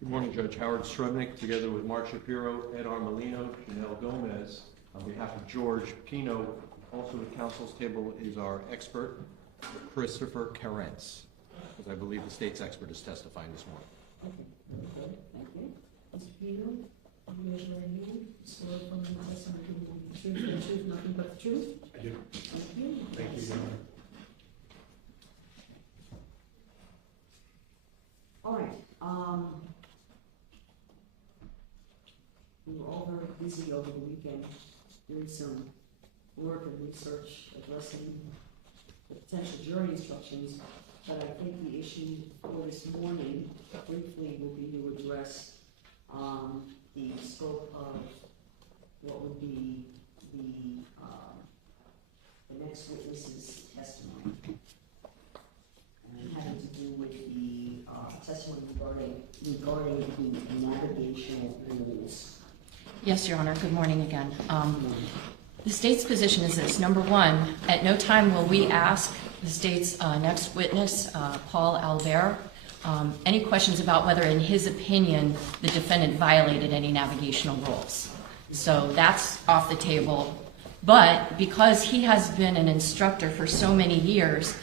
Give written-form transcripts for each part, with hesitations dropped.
Good morning, Judge Howard Strudnick, together with Mark Shapiro, Ed Armelino, Janelle Gomez. On behalf of George Pino, also at counsel's table is our expert, Christopher Carentz, because I believe the state's expert is testifying this morning. Okay, thank you. Mr. Pino, you raise your right hand. Swear from the testimony to the truth, the truth, nothing but the truth. I do. Thank you. Thank you, Your Honor. All right. We were all very busy over the weekend doing some work and research addressing the potential jury instructions, but I think the issue for this morning briefly will be to address the scope of what would be the next witness's testimony. And having to do with the testimony regarding the navigational rules. Yes, Your Honor. Good morning again. The state's position is this. Number one, at no time will we ask the state's next witness, Paul Alber, any questions about whether, in his opinion, the defendant violated any navigational rules. So that's off the table. But because he has been an instructor for so many years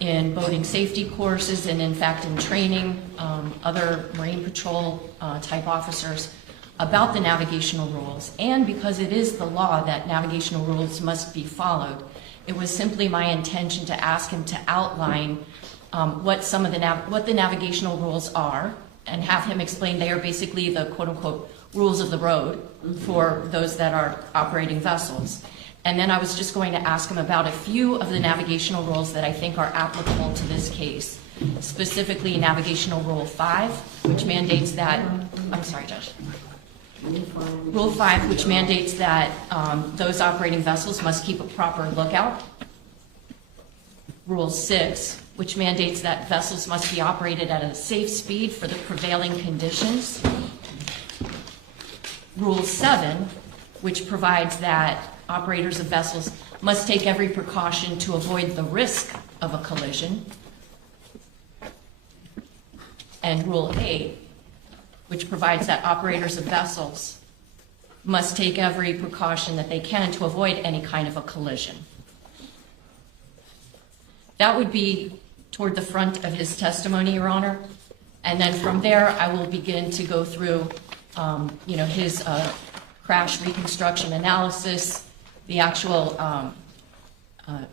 in boating safety courses and, in fact, in training other Marine Patrol type officers about the navigational rules, and because it is the law that navigational rules must be followed, it was simply my intention to ask him to outline what the navigational rules are, and have him explain they are basically the quote-unquote rules of the road for those that are operating vessels. And then I was just going to ask him about a few of the navigational rules that I think are applicable to this case, specifically Navigational Rule 5, which mandates that, I'm sorry, Judge. Rule 5, which mandates that those operating vessels must keep a proper lookout. Rule 6, which mandates that vessels must be operated at a safe speed for the prevailing conditions. Rule 7, which provides that operators of vessels must take every precaution to avoid the risk of a collision. And Rule 8, which provides that operators of vessels must take every precaution that they can to avoid any kind of a collision. That would be toward the front of his testimony, Your Honor. And then from there, I will begin to go through, his crash reconstruction analysis, the actual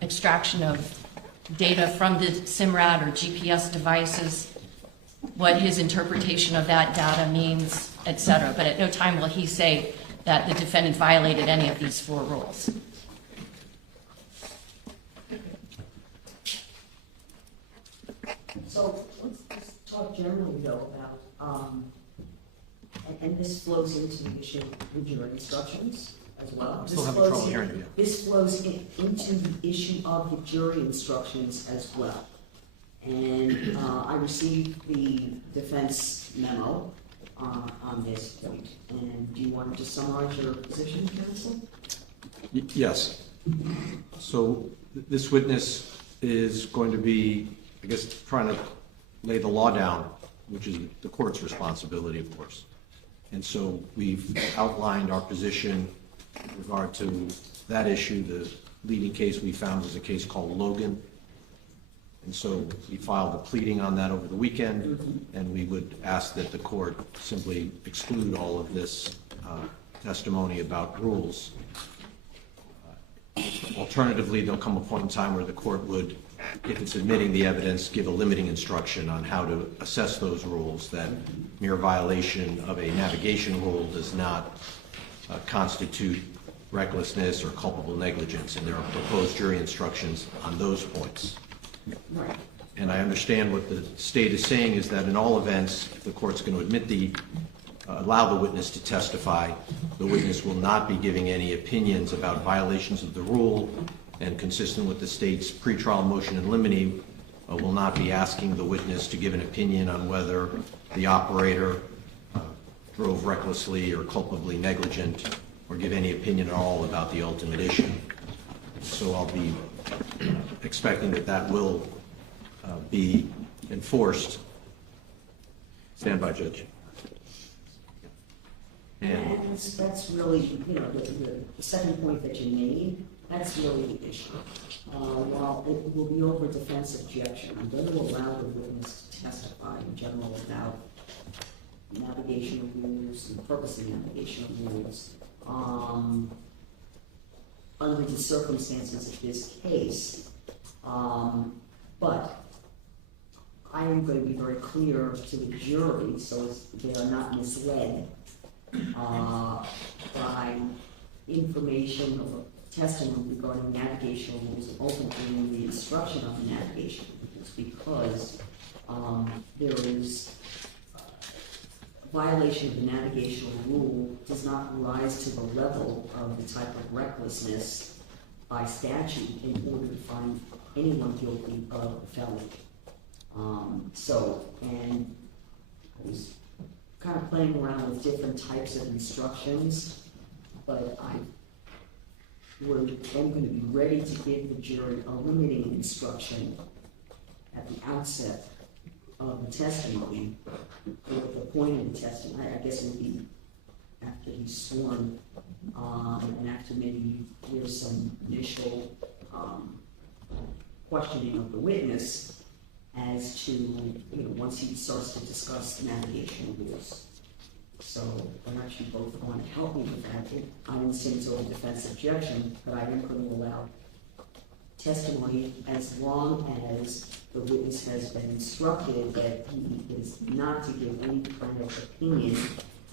extraction of data from the SIMRAD or GPS devices, what his interpretation of that data means, etc. But at no time will he say that the defendant violated any of these 4 rules. So let's just talk generally, though, about, and this flows into the issue of the jury instructions as well. Still having trouble hearing you. This flows into the issue of the jury instructions as well. And I received the defense memo on this point. And do you want to summarize your position, counsel? Yes. So this witness is going to be, I guess, trying to lay the law down, which is the court's responsibility, of course. And so we've outlined our position in regard to that issue. The leading case we found was a case called Logan. And so we filed a pleading on that over the weekend, and we would ask that the court simply exclude all of this testimony about rules. Alternatively, there'll come a point in time where the court would, if it's admitting the evidence, give a limiting instruction on how to assess those rules, that mere violation of a navigation rule does not constitute recklessness or culpable negligence, and there are proposed jury instructions on those points. Right. And I understand what the state is saying is that in all events, if the court's going to allow the witness to testify, the witness will not be giving any opinions about violations of the rule, and consistent with the state's pretrial motion in limine, will not be asking the witness to give an opinion on whether the operator drove recklessly or culpably negligent, or give any opinion at all about the ultimate issue. So I'll be expecting that will be enforced. Stand by, Judge. And And that's really, the second point that you made, that's really the issue. While it will be over defense objection, I'm going to allow the witness to testify in general about navigational rules and purpose of navigational rules. Under the circumstances of this case, but I am going to be very clear to the jury so they are not misled by information of testimony regarding navigational rules and ultimately the instruction of the navigational rules, because there is violation of the navigational rule does not rise to the level of the type of recklessness by statute in order to find anyone guilty of a felony. And I was kind of playing around with different types of instructions, but I am going to be ready to give the jury a limiting instruction at the outset of the testimony, or at the point of the testimony. I guess it would be after he's sworn, and after maybe there's some initial questioning of the witness as to, once he starts to discuss the navigational rules. So I'm actually both going to help me with that. I didn't say it's over defense objection, but I am going to allow testimony as long as the witness has been instructed that he is not to give any kind of opinion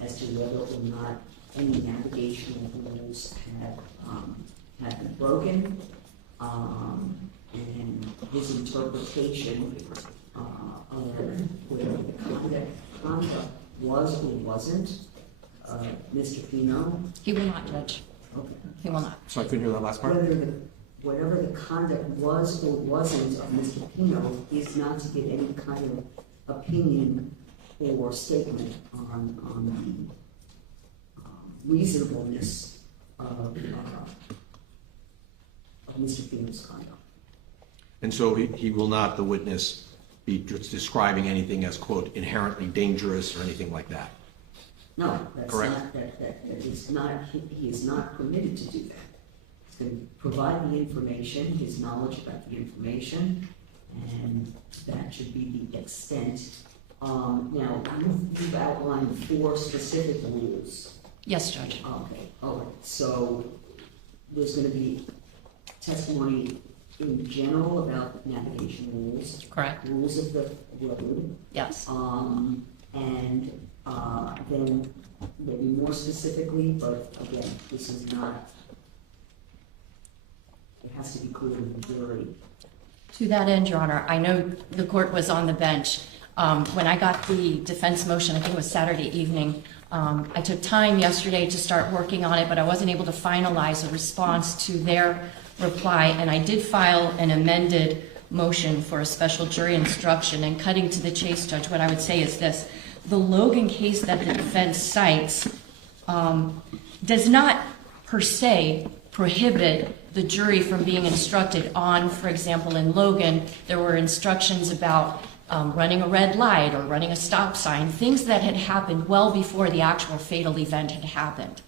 as to whether or not any navigational rules have been broken, and his interpretation of whether the conduct was or wasn't. Mr. Pino? He will not, Judge. Okay. He will not. so I couldn't hear that last part? Whatever the conduct was or wasn't of Mr. Pino is not to give any kind of opinion or statement on the reasonableness of Mr. Pino's conduct. And so he will not, the witness, be describing anything as, quote, inherently dangerous or anything like that? No, that's Correct. not, that is not, he is not permitted to do that. He's going to provide the information, his knowledge about the information, and that should be the extent. Now, you've outlined 4 specific rules. Yes, Judge. Okay, all right, so there's going to be testimony in general about navigation rules. Correct. Rules of the road. Yes. And then maybe more specifically, but again, this is not, it has to be clear to the jury. To that end, Your Honor, I know the court was on the bench. When I got the defense motion, I think it was Saturday evening, I took time yesterday to start working on it, but I wasn't able to finalize a response to their reply, and I did file an amended motion for a special jury instruction. And cutting to the chase, Judge, what I would say is this. The Logan case that the defense cites does not per se prohibit the jury from being instructed on, for example, in Logan, there were instructions about running a red light or running a stop sign, things that had happened well before the actual fatal event had happened.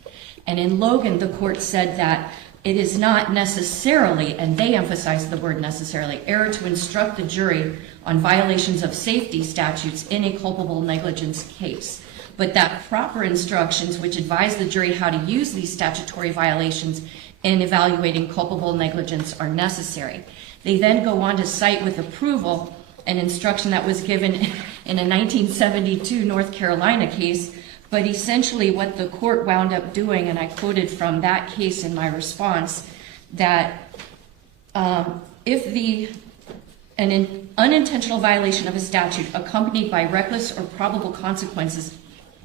And in Logan, the court said that it is not necessarily, and they emphasize the word necessarily, error to instruct the jury on violations of safety statutes in a culpable negligence case, but that proper instructions which advise the jury how to use these statutory violations in evaluating culpable negligence are necessary. They then go on to cite with approval an instruction that was given in a 1972 North Carolina case, but essentially what the court wound up doing, and I quoted from that case in my response, that if an unintentional violation of a statute accompanied by reckless or probable consequences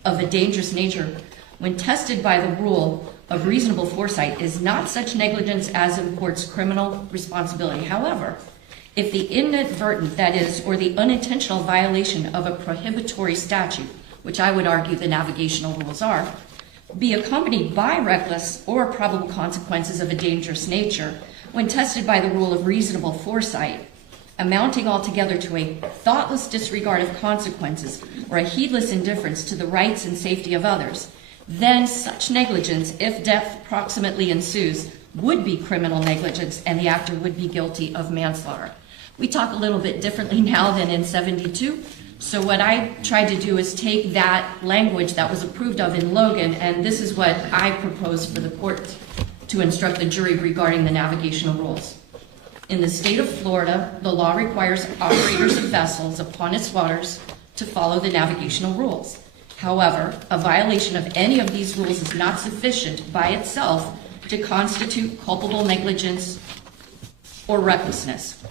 of a dangerous nature, when tested by the rule of reasonable foresight, is not such negligence as imports criminal responsibility. However, if the inadvertent, that is, or the unintentional violation of a prohibitory statute, which I would argue the navigational rules are, be accompanied by reckless or probable consequences of a dangerous nature, when tested by the rule of reasonable foresight, amounting altogether to a thoughtless disregard of consequences or a heedless indifference to the rights and safety of others, then such negligence, if death proximately ensues, would be criminal negligence and the actor would be guilty of manslaughter. We talk a little bit differently now than in 72. So what I tried to do is take that language that was approved of in Logan, and this is what I propose for the court to instruct the jury regarding the navigational rules. In the state of Florida, the law requires operators of vessels upon its waters to follow the navigational rules. However, a violation of any of these rules is not sufficient by itself to constitute culpable negligence or recklessness.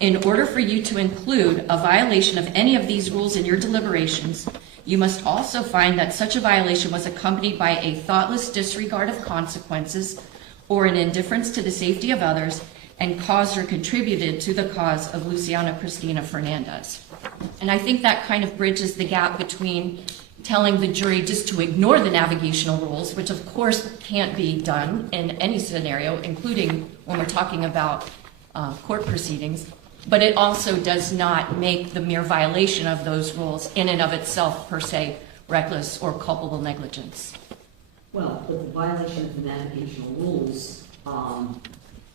In order for you to include a violation of any of these rules in your deliberations, you must also find that such a violation was accompanied by a thoughtless disregard of consequences or an indifference to the safety of others and caused or contributed to the cause of Luciana Cristina Fernandez. And I think that kind of bridges the gap between telling the jury just to ignore the navigational rules, which of course can't be done in any scenario, including when we're talking about court proceedings, but it also does not make the mere violation of those rules in and of itself per se reckless or culpable negligence. Well, but the violation of the navigational rules,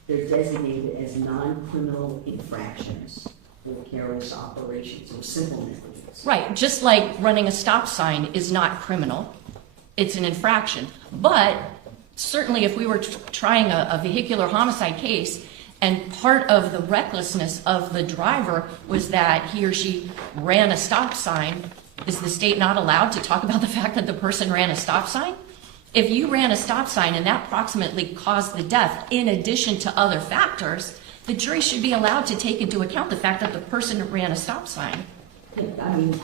they're designated as non-criminal infractions for careless operations or simple negligence. Right, just like running a stop sign is not criminal, it's an infraction. But certainly if we were trying a vehicular homicide case and part of the recklessness of the driver was that he or she ran a stop sign, is the state not allowed to talk about the fact that the person ran a stop sign? If you ran a stop sign and that proximately caused the death, in addition to other factors, the jury should be allowed to take into account the fact that the person ran a stop sign. Yeah, I mean,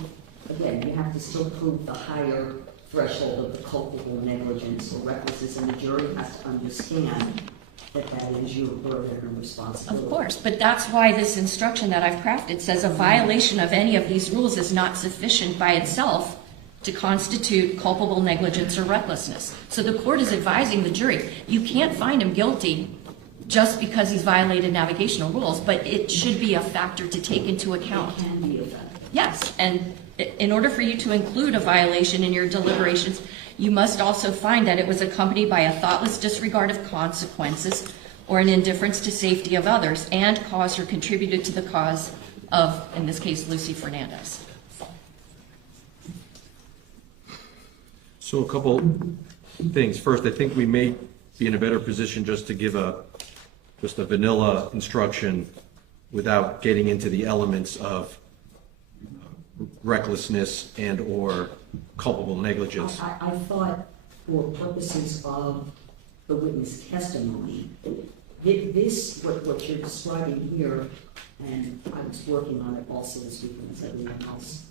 again, you have to still prove the higher threshold of the culpable negligence or recklessness, and the jury has to understand that that is your burden and responsibility. Of course, but that's why this instruction that I've crafted says a violation of any of these rules is not sufficient by itself to constitute culpable negligence or recklessness. So the court is advising the jury, you can't find him guilty just because he's violated navigational rules, but it should be a factor to take into account. It can be a factor. Yes, and in order for you to include a violation in your deliberations, you must also find that it was accompanied by a thoughtless disregard of consequences or an indifference to safety of others and caused or contributed to the cause of, in this case, Lucy Fernandez. So a couple things. First, I think we may be in a better position just to give just a vanilla instruction without getting into the elements of recklessness and or culpable negligence. I thought for purposes of the witness testimony, this, what you're describing here, and I was working on it also this weekend as everyone else,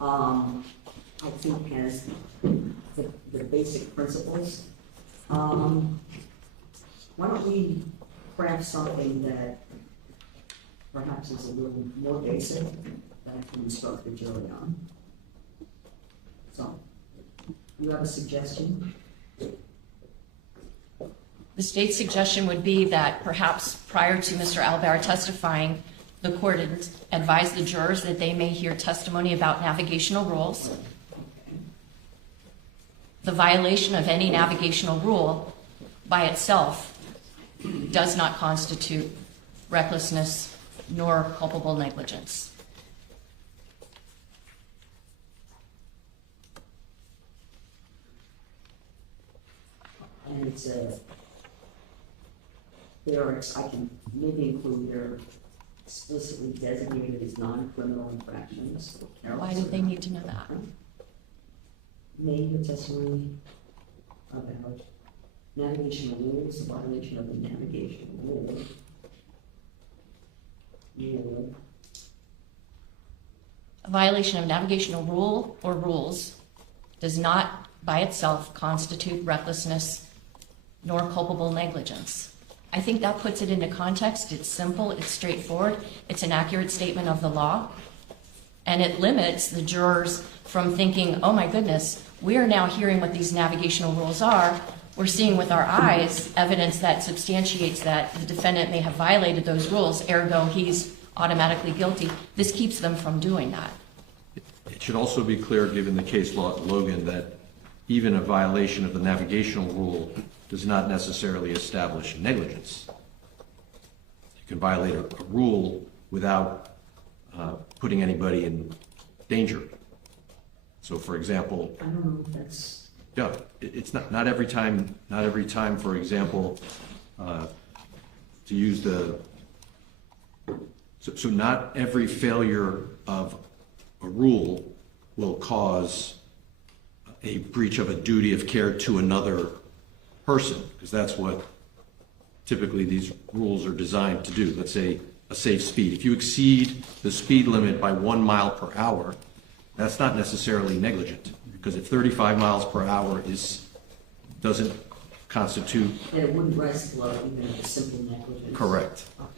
I think has the basic principles. Why don't we craft something that perhaps is a little more basic that I can instruct the jury on? So, you have a suggestion? The state's suggestion would be that perhaps prior to Mr. Alber testifying, the court advised the jurors that they may hear testimony about navigational rules. The violation of any navigational rule by itself does not constitute recklessness nor culpable negligence. And it's I can maybe include they're explicitly designated as non-criminal infractions. Why do they need to know that? Made the testimony about navigational rules, the violation of the navigational rule. A violation of navigational rule or rules does not by itself constitute recklessness nor culpable negligence. I think that puts it into context. It's simple, it's straightforward, it's an accurate statement of the law, and it limits the jurors from thinking, oh my goodness, we are now hearing what these navigational rules are. We're seeing with our eyes evidence that substantiates that the defendant may have violated those rules, ergo he's automatically guilty. This keeps them from doing that. It should also be clear, given the case law at Logan, that even a violation of the navigational rule does not necessarily establish negligence. You can violate a rule without putting anybody in danger. So, for example, I don't know if that's, yeah, it's not every time, for example, to use so not every failure of a rule will cause a breach of a duty of care to another person, because that's what typically these rules are designed to do. Let's say a safe speed. If you exceed the speed limit by 1 mile per hour, that's not necessarily negligent, because if 35 miles per hour doesn't constitute. that it wouldn't rise to the level even of a simple negligence. Correct. Okay.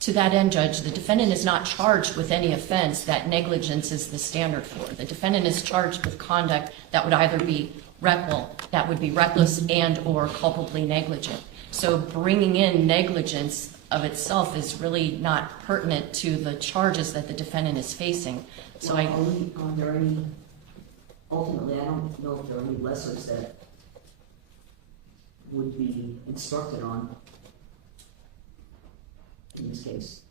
To that end, Judge, the defendant is not charged with any offense that negligence is the standard for. The defendant is charged with conduct that would either be reckless and or culpably negligent. So bringing in negligence of itself is really not pertinent to the charges that the defendant is facing. So Well, are there any, ultimately, I don't know if there are any lessons that would be instructed on in this case.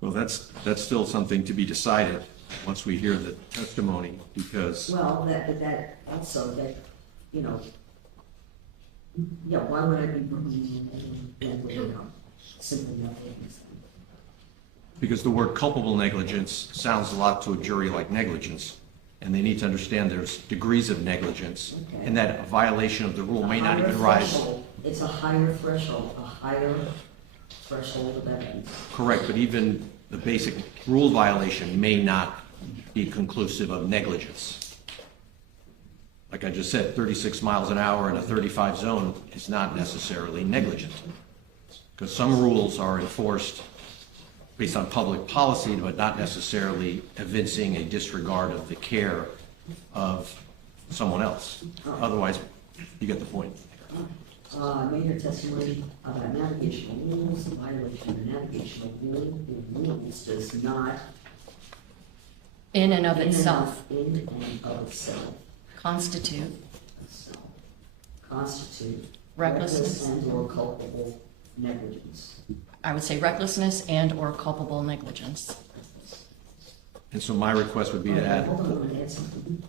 Well, that's still something to be decided once we hear the testimony, because Well, that also, that, you know, yeah, why would I be bringing in simple negligence? the word culpable negligence sounds a lot to a jury like negligence, and they need to understand there's degrees of negligence, Okay. and that a violation of the rule may not A higher even rise. threshold. It's a higher threshold of evidence. Correct, but even the basic rule violation may not be conclusive of negligence. Like I just said, 36 miles an hour in a 35 zone is not necessarily negligent, because some rules are enforced based on public policy, but not necessarily evincing a disregard of the care of someone else. Otherwise, you get the point. Made her testimony about navigational rules, the violation of navigational rules does not. in and of itself In and of itself. constitute Constitute. Recklessness. Reckless and or culpable negligence. I would say recklessness and or culpable negligence. And so my request would be to add, Hold on, I want to add something.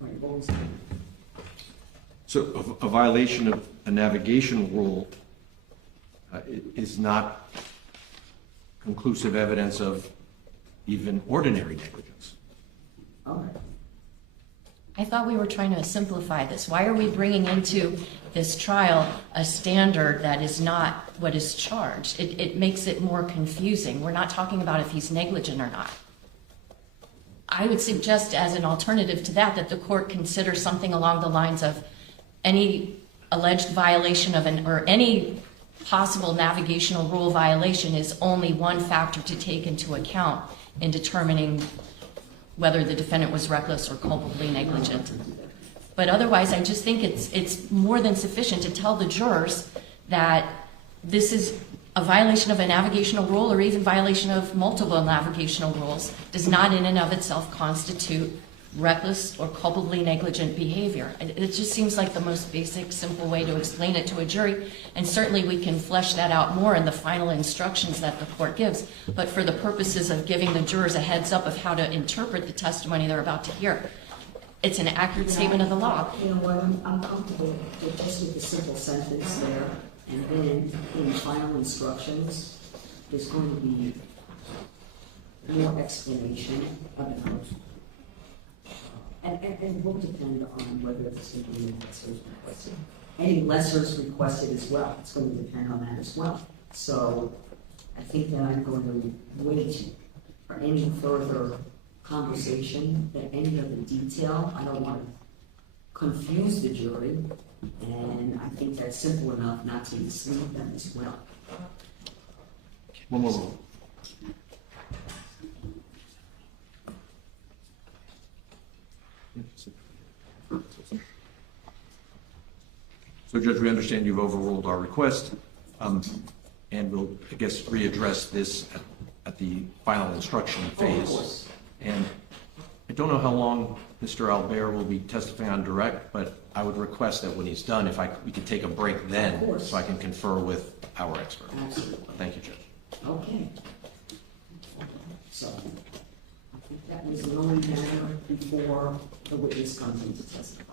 Right, what was that? so a violation of a navigation rule is not conclusive evidence of even ordinary negligence. Okay. I thought we were trying to simplify this. Why are we bringing into this trial a standard that is not what is charged? It makes it more confusing. We're not talking about if he's negligent or not. I would suggest as an alternative to that the court consider something along the lines of any alleged violation of or any possible navigational rule violation is only one factor to take into account in determining whether the defendant was reckless or culpably negligent. But otherwise, I just think it's more than sufficient to tell the jurors that this is a violation of a navigational rule or even violation of multiple navigational rules does not in and of itself constitute reckless or culpably negligent behavior. It just seems like the most basic, simple way to explain it to a jury, and certainly we can flesh that out more in the final instructions that the court gives. But for the purposes of giving the jurors a heads up of how to interpret the testimony they're about to hear, it's an accurate statement of the law. You know what, I'm comfortable just with the simple sentence there, and then in the final instructions, there's going to be more explanation about, and it will depend on whether there's going to be any lessers requested. Any lessers requested as well, it's going to depend on that as well. So I think that I'm going to wait for any further conversation, that any of the detail, I don't want to confuse the jury, and I think that's simple enough not to mislead them as well. One more rule. So, Judge, we understand you've overruled our request, and we'll, I guess, readdress this at the final instruction phase. Of course. And I don't know how long Mr. Alber will be testifying on direct, but I would request that when he's done, if we could take a break then, so I can confer with our expert. Absolutely. Thank you, Judge. Okay. So, I think that was the only matter before the witness comes in to testify.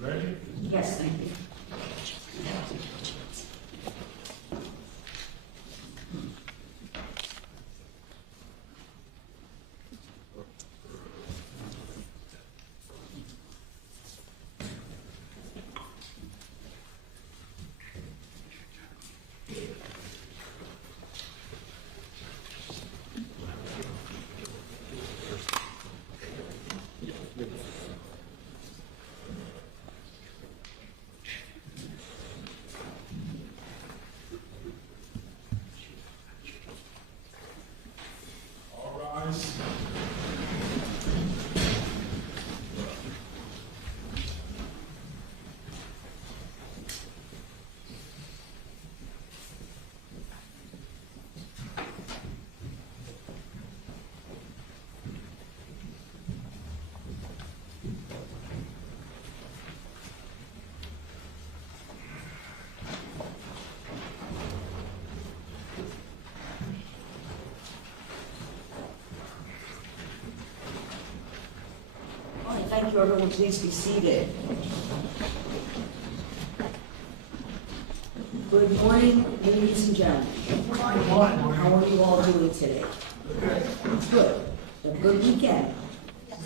Ready? Yes, thank you. Thank you, everyone. Please be seated. Good morning, ladies and gentlemen. How are you all doing today? Good. A good weekend?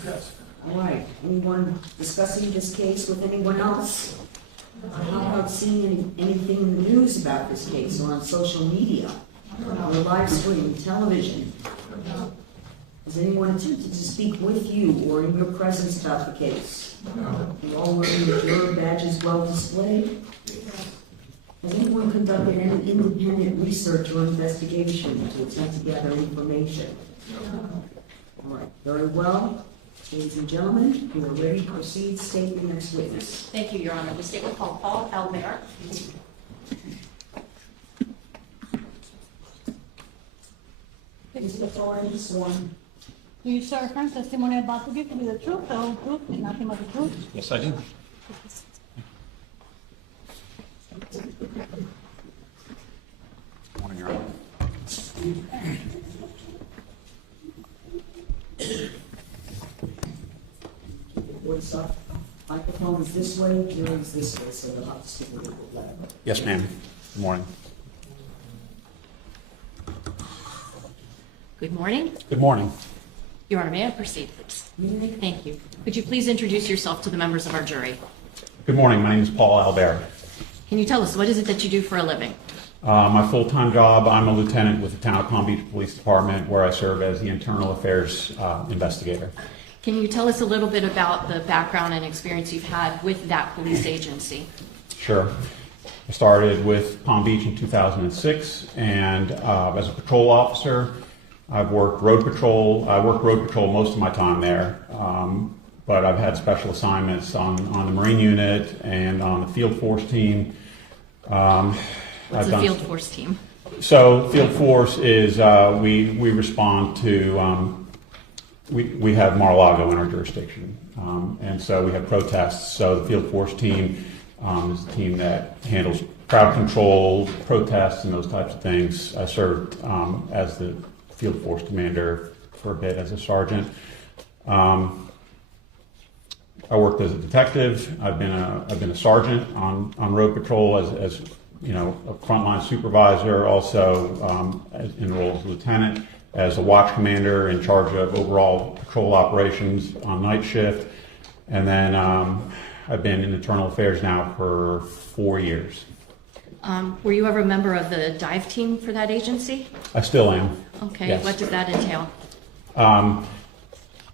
Yes. All right. Anyone discussing this case with anyone else? How about seeing anything in the news about this case or on social media or live stream, television? Has anyone attempted to speak with you or in your presence about the case? You all wearing your juror badges well displayed? Has anyone conducted any independent research or investigation to attempt to gather information? All right, very well. Ladies and gentlemen, you are ready to proceed. State your next witness. Thank you, Your Honor. The state will call Paul Alber. Is the authority sworn? Do you swear affirm testimony about to give to be the truth, the whole truth, and nothing but the truth? Yes, I do. Morning, Your Honor. What's up? Microphone is this way, hearing is this way, so you'll have to speak a little bit louder. Yes, ma'am. Good morning. Good morning. Good morning. Your Honor, may I proceed, please? Thank you. Could you please introduce yourself to the members of our jury? Good morning. My name is Paul Alber. Can you tell us, what is it that you do for a living? My full-time job, I'm a lieutenant with the Town of Palm Beach Police Department, where I serve as the internal affairs investigator. Can you tell us a little bit about the background and experience you've had with that police agency? Sure. I started with Palm Beach in 2006, and as a patrol officer, I've worked road patrol. I worked road patrol most of my time there, but I've had special assignments on the Marine unit and on the field force team. What's the field force team? So field force is, we respond to, we have Mar-a-Lago in our jurisdiction. And so we have protests. So the field force team is the team that handles crowd control, protests, and those types of things. I served as the field force commander for a bit as a sergeant. I worked as a detective. I've been a sergeant on road patrol as you know, a frontline supervisor, also in the role as lieutenant, as a watch commander in charge of overall patrol operations on night shift. And then I've been in internal affairs now for 4 years. Were you ever a member of the dive team for that agency? I still am. Okay, Yes. what does that entail?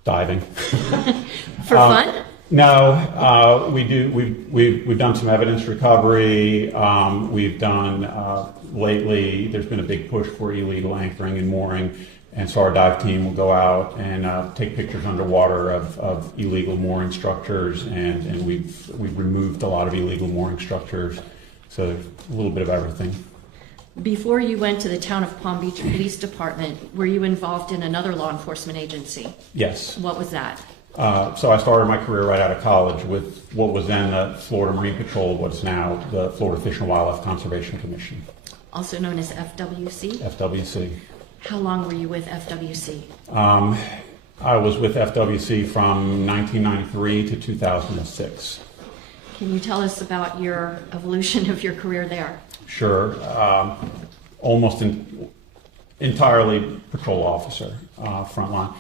Diving. For fun? No, we do. We've done some evidence recovery. We've done lately. There's been a big push for illegal anchoring and mooring, and so our dive team will go out and take pictures underwater of illegal mooring structures, and we've removed a lot of illegal mooring structures. So there's a little bit of everything. Before you went to the Town of Palm Beach Police Department, were you involved in another law enforcement agency? Yes. What was that? So I started my career right out of college with what was then the Florida Marine Patrol, what's now the Florida Fish and Wildlife Conservation Commission. Also known as FWC? FWC. How long were you with FWC? I was with FWC from 1993 to 2006. Can you tell us about your evolution of your career there? Sure. Almost entirely patrol officer, frontline.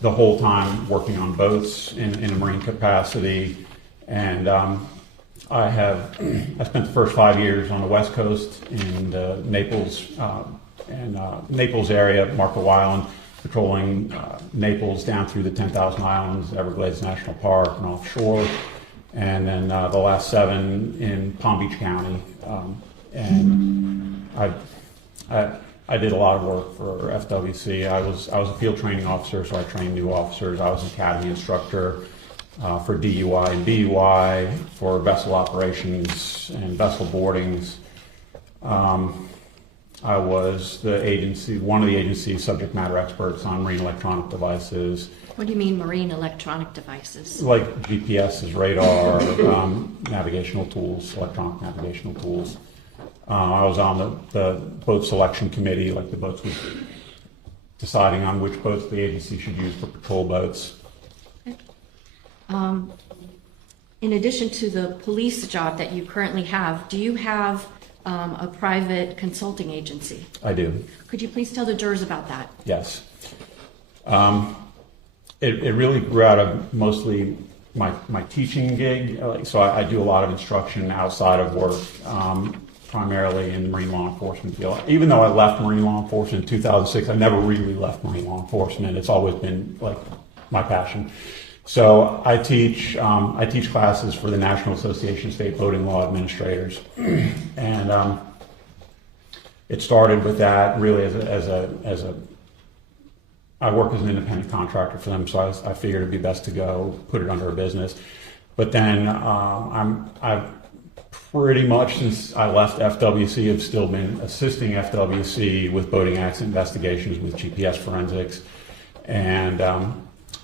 The whole time working on boats in a marine capacity. And I spent the first 5 years on the West Coast in the Naples area, Marco Island, patrolling Naples down through the 10,000 Islands, Everglades National Park, and offshore. And then the last 7 in Palm Beach County. And I did a lot of work for FWC. I was a field training officer, so I trained new officers. I was an academy instructor for DUI and DUI, for vessel operations and vessel boardings. I was one of the agency's subject matter experts on marine electronic devices. What do you mean marine electronic devices? Like GPSs, radar, navigational tools, electronic navigational tools. I was on the boat selection committee, like the boats was deciding on which boats the agency should use for patrol boats. In addition to the police job that you currently have, do you have a private consulting agency? I do. Could you please tell the jurors about that? Yes. It really grew out of mostly my teaching gig. So I do a lot of instruction outside of work. Primarily in the marine law enforcement field. Even though I left marine law enforcement in 2006, I never really left marine law enforcement. It's always been like my passion. So I teach classes for the National Association of State Boating Law Administrators, and it started with that really as a I work as an independent contractor for them, so I figured it'd be best to go put it under a business. But then I've pretty much since I left FWC, have still been assisting FWC with boating accident investigations with GPS forensics. And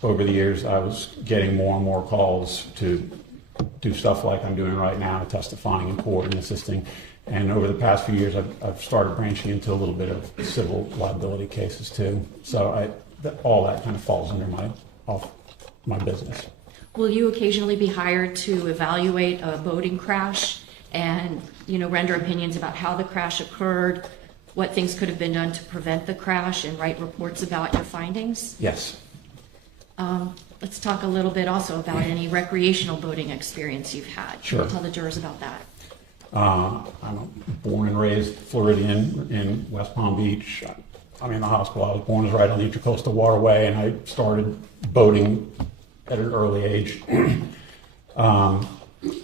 over the years, I was getting more and more calls to do stuff like I'm doing right now, testifying in court and assisting. And over the past few years, I've started branching into a little bit of civil liability cases too. So all that kind of falls under my business. Will you occasionally be hired to evaluate a boating crash and, render opinions about how the crash occurred, what things could have been done to prevent the crash, and write reports about your findings? Yes. Let's talk a little bit also about any recreational boating experience you've had. Sure. Can you tell the jurors about that? I'm a born and raised Floridian in West Palm Beach. I'm in the hospital. I was born right on the Intracoastal Waterway, and I started boating at an early age.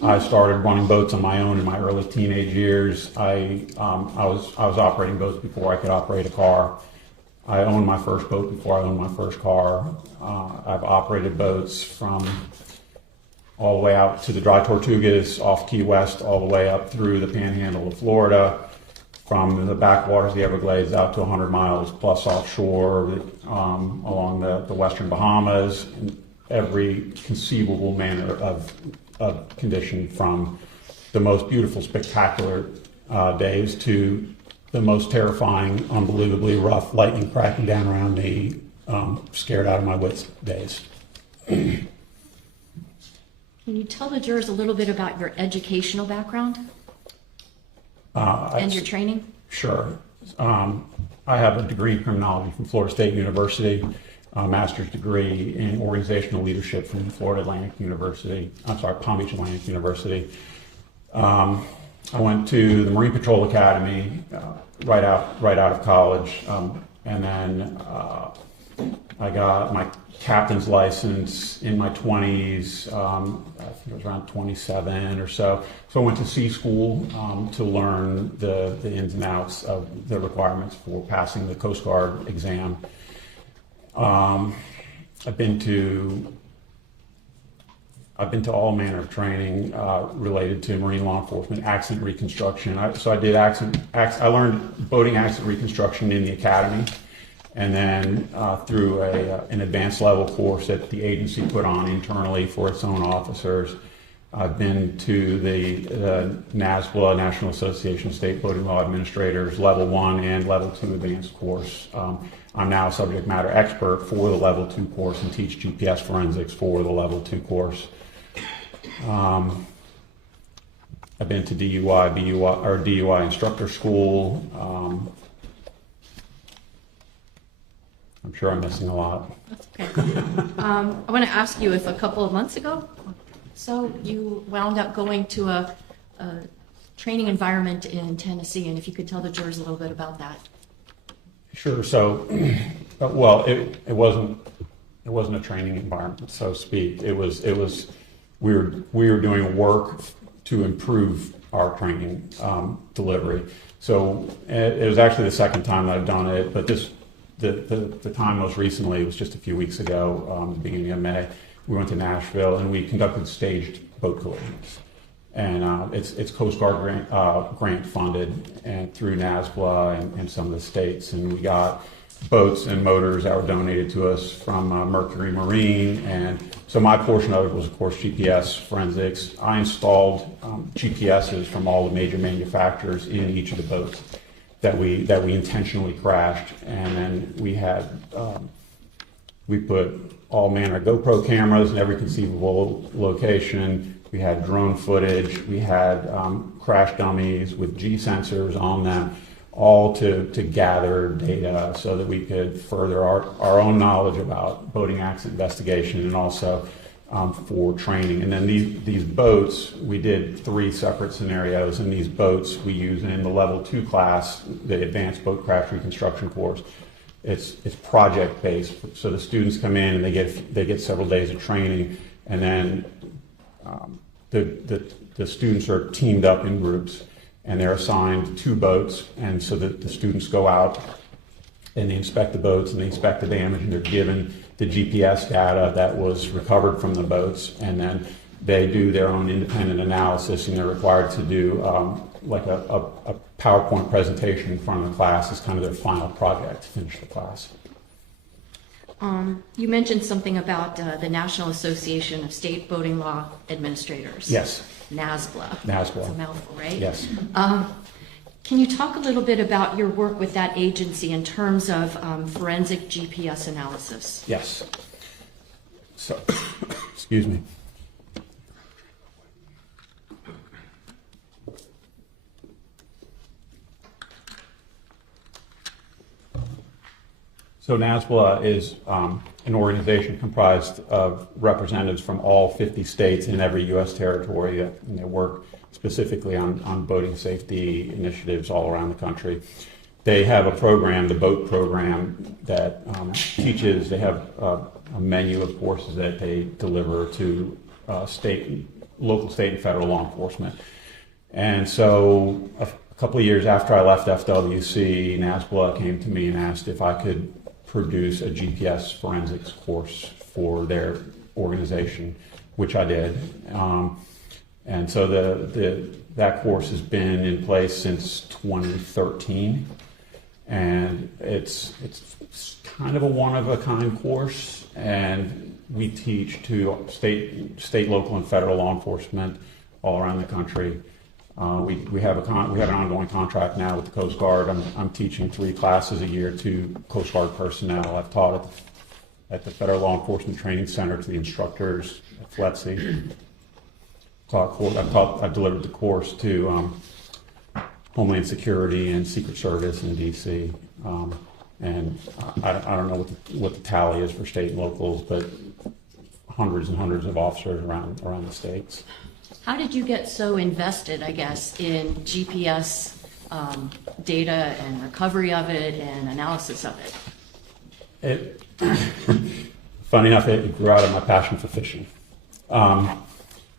I started running boats on my own in my early teenage years. I was operating boats before I could operate a car. I owned my first boat before I owned my first car. I've operated boats from all the way out to the Dry Tortugas off Key West, all the way up through the Panhandle of Florida, from the backwaters of the Everglades out to 100 miles plus offshore, along the western Bahamas, in every conceivable manner of condition, from the most beautiful, spectacular days to the most terrifying, unbelievably rough, lightning cracking down around me, scared out of my wits days. Can you tell the jurors a little bit about your educational background and your training? Sure. I have a degree in criminology from Florida State University, a master's degree in organizational leadership from Palm Beach Atlantic University. I went to the Marine Patrol Academy right out of college, and then I got my captain's license in my 20s. I think it was around 27 or so. So I went to sea school to learn the ins and outs of the requirements for passing the Coast Guard exam. I've been to all manner of training related to marine law enforcement, accident reconstruction. I learned boating accident reconstruction in the academy, and then through an advanced level course that the agency put on internally for its own officers. I've been to the NASBLA, National Association of State Boating Law Administrators, Level 1 and Level 2 advanced course. I'm now a subject matter expert for the Level 2 course and teach GPS forensics for the Level 2 course. I've been to DUI instructor school. I'm sure I'm missing a lot. That's okay. I want to ask you if a couple of months ago, so you wound up going to a training environment in Tennessee, and if you could tell the jurors a little bit about that. Sure. So, well, it wasn't a training environment, so to speak. It was we were doing work to improve our training delivery. So it was actually the second time that I've done it, but the time most recently was just a few weeks ago, the beginning of May. We went to Nashville and we conducted staged boat collisions. And it's Coast Guard grant funded and through NASBLA and some of the states. And we got boats and motors that were donated to us from Mercury Marine. And so my portion of it was, of course, GPS forensics. I installed GPSs from all the major manufacturers in each of the boats that we intentionally crashed. And then we put all manner of GoPro cameras in every conceivable location. We had drone footage. We had crash dummies with G sensors on them, all to gather data so that we could further our own knowledge about boating accident investigation and also for training. And then these boats, we did 3 separate scenarios. And these boats we use in the Level 2 class, the Advanced Boat Crash Reconstruction course. It's project based, so the students come in and they get several days of training, and then the students are teamed up in groups and they're assigned 2 boats, and so that the students go out and they inspect the boats and they inspect the damage, and they're given the GPS data that was recovered from the boats, and then they do their own independent analysis, and they're required to do like a PowerPoint presentation in front of the class as kind of their final project to finish the class. You mentioned something about the National Association of State Boating Law Administrators. Yes. NASBLA. NASBLA. It's a mouthful, right? Yes. Can you talk a little bit about your work with that agency in terms of forensic GPS analysis? Yes. So, excuse me. So NASBLA is an organization comprised of representatives from all 50 states and every U.S. territory, and they work specifically on boating safety initiatives all around the country. They have a program, the BOAT program, that teaches, they have a menu of courses that they deliver to local, state, and federal law enforcement. And so a couple of years after I left FWC, NASBLA came to me and asked if I could produce a GPS forensics course for their organization, which I did. And so that course has been in place since 2013, and it's kind of a one-of-a-kind course, and we teach to state, local, and federal law enforcement all around the country. We have an ongoing contract now with the Coast Guard. I'm teaching 3 classes a year to Coast Guard personnel. I've taught at the Federal Law Enforcement Training Center to the instructors at FLETC. I've delivered the course to Homeland Security and Secret Service in D.C. And I don't know what the tally is for state and locals, but hundreds and hundreds of officers around the states. How did you get so invested, I guess, in GPS data and recovery of it and analysis of it? Funny enough, it grew out of my passion for fishing.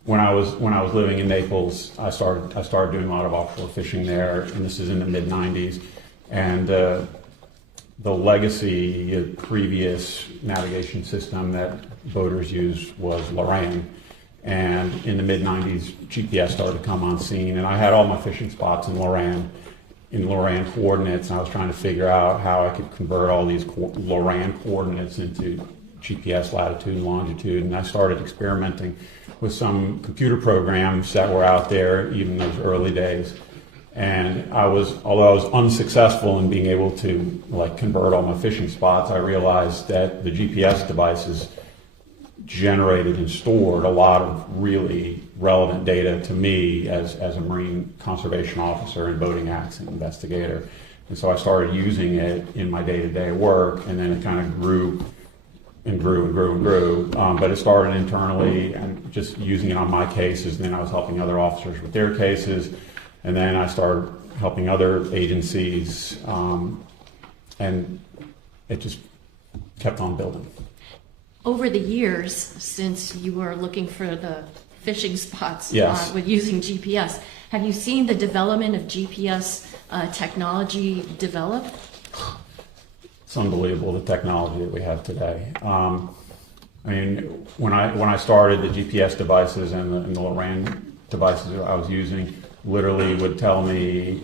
When I was living in Naples, I started doing a lot of offshore fishing there, and this is in the mid '90s. And the legacy previous navigation system that boaters used was Loran. And in the mid '90s, GPS started to come on scene, and I had all my fishing spots in Loran coordinates, and I was trying to figure out how I could convert all these Loran coordinates into GPS latitude and longitude. And I started experimenting with some computer programs that were out there, even in those early days. And although I was unsuccessful in being able to convert all my fishing spots, I realized that the GPS devices generated and stored a lot of really relevant data to me as a Marine conservation officer and boating accident investigator. And so I started using it in my day-to-day work, and then it kind of grew and grew and grew and grew. But it started internally and just using it on my cases, and then I was helping other officers with their cases, and then I started helping other agencies, and it just kept on building. Over the years, since you were looking for the fishing spots Yes. with using GPS, have you seen the development of GPS technology develop? It's unbelievable, the technology that we have today. I mean, when I started, the GPS devices and the Loran devices that I was using literally would tell me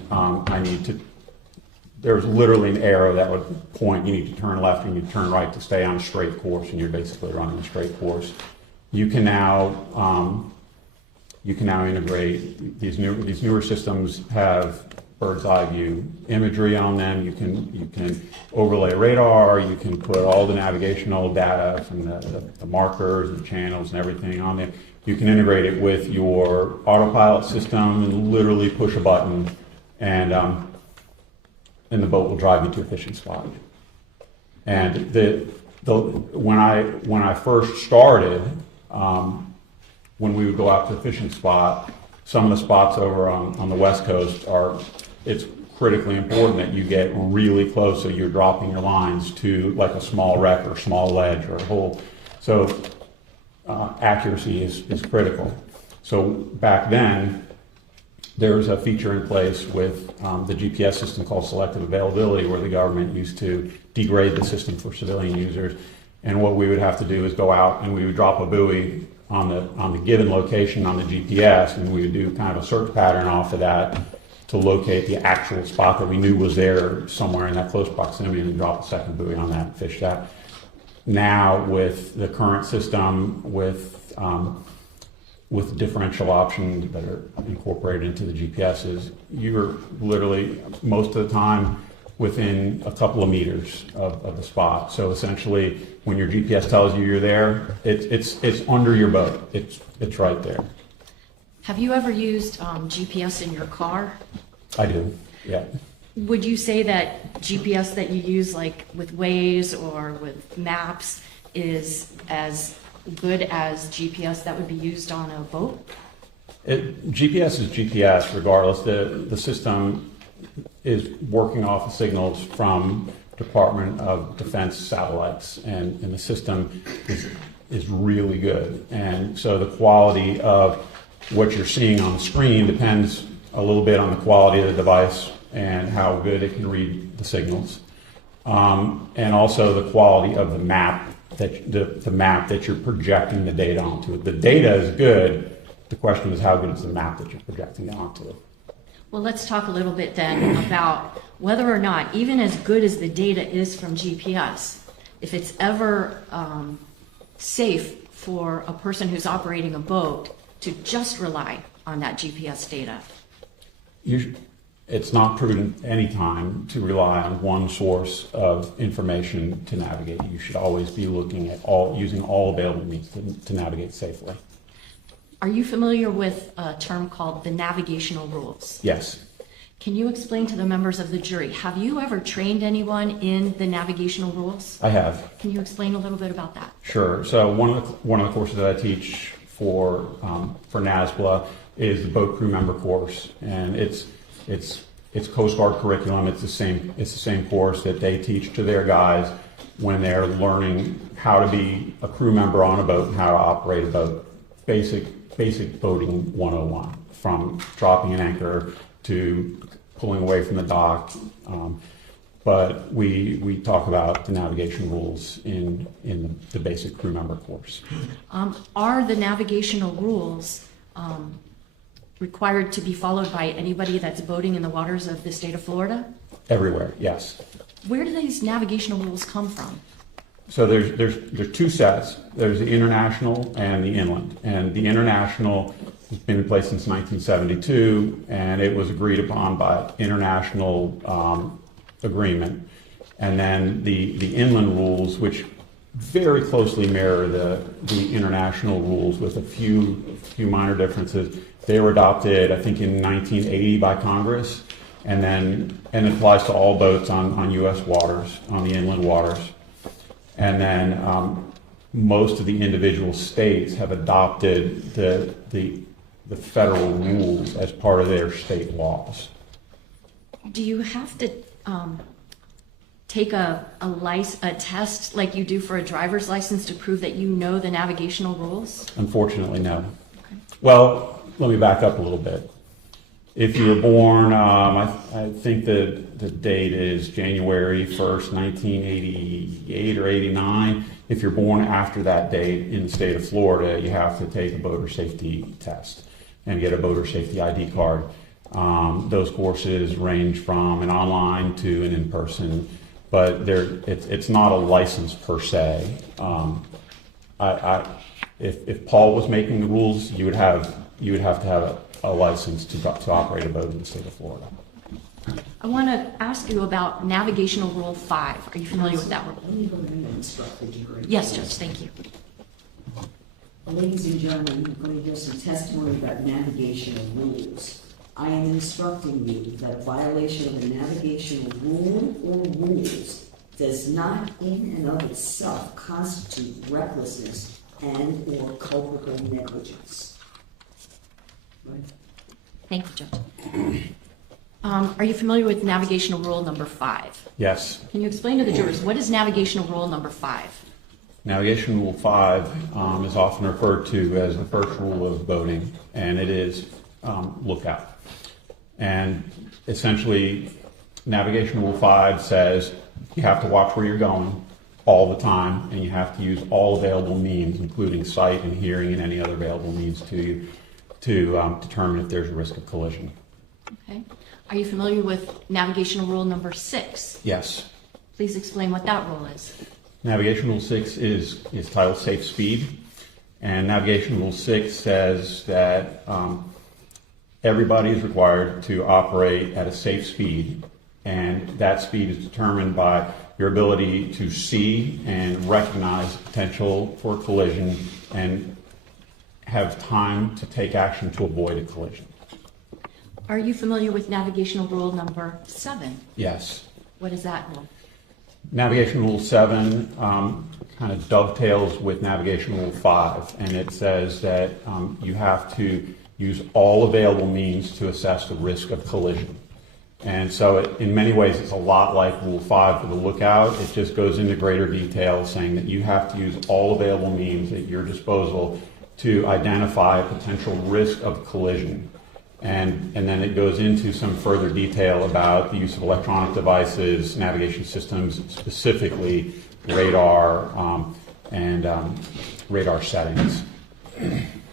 there was literally an arrow that would point, you need to turn left, you need to turn right to stay on a straight course, and you're basically running a straight course. You can now integrate these newer systems have bird's eye view imagery on them. You can overlay radar. You can put all the navigational data from the markers and channels and everything on there. You can integrate it with your autopilot system and literally push a button, and the boat will drive you to a fishing spot. And when I first started, when we would go out to a fishing spot, some of the spots over on the West Coast it's critically important that you get really close, so you're dropping your lines to like a small wreck or small ledge or a hole. So accuracy is critical. So back then, there was a feature in place with the GPS system called selective availability, where the government used to degrade the system for civilian users. And what we would have to do is go out and we would drop a buoy on the given location on the GPS, and we would do kind of a search pattern off of that to locate the actual spot that we knew was there somewhere in that close proximity, and drop a second buoy on that and fish that. Now with the current system, with differential options that are incorporated into the GPSs, you're literally most of the time within a couple of meters of the spot. So essentially, when your GPS tells you you're there, it's under your boat. It's right there. Have you ever used GPS in your car? I do, yeah. Would you say that GPS that you use, like with Waze or with maps, is as good as GPS that would be used on a boat? GPS is GPS regardless. The system is working off of signals from Department of Defense satellites, and the system is really good. And so the quality of what you're seeing on the screen depends a little bit on the quality of the device and how good it can read the signals, and also the quality of the map that you're projecting the data onto. The data is good, The question is, how good is the map that you're projecting it onto? Well, let's talk a little bit then about whether or not, even as good as the data is from GPS, if it's ever safe for a person who's operating a boat to just rely on that GPS data. It's not prudent any time to rely on one source of information to navigate. You should always be looking at using all available means to navigate safely. Are you familiar with a term called the navigational rules? Yes. Can you explain to the members of the jury, have you ever trained anyone in the navigational rules? I have. Can you explain a little bit about that? Sure. So one of the courses that I teach for NASBLA is the boat crew member course, and it's Coast Guard curriculum. It's the same course that they teach to their guys when they're learning how to be a crew member on a boat and how to operate a boat. Basic boating 101, from dropping an anchor to pulling away from the dock. But we talk about the navigation rules in the basic crew member course. Are the navigational rules required to be followed by anybody that's boating in the waters of the state of Florida? Everywhere, yes. Where do these navigational rules come from? So there's two sets. There's the international and the inland. And the international has been in place since 1972, and it was agreed upon by international agreement. And then the inland rules, which very closely mirror the international rules with a few minor differences. They were adopted, I think, in 1980 by Congress, and it applies to all boats on U.S. waters, on the inland waters. And then most of the individual states have adopted the federal rules as part of their state laws. Do you have to take a test like you do for a driver's license to prove that you know the navigational rules? Unfortunately, no. Okay. Well, let me back up a little bit. If you were born, I think the date is January 1st, 1988 or 89. If you're born after that date in the state of Florida, you have to take a boater safety test and get a boater safety ID card. Those courses range from an online to an in-person, but it's not a license per se. If Paul was making the rules, you would have to have a license to operate a boat in the state of Florida. I want to ask you about Navigational Rule 5. Are you familiar with that rule? Let me go ahead and instruct the jury. Yes, Judge, thank you. Ladies and gentlemen, you're going to hear some testimony about navigational rules. I am instructing you that a violation of a navigational rule or rules does not in and of itself constitute recklessness and or culpable negligence. Right? Thank you, Judge. Are you familiar with Navigational Rule number 5? Yes. Can you explain to the jurors, what is Navigational Rule number 5? Navigation Rule 5 is often referred to as the first rule of boating, and it is lookout. And essentially, Navigation Rule 5 says you have to watch where you're going all the time, and you have to use all available means, including sight and hearing and any other available means to determine if there's a risk of collision. Okay. Are you familiar with Navigational Rule number 6? Yes. Please explain what that rule is. Navigation Rule 6 is titled Safe Speed, and Navigation Rule 6 says that everybody is required to operate at a safe speed, and that speed is determined by your ability to see and recognize potential for collision and have time to take action to avoid a collision. Are you familiar with Navigational Rule number 7? Yes. What is that rule? Navigation Rule 7 kind of dovetails with Navigation Rule 5, and it says that you have to use all available means to assess the risk of collision. And so in many ways, it's a lot like Rule 5 for the lookout. It just goes into greater detail, saying that you have to use all available means at your disposal to identify a potential risk of collision. And then it goes into some further detail about the use of electronic devices, navigation systems, specifically radar and radar settings.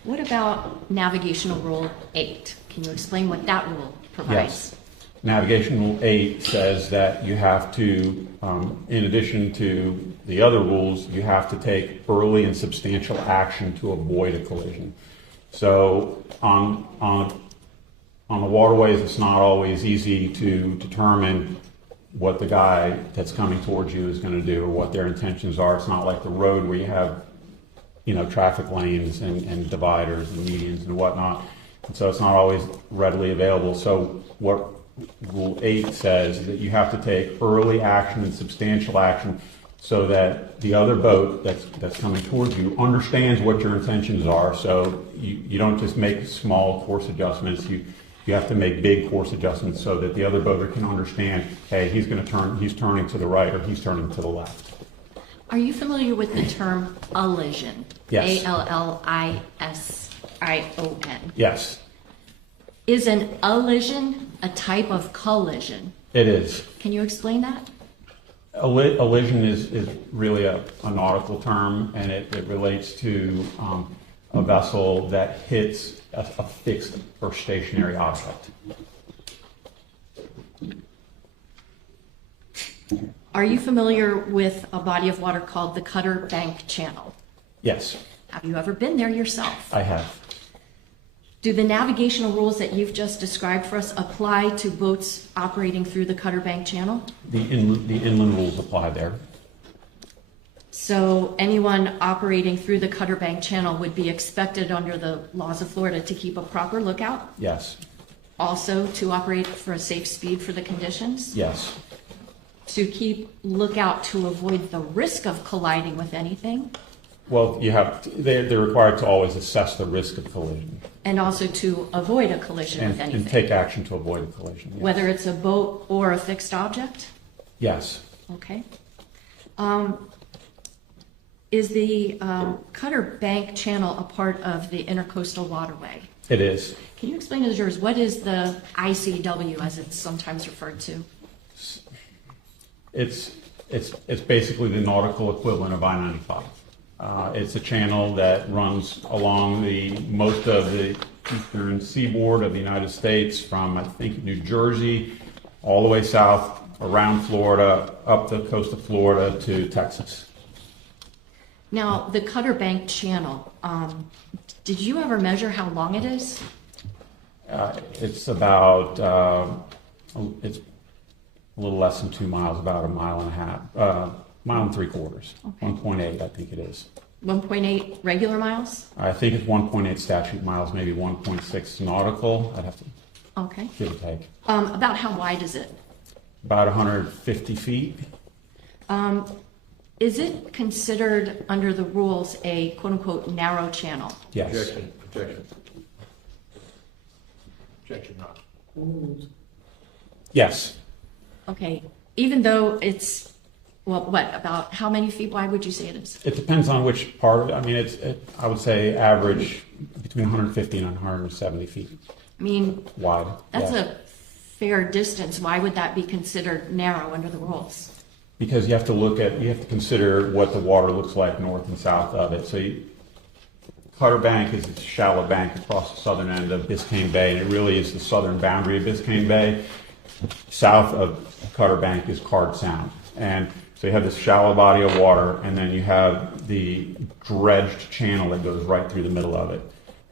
What about Navigational Rule 8? Can you explain what that rule provides? Yes. Navigation Rule 8 says that you have to, in addition to the other rules, you have to take early and substantial action to avoid a collision. So on the waterways, it's not always easy to determine what the guy that's coming towards you is going to do or what their intentions are. It's not like the road where you have, traffic lanes and dividers and medians and whatnot. And so it's not always readily available. So what Rule 8 says is that you have to take early action and substantial action so that the other boat that's coming towards you understands what your intentions are. So you don't just make small course adjustments. You have to make big course adjustments so that the other boater can understand, hey, he's turning to the right or he's turning to the left. Are you familiar with the term allision? Yes. Allision. Yes, Is an allision a type of collision? it is. Can you explain that? Allision is really a nautical term, and it relates to a vessel that hits a fixed or stationary object. Are you familiar with a body of water called the Cutter Bank Channel? Yes, Have you ever been there yourself? I have. Do the navigational rules that you've just described for us apply to boats operating through the Cutter Bank Channel? The inland rules apply there. So anyone operating through the Cutter Bank Channel would be expected under the laws of Florida to keep a proper lookout? Yes, Also to operate for a safe speed for the conditions? yes, To keep lookout to avoid the risk of colliding with anything? well, they're required to always assess the risk of collision And also to avoid a collision with anything? and take action to avoid a collision. Yes. Whether it's a boat or a fixed object? Yes, Okay. Is the Cutter Bank Channel a part of the Intercoastal Waterway? it is. Can you explain to the jurors, what is the ICW as it's sometimes referred to? It's basically the nautical equivalent of I-95. It's a channel that runs along most of the eastern seaboard of the United States from, I think, New Jersey, all the way south, around Florida, up the coast of Florida to Texas. Now, the Cutter Bank Channel, did you ever measure how long it is? It's about, it's a little less than 2 miles, about a mile and a half, mile and 3/4, Okay. 1.8, I think it is. 1.8 regular miles? I think it's 1.8 statute miles, maybe 1.6 nautical. I'd have to Okay. give or take. About how wide is it? About 150 feet. Is it considered under the rules a quote-unquote narrow channel? Yes. Objection not. Old. Yes. Okay, even though it's, well, what, about how many feet wide would you say it is? It depends on which part of it. I mean, I would say average between 150 and 170 feet I mean, wide. that's Yes. a fair distance. Why would that be considered narrow under the rules? Because you have to consider what the water looks like north and south of it. So Cutter Bank is a shallow bank across the southern end of Biscayne Bay, and it really is the southern boundary of Biscayne Bay. South of Cutter Bank is Card Sound. And so you have this shallow body of water, and then you have the dredged channel that goes right through the middle of it.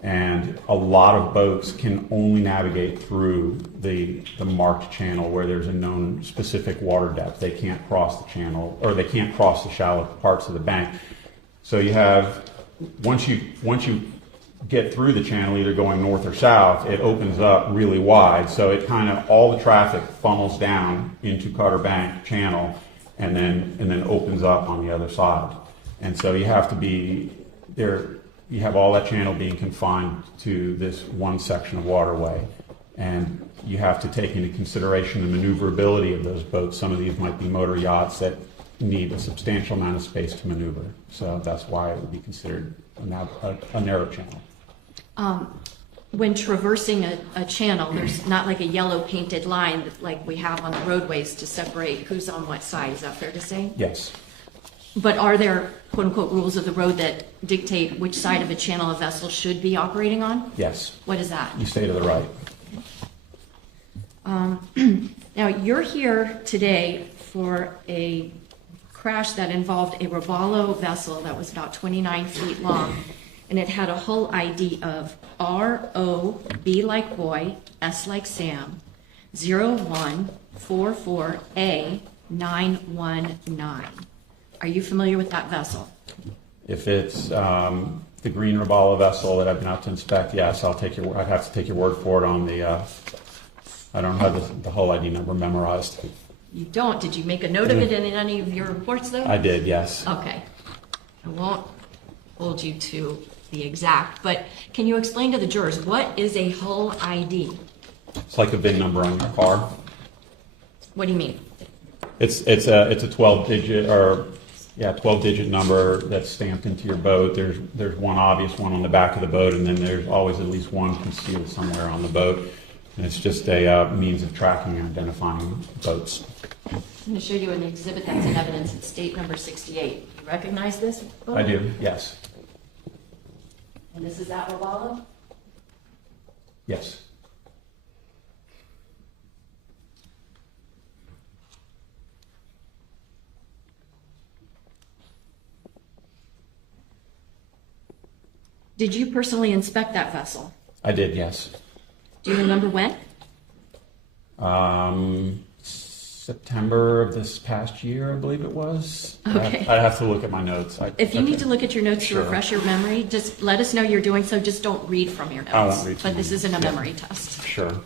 And a lot of boats can only navigate through the marked channel where there's a known specific water depth. They can't cross the channel, or they can't cross the shallow parts of the bank. So you have, once you get through the channel, either going north or south, it opens up really wide. So it kind of, all the traffic funnels down into Cutter Bank Channel and then opens up on the other side. And so you have to be there. You have all that channel being confined to this one section of waterway, and you have to take into consideration the maneuverability of those boats. Some of these might be motor yachts that need a substantial amount of space to maneuver, so that's why it would be considered a narrow channel. When traversing a channel, there's not like a yellow painted line like we have on the roadways to separate who's on what side. Is that fair to say? Yes. But are there quote-unquote rules of the road that dictate which side of a channel a vessel should be operating on? Yes. What is that? You stay to the right. Now, you're here today for a crash that involved a Robalo vessel that was about 29 feet long, and it had a hull ID of RO, B like boy, S like Sam, 0144A919. Are you familiar with that vessel? If it's the green Robalo vessel that I've been out to inspect, yes, I'd have to take your word for it on the, I don't have the whole ID number memorized. You don't? Did you make a note of it in any of your reports, though? I did, yes. Okay. I won't hold you to the exact, but can you explain to the jurors, what is a hull ID? It's like a VIN number on your car. What do you mean? It's a 12-digit number that's stamped into your boat. There's one obvious one on the back of the boat, and then there's always at least one concealed somewhere on the boat. And it's just a means of tracking and identifying boats. I'm going to show you an exhibit that's in evidence. It's state number 68. You recognize this boat? I do, yes. And this is at Robalo? Yes. Did you personally inspect that vessel? I did, yes. Do you remember when? September of this past year, I believe it was. Okay. I'd have to look at my notes. If you need to look at your notes to Sure. refresh your memory, just let us know you're doing so. Just don't read from your notes. I won't read from But this them. isn't a Yeah. memory test. Sure.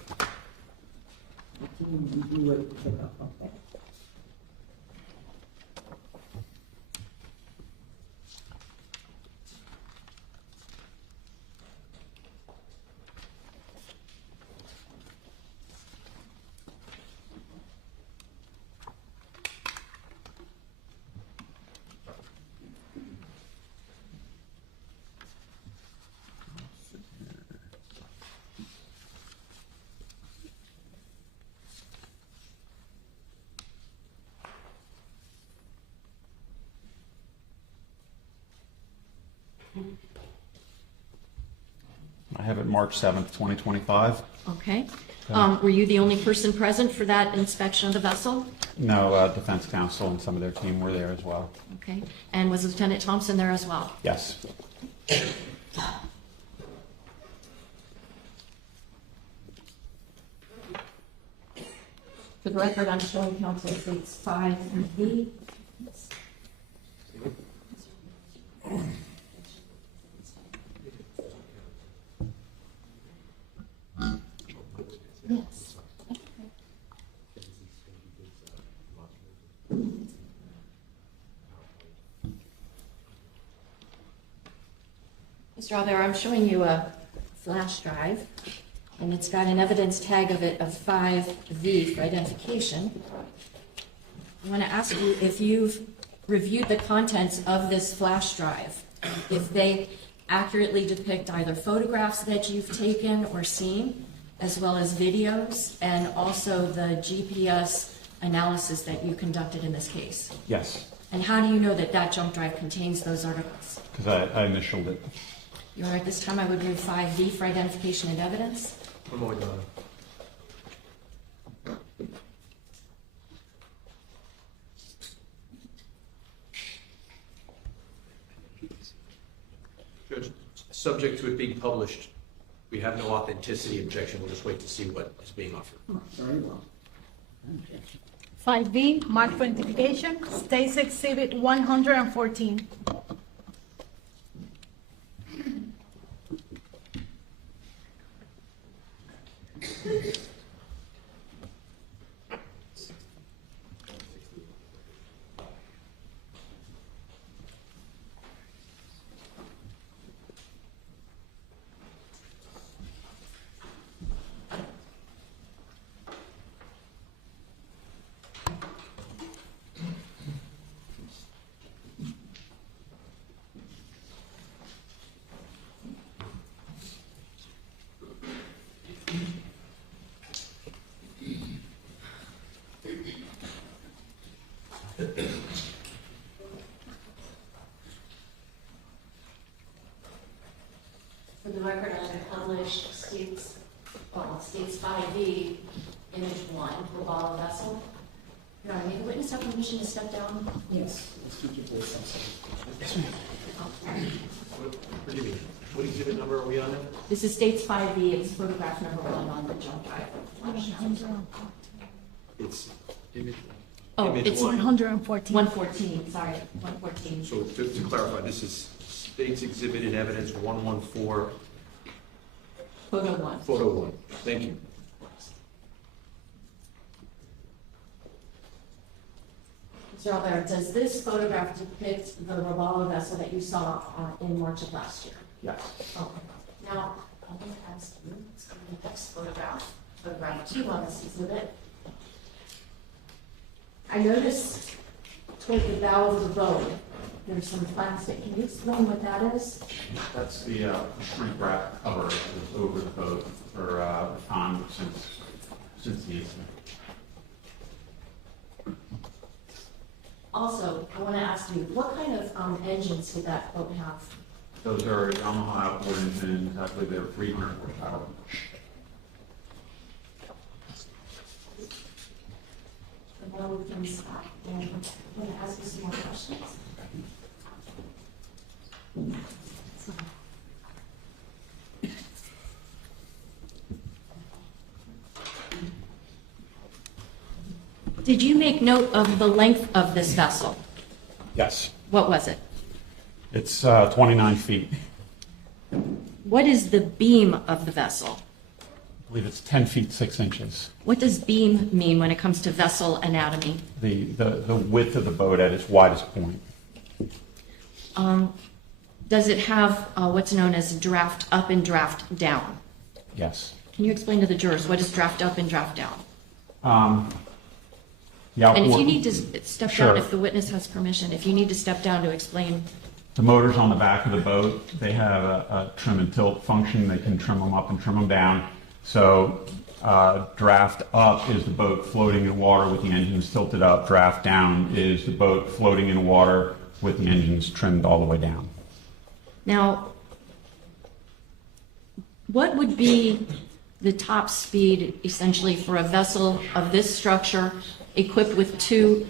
I have it March 7th, 2025. Okay. Were you the only person present for that inspection of the vessel? No, defense counsel and some of their team were there as well. Okay. And was Lieutenant Thompson there as well? Yes. For the record, I'm showing counsel states 5B. Yes. Mr. Alber, I'm showing you a flash drive, and it's got an evidence tag of it of 5V for identification. I want to ask you if you've reviewed the contents of this flash drive, if they accurately depict either photographs that you've taken or seen, as well as videos, and also the GPS analysis that you conducted in this case. Yes, And how do you know that that jump drive contains those articles? because I initialed it. Your Honor, at this time I would move 5V for identification and evidence. One more, Your Honor. Judge, subject to it being published, we have no authenticity objection. We'll just wait to see what is being offered. Very well. 5B, marked for identification, State's Exhibit 114. 1, Robalo vessel. Your Honor, may the witness have permission to step down? Yes. What do you mean? What exhibit number are we on now? This is States 5B, it's photograph number 1 on the jump drive. It's image. Oh, image it's 114. 114, sorry, 114. So to clarify, this is State's Exhibit in Evidence 114, Photo 1. Photo 1. Thank you. Mr. Alber, does this photograph depict the Robalo vessel that you saw in March of last year? Yes. Okay. Now, I'm going to ask you, let's go to the next photograph, photograph 2 on this exhibit. I noticed toward the bow of the boat, there's some plastic. Can you explain what that is? That's the shrink wrap cover that was over the boat for time since the incident. Also, I want to ask you, what kind of engines did that boat have? Those are Yamaha outboard engines. I believe they're 300 horsepower. And while we can stop, and I'm going to ask you some more questions. Did you make note of the length of this vessel? Yes. What was it? It's 29 feet. What is the beam of the vessel? I believe it's 10 feet 6 inches. What does beam mean when it comes to vessel anatomy? The width of the boat at its widest point. Does it have what's known as draft up and draft down? Yes. Can you explain to the jurors what is draft up and draft down? The And if outboard- you need to step Sure. down, if the witness has permission, if you need to step down to explain. The motors on the back of the boat, they have a trim and tilt function. They can trim them up and trim them down. So draft up is the boat floating in water with the engines tilted up. Draft down is the boat floating in water with the engines trimmed all the way down. Now, what would be the top speed essentially for a vessel of this structure equipped with two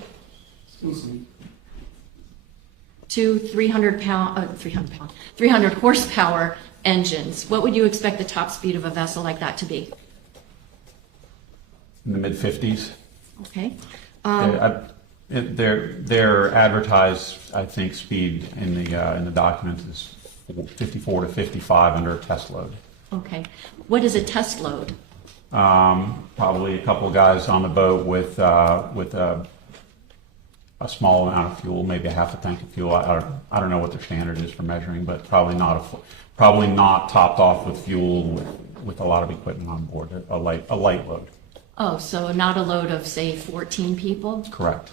300 horsepower engines? What would you expect the top speed of a vessel like that to be? In the mid 50s. Okay. Their advertised, I think, speed in the documents is 54 to 55 under a test load. Okay. What is a test load? Probably a couple of guys on the boat with a small amount of fuel, maybe a half a tank of fuel. I don't know what their standard is for measuring, but probably not topped off with fuel with a lot of equipment on board. A light load. Oh, so not a load of, say, 14 people? Correct.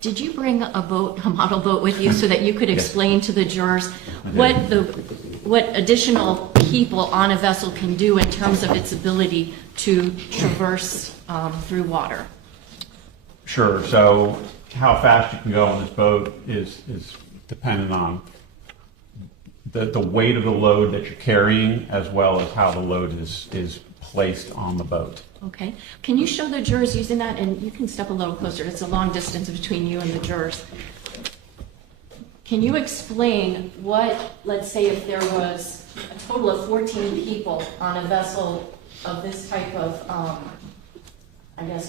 Did you bring a model boat with you so that you could explain to the jurors what additional people on a vessel can do in terms of its ability to traverse through water? Sure. So how fast you can go on this boat is dependent on the weight of the load that you're carrying, as well as how the load is placed on the boat. Okay. Can you show the jurors using that? And you can step a little closer. It's a long distance between you and the jurors. Can you explain what, let's say if there was a total of 14 people on a vessel of this type of,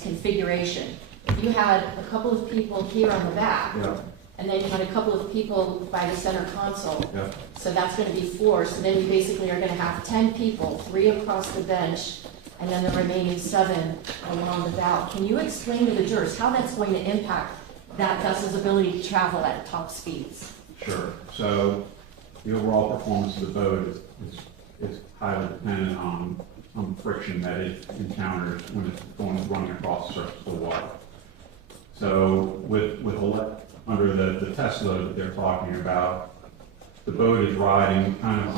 configuration. If you had a couple of people here on the back, and then you had a couple of people by the center console, so that's going to be 4. So then you basically are going to have 10 people, 3 across the bench, and then the remaining 7 along the bow. Can you explain to the jurors how that's going to impact that vessel's ability to travel at top speeds? Sure. So the overall performance of the boat is highly dependent on the friction that it encounters when it's running across the surface of the water. So under the test load that they're talking about, the boat is riding kind of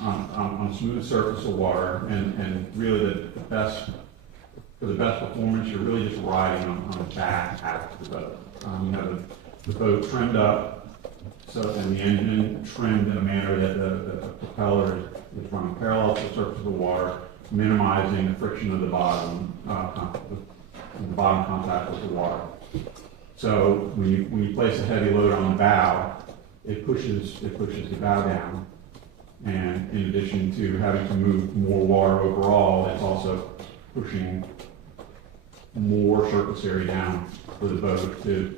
on a smooth surface of water, and really for the best performance, you're really just riding on the back half of the boat. You have the boat trimmed up, and the engine trimmed in a manner that the propeller is running parallel to the surface of the water, minimizing the friction of the bottom, the bottom contact with the water. So when you place a heavy load on the bow, it pushes the bow down. And in addition to having to move more water overall, it's also pushing more surface area down for the boat to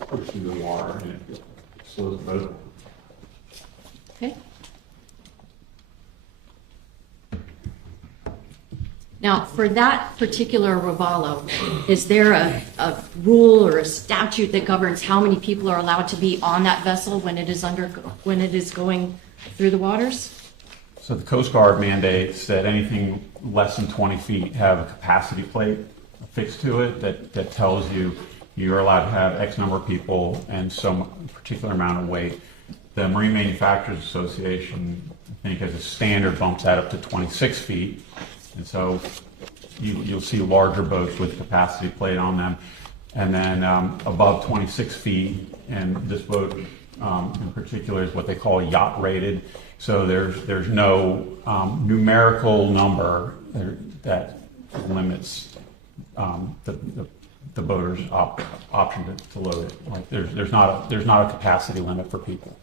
push through the water, and it slows the boat. Okay. Now, for that particular Robalo, is there a rule or a statute that governs how many people are allowed to be on that vessel when it is going through the waters? So the Coast Guard mandates that anything less than 20 feet have a capacity plate affixed to it that tells you you're allowed to have X number of people and some particular amount of weight. The Marine Manufacturers Association, I think, as a standard, bumps that up to 26 feet. And so you'll see larger boats with capacity plate on them. And then above 26 feet, and this boat in particular is what they call yacht rated. So there's no numerical number that limits the boater's option to load it. Like there's not a capacity limit for people.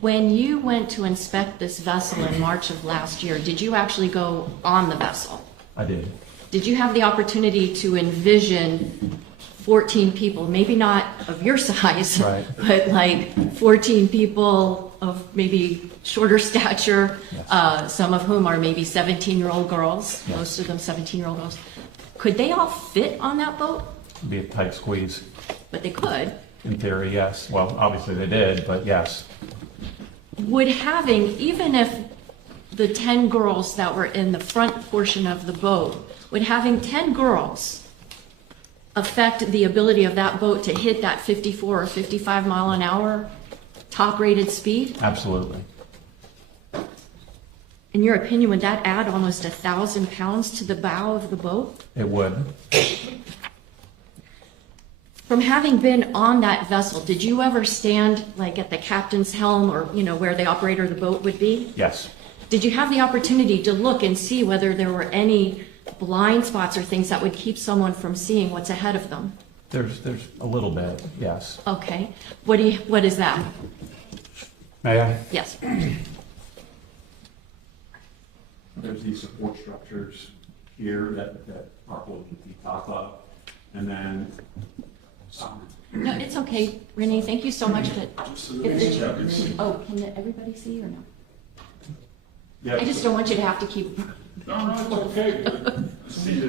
When you went to inspect this vessel in March of last year, did you actually go on the vessel? I did. Did you have the opportunity to envision 14 people, maybe not of your size, Right. but like 14 people of maybe shorter stature, Yes. some of whom are maybe 17-year-old girls, Yes. most of them 17-year-old girls. Could they all fit on that boat? It'd be a tight squeeze. But they could. In theory, yes. Well, obviously they did, but yes. Would having, even if the 10 girls that were in the front portion of the boat, would having 10 girls affect the ability of that boat to hit that 54 or 55 mile an hour top rated speed? Absolutely. In your opinion, would that add almost 1,000 pounds to the bow of the boat? It would. From having been on that vessel, did you ever stand like at the captain's helm or, where the operator of the boat would be? Yes. Did you have the opportunity to look and see whether there were any blind spots or things that would keep someone from seeing what's ahead of them? There's a little bit, yes. Okay. What is that? May I? Yes. There's these support structures here that are holding the top up, and then No, it's okay, Renee. Thank you so much. Oh, can everybody see or no? Yeah. I just don't want you to have to keep. No, it's okay.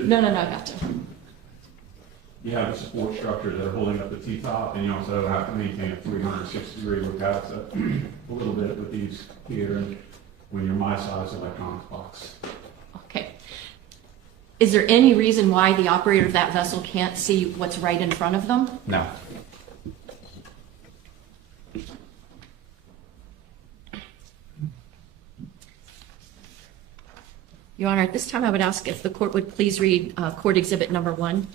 No, I got to. You have the support structures that are holding up the T-top, and you also have to maintain a 360-degree lookout. So a little bit with these here, and when you're my size electronics box. Okay. Is there any reason why the operator of that vessel can't see what's right in front of them? No. Your Honor, at this time I would ask if the court would please read Court Exhibit Number 1.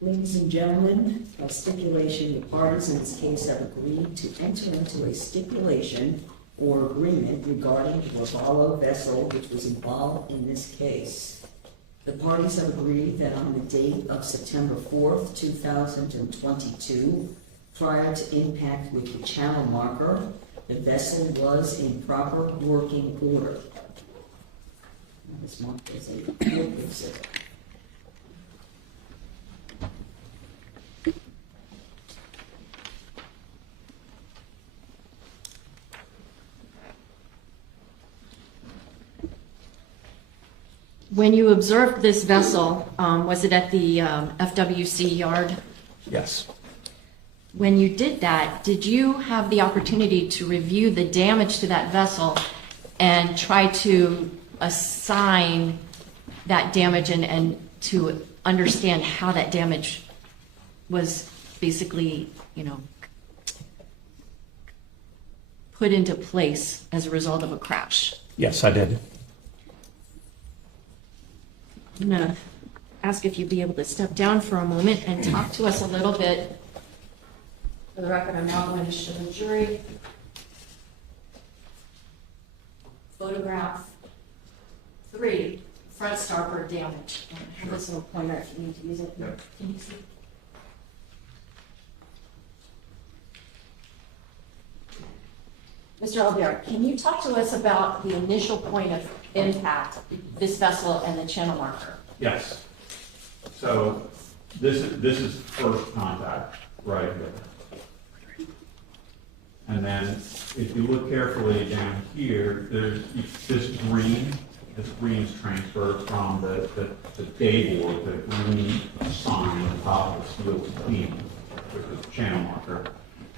Ladies and gentlemen, by stipulation, the parties in this case have agreed to enter into a stipulation or agreement regarding the Robalo vessel which was involved in this case. The parties have agreed that on the date of September 4th, 2022, prior to impact with the channel marker, the vessel was in proper working order. This marked as a court exhibit. When you observed this vessel, was it at the FWC yard? Yes. When you did that, did you have the opportunity to review the damage to that vessel and try to assign that damage and to understand how that damage was basically, put into place as a result of a crash. Yes, I did. I'm gonna ask if you'd be able to step down for a moment and talk to us a little bit. For the record, I'm now going to show the jury photograph 3, front starboard damage. I have this little pointer if you need to use it. Yep. Can you see? Mr. Alber, can you talk to us about the initial point of impact, this vessel and the channel marker? Yes. So this is first contact right here. And then if you look carefully down here, there's this green is transferred from the dayboard, the green sign on the top of the steel beam, which is the channel marker.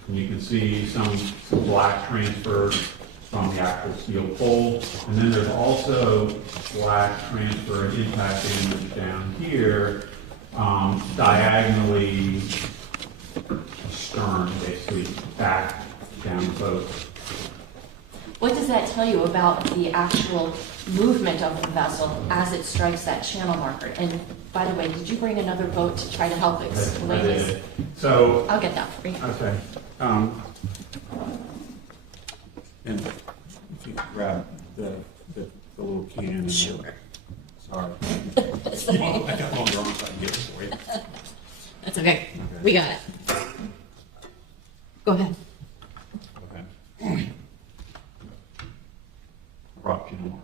And you can see some black transfer from the actual steel pole. And then there's also black transfer and impact damage down here, diagonally stern, basically back down the boat. What does that tell you about the actual movement of the vessel as it strikes that channel marker? And by the way, did you bring another boat to try to help explain I this? did. So, I'll get that for you. okay. And if you grab the little can. And Sure. Sorry. That's okay. I got longer arms, I can get it for you. That's okay. We got it. Go ahead. Okay. Rock channel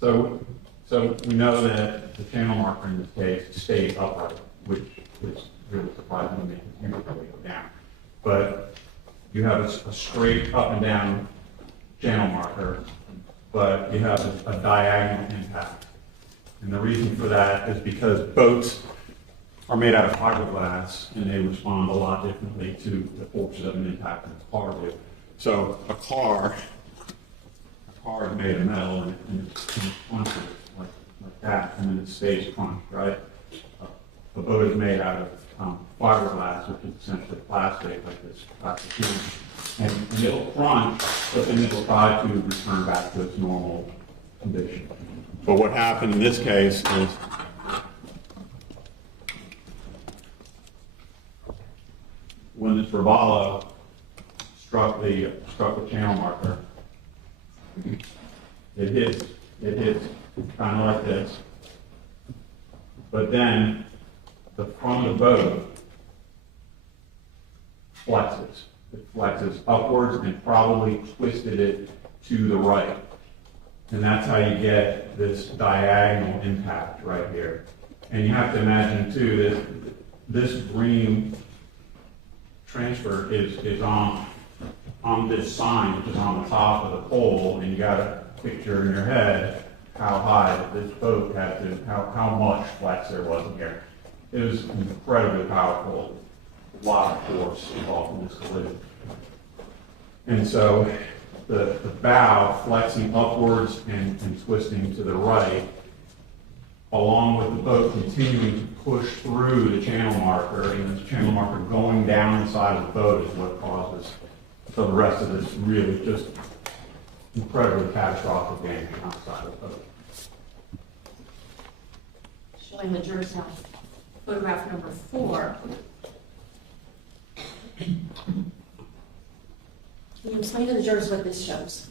marker. So we know that the channel marker in this case stays upright, which really surprising me. You would probably go down, but you have a straight up and down channel marker, but you have a diagonal impact. And the reason for that is because boats are made out of fiberglass and they respond a lot differently to the forces of an impact than a car do. So a car is made of metal and it's crunches like that, and then it stays crunched, right? The boat is made out of fiberglass, which is essentially plastic, like this plastic tube. And it'll crunch, but then it'll try to return back to its normal condition. But what happened in this case is when this Robalo struck the channel marker, it hits kind of like this. But then the front of the boat flexes. It flexes upwards and probably twisted it to the right. And that's how you get this diagonal impact right here. And you have to imagine too that this green transfer is on this sign, which is on the top of the pole, and you got to picture in your head how high this boat had to, how much flex there was in here. It was incredibly powerful, a lot of force involved in this collision. And so the bow flexing upwards and twisting to the right, along with the boat continuing to push through the channel marker, and the channel marker going down the side of the boat is what causes the rest of this really just incredibly catastrophic damage outside of the boat. Showing the jurors now photograph number 4. Can you explain to the jurors what this shows?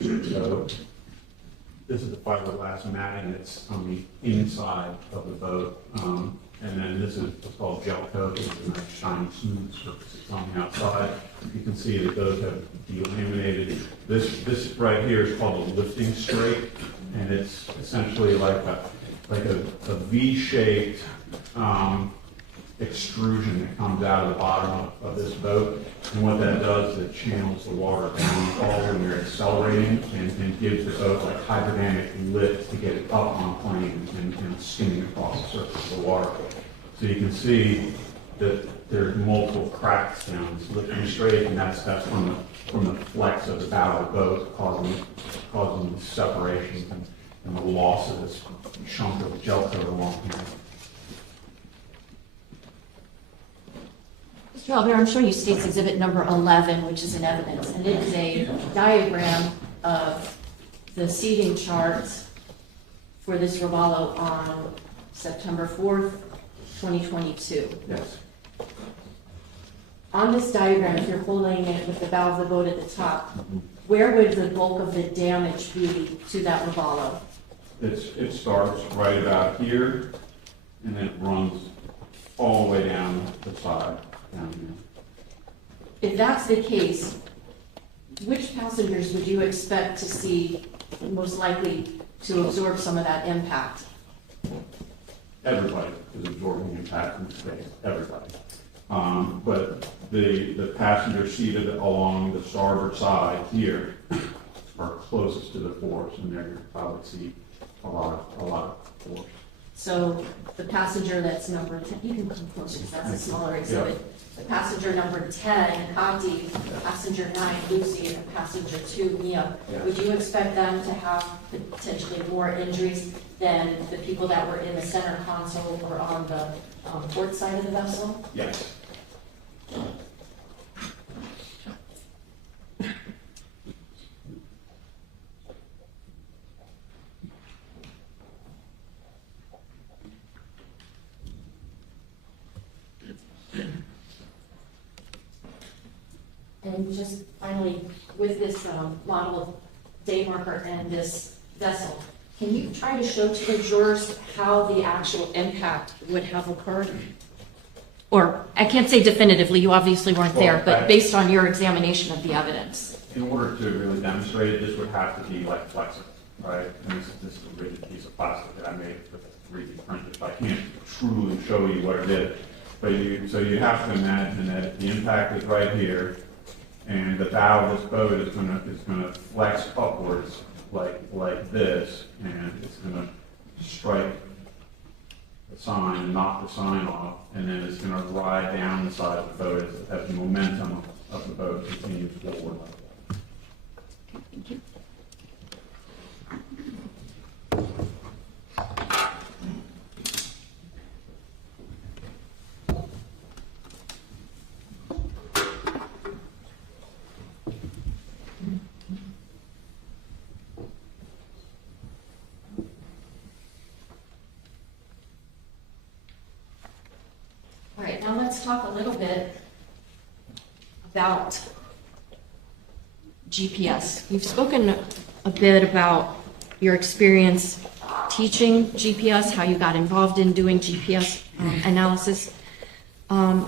So this is the fiberglass matting that's on the inside of the boat. And then this is what's called gel coat, which is a nice shiny smooth surface on the outside. You can see that those have delaminated. This right here is called a lifting straight, and it's essentially like a V-shaped extrusion that comes out of the bottom of this boat. And what that does is it channels the water down when you're accelerating and gives the boat like hydrodynamic lift to get it up on plane and skimming across the surface of the water. So you can see that there's multiple cracks down this lifting straight, and that's from the flex of the bow of the boat causing the separation and the loss of this chunk of gel coat along here. Mr. Alber, I'm showing you State's Exhibit number 11, which is in evidence, and it is a diagram of the seating charts for this Robalo on September 4th, 2022. Yes. On this diagram, if you're holding it with the bow of the boat at the top, where would the bulk of the damage be to that Robalo? It starts right about here, and then it runs all the way down the side, down here. If that's the case, which passengers would you expect to see most likely to absorb some of that impact? Everybody is absorbing impact in space, everybody. But the passengers seated along the starboard side here are closest to the force, and they're going to probably see a lot of force. So the passenger that's number 10, you can come closer because that's a smaller exhibit. The passenger number 10, Katy, passenger 9, Lucy, and passenger 2, Mia, would you expect them to have potentially more injuries than the people that were in the center console or on the port side of the vessel? Yes. And just finally, with this model day marker and this vessel, can you try to show to the jurors how the actual impact would have occurred? Or, I can't say definitively, you obviously weren't there, but based on your examination of the evidence. In order to really demonstrate it, this would have to be like flexible, right? And this is a rigid piece of plastic that I made with a 3D printed. I can't truly show you what it is. But you have to imagine that the impact is right here, and the bow of this boat is going to flex upwards like this, and it's going to strike the sign and knock the sign off, and then it's going to ride down the side of the boat as the momentum of the boat continues forward. Thank you. All right, now let's talk a little bit about GPS. You've spoken a bit about your experience teaching GPS, how you got involved in doing GPS analysis. Can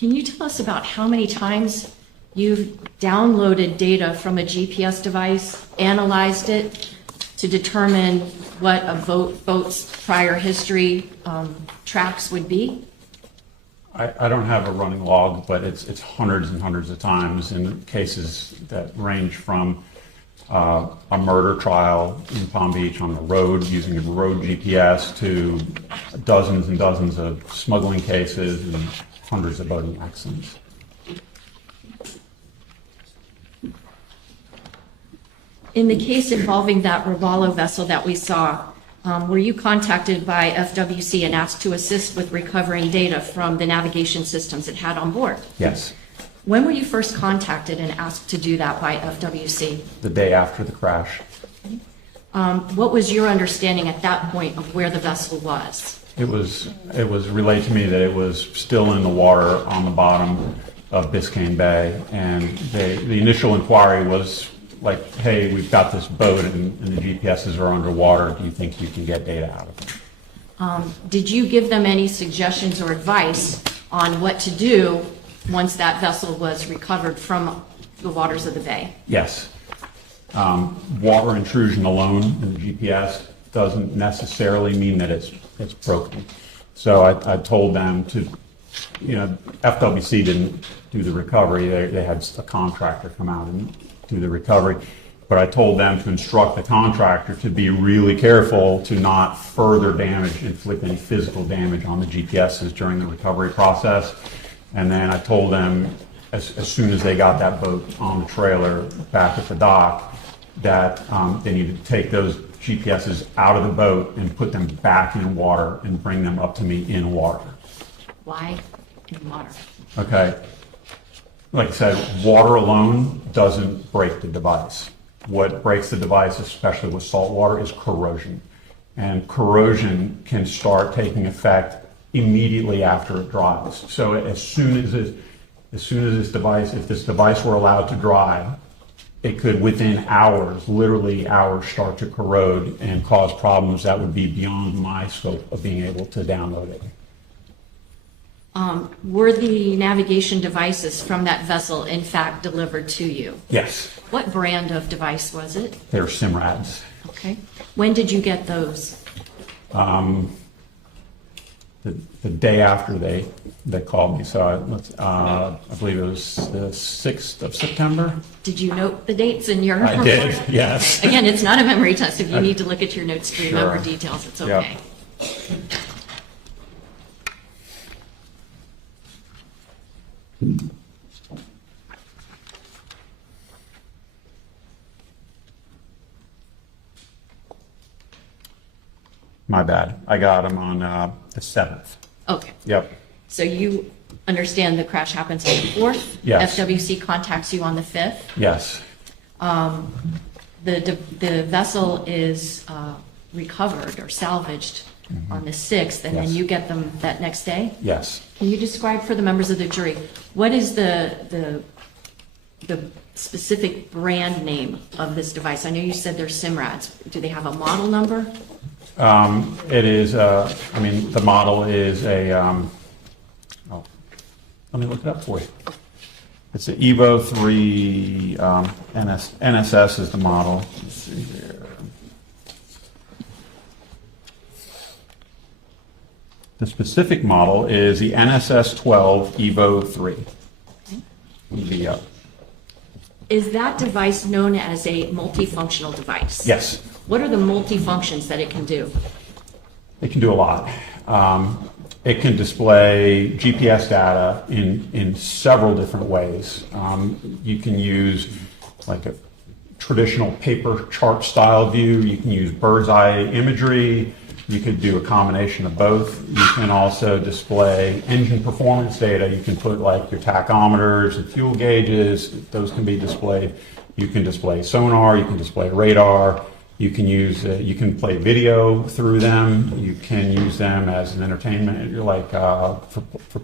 you tell us about how many times you've downloaded data from a GPS device, analyzed it to determine what a boat's prior history tracks would be? I don't have a running log, but it's hundreds and hundreds of times in cases that range from a murder trial in Palm Beach on the road using a road GPS to dozens and dozens of smuggling cases and hundreds of boating accidents. In the case involving that Robalo vessel that we saw, were you contacted by FWC and asked to assist with recovering data from the navigation systems it had on board? Yes. When were you first contacted and asked to do that by FWC? The day after the crash. What was your understanding at that point of where the vessel was? It was relayed to me that it was still in the water on the bottom of Biscayne Bay, and the initial inquiry was like, hey, we've got this boat and the GPSs are underwater. Do you think you can get data out of it? Did you give them any suggestions or advice on what to do once that vessel was recovered from the waters of the bay? Yes. Water intrusion alone in the GPS doesn't necessarily mean that it's broken. So I told them to, FWC didn't do the recovery. They had a contractor come out and do the recovery. But I told them to instruct the contractor to be really careful to not further inflict any physical damage on the GPSs during the recovery process. And then I told them as soon as they got that boat on the trailer back at the dock that they needed to take those GPSs out of the boat and put them back in water and bring them up to me in water. Why in water? Okay. Like I said, water alone doesn't break the device. What breaks the device, especially with salt water, is corrosion. And corrosion can start taking effect immediately after it dries. So as soon as if this device were allowed to dry, it could within hours, literally hours, start to corrode and cause problems that would be beyond my scope of being able to download it. Were the navigation devices from that vessel in fact delivered to you? Yes, What brand of device was it? they're SIMRADs. Okay. When did you get those? The day after they called me, so I believe it was the 6th of September. Did you note the dates in your I report? did, yes. Again, it's not a memory test. If you need to look at your notes to remember Sure. details, it's Yep. okay. My bad. I got them on the 7th. Okay. Yep. So you understand the crash happens on the 4th? Yes. FWC contacts you on the 5th? Yes. The vessel is recovered or salvaged on the 6th, and then Yes. you get them that next day? Yes. Can you describe for the members of the jury, what is the specific brand name of this device? I know you said they're SIMRADs. Do they have a model number? It is, the model is let me look it up for you. It's the Evo 3 NSS is the model. Let's see here. The specific model is the NSS 12 Evo 3. EVO. Is that device known as a multifunctional device? Yes. What are the multifunctions that it can do? It can do a lot. It can display GPS data in several different ways. You can use like a traditional paper chart style view. You can use bird's eye imagery. You could do a combination of both. You can also display engine performance data. You can put like your tachometers and fuel gauges. Those can be displayed. You can display sonar. You can display radar. You can use, you can play video through them. You can use them as an entertainment, like for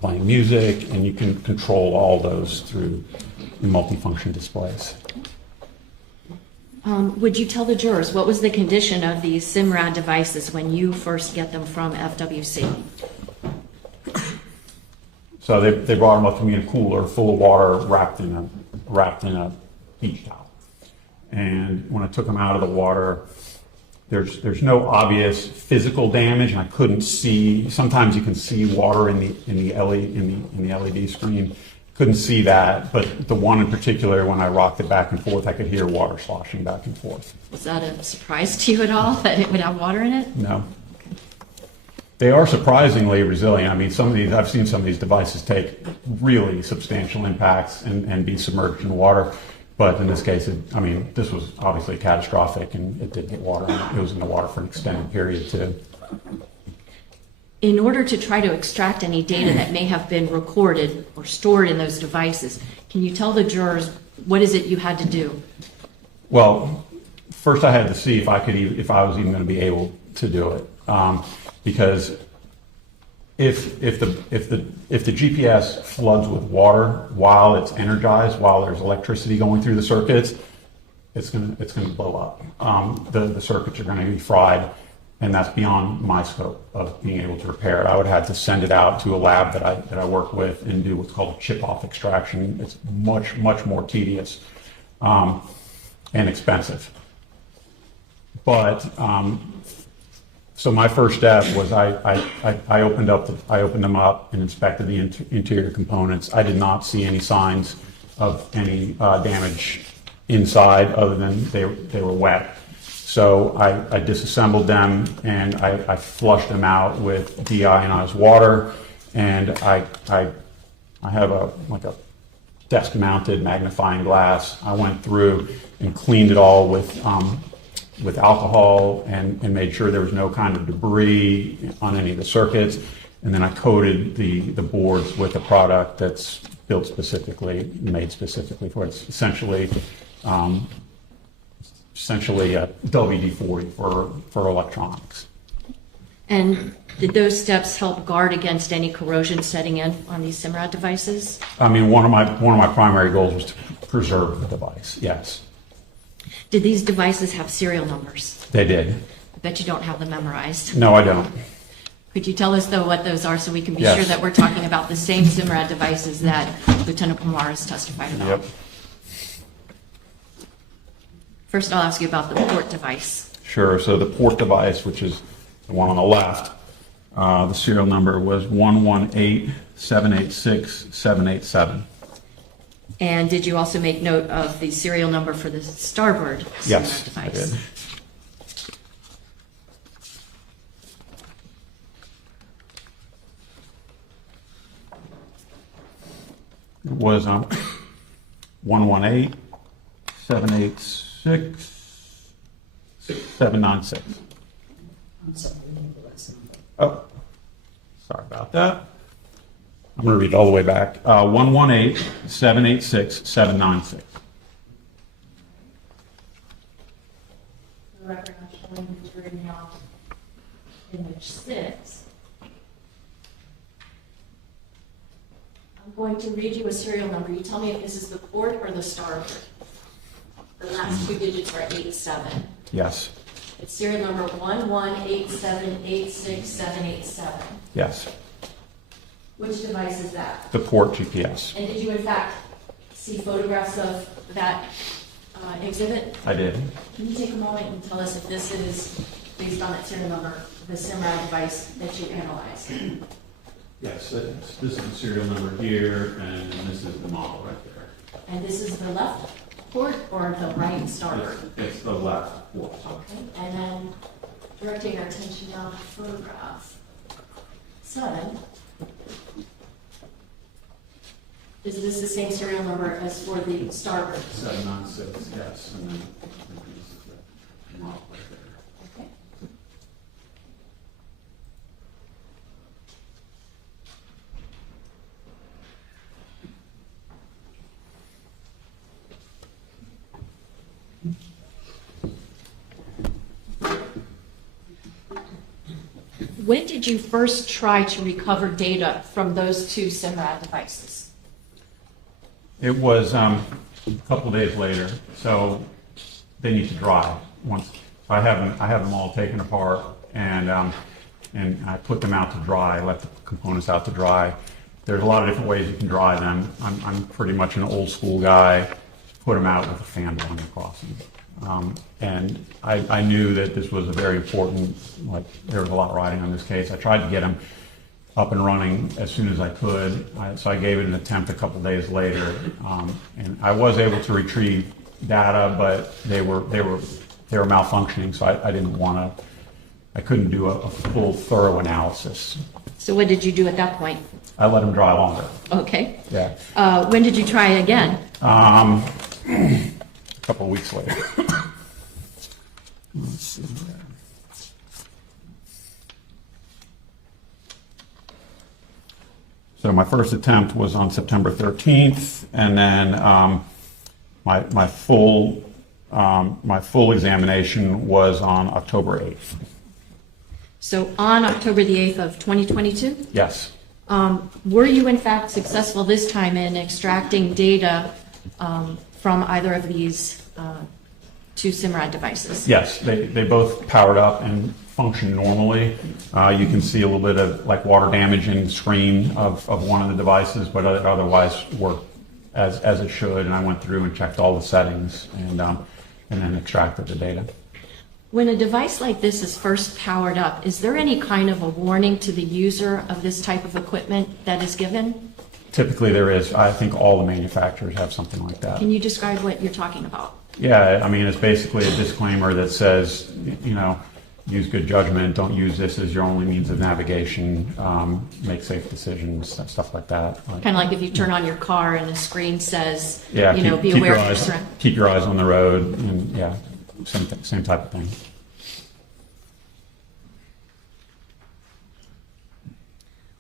playing music, and you can control all those through the multifunction displays. Would you tell the jurors, what was the condition of these SIMRAD devices when you first get them from FWC? So they brought them up to me in a cooler full of water wrapped in a beach towel. And when I took them out of the water, there's no obvious physical damage, and I couldn't see. Sometimes you can see water in the LED screen. Couldn't see that, but the one in particular, when I rocked it back and forth, I could hear water sloshing back and forth. Was that a surprise to you at all, that it would have water in it? No. They are surprisingly resilient. I mean, I've seen some of these devices take really substantial impacts and be submerged in water. But in this case, this was obviously catastrophic, and it did get water. It was in the water for an extended period too. In order to try to extract any data that may have been recorded or stored in those devices, can you tell the jurors what is it you had to do? Well, first I had to see if I was even going to be able to do it, because if the GPS floods with water while it's energized, while there's electricity going through the circuits, it's going to blow up. The circuits are going to be fried, and that's beyond my scope of being able to repair it. I would have to send it out to a lab that I work with and do what's called chip-off extraction. It's much more tedious and expensive. But so my first step was I opened them up and inspected the interior components. I did not see any signs of any damage inside, other than they were wet. So I disassembled them, and I flushed them out with deionized water, and I have a desk-mounted magnifying glass. I went through and cleaned it all with alcohol and made sure there was no kind of debris on any of the circuits. and then I coated the boards with a product that's built specifically, made specifically for it. It's essentially a WD-40 for electronics. And did those steps help guard against any corrosion setting in on these Simrad devices? I mean, one of my primary goals was to preserve the device. Yes, Did these devices have serial numbers? they did. I bet you don't have them memorized. No, I don't. Could you tell us, though, what those are so we can be Yes. sure that we're talking about the same Simrad devices that Lieutenant Pomar has testified about? Yep. First, I'll ask you about the port device. Sure. So the port device, which is the one on the left, the serial number was 118786787. And did you also make note of the serial number for the starboard Simrad Yes, I device? did. It was 118786796. I'm sorry, I didn't put some. Oh, sorry about that. I'm going to read it all the way back. 118786796. The record I'm showing is reading off image 6. I'm going to read you a serial number. You tell me if this is the port or the starboard. The last 2 digits are 87. Yes, It's serial number 118786787. yes. Which device is that? The port GPS. And did you in fact see photographs of that exhibit? I did. Can you take a moment and tell us if this is, based on that serial number, the Simrad device that you analyzed? Yes, this is the serial number here, and this is the model right there. And this is the left port or the right starboard? It's the left port. Okay, and then directing our attention now to photograph 7. Is this the same serial number as for the starboard? 796, yes, and then this is the model right there. Okay. When did you first try to recover data from those 2 Simrad devices? It was a couple of days later, so they need to dry. Once I have them all taken apart, and I put them out to dry. I let the components out to dry. There's a lot of different ways you can dry them. I'm pretty much an old school guy. Put them out with a fan blowing across them. And I knew that this was a very important, like there was a lot riding on this case. I tried to get them up and running as soon as I could. So I gave it an attempt a couple days later, and I was able to retrieve data, but they were malfunctioning. So I didn't want to. I couldn't do a full, thorough analysis. So what did you do at that point? I let them dry longer. Okay. Yeah. When did you try again? A couple of weeks later. Let's see. So my first attempt was on September 13th, and then my full examination was on October 8th. So on October the 8th of 2022? Yes. Were you in fact successful this time in extracting data from either of these 2 Simrad devices? Yes, they both powered up and function normally. You can see a little bit of like water damage in the screen of one of the devices, but otherwise worked as it should. And I went through and checked all the settings and then extracted the data. When a device like this is first powered up, is there any kind of a warning to the user of this type of equipment that is given? Typically there is. I think all the manufacturers have something like that. Can you describe what you're talking about? Yeah, I mean, it's basically a disclaimer that says, use good judgment, don't use this as your only means of navigation, make safe decisions, stuff like that. Kind of like if you turn on your car and the screen says, Yeah, be aware of your surroundings. keep your eyes on the road, and yeah, same type of thing.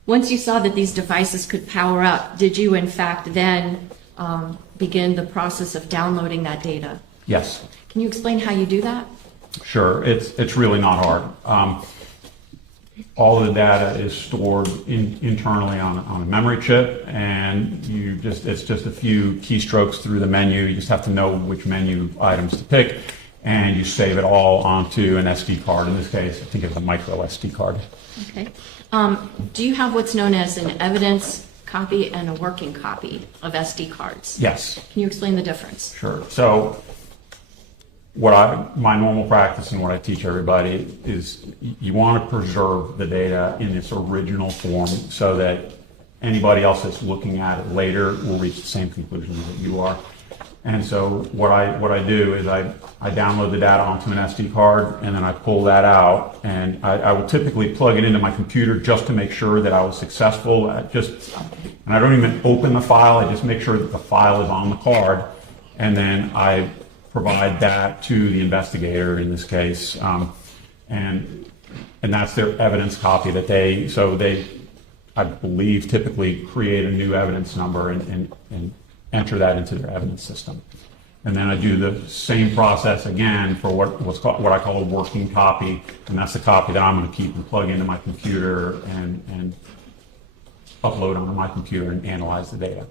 Once you saw that these devices could power up, did you in fact then begin the process of downloading that data? Yes. Can you explain how you do that? Sure, it's really not hard. All of the data is stored internally on a memory chip, and it's just a few keystrokes through the menu. You just have to know which menu items to pick, and you save it all onto an SD card. In this case, I think it's a micro SD card. Okay. Do you have what's known as an evidence copy and a working copy of SD cards? Yes. Can you explain the difference? Sure. So my normal practice and what I teach everybody is you want to preserve the data in its original form so that anybody else that's looking at it later will reach the same conclusion that you are. And so what I do is I download the data onto an SD card, and then I pull that out, and I will typically plug it into my computer just to make sure that I was successful and I don't even open the file, I just make sure that the file is on the card, and then I provide that to the investigator in this case, and that's their evidence copy that they, I believe, typically create a new evidence number and enter that into their evidence system. And then I do the same process again for what I call a working copy, and that's the copy that I'm going to keep and plug into my computer and upload onto my computer and analyze the data.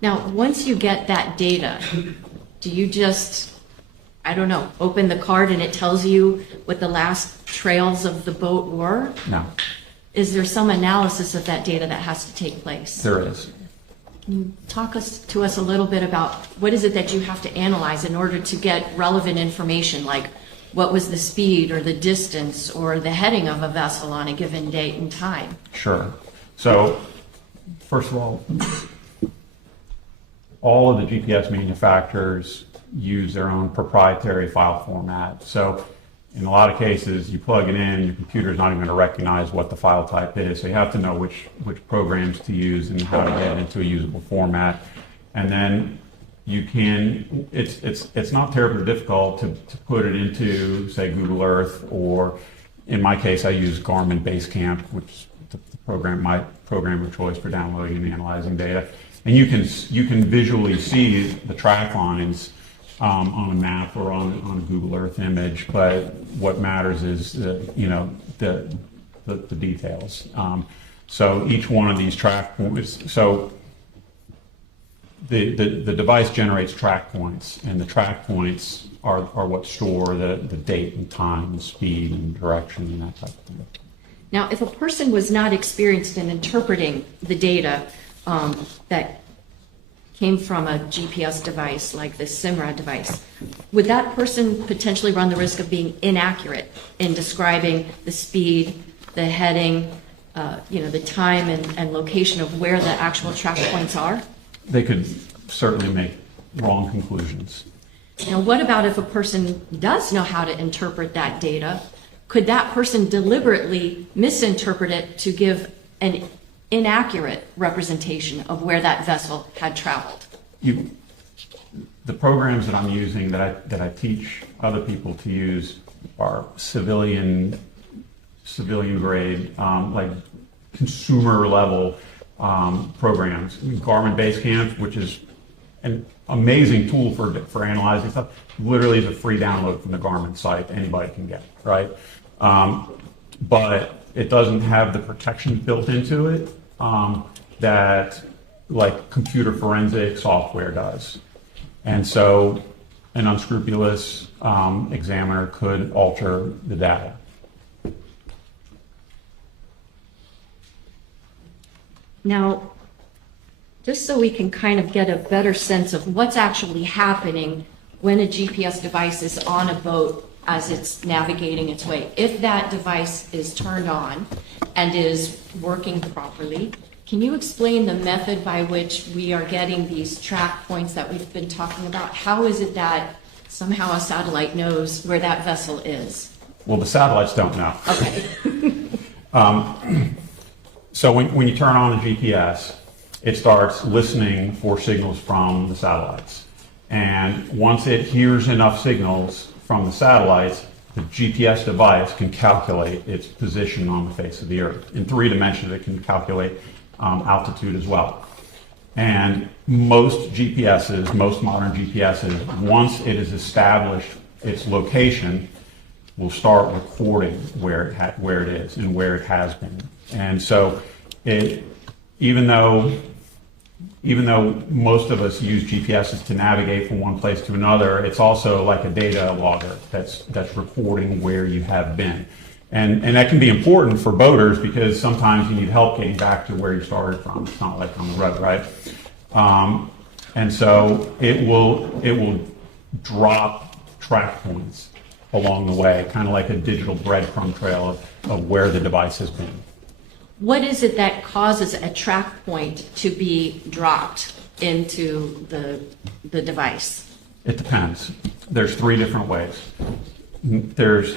Now, once you get that data, do you just, I don't know, open the card and it tells you what the last trails of the boat were? No. Is there some analysis of that data that has to take place? There is. Can you talk to us a little bit about what is it that you have to analyze in order to get relevant information, like what was the speed or the distance or the heading of a vessel on a given date and time? Sure. So, first of all of the GPS manufacturers use their own proprietary file format. So in a lot of cases, you plug it in, your computer's not even going to recognize what the file type is. So you have to know which programs to use and how to get it into a usable format. And then you can, it's not terribly difficult to put it into, say, Google Earth, or in my case, I use Garmin Basecamp, which is my program of choice for downloading and analyzing data. And you can visually see the track lines on a map or on a Google Earth image, but what matters is the details. So each one of these track points, so the device generates track points, and the track points are what store the date and time and speed and direction and that type of thing. Now, if a person was not experienced in interpreting the data that came from a GPS device like the SIMRAD device, would that person potentially run the risk of being inaccurate in describing the speed, the heading, the time and location of where the actual track points are? They could certainly make wrong conclusions. Now, what about if a person does know how to interpret that data? Could that person deliberately misinterpret it to give an inaccurate representation of where that vessel had traveled? The programs that I'm using that I teach other people to use are civilian grade, like consumer level programs. Garmin Basecamp, which is an amazing tool for analyzing stuff, literally is a free download from the Garmin site. Anybody can get, right? But it doesn't have the protections built into it that like computer forensic software does. And so an unscrupulous examiner could alter the data. Now, just so we can kind of get a better sense of what's actually happening when a GPS device is on a boat as it's navigating its way, if that device is turned on and is working properly, can you explain the method by which we are getting these track points that we've been talking about? How is it that somehow a satellite knows where that vessel is? Well, the satellites don't know. Okay. So when you turn on the GPS, it starts listening for signals from the satellites. And once it hears enough signals from the satellites, the GPS device can calculate its position on the face of the earth. In 3 dimensions, it can calculate altitude as well. And most GPSs, most modern GPSs, once it is established its location, will start recording where it is and where it has been. And so, even though most of us use GPSs to navigate from one place to another, it's also like a data logger that's recording where you have been. And that can be important for boaters because sometimes you need help getting back to where you started from. It's not like on the road, right? And so it will drop track points along the way, kind of like a digital breadcrumb trail of where the device has been. What is it that causes a track point to be dropped into the device? It depends. There's 3 different ways. There's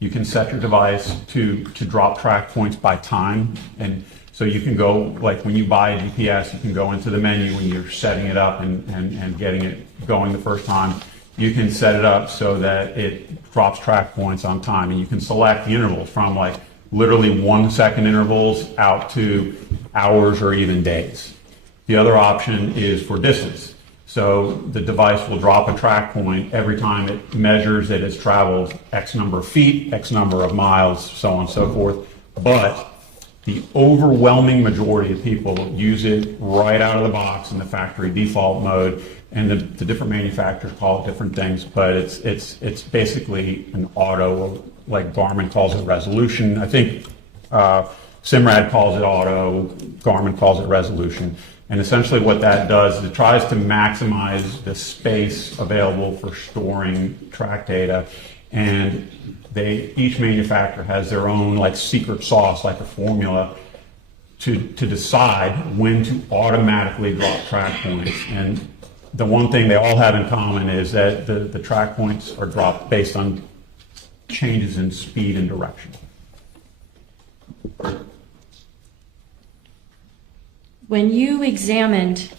you can set your device to drop track points by time, and so you can go, like when you buy a GPS, you can go into the menu when you're setting it up and getting it going the first time. You can set it up so that it drops track points on time, and you can select the intervals from like literally 1 second intervals out to hours or even days. The other option is for distance. So the device will drop a track point every time it measures that it's traveled X number of feet, X number of miles, so on and so forth. But the overwhelming majority of people use it right out of the box in the factory default mode, and the different manufacturers call it different things, but it's basically an auto, like Garmin calls it resolution. I think Simrad calls it auto, Garmin calls it resolution. And essentially what that does is it tries to maximize the space available for storing track data, and each manufacturer has their own like secret sauce, like a formula to decide when to automatically drop track points. And the one thing they all have in common is that the track points are dropped based on changes in speed and direction. When you examined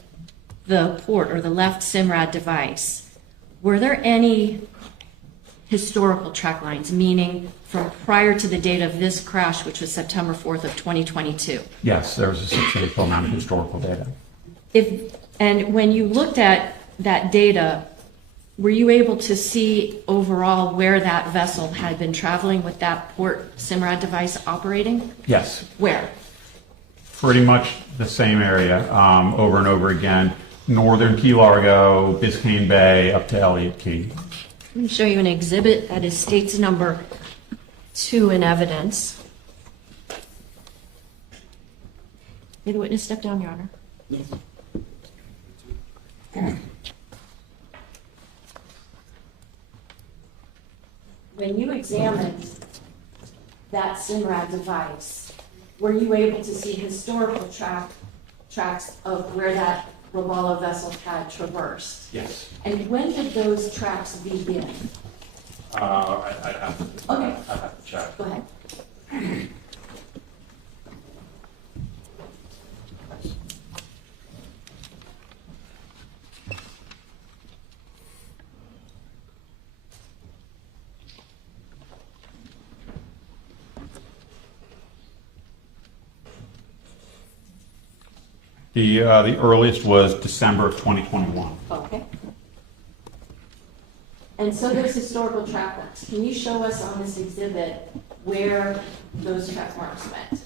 the port or the left Simrad device, were there any historical track lines, meaning from prior to the date of this crash, which was September 4th of 2022? Yes, there was a substantial amount of historical data. And when you looked at that data, were you able to see overall where that vessel had been traveling with that port Simrad device operating? Yes. Where? Pretty much the same area over and over again. Northern Key Largo, Biscayne Bay, up to Elliott Key. Let me show you an exhibit that is states number 2 in evidence. May the witness step down, Your Honor. Yes. When you examined that Simrad device, were you able to see historical tracks of where that Robalo vessel had traversed? Yes. And when did those tracks begin? I'd have to check. Go ahead. The earliest was December of 2021. Okay. And so those historical track marks, can you show us on this exhibit where those track marks went?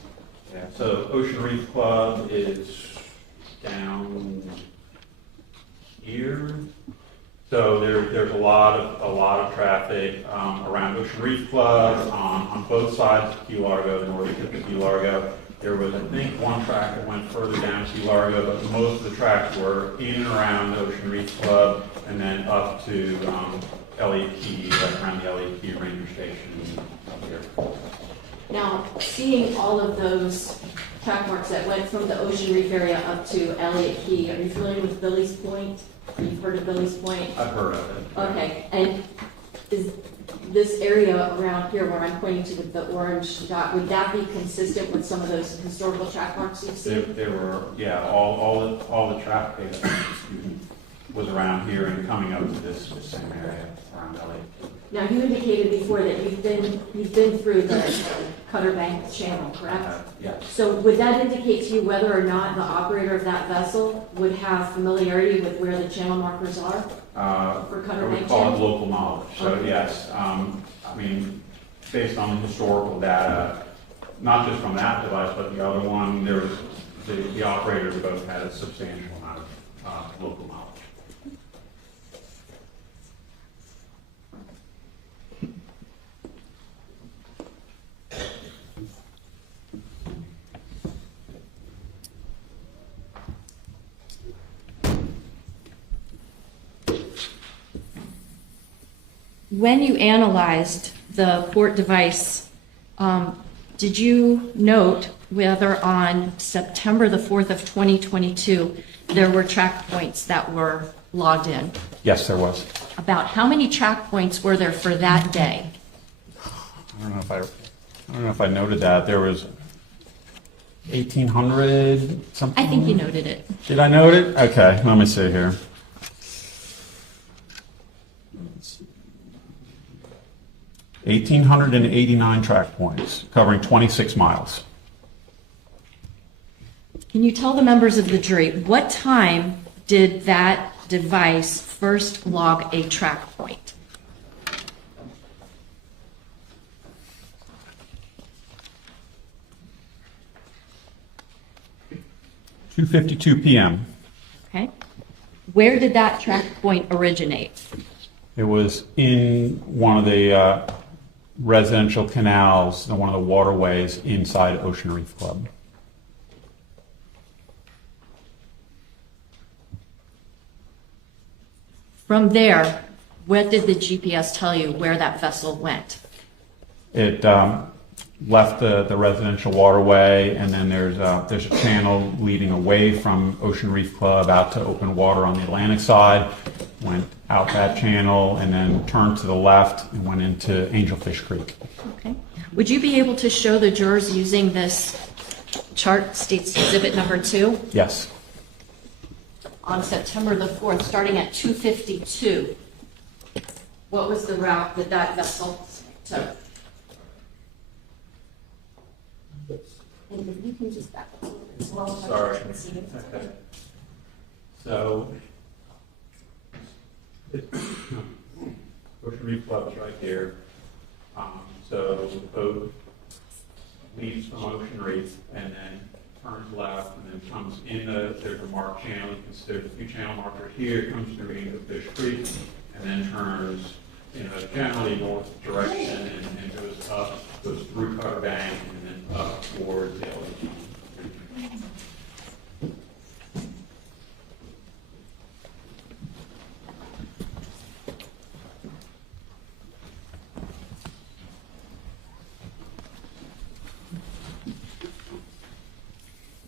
Yeah. So Ocean Reef Club is down here. So there's a lot of traffic around Ocean Reef Club on both sides of Key Largo, the northern tip of Key Largo. There was, I think, one track that went further down Key Largo, but most of the tracks were in and around Ocean Reef Club, and then up to Elliott Key, right around the Elliott Key Ranger Station up here. Now, seeing all of those track marks that went from the Ocean Reef area up to Elliott Key, are you familiar with Billy's Point? You've heard of Billy's Point? I've heard of it. Okay, and is this area around here where I'm pointing to with the orange dot, would that be consistent with some of those historical track marks you've seen? There were, yeah, all the traffic data was around here and coming up to this same area around Elliott Key. Now, you indicated before that you've been through the Cutter Bank channel, correct? Yes. So would that indicate to you whether or not the operator of that vessel would have familiarity with where the channel markers are? For Cutter I would Bank call it channel? local knowledge. So Okay. yes, I mean, based on historical data, not just from that device, but the other one, there was, the operators of both had a substantial amount of local knowledge. When you analyzed the port device, did you note whether on September the 4th of 2022, there were track points that were logged in? Yes, there was. About how many track points were there for that day? I don't know if I noted that. There was 1,800 something. I think you noted it. Did I note it? Okay, let me see here. 1,889 track points, covering 26 miles. Can you tell the members of the jury, what time did that device first log a track point? (2:52 p.m.). Okay. Where did that track point originate? It was in one of the residential canals, one of the waterways inside Ocean Reef Club. From there, what did the GPS tell you where that vessel went? It left the residential waterway, and then there's a channel leading away from Ocean Reef Club out to open water on the Atlantic side, went out that channel, and then turned to the left and went into Angelfish Creek. Okay. Would you be able to show the jurors using this chart, states exhibit number 2? Yes. On September the 4th, starting at 2:52, what was the route that that vessel took? And if you can just back up a little bit as well. so I can see it. Okay. So, Ocean Reef Club is right here. So the boat leaves from Ocean Reef and then turns left and then comes in there's a marked channel. There's a few channel markers here, comes through Angelfish Creek, and then turns in a generally north direction and goes up, goes through Cutter Bank and then up towards the LA.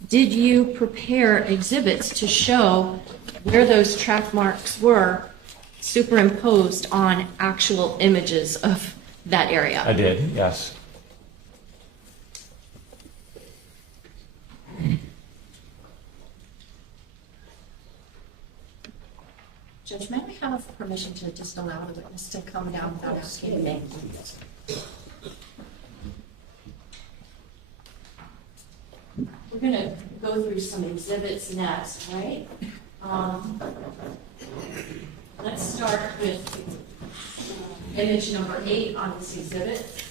Did you prepare exhibits to show where those track marks were superimposed on actual images of that area? I did, yes. Judge, may I have permission to just allow the witness to come down without asking a name? We're going to go through some exhibits next, right? Let's start with image number 8 on this exhibit.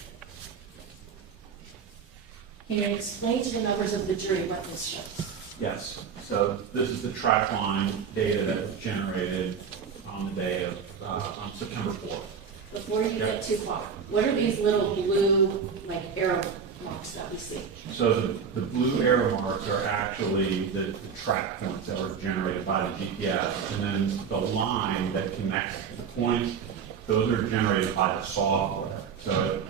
Can you explain to the members of the jury what this shows? Yes. So this is the track line data that was generated on the day of on September 4th. Before you get too far, what are these little blue, like, arrow marks that we see? So the blue arrow marks are actually the track points that were generated by the GPS, and then the line that connects the points, those are generated by the software. So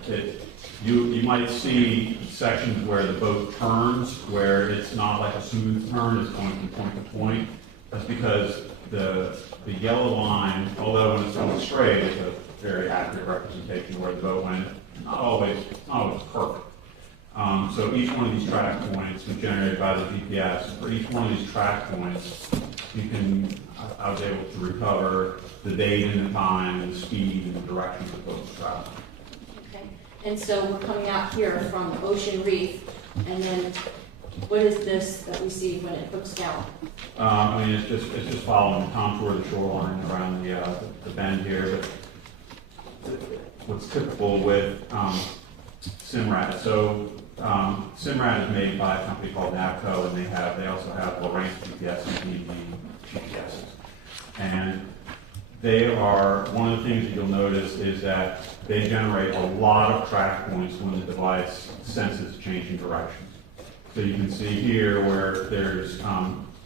you might see sections where the boat turns, where it's not like a smooth turn, it's going from point to point. That's because the yellow line, although when it's going straight, is a very accurate representation of where the boat went. Not always perfect. So each one of these track points was generated by the GPS. For each one of these track points, I was able to recover the date and the time, and the speed and the direction of the boat was traveling. Okay. And so we're coming out here from Ocean Reef, and then what is this that we see when it hooks down? I mean, it's just following the contour of the shoreline around the bend here. But what's typical with Simrad, so Simrad is made by a company called Navco, and they also have Lourdes GPS and DD GPSs. And they are, one of the things that you'll notice is that they generate a lot of track points when the device senses changing directions. So you can see here where there's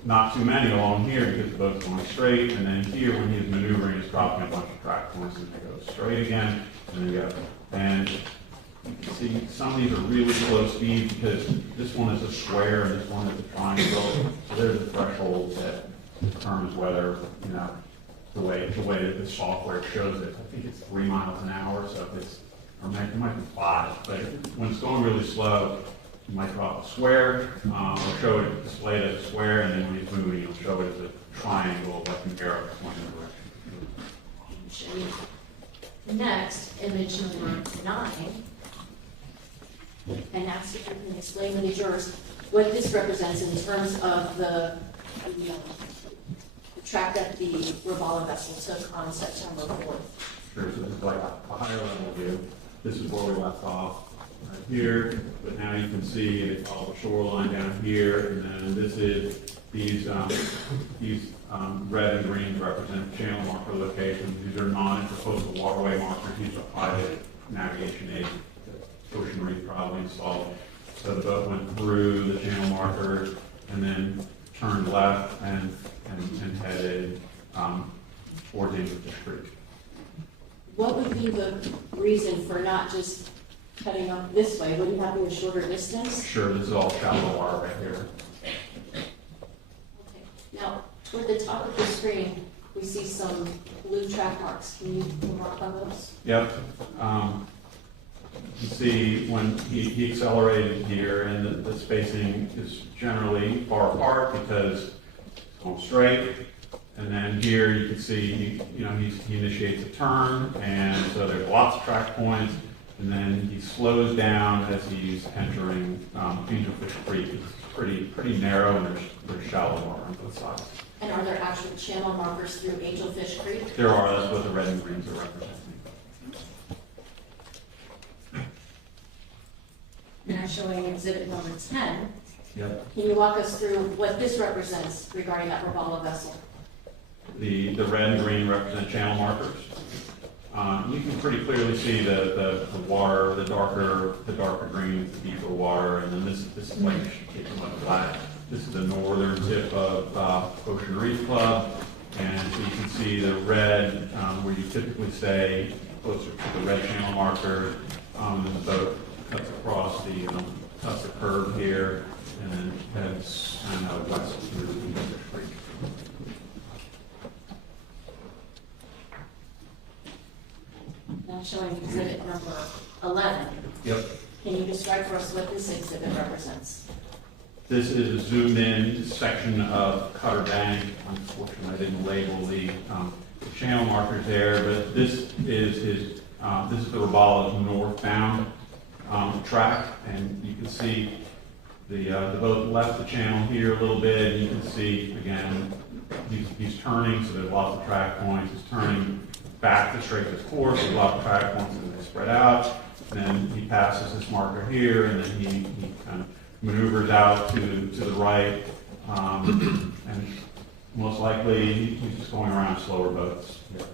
not too many along here because the boat's going straight, and then here when he's maneuvering, he's dropping a bunch of track points and they go straight again, and then you go. And you can see some of these are really slow speed because this one is a square and this one is a triangle. So there's a threshold that determines whether, the way that the software shows it. I think it's 3 miles an hour, so if it's, or it might be 5, but when it's going really slow, you might drop a square, or show it displayed as a square, and then when it's moving, you'll show it as a triangle, like an arrow pointing in direction. Next, image number 9. And ask if you can explain to the jurors what this represents in terms of the track that the Robalo vessel took on September 4th. Sure, so this is like a higher level view. This is where we left off. Right here, but now you can see they follow the shoreline down here, and then this is these red and green represent channel marker locations. These are non-intercoastal waterway markers. These are private navigation aid that Ocean Reef probably installed. So the boat went through the channel markers and then turned left and headed towards English Creek. What would be the reason for not just cutting up this way? Would you have a shorter distance? Sure, this is all shallow water right here. Okay. Now, toward the top of the screen, we see some blue track marks. Can you mark on those? Yep. You see when he accelerated here, and the spacing is generally far apart because it's going straight. And then here you can see, he initiates a turn, and so there's lots of track points. And then he slows down as he's entering Angelfish Creek. It's pretty narrow, and there's shallow water on both sides. And are there actual channel markers through Angelfish Creek? There are. That's what the red and greens are representing. Now showing exhibit number 10. Yep. Can you walk us through what this represents regarding that Robalo vessel? The red and green represent channel markers. You can pretty clearly see the water, the darker green, the deeper water, and then this is like black. This is the northern tip of Ocean Reef Club, and so you can see the red where you typically stay closer to the red channel marker. And the boat cuts across cuts the curve here, and then heads kind of west through English Creek. Now showing exhibit number 11. Yep. Can you describe for us what this exhibit represents? This is a zoomed-in section of Cutter Bank. Unfortunately, I didn't label the channel markers there, but this is the Robalo's northbound track, and you can see the boat left the channel here a little bit, and you can see again he's turning, so there's lots of track points. He's turning back to straight his course, there's a lot of track points, and they spread out. And then he passes this marker here, and then he kind of maneuvers out to the right, and most likely he's just going around slower boats. Yeah.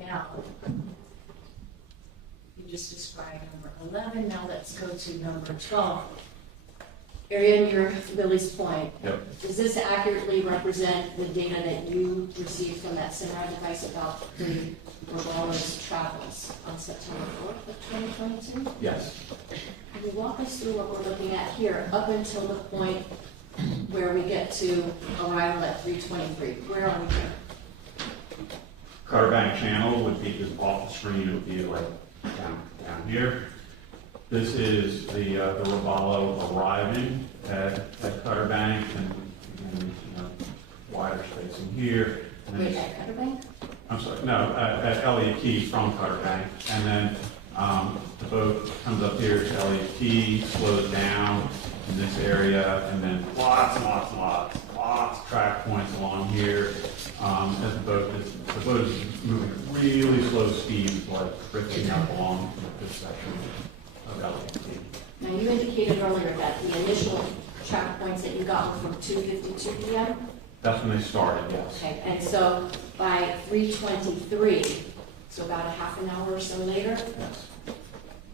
Now, you just described number 11. Now let's go to number 12. Area near Lily's Point. Yep. Does this accurately represent the data that you received from that Simrad device about the Robalo's travels on September 4th of 2022? Yes. Can you walk us through what we're looking at here up until the point where we get to arrival at 3:23? Where are we here? Cutter Bank channel would be just off the screen, it would be like down here. This is the Robalo arriving at Cutter Bank, and wider spacing here. And then Wait, at Cutter Bank? I'm sorry, no, at Elliott Key from Cutter Bank. And then the boat comes up here to Elliott Key, slows down in this area, and then lots of track points along here. As the boat is moving at really slow speeds, like drifting up along this section of Elliott Key. Now, you indicated earlier that the initial track points that you got were from 2:52 p.m.? That's when they started, yes. Okay, and so by 3:23, so about a half an hour or so later, Yes.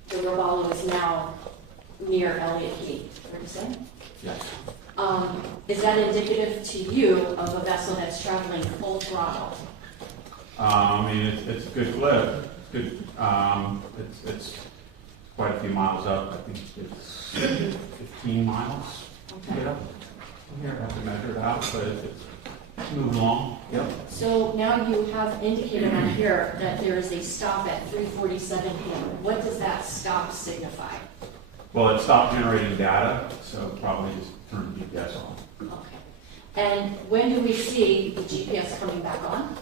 the Robalo is now near Elliott Key, fair to say? Yes. Is that indicative to you of a vessel that's traveling full throttle? I mean, it's a good clip. It's good. It's quite a few miles up. I think it's 15 miles. Okay. Yeah. Here, I have to measure it out, but it's moving along. Yep. So now you have indicated on here that there is a stop at 3:47 p.m. What does that stop signify? Well, it stopped generating data, so probably just turned the GPS on. Okay. And when do we see the GPS coming back on?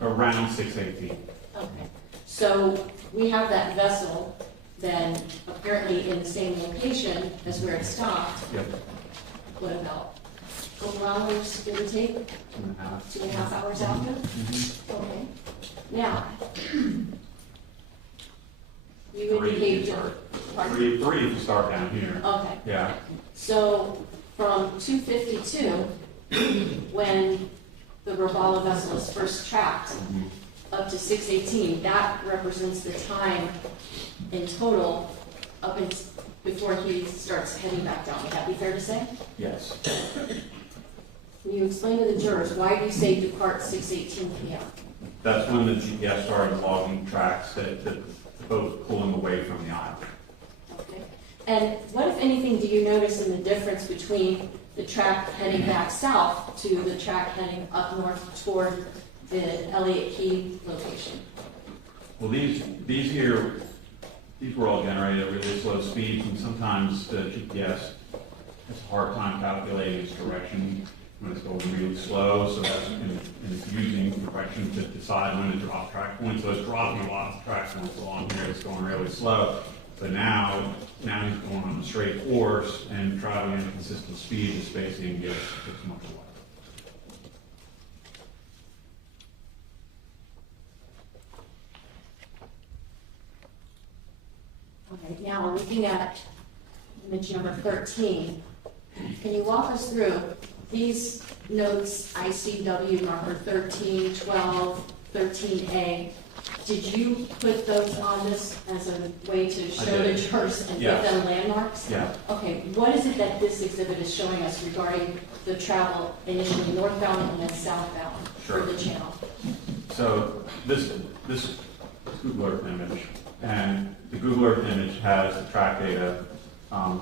Around 6:18. Okay. So we have that vessel then apparently in the same location as where it stopped. Yep. What about a couple hours, give or take? 2.5. 2.5 hours after? Mm-hmm. Okay. Now, you Three, indicated. sorry. Pardon? Three if you start down here. Okay. Yeah. So from 2:52, when the Robalo vessel is first tracked, Mhm. up to 6:18, that represents the time in total up in, before he starts heading back down. Would that be fair to say? Yes. Can you explain to the jurors, why do you say depart 6:18 p.m.? That's when the GPS started logging tracks that the boat was pulling away from the island. Okay. And what, if anything, do you notice in the difference between the track heading back south to the track heading up north toward the Elliott Key location? Well, these were all generated at really slow speeds, and sometimes the GPS has a hard time calculating its direction when it's going really slow, so that's and it's using direction to decide when to drop track points. So it's dropping lots of track points along here. It's going really slow. But now he's going on a straight course and traveling at a consistent speed. The spacing gets much wider. Okay, now looking at image number 13, can you walk us through these notes, ICW marker 13, 12, 13A? Did you put those on this as a way to show the did. jurors and Yes. give them landmarks? Yeah. Okay, what is it that this exhibit is showing us regarding the travel initially northbound and then southbound for the channel? So this Google Earth image, and the Google Earth image has the track data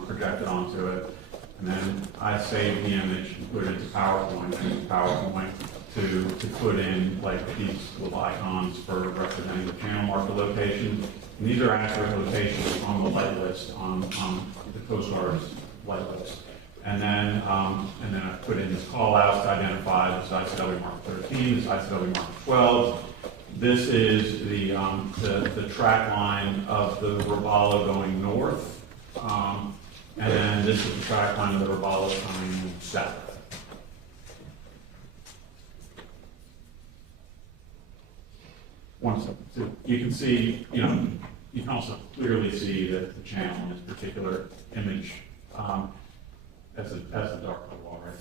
projected onto it, and then I saved the image and put it into PowerPoint to put in like these little icons for representing the channel marker location. And these are accurate locations on the light list on the Coast Guard's light list. And then I put in this call out to identify this ICW marker 13, this ICW marker 12. This is the track line of the Robalo going north, and then this is the track line of the Robalo coming south. One second. So you can see, you can also clearly see that the channel in this particular image, as the dark blue wall, right?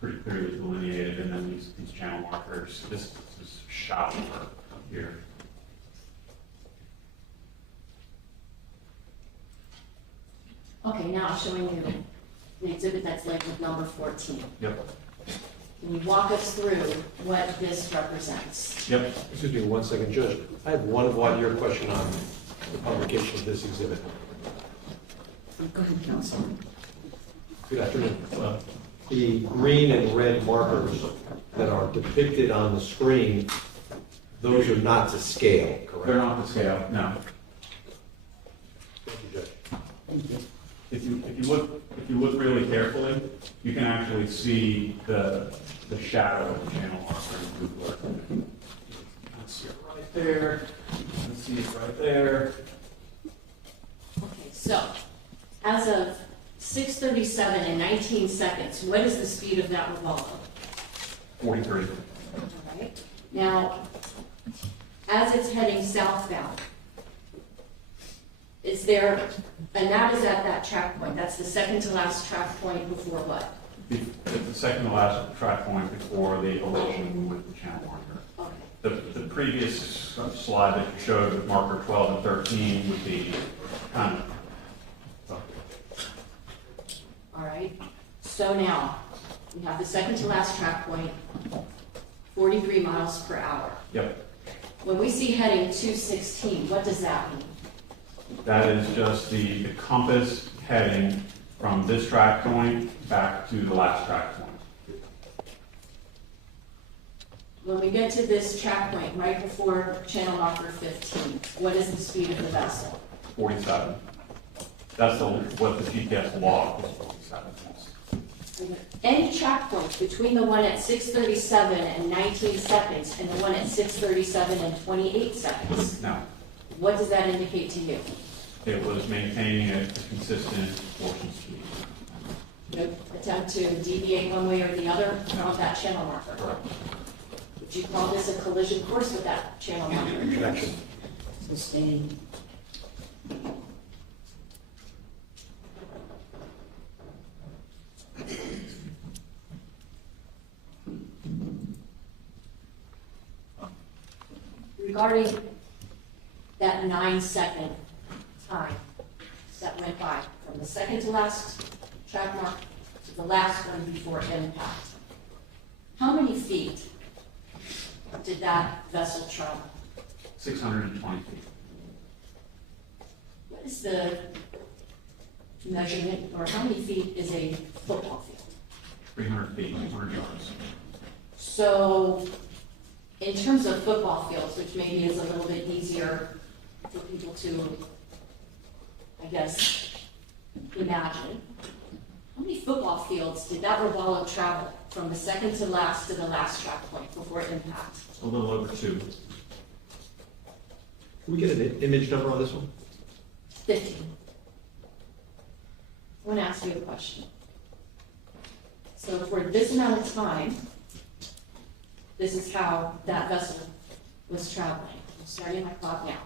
Pretty clearly delineated, and then these channel markers. This is shot here. Okay, now showing you the exhibit that's labeled number 14. Yep. Can you walk us through what this represents? Yep. Excuse me one second, Judge. I have one year question on the publication of this exhibit. Go ahead, counsel. Good afternoon. The green and red markers that are depicted on the screen, Those are not to scale, They're correct? not to scale, no. Thank you, Judge. If you look really carefully, you can actually see the shadow of the channel marker in Google. Let's see it right there. Let's see it right there. Okay, so, as of 6:37 and 19 seconds, what is the speed of that Robalo? 43. All right. Now, as it's heading southbound, is there, and that is at that track point, that's the second to last track point before what? The second to last track point before the collision with the channel marker. Okay. The previous slide that you showed with marker 12 and 13 would be kind of. All right, so now, we have the second to last track point, 43 miles per hour. Yep. When we see heading 216, what does that mean? That is just the compass heading from this track point back to the last track point. When we get to this track point, right before channel marker 15, what is the speed of the vessel? 47. That's what the GPS log is 47. Any track points between the one at 6:37 and 19 seconds and the one at 6:37 and 28 seconds, No, what does that indicate to you? it was maintaining a consistent portion speed. No attempt to deviate one way or the other from that channel marker? Correct. Would you call this a collision course with that channel marker? Objection. Sustained. Regarding that 9-second time that went by from the second to last track mark to the last one before impact, how many feet did that vessel travel? 620 feet. What is the measurement, or how many feet is a football field? 300 feet, 100 yards. So, in terms of football fields, which maybe is a little bit easier for people to, I guess, imagine, how many football fields did that Robalo travel from the second to the last track point before impact? A little over 2. Can we get an image number on this one? 15. I want to ask you a question. So for this amount of time, this is how that vessel was traveling. I'm starting my clock now.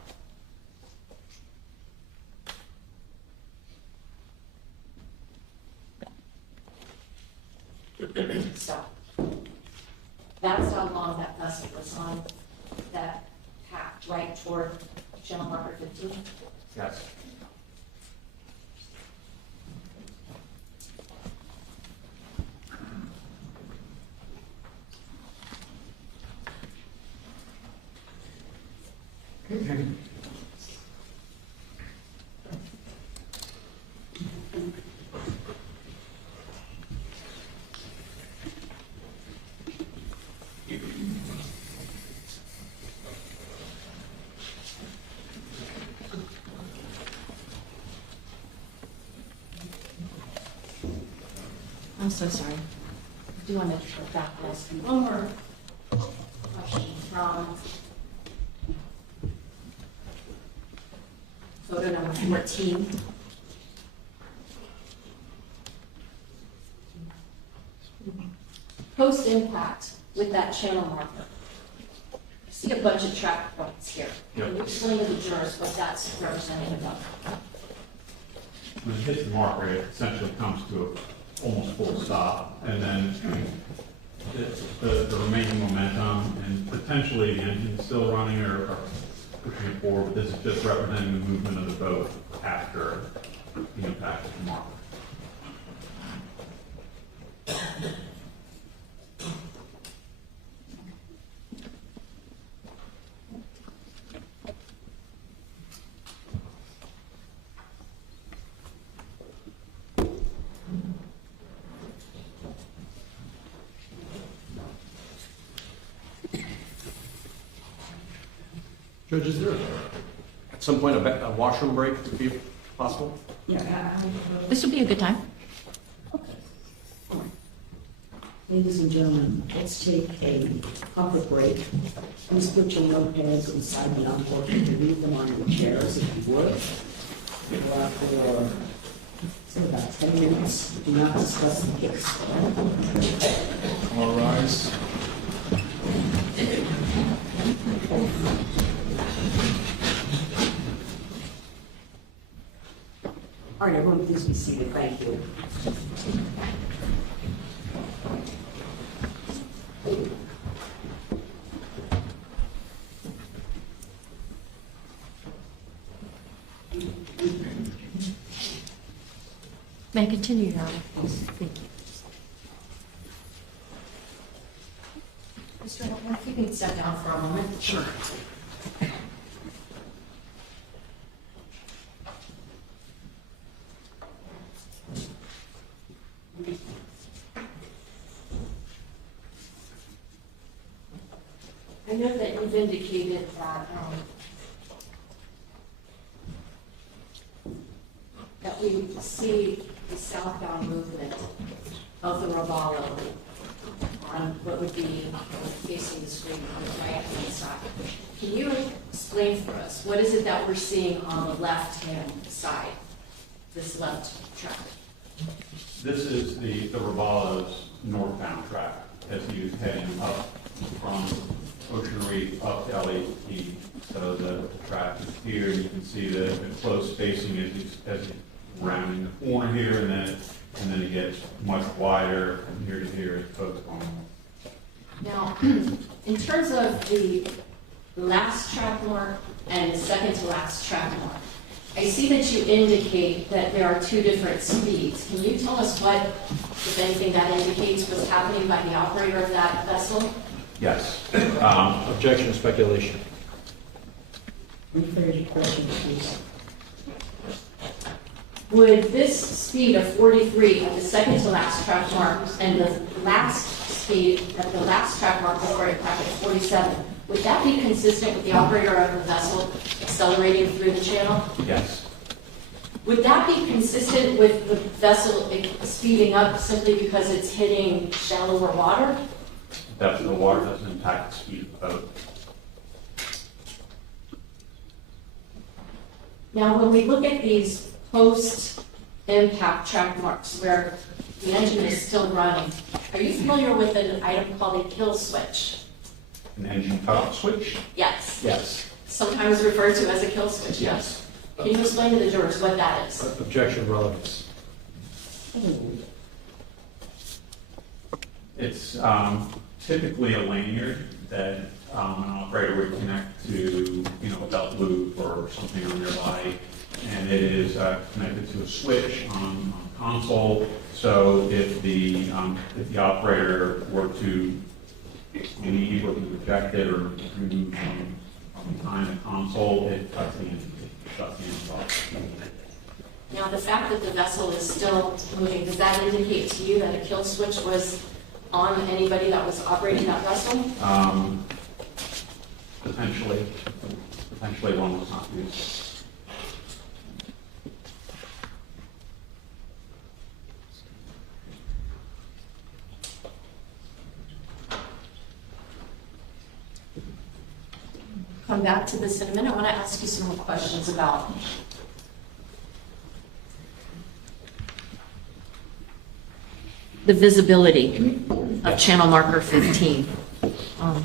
So, that's how long that vessel was on that path right toward channel marker 15. Yes. I'm so sorry. I do want to go back and ask you one more question from photo number 14. Post-impact with that channel marker, I see a bunch of track points here. Yep. Can you explain to the jurors what that's representative of? When it hits the marker, it essentially comes to a almost full stop, and then the remaining momentum and potentially the engine still running or pushing it forward, but this is just representing the movement of the boat after the impact of the marker. Judge, is there at some point a washroom break would be possible? Yeah. This would be a good time. Ladies and gentlemen, let's take a comfort break. Please put your notepads inside the envelope and leave them on your chairs if you would. Go out for, say, about 10 minutes. Do not discuss the case. All rise. All right, everyone, please be seated. Thank you. May I continue, Your Honor? Thank you. Mr. Helm, if you can step down for a moment. Sure. I know that you've indicated that we see the southbound movement of the Robalo on what would be facing the screen on the right-hand side. Can you explain for us, what is it that we're seeing on the left-hand side, this left track? This is the Robalo's northbound track as he's heading up from Ocean Reef up to LAP. So the track is here, and you can see the close spacing as he's rounding the corner here, and then it gets much wider from here to here as folks going. Now, in terms of the last track mark and the second to last track mark, I see that you indicate that there are two different speeds. Can you tell us what, if anything, that indicates was happening by the operator of that vessel? Yes. Objection, speculation. Rephrase your question, please. Would this speed of 43 at the second to last track mark and the last speed at the last track mark before it cracked at 47, would that be consistent with the operator of the vessel accelerating through the channel? Yes. Would that be consistent with the vessel speeding up simply because it's hitting shallower water? Depth of the water doesn't impact the speed of the boat. Now, when we look at these post-impact track marks where the engine is still running, are you familiar with an item called a kill switch? An engine cutoff switch? Yes. Yes. Sometimes referred to as a kill switch, yes. Can you explain to the jurors what that is? Objection, relevance. It's typically a lanyard that an operator would connect to, a belt loop or something on your body, and it is connected to a switch on the console. So if the operator were to leave or be rejected or removed from behind the console, it cuts the engine, shuts the engine off. Now, the fact that the vessel is still moving, does that indicate to you that a kill switch was on anybody that was operating that vessel? Potentially one was not used. Come back to this in a minute. I want to ask you some more questions about the visibility of channel marker 15. I'm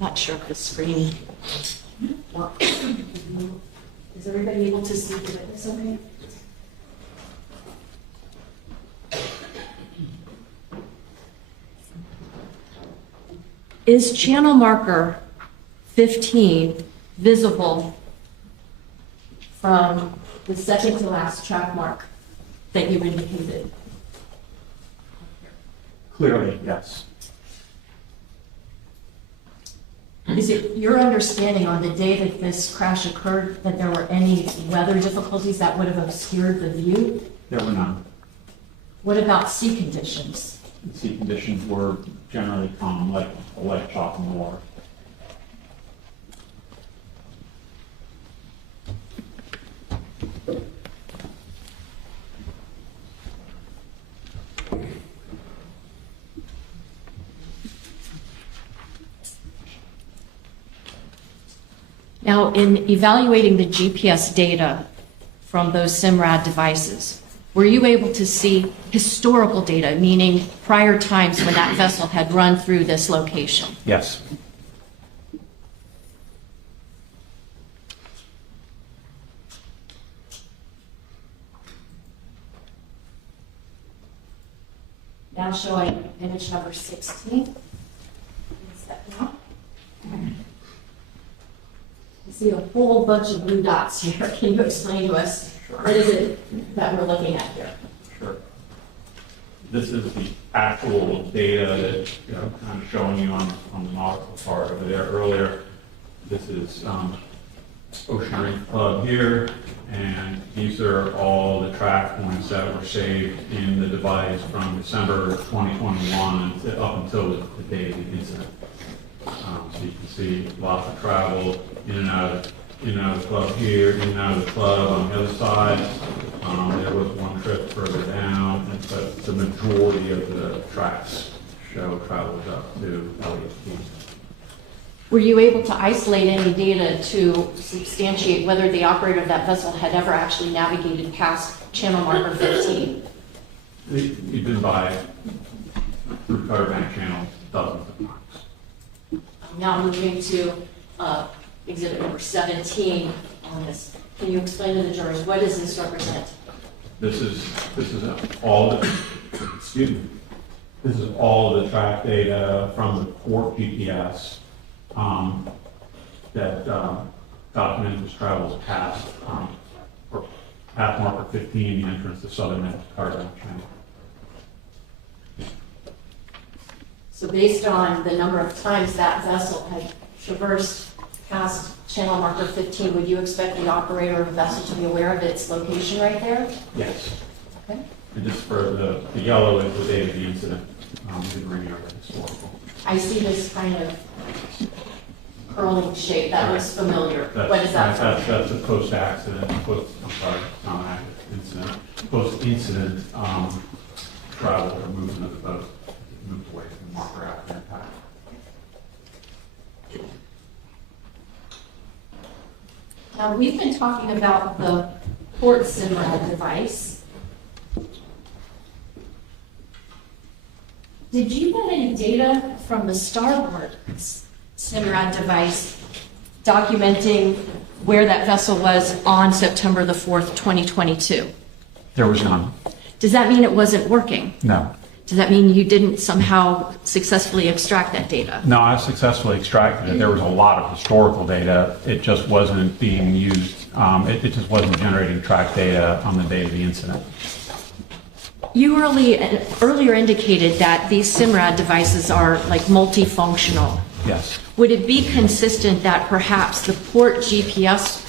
not sure if the screen works. Is everybody able to see the witness okay? Is channel marker 15 visible from the second to last track mark that you indicated? Clearly, yes. Is it your understanding on the day that this crash occurred that there were any weather difficulties that would have obscured the view? There were none. What about sea conditions? The sea conditions were generally calm, like chalk in the water. Now, in evaluating the GPS data from those SIMRAD devices, were you able to see historical data, meaning prior times when that vessel had run through this location? Yes. Now showing image number 16. You see a whole bunch of blue dots here. Can you explain to us what is it that we're looking at here? Sure. This is the actual data that, kind of showing you on the nautical part over there earlier. This is Ocean Reef Club here, and these are all the track points that were saved in the device from December 2021 up until the day of the incident. So you can see lots of travel in and out of the club here, in and out of the club on the other side. There was one trip further down, but the majority of the tracks show travels up to Elliott Key. Were you able to isolate any data to substantiate whether the operator of that vessel had ever actually navigated past channel marker 15? You've been by through Cutter Bank Channel dozens of times. Now moving to exhibit number 17 on this. Can you explain to the jurors, what does this represent? This is all the, excuse me, this is all of the track data from the port GPS that documented his travels past path marker 15, the entrance to southern end of Cutter Bank Channel. So based on the number of times that vessel had traversed past channel marker 15, would you expect the operator of the vessel to be aware of its location right there? Yes. Okay. And just for the yellow is the date of the incident. We didn't bring out the historical. I see this kind of curling shape. That looks familiar. That's, What is that? That's a post-accident, not an accident, incident. Post-incident travel or movement of the boat. It moved away from the marker after impact. Now, we've been talking about the port SIMRAD device. Did you get any data from the starboard SIMRAD device documenting where that vessel was on September the 4th, 2022? There was none. Does that mean it wasn't working? No. Does that mean you didn't somehow successfully extract that data? No, I successfully extracted it. There was a lot of historical data. It just wasn't being used. It just wasn't generating track data on the day of the incident. You earlier indicated that these SIMRAD devices are like multifunctional. Yes. Would it be consistent that perhaps the port GPS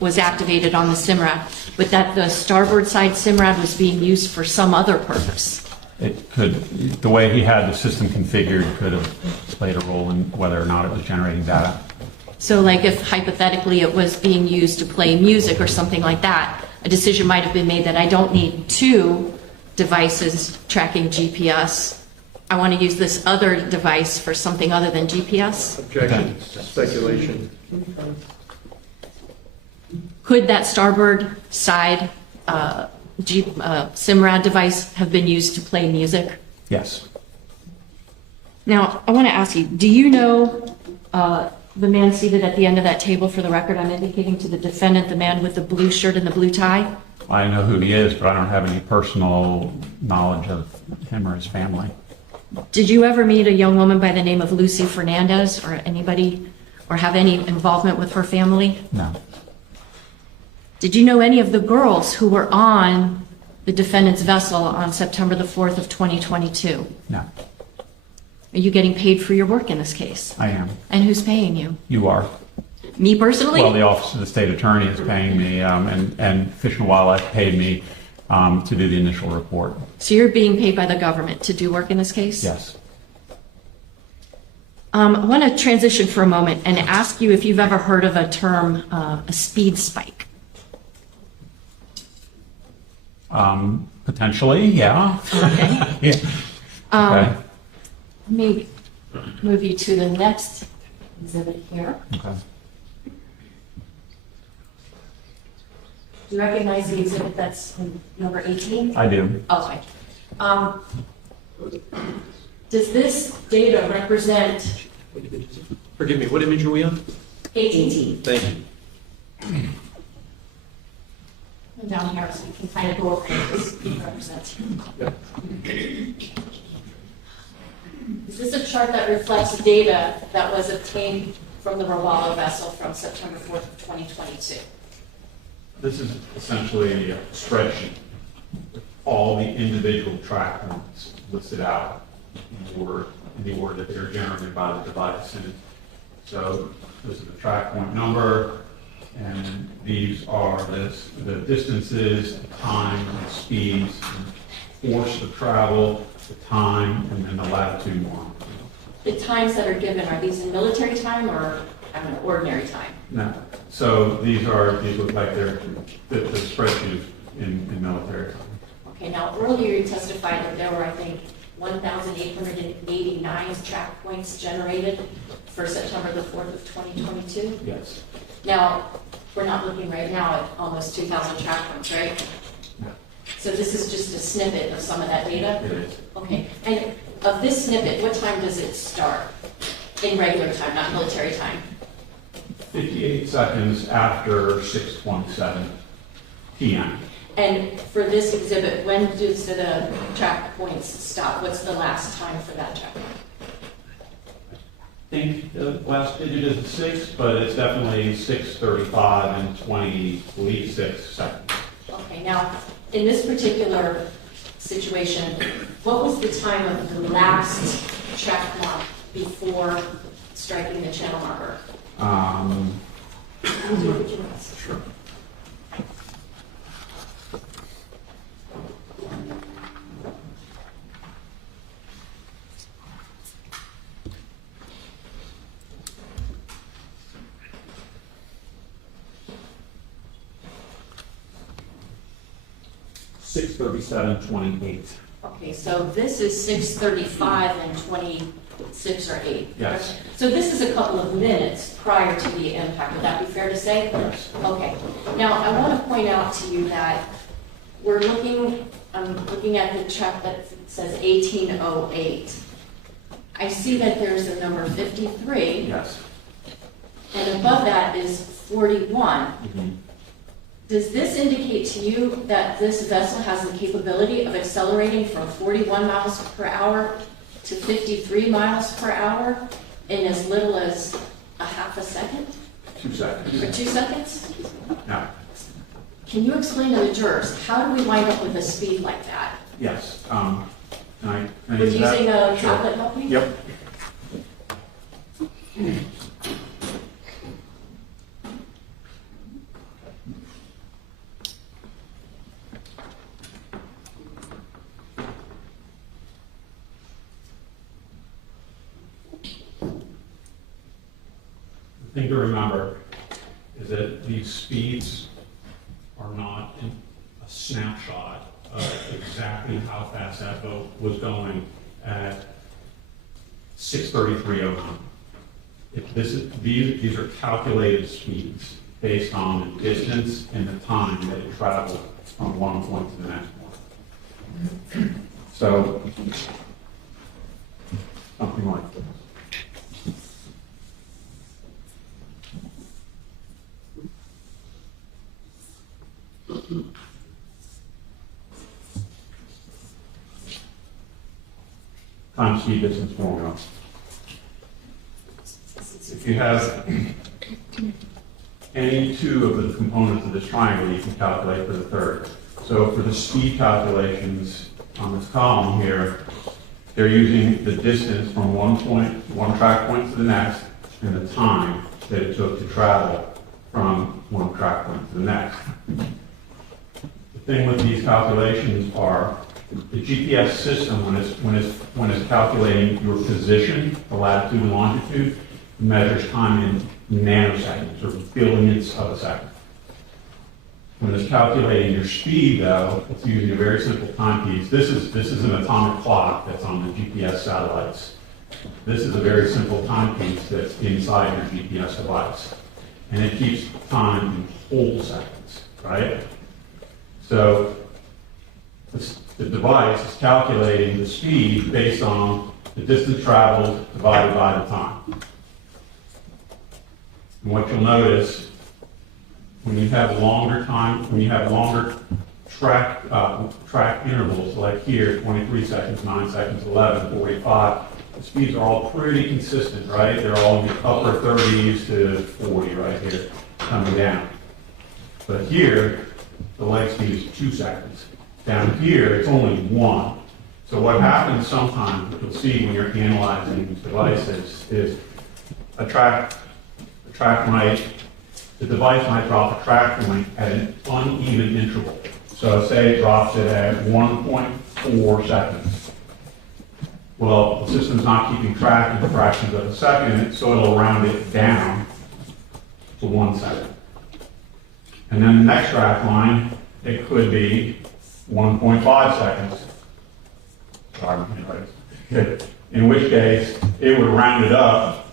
was activated on the SIMRAD, but that the starboard side SIMRAD was being used for some other purpose? It could, the way he had the system configured could have played a role in whether or not it was generating data. So like if hypothetically it was being used to play music or something like that, a decision might have been made that I don't need two devices tracking GPS. I want to use this other device for something other than GPS. Objection, speculation. Could that starboard side SIMRAD device have been used to play music? Yes. Now, I want to ask you, do you know the man seated at the end of that table? For the record, I'm indicating to the defendant, the man with the blue shirt and the blue tie. I know who he is, but I don't have any personal knowledge of him or his family. Did you ever meet a young woman by the name of Lucy Fernandez or anybody, or have any involvement with her family? No. Did you know any of the girls who were on the defendant's vessel on September the 4th of 2022? No. Are you getting paid for your work in this case? I am. And who's paying you? You are. Me personally? Well, the Office of the State Attorney is paying me, and Fish and Wildlife paid me to do the initial report. So you're being paid by the government to do work in this case? Yes. I want to transition for a moment and ask you if you've ever heard of a term, a speed spike. Potentially, yeah. Okay. Yeah. Okay. Let me move you to the next exhibit here. Okay. Do you recognize the exhibit that's number 18? I do. Okay. Does this data represent Forgive me, what image are we on? 18? Thank you. And down here, so you can kind of go over what this represents. Is this a chart that reflects data that was obtained from the Robalo vessel from September 4th of 2022? This is essentially a spreadsheet with all the individual track points listed out in the order that they're generated by the device. And so this is the track point number, and these are the distances, the time, the speeds, the force of travel, the time, and then the latitude and longitude. The times that are given, are these in military time or ordinary time? No. So these look like they're the spreadsheet in military time. Okay, now earlier you testified that there were, I think, 1,889 track points generated for September the 4th of 2022. Yes. Now, we're not looking right now at almost 2,000 track points, right? No. So this is just a snippet of some of that data? It is. Okay, and of this snippet, what time does it start? In regular time, not military time? 58 seconds after 6:27 p.m. And for this exhibit, when does the track points stop? What's the last time for that track point? I think the last digit is 6, but it's definitely 6:35 and 26 seconds. Okay, now, in this particular situation, what was the time of the last track mark before striking the channel marker? Sure. Six 37:28. Okay, so this is 6:35 and 26 or 8. Yes. So this is a couple of minutes prior to the impact. Would that be fair to say? Yes. Okay. Now, I want to point out to you that I'm looking at the track that says 1808. I see that there's a number 53, Yes. and above that is 41. Mhm. Does this indicate to you that this vessel has the capability of accelerating from 41 miles per hour to 53 miles per hour in as little as a half a second 2 seconds. or 2 seconds? Now, Can you explain to the jurors, how do we wind up with a speed like that? yes. Can I With use that? using a Sure. tablet helping? Yep. The thing to remember is that these speeds are not a snapshot of exactly how fast that boat was going at 6:33:09. These are calculated speeds based on the distance and the time that it traveled from one point to the next one. So, something like this. Time, speed, distance formula. If you have any two of the components of this triangle, you can calculate for the third. So for the speed calculations on this column here, they're using the distance from one track point to the next, and the time that it took to travel from one track point to the next. The thing with these calculations are the GPS system, when it's calculating your position, the latitude and longitude, measures time in nanoseconds or billionths of a second. When it's calculating your speed, though, it's using a very simple timepiece. This is an atomic clock that's on the GPS satellites. This is a very simple timepiece that's inside your GPS device, and it keeps time in whole seconds, right? So the device is calculating the speed based on the distance traveled divided by the time. And what you'll notice, when you have longer track intervals, like here, 23 seconds, 9 seconds, 11, 45, the speeds are all pretty consistent, right? They're all in the upper 30s to 40 right here, coming down. But here, the leg speed is 2 seconds. Down here, it's only 1. So what happens sometimes, what you'll see when you're analyzing these devices, is the device might drop a track point at an uneven interval. So say it drops it at 1.4 seconds. Well, the system's not keeping track of the fractions of a second, so it'll round it down to 1 second. And then the next track line, it could be 1.5 seconds. Sorry, in which case, it would round it up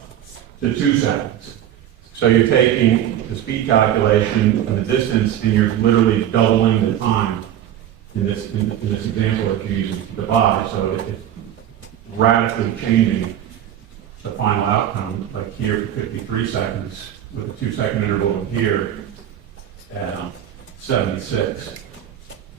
to 2 seconds. So you're taking the speed calculation and the distance, and you're literally doubling the time in this example that you're using to divide. So it's radically changing the final outcome. Like here, it could be 3 seconds with a 2-second interval here at 76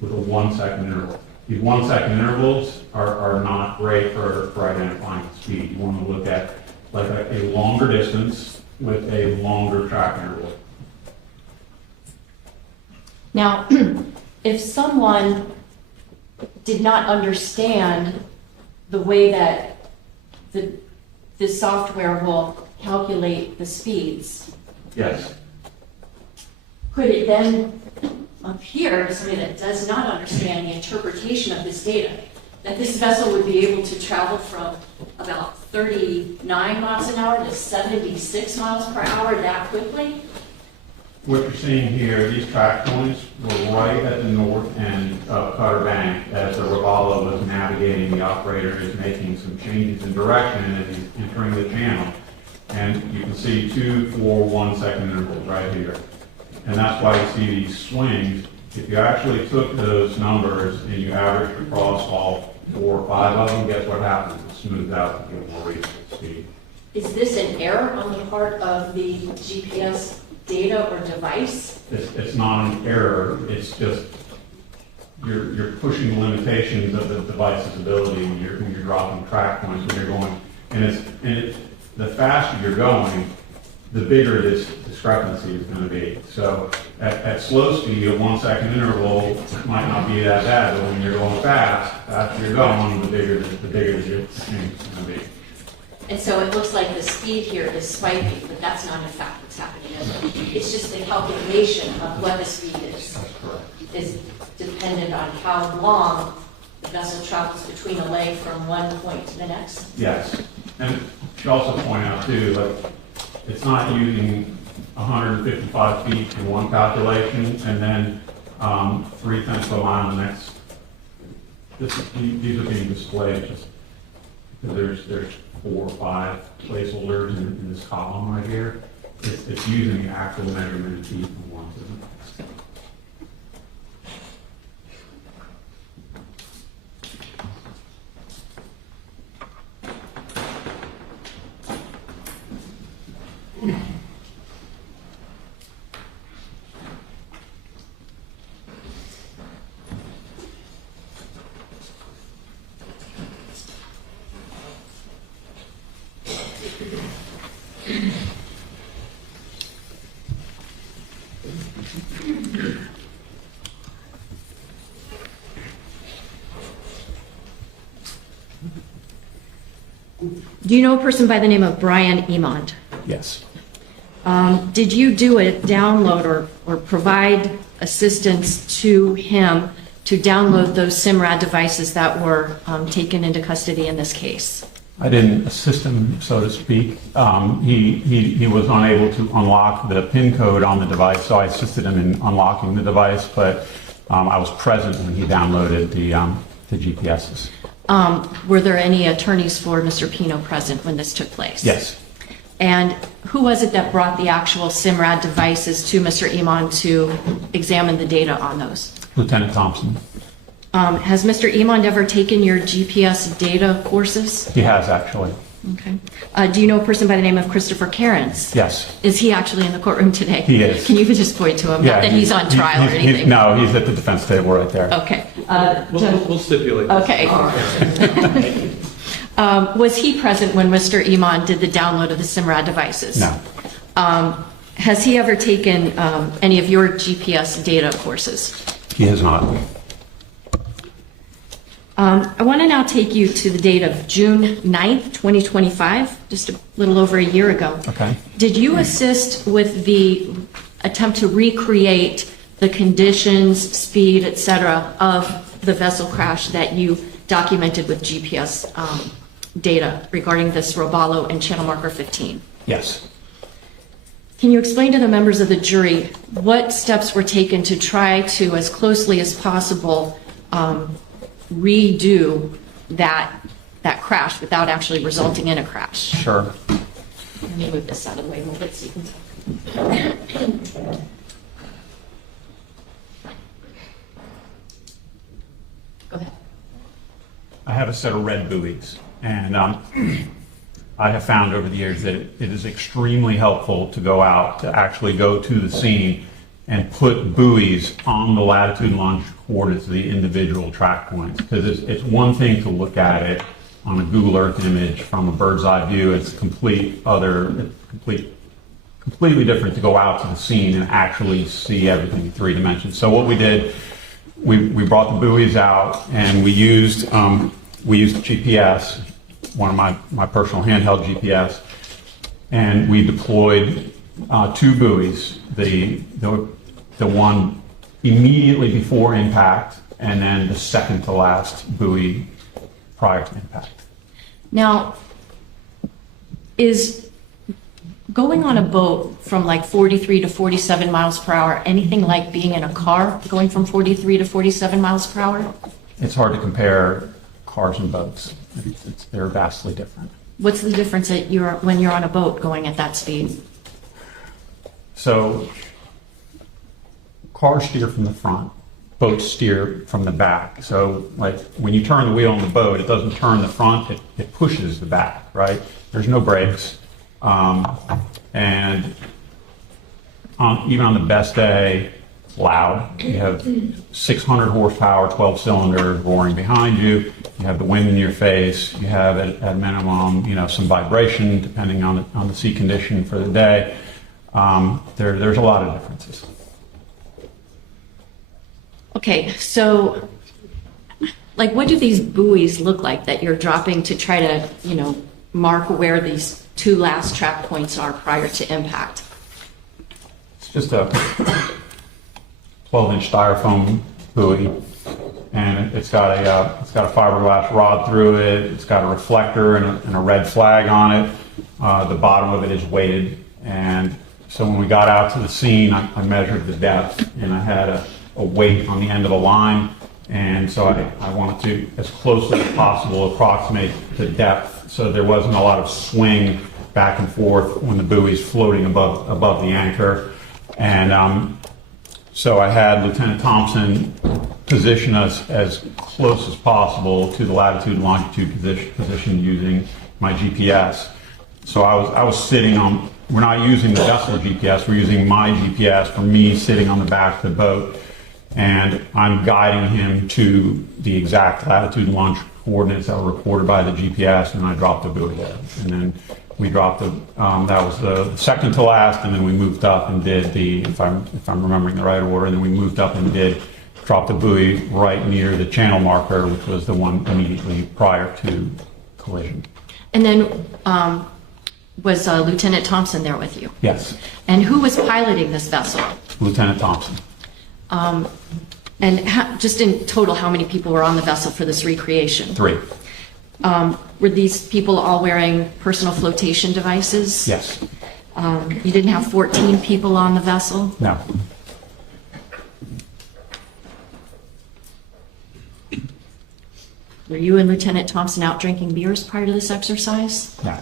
with a 1-second interval. These 1-second intervals are not great for identifying speed. You want to look at like a longer distance with a longer track interval. Now, if someone did not understand the way that the software will calculate the speeds, Yes. could it then appear to somebody that does not understand the interpretation of this data, that this vessel would be able to travel from about 39 miles an hour to 76 miles per hour that quickly? What you're seeing here, these track points were right at the north end of Cutter Bank as the Robalo was navigating. The operator is making some changes in direction and he's entering the channel. And you can see 2, 4, 1 second intervals right here. And that's why you see these swings. If you actually took those numbers and you averaged across all 4 or 5 of them, guess what happens? It smooths out to give more reasonable speed. Is this an error on the part of the GPS data or device? It's not an error, it's just you're pushing the limitations of the device's ability when you're dropping track points, when you're going, the faster you're going, the bigger this discrepancy is going to be. So at slow speed, a 1 second interval might not be that bad, but when you're going fast, faster you're going, the bigger the change is going to be. And so it looks like the speed here is spiking, but that's not in fact what's happening, is it? It's just the calculation of what the speed is. That's correct. Is dependent on how long the vessel travels between a leg from one point to the next. Yes, and I should also point out too, like, it's not using 155 feet in one calculation and then 0.3 of a mile in the next. These are being displayed just because there's 4 or 5 placeholders in this column right here. It's using the actual measurement of feet from one to the next. Do you know a person by the name of Brian Emond? Yes. Did you do a download or provide assistance to him to download those SIMRAD devices that were taken into custody in this case? I didn't assist him, so to speak. He was unable to unlock the PIN code on the device, so I assisted him in unlocking the device, but I was present when he downloaded the GPSs. Were there any attorneys for Mr. Pino present when this took place? Yes. And who was it that brought the actual SIMRAD devices to Mr. Emond to examine the data on those? Lieutenant Thompson. Has Mr. Emond ever taken your GPS data courses? He has, actually. Okay. Do you know a person by the name of Christopher Cairns? Yes. Is he actually in the courtroom today? He is. Can you just point to him? Yeah, Not that he's on trial or anything. No, he's at the defense table right there. Okay. We'll stipulate. this. Okay. Was he present when Mr. Emond did the download of the SIMRAD devices? No. Has he ever taken any of your GPS data courses? He has not. I want to now take you to the date of June 9th, 2025, just a little over a year ago. Okay. Did you assist with the attempt to recreate the conditions, speed, et cetera, of the vessel crash that you documented with GPS data regarding this Robalo and channel marker 15? Yes. Can you explain to the members of the jury what steps were taken to try to, as closely as possible, redo that crash without actually resulting in a crash? Sure. Let me move this out of the way a little bit so you can talk. Go ahead. I have a set of red buoys, and I have found over the years that it is extremely helpful to go out, to actually go to the scene and put buoys on the latitude and longitude coordinates of the individual track points. Because it's one thing to look at it on a Google Earth image from a bird's eye view. It's completely different to go out to the scene and actually see everything in 3 dimensions. So what we did, we brought the buoys out and we used GPS, one of my personal handheld GPS, and we deployed 2 buoys, the one immediately before impact, and then the second to last buoy prior to impact. Now, is going on a boat from like 43 to 47 miles per hour anything like being in a car going from 43 to 47 miles per hour? It's hard to compare cars and boats. They're vastly different. What's the difference when you're on a boat going at that speed? So cars steer from the front, boats steer from the back. So like when you turn the wheel on the boat, it doesn't turn the front, it pushes the back, right? There's no brakes. And even on the best day, it's loud. You have 600 horsepower, 12 cylinders roaring behind you. You have the wind in your face. You have at minimum, some vibration depending on the sea condition for the day. There's a lot of differences. Okay, so like what do these buoys look like that you're dropping to try to, mark where these 2 last track points are prior to impact? It's just a 12-inch styrofoam buoy, and it's got a fiberglass rod through it. It's got a reflector and a red flag on it. The bottom of it is weighted, and so when we got out to the scene, I measured the depth, and I had a weight on the end of the line, and so I wanted to, as closely as possible, approximate the depth so there wasn't a lot of swing back and forth when the buoy's floating above the anchor. And so I had Lieutenant Thompson position us as close as possible to the latitude and longitude position using my GPS. So I was sitting on, we're not using the vessel GPS, we're using my GPS for me sitting on the back of the boat, and I'm guiding him to the exact latitude and longitude coordinates that were reported by the GPS, and I dropped the buoy there. And then we dropped that was the second to last, and then we moved up and did if I'm remembering the right order, and then we moved up and dropped the buoy right near the channel marker, which was the one immediately prior to collision. And then was Lieutenant Thompson there with you? Yes, And who was piloting this vessel? Lieutenant Thompson. And just in total, how many people were on the vessel for this recreation? 3. Were these people all wearing personal flotation devices? Yes. You didn't have 14 people on the vessel? No. Were you and Lieutenant Thompson out drinking beers prior to this exercise? No.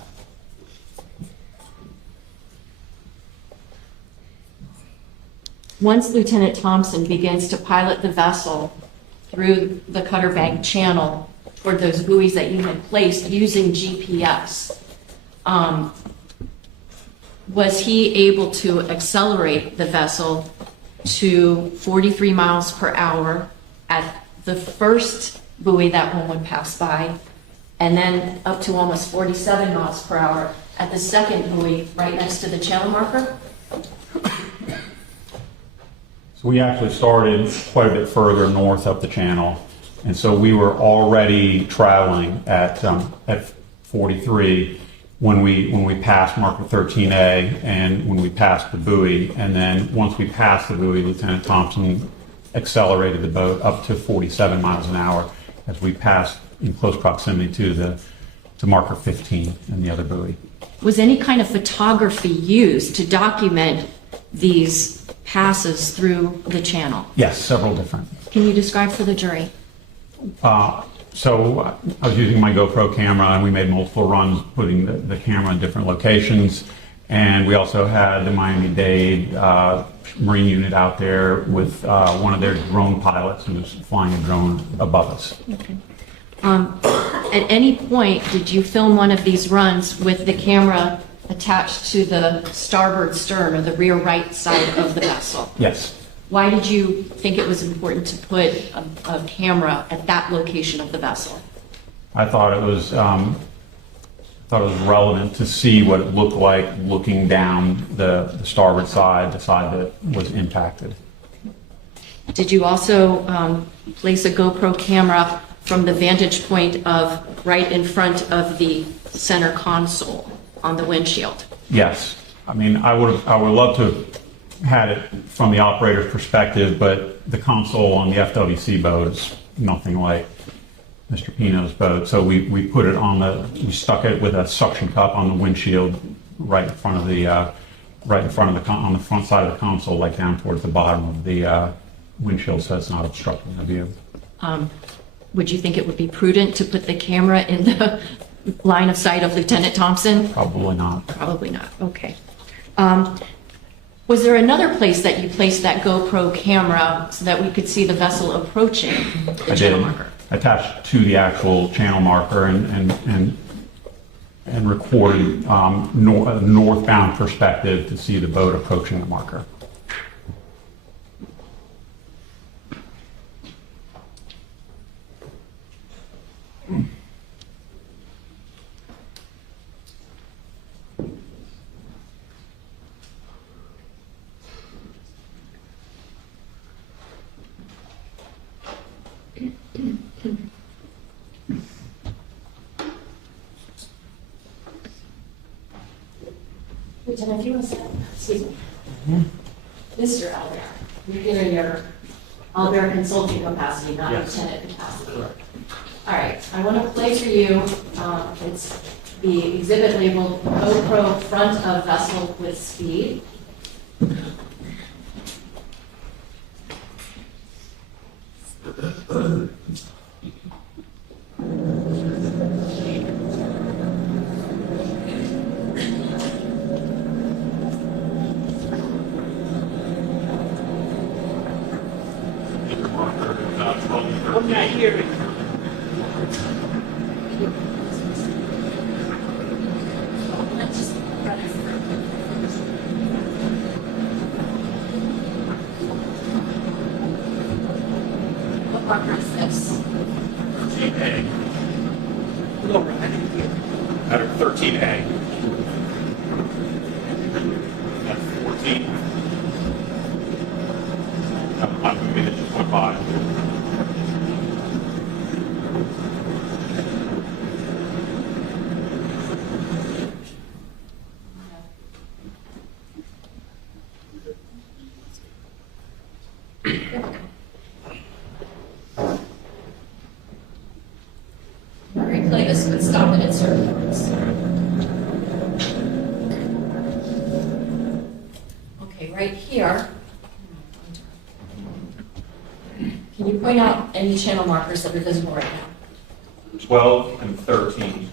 once Lieutenant Thompson begins to pilot the vessel through the Cutter Bank channel toward those buoys that you had placed using GPS, was he able to accelerate the vessel to 43 miles per hour at the first buoy that one would pass by, and then up to almost 47 miles per hour at the second buoy right next to the channel marker? So we actually started quite a bit further north up the channel, and so we were already traveling at 43 when we passed marker 13A and when we passed the buoy. And then once we passed the buoy, Lieutenant Thompson accelerated the boat up to 47 miles an hour as we passed in close proximity to marker 15 and the other buoy. Was any kind of photography used to document these passes through the channel? Yes, several different. Can you describe for the jury? So I was using my GoPro camera, and we made multiple runs putting the camera in different locations. And we also had the Miami-Dade Marine unit out there with one of their drone pilots who was flying a drone above us. Okay. At any point, did you film one of these runs with the camera attached to the starboard stern or the rear right side of the vessel? Yes. Why did you think it was important to put a camera at that location of the vessel? I thought it was relevant to see what it looked like looking down the starboard side, the side that was impacted. Did you also place a GoPro camera from the vantage point of right in front of the center console on the windshield? Yes. I mean, I would love to have had it from the operator's perspective, but the console on the FWC boat is nothing like Mr. Pino's boat. So we put it we stuck it with a suction cup on the windshield right in front of on the front side of the console, like down towards the bottom of the windshield, so it's not obstructing the view. Would you think it would be prudent to put the camera in the line of sight of Lieutenant Thompson? Probably not. Probably not, okay. Was there another place that you placed that GoPro camera so that we could see the vessel approaching the channel marker? Attached to the actual channel marker and recorded a northbound perspective to see the boat approaching the marker. Lieutenant, if you want to say, excuse me. Mr. Alber, you're here in your Alber consulting capacity, not Yes. lieutenant capacity. All right, I want to play for you, it's the exhibit labeled GoPro front of vessel with speed. I'm not hearing. What marker is this? 13A. Lower, I didn't hear. Out of 13A. That's 14. I'm moving it just went by. Replay this but stop it at certain points. Okay, right here. Can you point out any channel markers that are visible right now? 12 and 13.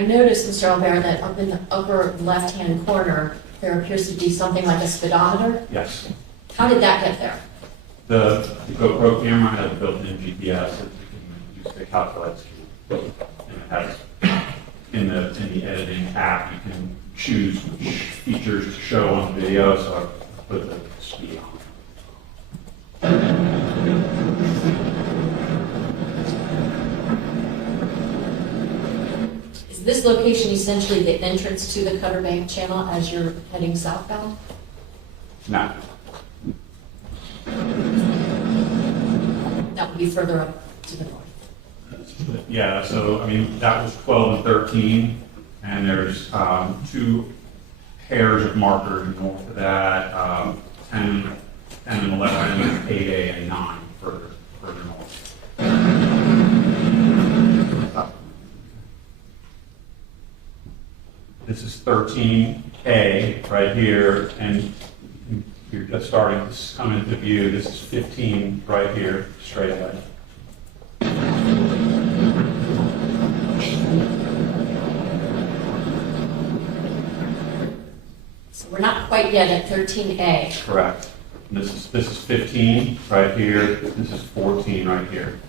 I noticed, Mr. Alber, that up in the upper left-hand corner, there appears to be something like a speedometer. Yes. How did that get there? The GoPro camera has built-in GPS that you can use to calculate speed. And it has, in the editing app, you can choose which features to show on the video, so I put the speed on. Is this location essentially the entrance to the Cutter Bank Channel as you're heading southbound? No. That would be further up to the north. Yeah, so, I mean, that was 12 and 13, and there's 2 pairs of markers north of that, 10 and 11, 8A and 9 further north. This is 13A right here, and you're just starting to come into view. This is 15 right here, straight ahead. So we're not quite yet at 13A. Correct. And this is 15 right here. This is 14 right here.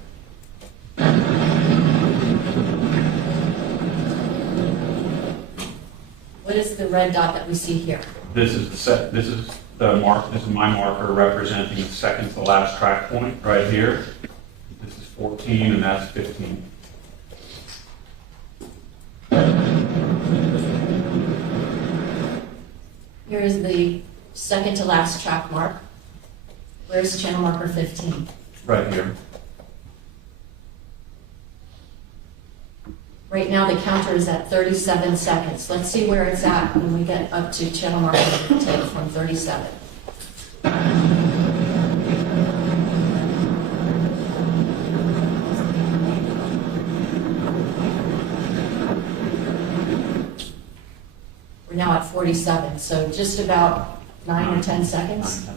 What is the red dot that we see here? This is this is my marker representing the second to last track point right here. This is 14 and that's 15. Here is the second to last track mark. Where's channel marker 15? Right here. Right now, the counter is at 37 seconds. Let's see where it's at when we get up to channel marker 15 from 37. We're now at 47, so just about 9 or 10 seconds.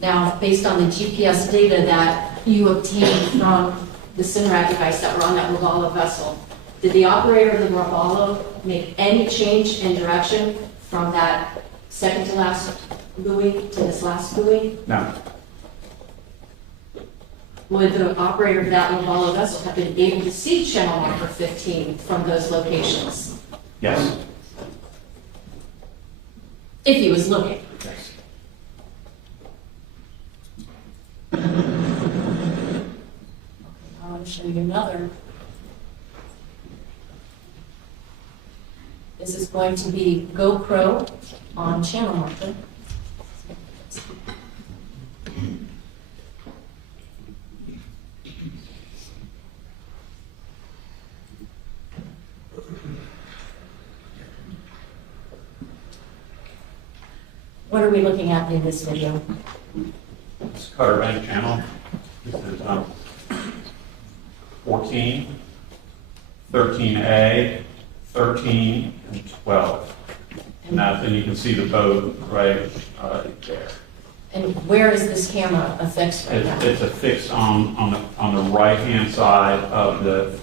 Now, based on the GPS data that you obtained from the SINRAD device that were on that Robalo vessel, did the operator of the Robalo make any change in direction from that second to last buoy to this last buoy? No. Would the operator of that Robalo vessel have been able to see channel marker 15 from those locations? Yes. If he was looking. Yes. I want to show you another. This is going to be GoPro on channel marker. What are we looking at in this video? This Cutter Bank channel. This is 14, 13A, 13, and 12. And you can see the boat right there. And where is this camera affixed right now? It's affixed on the right-hand side of the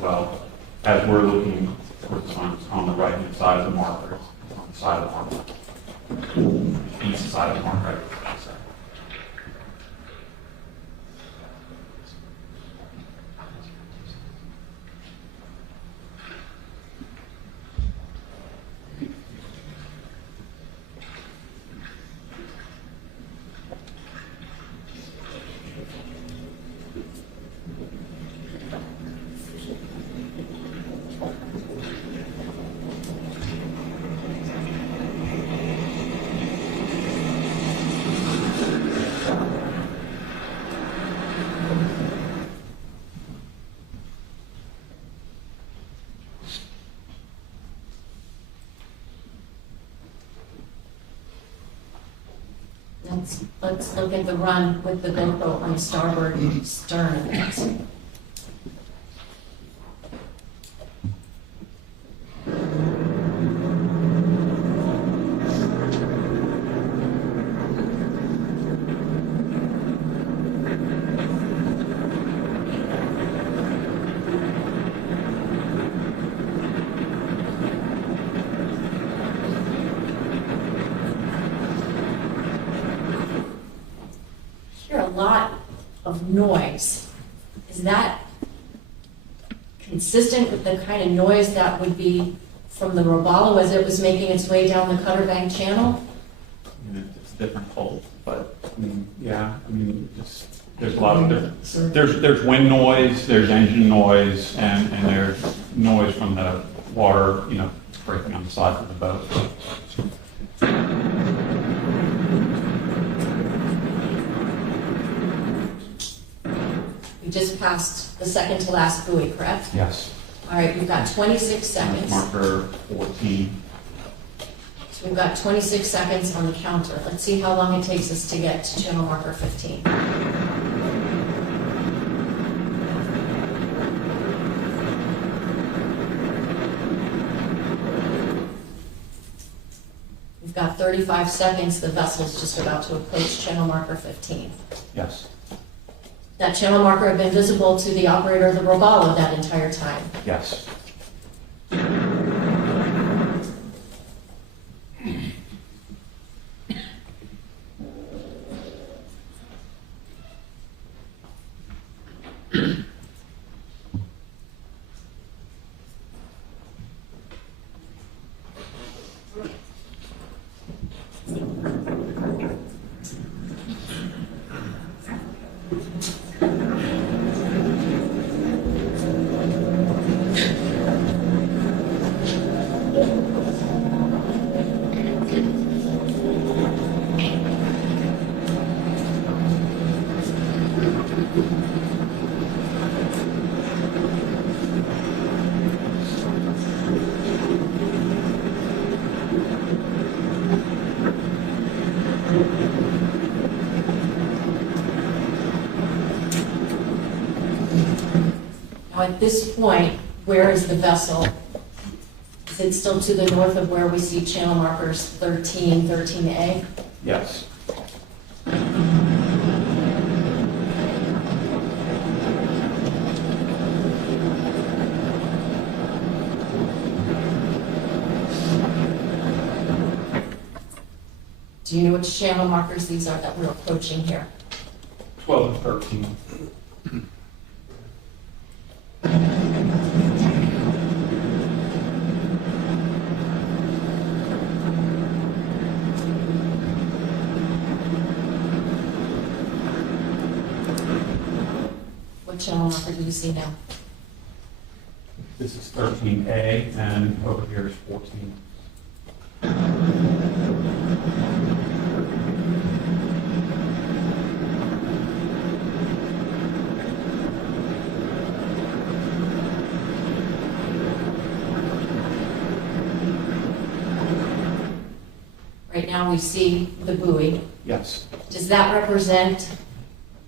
well, as we're looking towards on the right-hand side of the marker, on the side of the marker, east side of the marker. Right. Let's look at the run with the GoPro on the starboard stern. of noise, is that consistent with the kind of noise that would be from the Robalo as it was making its way down the Cutter Bank Channel? It's a different hole, but there's a lot of different. There's wind noise, there's engine noise, and there's noise from the water, breaking on the side of the boat. We just passed the second to last buoy, correct? Yes. All right, we've got 26 seconds. Marker 14. So we've got 26 seconds on the counter. Let's see how long it takes us to get to channel marker 15. We've got 35 seconds. The vessel's just about to approach channel marker 15. Yes. That channel marker had been visible to the operator of the Robalo that entire time. Yes. Now at this point, where is the vessel? Is it still to the north of where we see channel markers 13, 13A? Yes. Do you know which channel markers these are that we're approaching here? 12 and 13. What channel marker do you see now? This is 13A, and over here is 14. Right now we see the buoy. Yes. Does that represent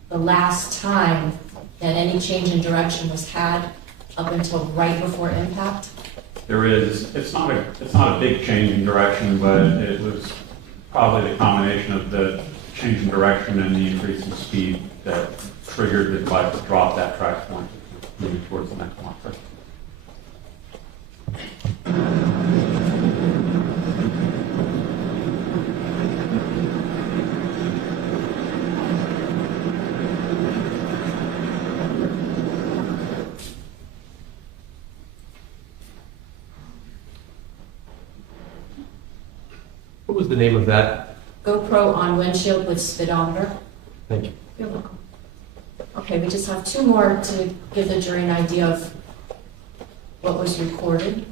the last time that any change in direction was had up until right before impact? There is. It's not a big change in direction, but it was probably the combination of the change in direction and the increase in speed that triggered the device to drop that track point, moving towards the next marker. What was the name of that? GoPro on windshield with speedometer. Thank you. You're welcome. Okay, we just have two more to give the jury an idea of what was recorded.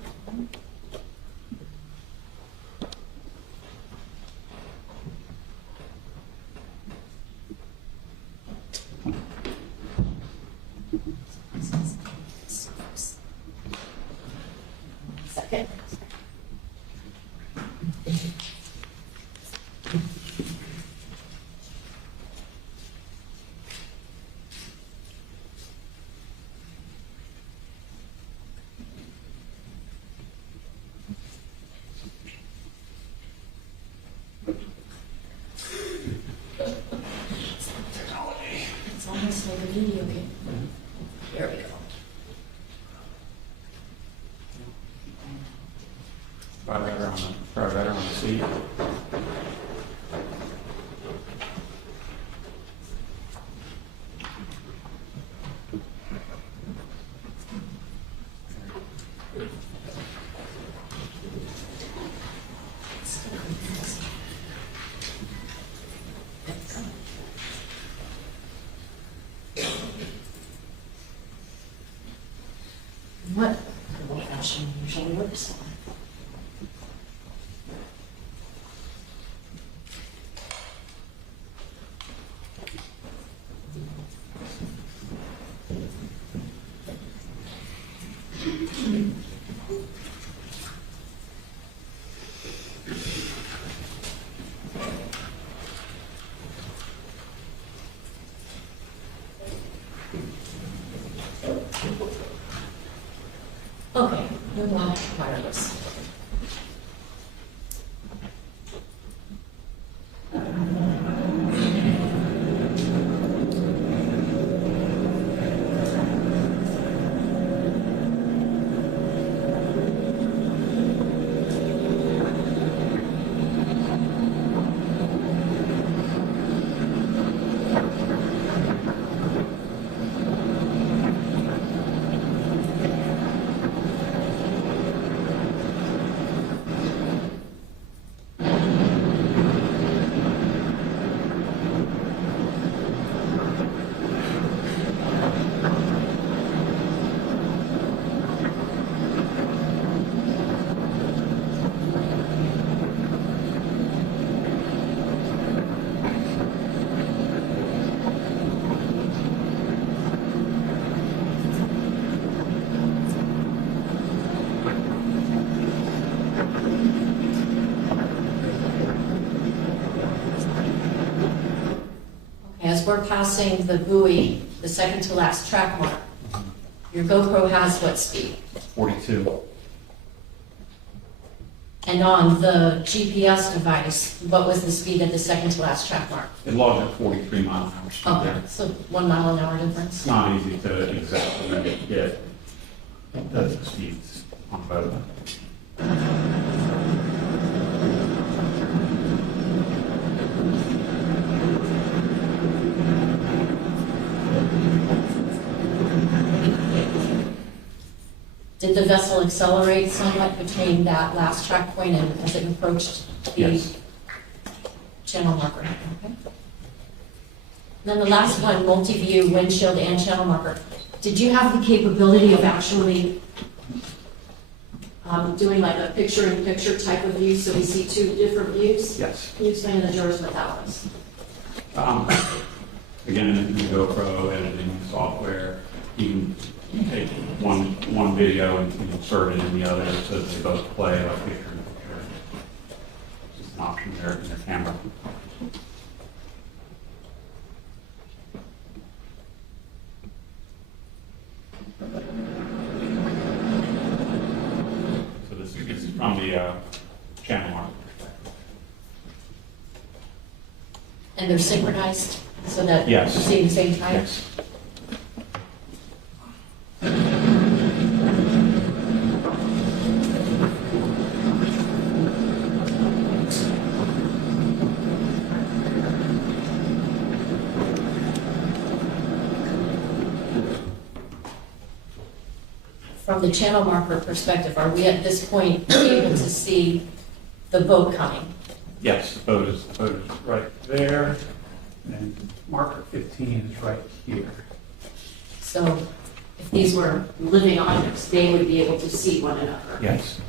Second. It's almost like a video game. Here we go. Try better on the seat. as we're passing the buoy, the second to last track mark, your GoPro has what speed? 42. And on the GPS device, what was the speed at the second to last track mark? It logged at 43 miles an hour speed Okay, there. so 1 mile an hour difference. It's not easy to exactly get the speeds on a boat. Did the vessel accelerate somewhat between that last track point and as it approached the Yes. channel marker? Okay. Then the last one, multi-view, windshield, and channel marker. Did you have the capability of actually doing like a picture-in-picture type of view, so we see two different views? Yes. Can you explain to the jurors what that was? Again, in the GoPro editing software, you can take one video and insert it in the other so that they both play like picture in picture. It's just an option there in your camera. So this is from the channel mark. And they're synchronized so that Yes. you see the same time? Yes. From the channel marker perspective, are we at this point able to see the boat coming? Yes, the boat is right there, and marker 15 is right here. So if these were living objects, they would be able to see one another. Yes.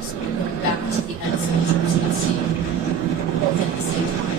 So we're going back to the end so you can see both at the same time.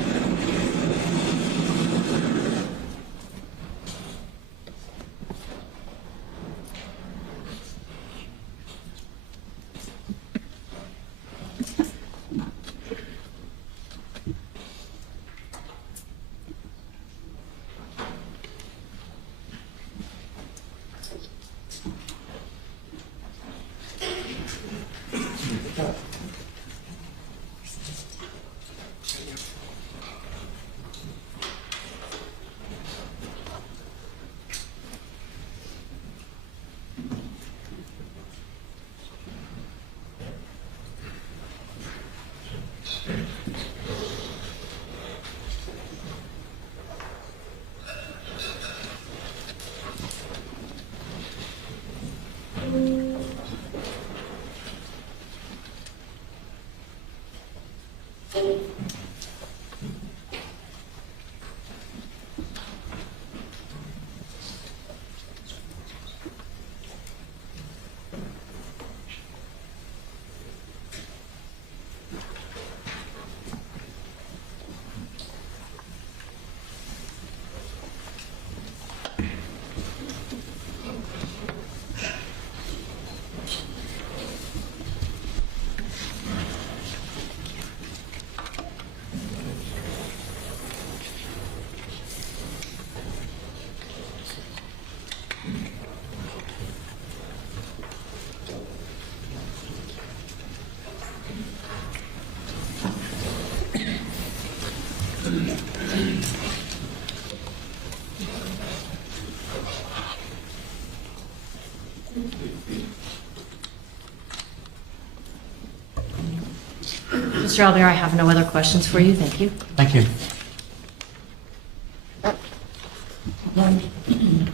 Mr. Alber, I have no other questions for you. Thank you. Thank you.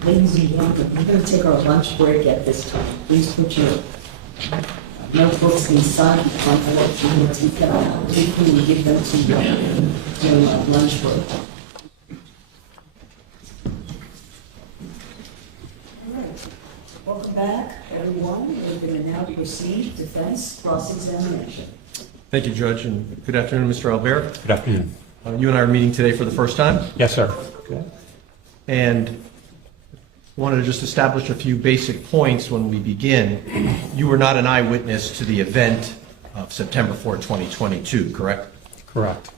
Ladies and gentlemen, we're going to take our lunch break at this time. Please put your notebooks inside the front porch and we'll take them out. We give them to you during our lunch break. All right. Welcome back, everyone. We're going to now proceed defense cross-examination. Thank you, Judge, and good afternoon, Mr. Alber. Good afternoon. You and I are meeting today for the first time. Yes, sir. Okay. And wanted to just establish a few basic points when we begin. You were not an eyewitness to the event of September 4, 2022, correct? Correct.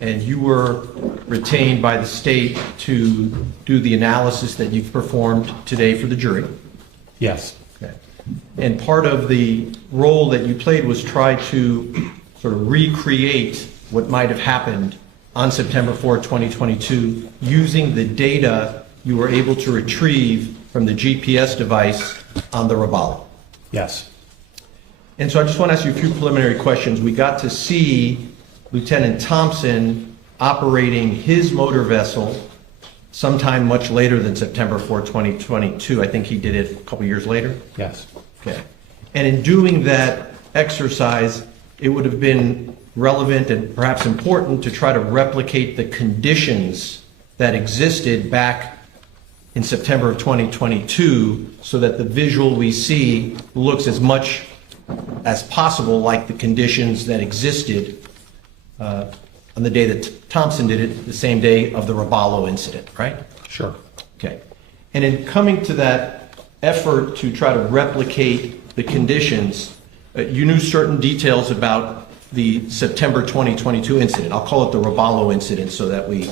And you were retained by the state to do the analysis that you've performed today for the jury. Yes. Okay. And part of the role that you played was try to sort of recreate what might have happened on September 4, 2022, using the data you were able to retrieve from the GPS device on the Robalo. Yes. And so I just want to ask you a few preliminary questions. We got to see Lieutenant Thompson operating his motor vessel sometime much later than September 4, 2022. I think he did it a couple years later. Yes. Okay. And in doing that exercise, it would have been relevant and perhaps important to try to replicate the conditions that existed back in September of 2022 so that the visual we see looks as much as possible like the conditions that existed on the day that Thompson did it, the same day of the Robalo incident, right? Sure. Okay. And in coming to that effort to try to replicate the conditions, you knew certain details about the September 2022 incident. I'll call it the Robalo incident so that we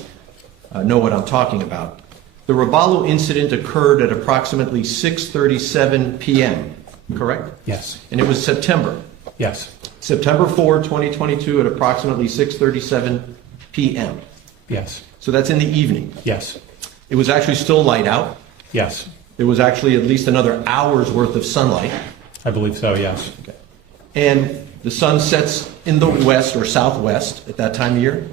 know what I'm talking about. The Robalo incident occurred at approximately 6:37 p.m., correct? Yes. And it was September. Yes. September 4, 2022 at approximately 6:37 p.m. Yes. So that's in the evening. Yes. It was actually still light out. Yes. There was actually at least another hour's worth of sunlight. I believe so, yes. Okay. And the sun sets in the west or southwest at that time of year.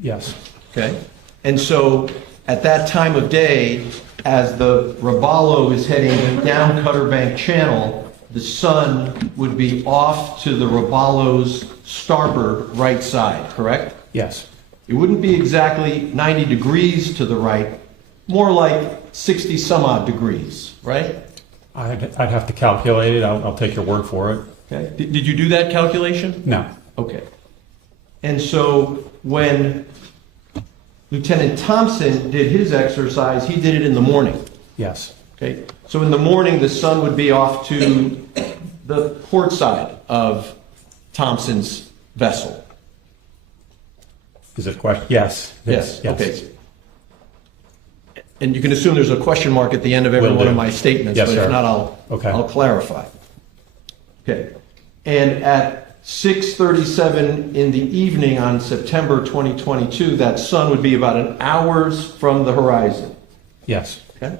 Yes. Okay. And so at that time of day, as the Robalo is heading down Cutter Bank Channel, the sun would be off to the Robalo's starboard right side, correct? Yes. It wouldn't be exactly 90 degrees to the right, more like 60 some odd degrees, right? I'd have to calculate it. I'll take your word for it. Okay. Did you do that calculation? No. Okay. And so when Lieutenant Thompson did his exercise, he did it in the morning. Yes. Okay. So in the morning, the sun would be off to the port side of Thompson's vessel. Is it a question? Yes. Yes. Yes. Okay. And you can assume there's a question mark at the end of every Will one do. of my statements, Yes, but sir. if not, I'll clarify. Okay. And at 6:37 in the evening on September 2022, that sun would be about an hour's from the horizon. Yes. Okay.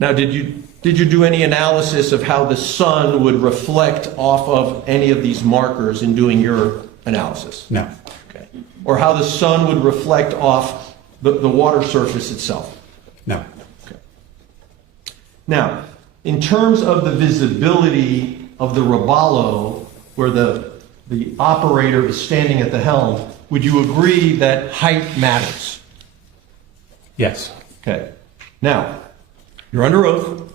Now, did you do any analysis of how the sun would reflect off of any of these markers in doing your analysis? No. Okay. Or how the sun would reflect off the water surface itself? No. Okay. Now, in terms of the visibility of the Robalo, where the operator is standing at the helm, would you agree that height matters? Yes. Okay. Now, you're under oath.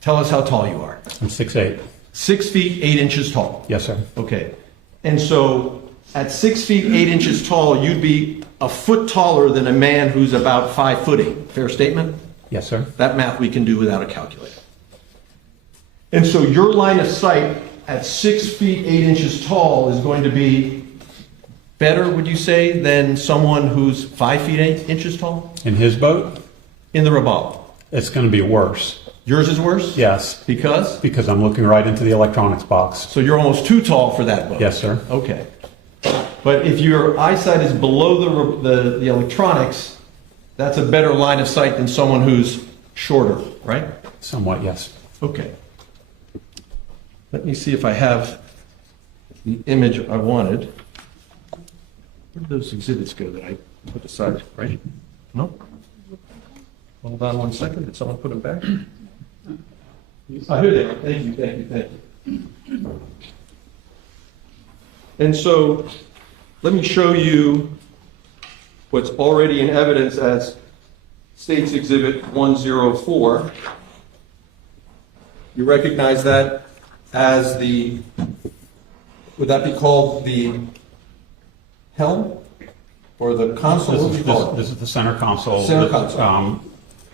Tell us how tall you are. I'm 6'8". 6 feet 8 inches tall. Yes, sir. Okay. And so at 6 feet 8 inches tall, you'd be a foot taller than a man who's about 5'8". Fair statement? Yes, sir. That math we can do without a calculator. And so your line of sight at 6 feet 8 inches tall is going to be better, would you say, than someone who's 5 feet 8 inches tall In his boat, in the Robalo? it's going to be worse. Yours is worse? Yes. Because? Because I'm looking right into the electronics box. So you're almost too tall for that boat? Yes, sir. Okay. But if your eyesight is below the electronics, that's a better line of sight than someone who's shorter, right? Somewhat, yes. Okay. Let me see if I have the image I wanted. Where did those exhibits go that I put aside, right? No? Hold on one second. Did someone put them back? Oh, here they are. Thank you, thank you, thank you. And so, let me show you what's already in evidence as State's Exhibit 104. You recognize that as the, would that be called the helm? Or the console? What would you call it? This is the center console. Center console.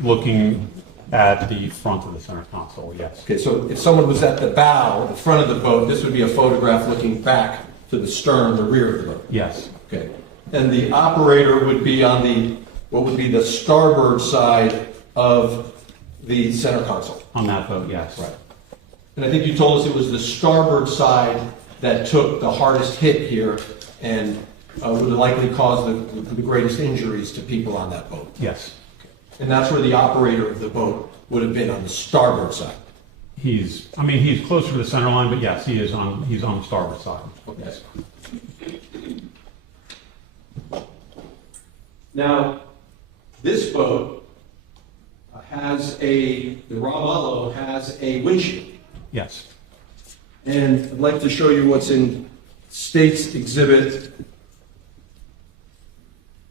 Looking at the front of the center console, yes. Okay, so if someone was at the bow, the front of the boat, this would be a photograph looking back to the stern, the rear of the boat. Yes. Okay. And the operator would be on the, what would be the starboard side of the center console. On that boat, yes. Right. And I think you told us it was the starboard side that took the hardest hit here and would likely cause the greatest injuries to people on that boat. Yes. And that's where the operator of the boat would have been, on the starboard side. He's closer to the center line, but yes, he's on the starboard side. Okay. Now, this boat the Robalo has a windshield. Yes. And I'd like to show you what's in State's Exhibit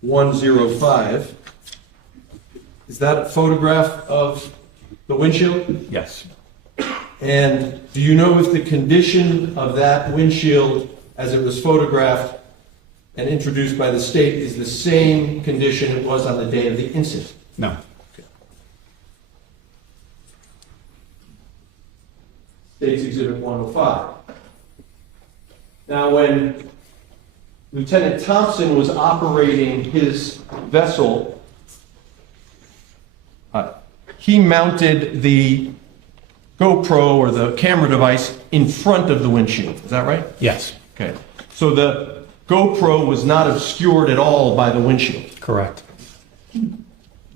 105. Is that a photograph of the windshield? Yes. And do you know if the condition of that windshield as it was photographed and introduced by the state is the same condition it was on the day of the incident? No. State's Exhibit 105. Now, when Lieutenant Thompson was operating his vessel, he mounted the GoPro or the camera device in front of the windshield. Is that right? Yes. Okay. So the GoPro was not obscured at all by the windshield. Correct.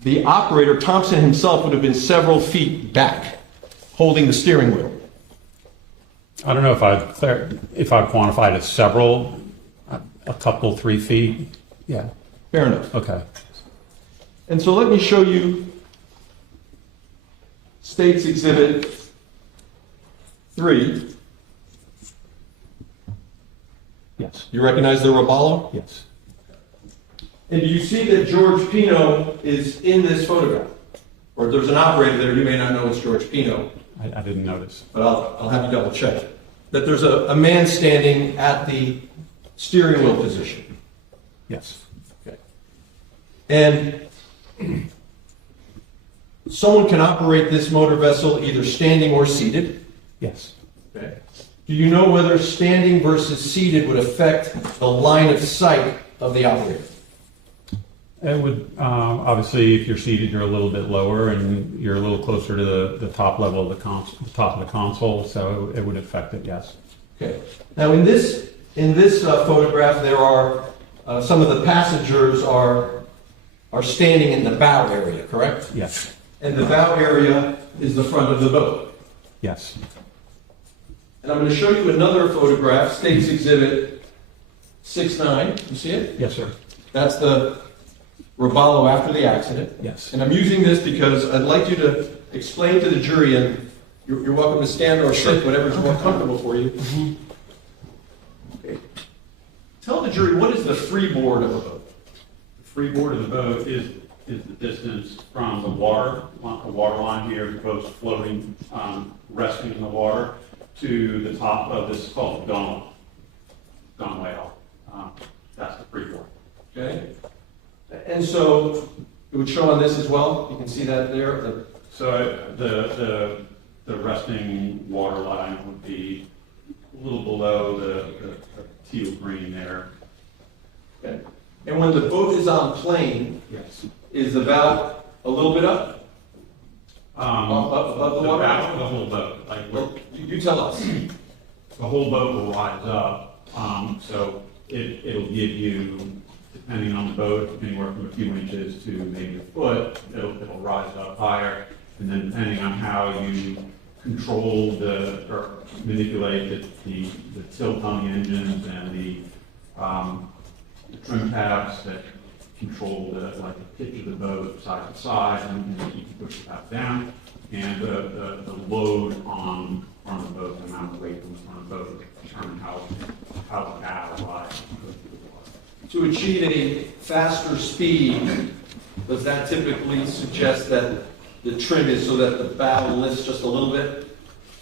The operator, Thompson himself, would have been several feet back, holding the steering wheel. I don't know if I'd quantified it several, a couple, 3 feet. Yeah. Fair enough. Okay. And so let me show you State's Exhibit 3. Yes. You recognize the Robalo? Yes. And do you see that George Pino is in this photograph? Or there's an operator there, you may not know it's George Pino, I didn't notice. but I'll have you double check. That there's a man standing at the steering wheel position. Yes. Okay. And someone can operate this motor vessel either standing or seated. Yes. Okay. Do you know whether standing versus seated would affect the line of sight of the operator? It would, obviously, if you're seated, you're a little bit lower and you're a little closer to the top level of the top of the console, so it would affect it, yes. Okay. Now, in this photograph, there are some of the passengers are standing in the bow area, correct? Yes. And the bow area is the front of the boat. Yes. And I'm going to show you another photograph, State's Exhibit 6-9. You see it? Yes, sir. That's the Robalo after the accident. Yes. And I'm using this because I'd like you to explain to the jury, and you're welcome to stand or sit, whatever's more comfortable for you. Okay. Tell the jury, what is the freeboard of a boat? The freeboard of the boat is the distance from the water line here, the boat's floating, resting in the water, to the top of this called gunwale. That's the freeboard. Okay. And so it would show on this as well. You can see that there. So the resting water line would be a little below the teal green there. Okay. And when the boat is on plane, Yes. is the bow a little bit up? Above the water? Back of the whole boat. Like Well, you tell us. the whole boat will rise up, so it'll give you, depending on the boat, anywhere from a few inches to maybe a foot. It'll rise up higher, and then depending on how you control or manipulate the tilt on the engines and the trim tabs that control the pitch of the boat side to side, and you can push the tab down, and the load on the front of the boat, the amount of weight on the front of the boat, will determine how the bow rises. To achieve a faster speed, does that typically suggest that the trim is so that the bow lifts just a little bit?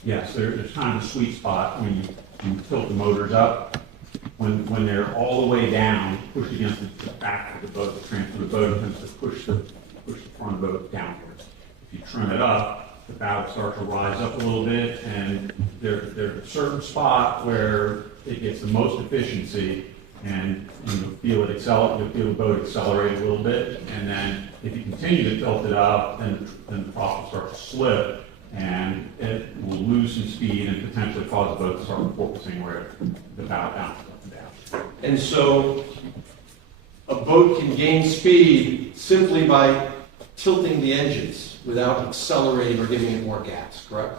Yes, there's kind of a sweet spot when you tilt the motors up. When they're all the way down, push against the back of the boat, the transfer of the boat tends to push the front of the boat downwards. If you trim it up, the bow starts to rise up a little bit, and there's a certain spot where it gets the most efficiency, and you'll feel the boat accelerate a little bit, and then if you continue to tilt it up, then the prop will start to slip, and it will lose some speed and potentially cause the boat to start focusing where the bow bounces up and down. And so a boat can gain speed simply by tilting the engines without accelerating or giving it more gas, correct?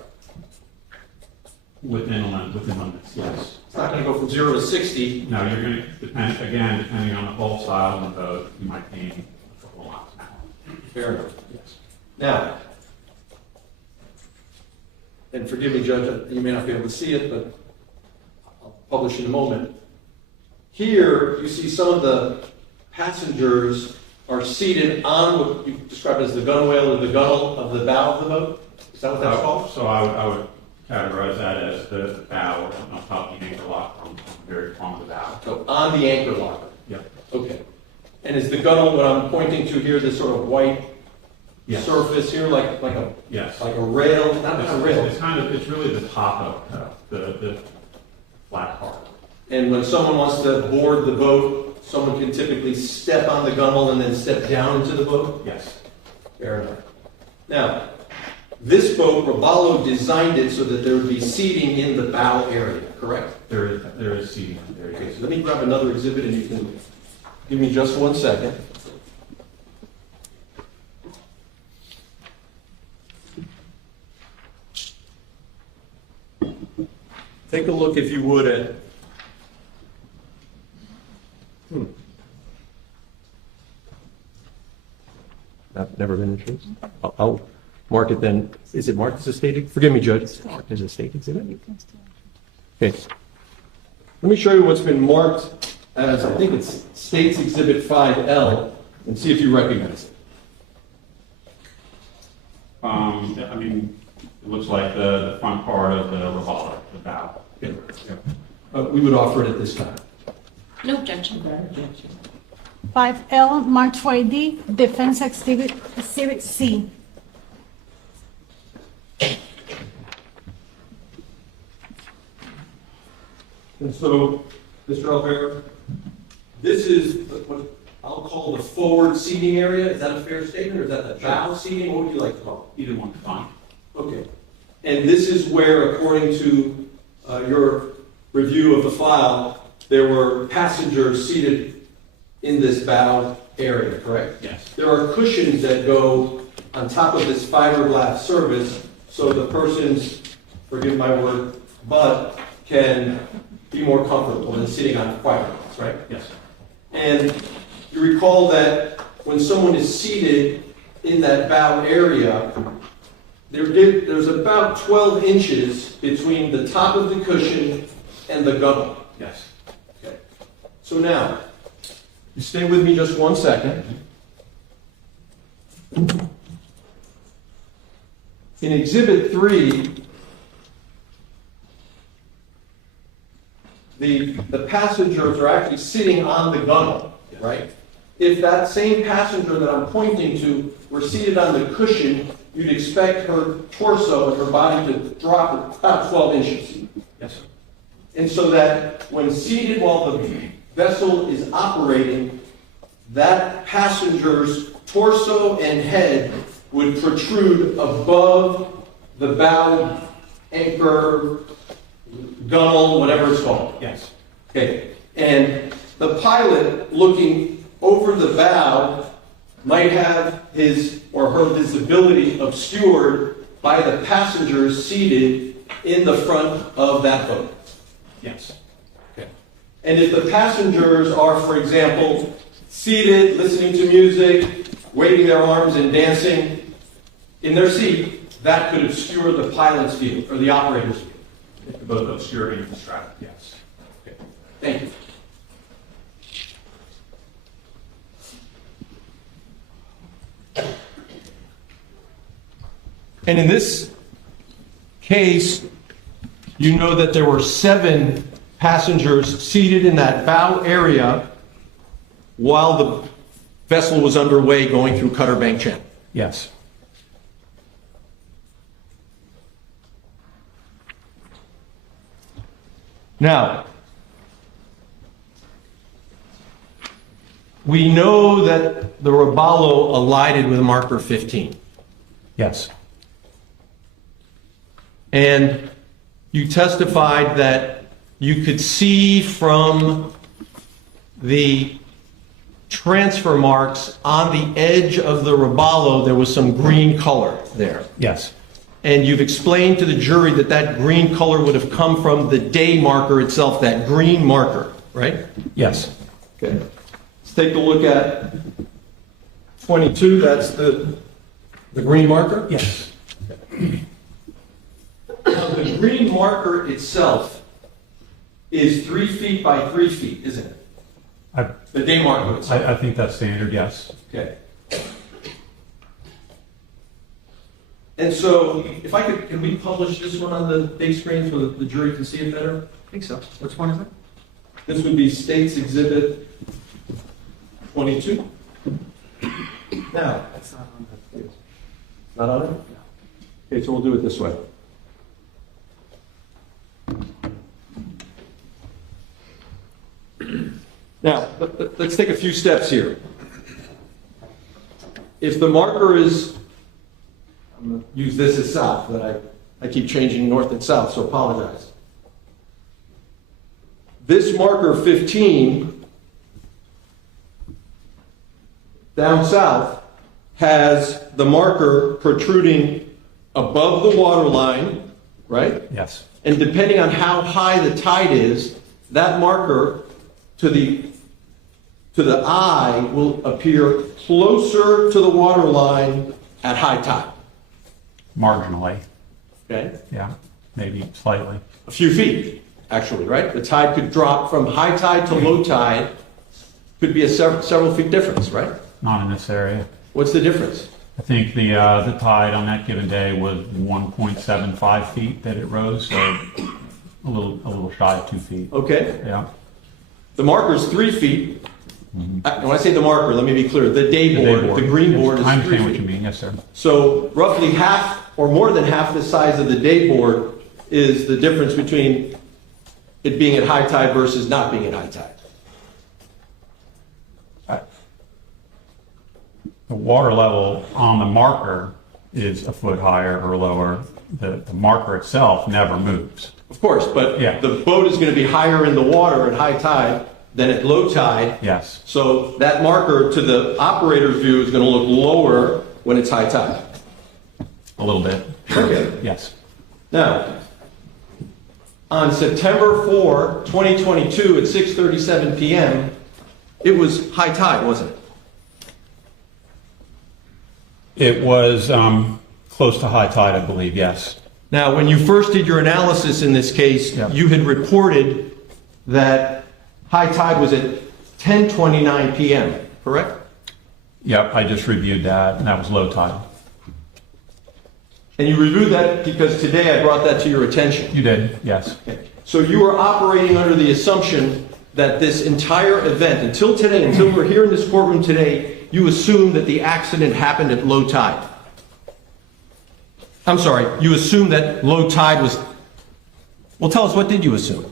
Within limits, yes. It's not going to go from 0 to 60. No, you're going to, depending on the hull style of the boat, you might gain a couple of miles an hour. Fair enough. Yes. Now, and forgive me, Judge, you may not be able to see it, but I'll publish in a moment. Here, you see some of the passengers are seated on what you described as the gunwale or the gunnel of the bow of the boat. Is that what that's called? So I would categorize that as the bow on top of the anchor lock on the very front of the bow. So on the anchor locker. Yep. Okay. And is the gunnel, what I'm pointing to here, this sort of white Yes. surface here, like a Yes. like a rail? Not a rail. It's really the top of the flat part. And when someone wants to board the boat, someone can typically step on the gunnel and then step down into the boat? Yes. Fair enough. Now, this boat, Robalo designed it so that there would be seating in the bow area, correct? There is seating there. Okay, so let me grab another exhibit and you can give me just 1 second. Take a look, if you would, at Never been introduced. I'll mark it then. Is it marked as a state? Forgive me, Judge. It's marked as a state exhibit. Okay. Let me show you what's been marked as, I think it's States Exhibit 5L, and see if you recognize it. I mean, it looks like the front part of the Robalo, the bow. We would offer it at this time. No objection. 5L, March 4AD, Defense Exhibit C. And so, Mr. Alber, this is what I'll call the forward seating area. Is that a fair statement, or is that the bow seating? What would you like to call Either one is fine. it? Okay. And this is where, according to your review of the file, there were passengers seated in this bow area, correct? Yes. There are cushions that go on top of this fiberglass surface, so the person's, forgive my word, butt can be more comfortable than sitting on fiberglass, right? Yes. And you recall that when someone is seated in that bow area, there's about 12 inches between the top of the cushion and the gunnel. Yes. Okay. So now, you stay with me just 1 second. In Exhibit 3, the passengers are actually sitting on the gunnel, right? If that same passenger that I'm pointing to were seated on the cushion, you'd expect her torso and her body to drop about 12 inches. Yes, sir. And so that when seated while the vessel is operating, that passenger's torso and head would protrude above the bow, anchor, gunnel, whatever it's called. Yes. Okay. And the pilot looking over the bow might have his or her visibility obscured by the passengers seated in the front of that boat. Yes. Okay. And if the passengers are, for example, seated, listening to music, waving their arms and dancing in their seat, that could obscure the pilot's view or the operator's view. Both obscure and distracted, yes. Okay. Thank you. And in this case, You know that there were 7 passengers seated in that bow area while the vessel was underway going through Cutter Bank Channel. Yes. Now, we know that the Robalo alighted with marker 15. Yes. And you testified that you could see from the transfer marks on the edge of the Robalo, there was some green color there. Yes. And you've explained to the jury that that green color would have come from the day marker itself, that green marker, right? Yes. Okay. Let's take a look at 22. That's the green marker? Yes. Now, the green marker itself is 3 feet by 3 feet, isn't it? The day marker itself. I think that's standard, yes. Okay. And so, if I could, can we publish this one on the big screen so that the jury can see it better? I think so. Which one is it? This would be State's Exhibit 22. Now, It's not on the. not on it? Okay, so we'll do it this way. Now, let's take a few steps here. If the marker is, I'm going to use this as south, but I keep changing north and south, so apologize. This marker 15 down south has the marker protruding above the water line, right? Yes. And depending on how high the tide is, that marker to the eye will appear closer to the water line at high tide. Marginally. Okay? Yeah. Maybe slightly. A few feet, actually, right? The tide could drop from high tide to low tide, could be a several feet difference, right? Not in this area. What's the difference? I think the tide on that given day was 1.75 feet that it rose, so a little shy of 2 feet. Okay. Yeah. The marker's 3 feet. When I say the marker, let me be clear. The day board, the green board is 3 feet. I understand what you mean. Yes, sir. So roughly half or more than half the size of the day board is the difference between it being at high tide versus not being at high tide. The water level on the marker is a foot higher or lower. The marker itself never moves. Of course, but Yeah. the boat is going to be higher in the water at high tide than at low tide. Yes. So that marker to the operator's view is going to look lower when it's high tide. A little bit. Okay. Yes. Now, on September 4, 2022 at 6:37 p.m., it was high tide, wasn't it? It was close to high tide, I believe. Yes. Now, when you first did your analysis in this case, Yeah. you had reported that high tide was at 10:29 p.m., correct? Yep. I just reviewed that, and that was low tide. And you reviewed that because today I brought that to your attention. You did. Yes. Okay. So you were operating under the assumption that this entire event, until today, until we're here in this courtroom today, you assumed that the accident happened at low tide. I'm sorry, you assumed that low tide was... Well, tell us, what did you assume?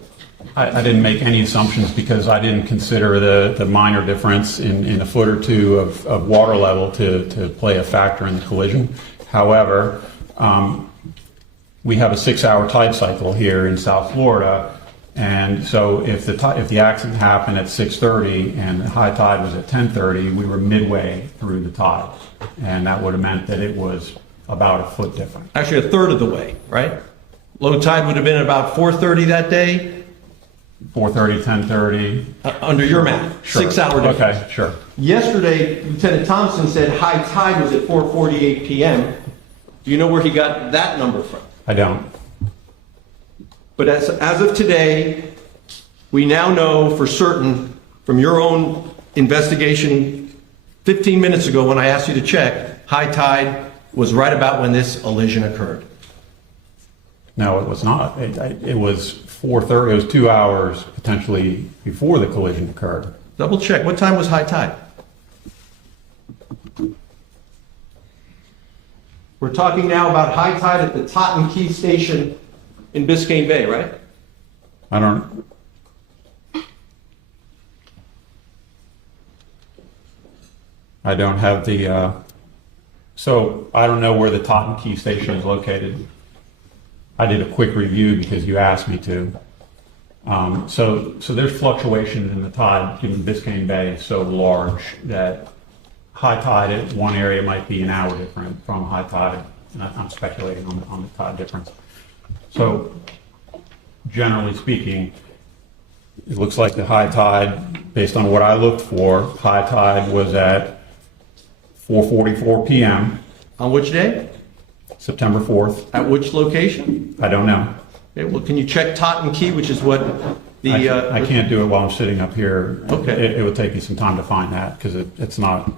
I didn't make any assumptions because I didn't consider the minor difference in a foot or two of water level to play a factor in the collision. However, we have a 6-hour tide cycle here in South Florida, and so if the accident happened at 6:30 and the high tide was at 10:30, we were midway through the tide, and that would have meant that it was about a foot different. Actually, a third of the way, right? Low tide would have been about 4:30 that day, 4:30, 10:30. under your math. Sure. 6-hour difference. Okay, sure. Yesterday, Lieutenant Thompson said high tide was at 4:48 p.m. Do you know where he got that number from? I don't. But as of today, we now know for certain from your own investigation 15 minutes ago when I asked you to check, high tide was right about when this elision occurred. No, it was not. It was 4:30, it was 2 hours potentially before the collision occurred. Double check, what time was high tide? We're talking now about high tide at the Totten Key Station in Biscayne Bay, right? I don't, I don't have the, so I don't know where the Totten Key Station is located. I did a quick review because you asked me to. So there's fluctuations in the tide, given Biscayne Bay is so large that high tide at one area might be an hour different from high tide. And I'm speculating on the tide difference. So generally speaking, it looks like the high tide, based on what I looked for, high tide was at 4:44 p.m. On which day? September 4th. At which location? I don't know. Okay, well, can you check Totten Key, which is what the... I can't do it while I'm sitting up here. Okay. It would take me some time to find that because it's not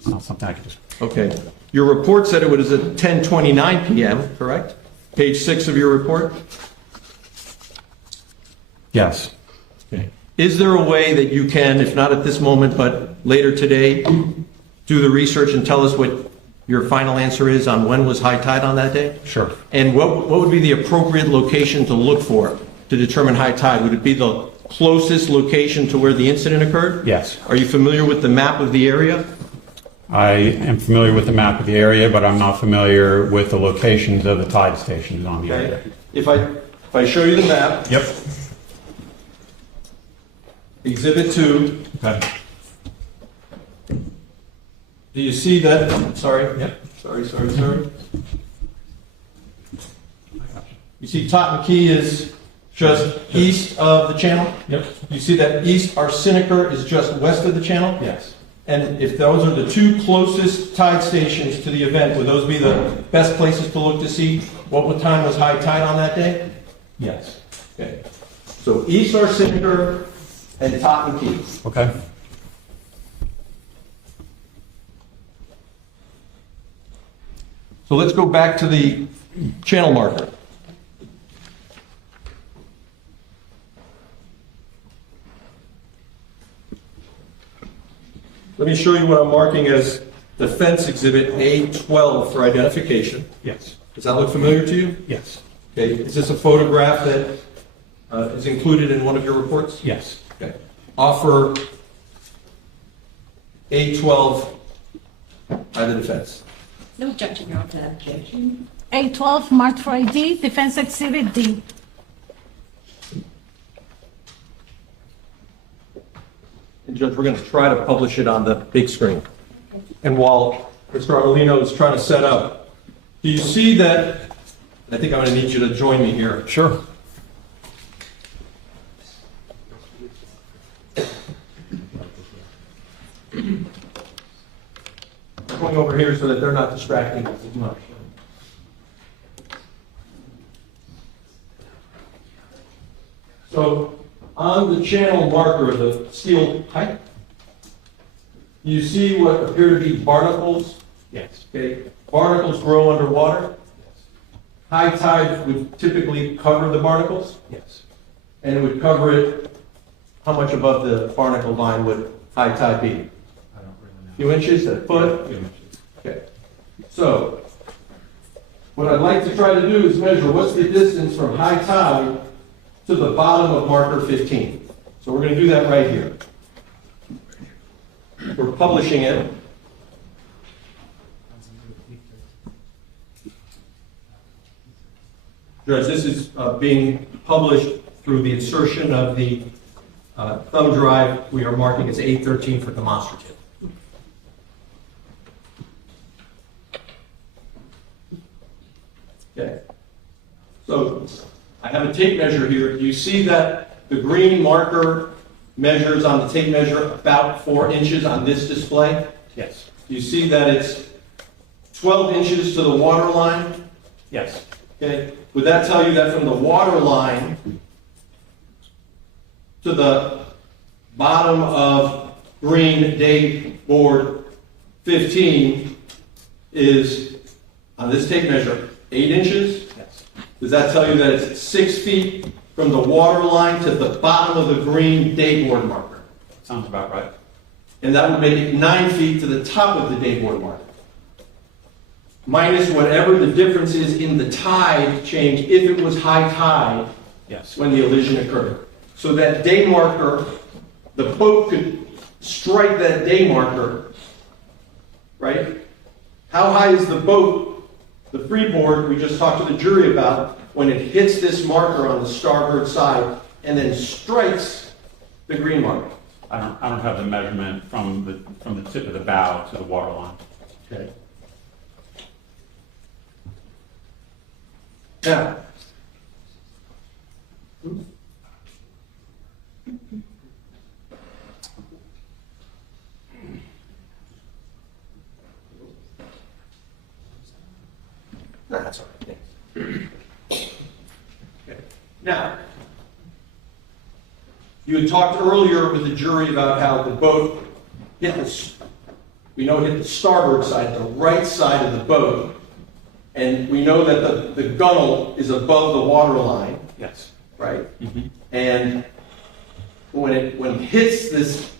something I could just... Okay. Your report said it was at 10:29 p.m., correct? Page 6 of your report? Yes. Okay. Is there a way that you can, if not at this moment, but later today, do the research and tell us what your final answer is on when was high tide on that day? Sure. And what would be the appropriate location to look for to determine high tide? Would it be the closest location to where the incident occurred? Yes. Are you familiar with the map of the area? I am familiar with the map of the area, but I'm not familiar with the locations of the tide stations on the area. Okay. If I show you the map, Yep. Exhibit 2, Okay. do you see that? Sorry. Yep. Sorry. You see Totten Key is just east of the channel? Yep. You see that East Arsenicer is just west of the channel? Yes. And if those are the two closest tide stations to the event, would those be the best places to look to see what time was high tide on that day? Yes. Okay. So East Arsenicer and Totten Key. Okay. So let's go back to the channel marker. Let me show you what I'm marking as Defense Exhibit A12 for identification. Yes. Does that look familiar to you? Yes. Okay, is this a photograph that is included in one of your reports? Yes. Okay. Offer A12 by the defense. No objection, Your Honor. Objection. A12 marked for ID, Defense Exhibit D. And Judge, we're going to try to publish it on the big screen. And while Mr. Armelino is trying to set up, do you see that? I think I'm going to need you to join me here. Sure. Going over here so that they're not distracting us as much. So on the channel marker, the steel pipe, you see what appear to be barnacles. Yes. Okay, barnacles grow underwater. High tide would typically cover the barnacles, Yes. and it would cover it. How much above the barnacle line would high tide be? I don't really know. Few inches, a foot? Okay. So, what I'd like to try to do is measure what's the distance from high tide to the bottom of marker 15. So we're going to do that right here. We're publishing it. Judge, this is being published through the insertion of the thumb drive. We are marking as A13 for demonstrative. Okay. So I have a tape measure here. You see that the green marker measures on the tape measure about 4 inches on this display? Yes. You see that it's 12 inches to the water line? Yes. Okay. Would that tell you that from the water line to the bottom of green date board 15 is, on this tape measure, 8 inches? Yes. Does that tell you that it's 6 feet from the water line to the bottom of the green dayboard marker? Sounds about right. And that would make it 9 feet to the top of the dayboard marker. Minus whatever the difference is in the tide change if it was high tide Yes. when the elision occurred. So that day marker, the boat could strike that day marker, right? How high is the boat, the freeboard we just talked to the jury about, when it hits this marker on the starboard side and then strikes the green marker? I don't have the measurement from the tip of the bow to the water line. Okay. Now, that's all right. Thanks. Okay. Now, you had talked earlier with the jury about how the boat hit we know it hit the starboard side, the right side of the boat, and we know that the gunnel is above the water line, Yes. right? And when it hits this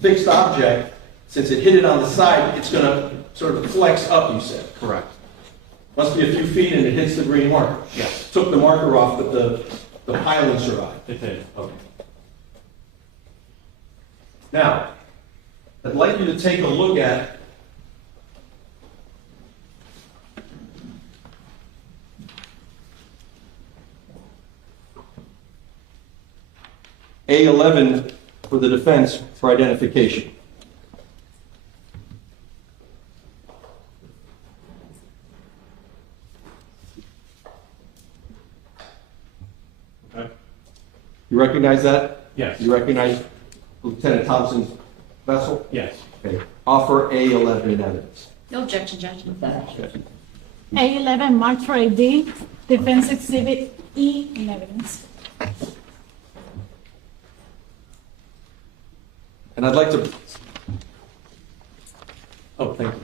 fixed object, since it hit it on the side, it's going to sort of flex up, you said. Correct. Must be a few feet and it hits the green marker. Yes. Took the marker off, but the piling survived. It did. Okay. Now, I'd like you to take a look at A11 for the defense for identification. Okay. You recognize that? Yes. You recognize Lieutenant Thompson's vessel? Yes. Okay. Offer A11 in evidence. No objection, Judge. A11 marked for ID, defense exhibit E in evidence. And I'd like to... Oh, thank you.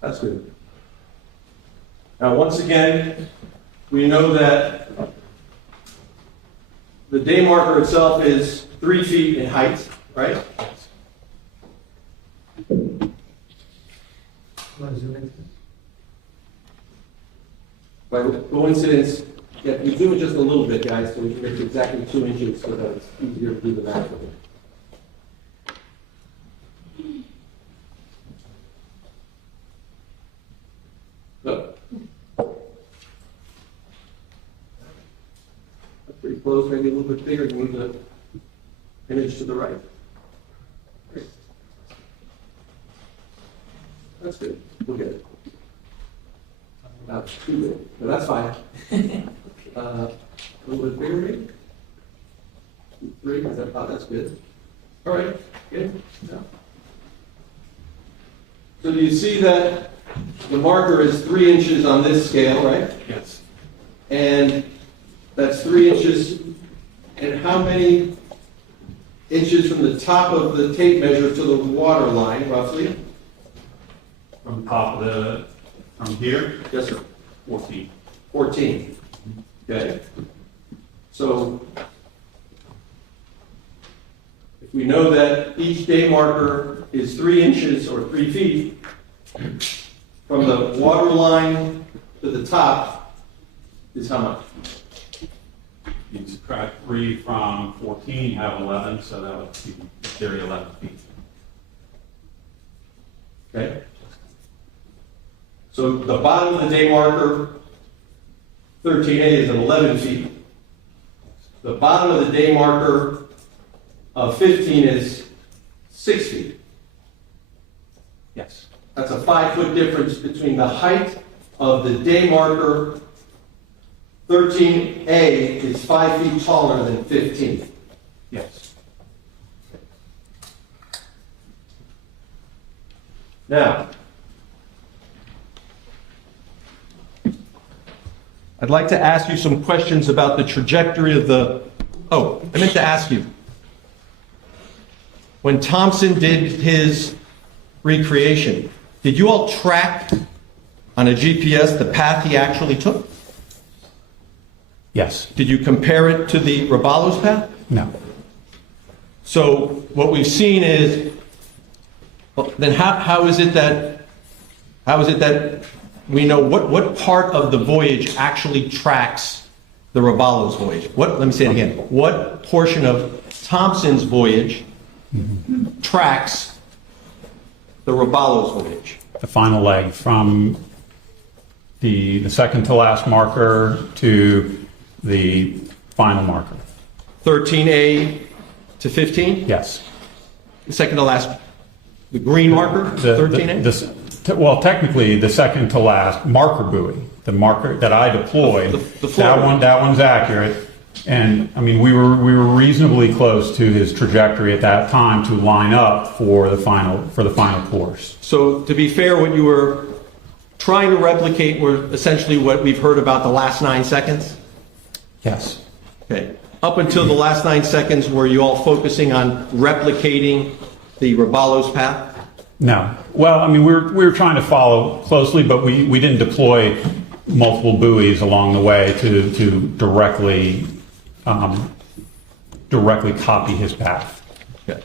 That's good. Now, once again, we know that the day marker itself is 3 feet in height, right? By coincidence, yeah, we zoom it just a little bit, guys, so we can make it exactly 2 inches so that it's easier to do the math with it. Look. That's pretty close, maybe a little bit bigger. You move the image to the right. Great. That's good. We'll get it. Not too big, but that's fine. A little bit bigger, maybe? 3, that's good. All right, good. Yeah. So do you see that the marker is 3 inches on this scale, right? Yes. And that's 3 inches. And how many inches from the top of the tape measure to the water line, roughly? From the top of from here, Yes, sir. 14. 14. Okay. So if we know that each day marker is 3 inches or 3 feet from the water line to the top, is how much? You subtract 3 from 14, you have 11, so that would be in theory 11 feet. Okay. So the bottom of the day marker, 13A, is at 11 feet. The bottom of the day marker of 15 is 6 feet. Yes. That's a 5-foot difference between the height of the day marker. 13A is 5 feet taller than 15. Yes. Now, I'd like to ask you some questions about the trajectory of the... Oh, I meant to ask you. when Thompson did his recreation, did you all track on a GPS the path he actually took? Yes. Did you compare it to the Robalo's path? No. So what we've seen is, well, then how is it that we know what part of the voyage actually tracks the Robalo's voyage? Let me say it again. What portion of Thompson's voyage tracks the Robalo's voyage? The final leg from the second to last marker to the final marker. 13A to 15? Yes. The second to last, the green marker, 13A? Well, technically, the second to last marker buoy, the marker that I deployed, The floor. that one's accurate. And I mean, we were reasonably close to his trajectory at that time to line up for the final course. So to be fair, what you were trying to replicate were essentially what we've heard about the last 9 seconds? Yes. Okay. Up until the last 9 seconds, were you all focusing on replicating the Robalo's path? No. Well, I mean, we were trying to follow closely, but we didn't deploy multiple buoys along the way to directly copy his path. Okay.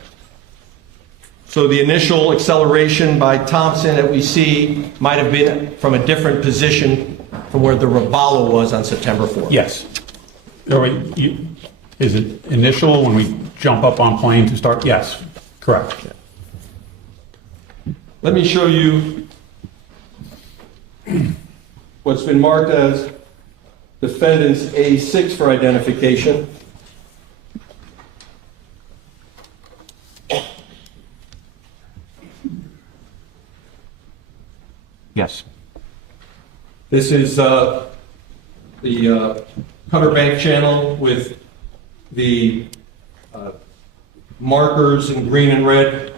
So the initial acceleration by Thompson that we see might have been from a different position from where the Robalo was on September 4th. Yes. Is it initial when we jump up on plane to start? Yes. Correct. Let me show you what's been marked as defendant's A6 for identification. Yes. This is the Cutter Bank channel with the markers in green and red,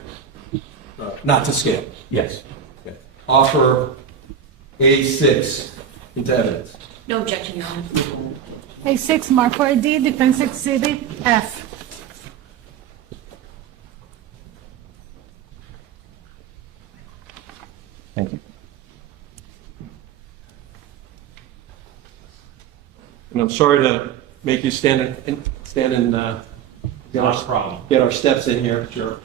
not to scale. Yes. Okay. Offer A6 into evidence. No objection, Your Honor. A6, mark for ID, defense exhibit F. Thank you. And I'm sorry to make you stand and get Not a problem. get our steps in here. Sure.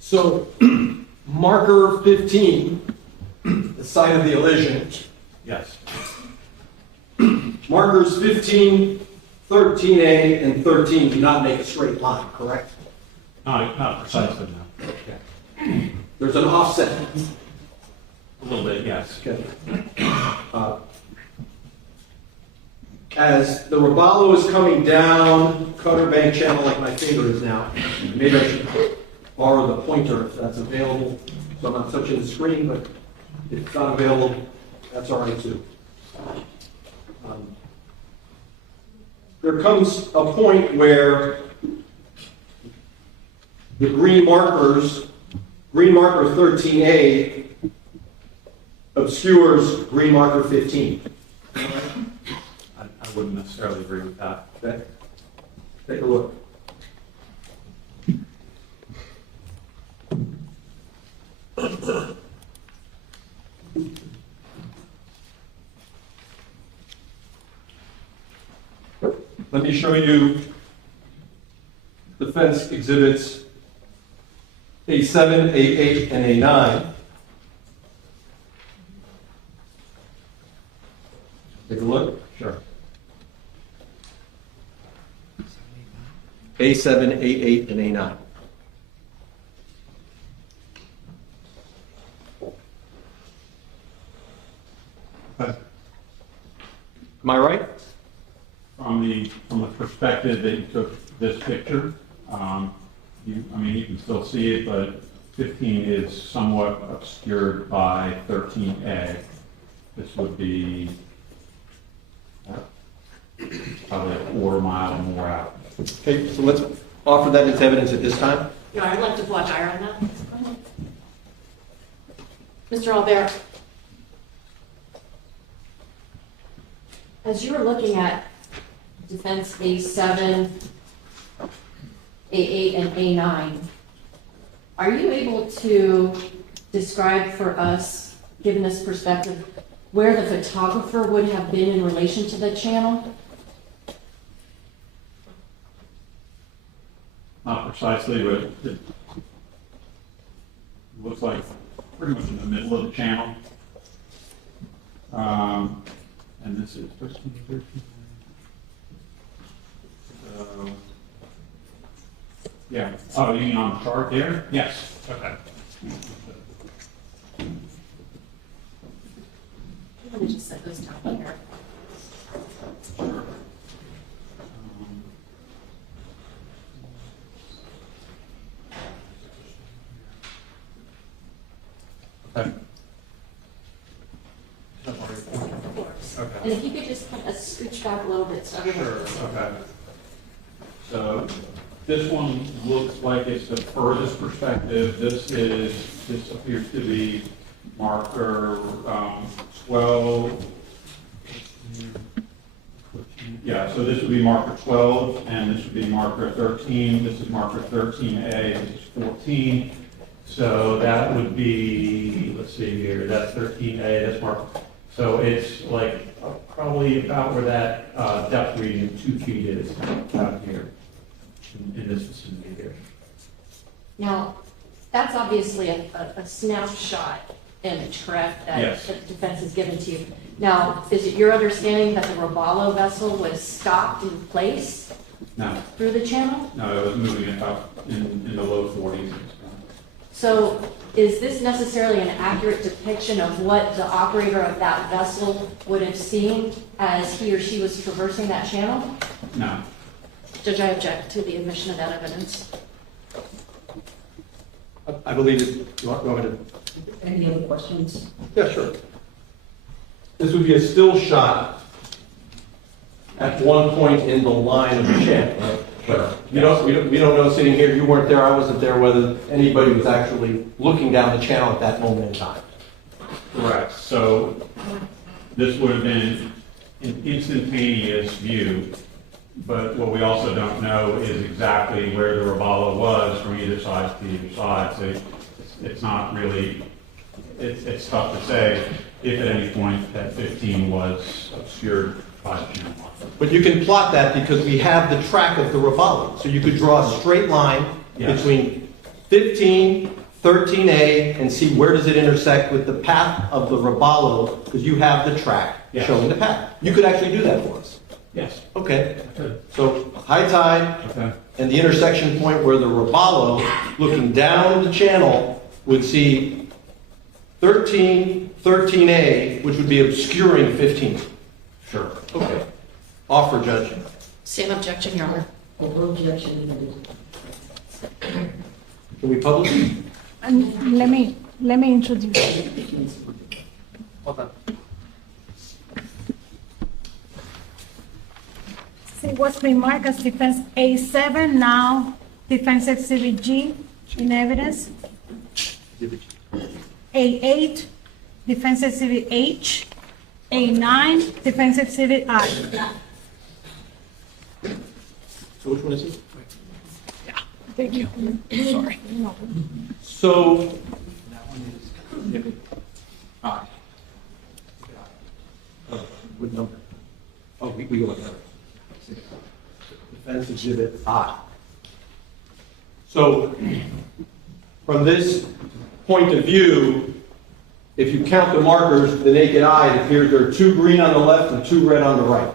So, marker 15, the site of the elision. Yes. Markers 15, 13A, and 13 do not make a straight line, correct? Not precisely, no. There's an offset. A little bit, yes. Okay. As the Robalo is coming down Cutter Bank channel like my finger is now, maybe I should borrow the pointer if that's available. So I'm not touching the screen, but if it's not available, that's all right too. There comes a point where the green marker 13A obscures green marker 15. I wouldn't necessarily agree with that. Okay. Take a look. Let me show you defense exhibits A7, A8, and A9. Take a look. Sure. A7, A8, and A9. Am I right? From the perspective that you took this picture, you can still see it, but 15 is somewhat obscured by 13A. This would be probably a quarter mile or more out. Okay, so let's offer that as evidence at this time. Your Honor, I'd like to watch eye on that. Mr. Alber, as you were looking at defense A7, A8, and A9, are you able to describe for us, given this perspective, where the photographer would have been in relation to the channel? Not precisely, but it looks like pretty much in the middle of the channel. And this is 13, 13. Yeah. Oh, you mean on the chart there? Yes. Okay. Let me just set those down here. Sure. Okay. Of course. Okay. And if you could just kind of scooch back a little bit so everyone Sure, can see. okay. So this one looks like it's the furthest perspective. This appears to be marker 12. Yeah, so this would be marker 12, and this would be marker 13. This is marker 13A, this is 14. So that would be, let's see here, that's 13A, that's marker. So it's like probably about where that depth reading 2 feet is out here in this vicinity here. Now, that's obviously a snapshot image, correct? Yes. That the defense has given to you. Now, is it your understanding that the Robalo vessel was stopped in place No, through the channel? no, it was moving it up in the low 40s. So is this necessarily an accurate depiction of what the operator of that vessel would have seen as he or she was traversing that channel? No. Judge, I object to the admission of that evidence. I believe it, you want me to? Any other questions? Yeah, sure. This would be a still shot at one point in the line of the channel, right? Sure. We don't know sitting here, you weren't there, I wasn't there, whether anybody was actually looking down the channel at that moment in time. Correct. So this would have been an instantaneous view, but what we also don't know is exactly where the Robalo was from either side to either side. So it's not really, it's tough to say if at any point that 15 was obscured by the channel. But you can plot that because we have the track of the Robalo. So you could draw a straight line Yes. between 15, 13A, and see where does it intersect with the path of the Robalo, because you have the track Yes. showing the path. You could actually do that for us. Yes. Okay, Okay. so high tide Okay. and the intersection point where the Robalo, looking down the channel, would see 13, 13A, which would be obscuring 15. Sure. Okay. Offer, Judge. Same objection, Your Honor. Over objection. Can we publish? And let me introduce. Hold on. See what's been marked as defense A7, now defense exhibit G in evidence. A8, defense exhibit H. A9, defense exhibit I. So which one is it? Thank you. Sorry. So, what number? Oh, we go with that. Defense exhibit I. So, from this point of view, if you count the markers, the naked eye, it appears there are 2 green on the left and 2 red on the right.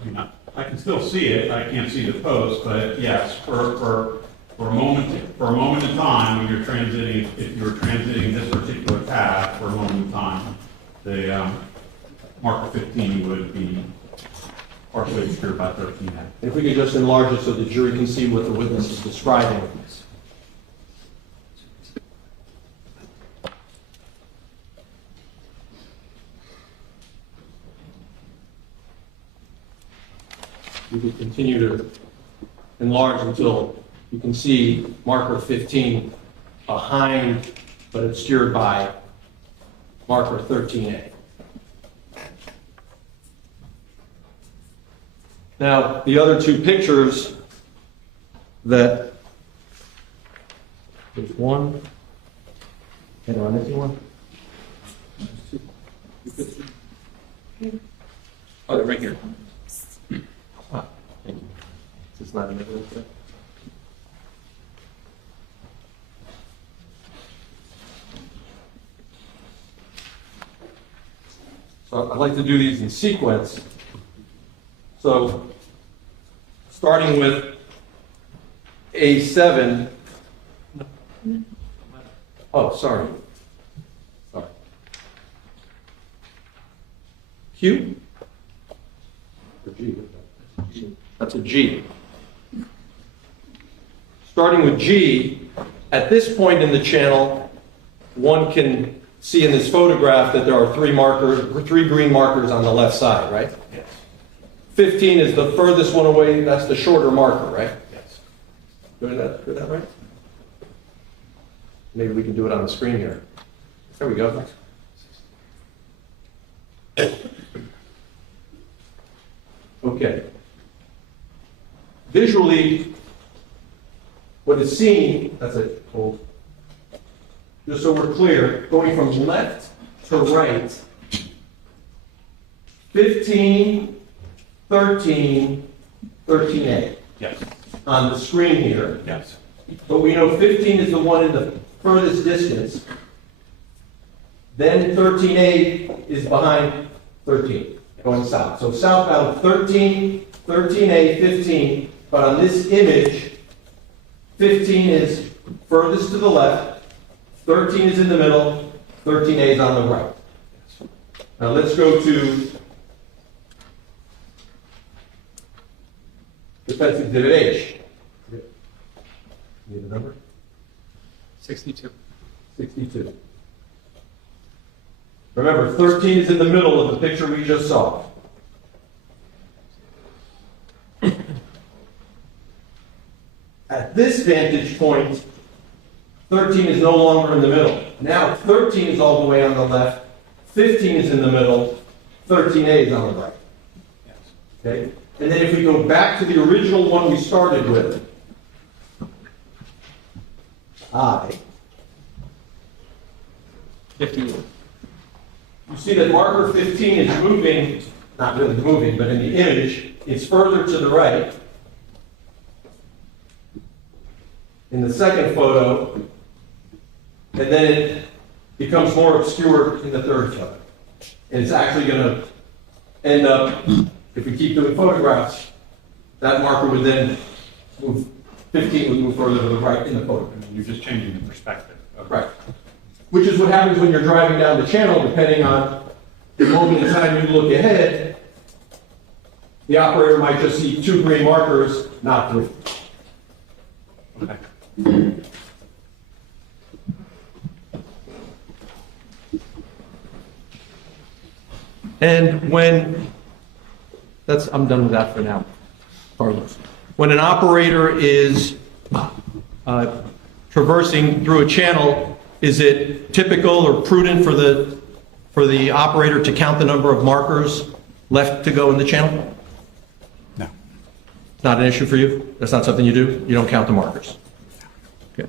I mean, I can still see it, I can't see the post, but yes, for a moment in time, when you're transiting, if you're transiting this particular path for a moment in time, the marker 15 would be partially obscured by 13A. And if we could just enlarge it so the jury can see what the witness is describing. you could continue to enlarge until you can see marker 15 behind, but obscured by marker 13A. Now, the other two pictures that, there's one, and on this one. Oh, they're right here. Ah, thank you. This is not an evidence there. So I'd like to do these in sequence. So, starting with A7. Oh, sorry. Sorry. Q? Or G? That's a G. Starting with G, at this point in the channel, one can see in this photograph that there are three green markers on the left side, right? Yes. 15 is the furthest one away, that's the shorter marker, right? Yes. Doing that right? Maybe we can do it on the screen here. There we go. Okay. Visually, what is seen, that's it, hold. Just so we're clear, going from left to right, 15, 13, 13A. Yes. On the screen here. Yes. But we know 15 is the one in the furthest distance. Then 13A is behind 13, going south. So southbound 13, 13A, 15. But on this image, 15 is furthest to the left, 13 is in the middle, 13A is on the right. Now let's go to Defense Exhibit H. Need a number? 62. 62. Remember, 13 is in the middle of the picture we just saw. At this vantage point, 13 is no longer in the middle. Now 13 is all the way on the left, 15 is in the middle, 13A is on the right. Okay? And then if we go back to the original one we started with, I. 15. You see that marker 15 is moving, not really moving, but in the image, it's further to the right. In the second photo, and then it becomes more obscure in the third photo. And it's actually going to end up, if we keep doing photographs, that marker would then move, 15 would move further to the right in the photo. You're just changing the perspective. Right. Which is what happens when you're driving down the channel, depending on the moment in time you look ahead, the operator might just see 2 green markers, not 3. Okay. And when, I'm done with that for now, Carlos. When an operator is traversing through a channel, is it typical or prudent for the operator to count the number of markers left to go in the channel? No. Not an issue for you? That's not something you do? You don't count the markers? Okay.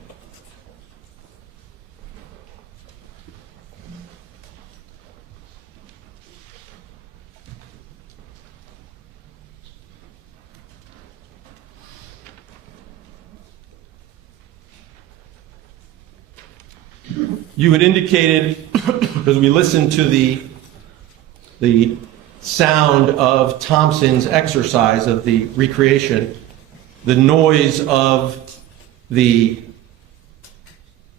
You had indicated, because we listened to the sound of Thompson's exercise of the recreation, the noise of the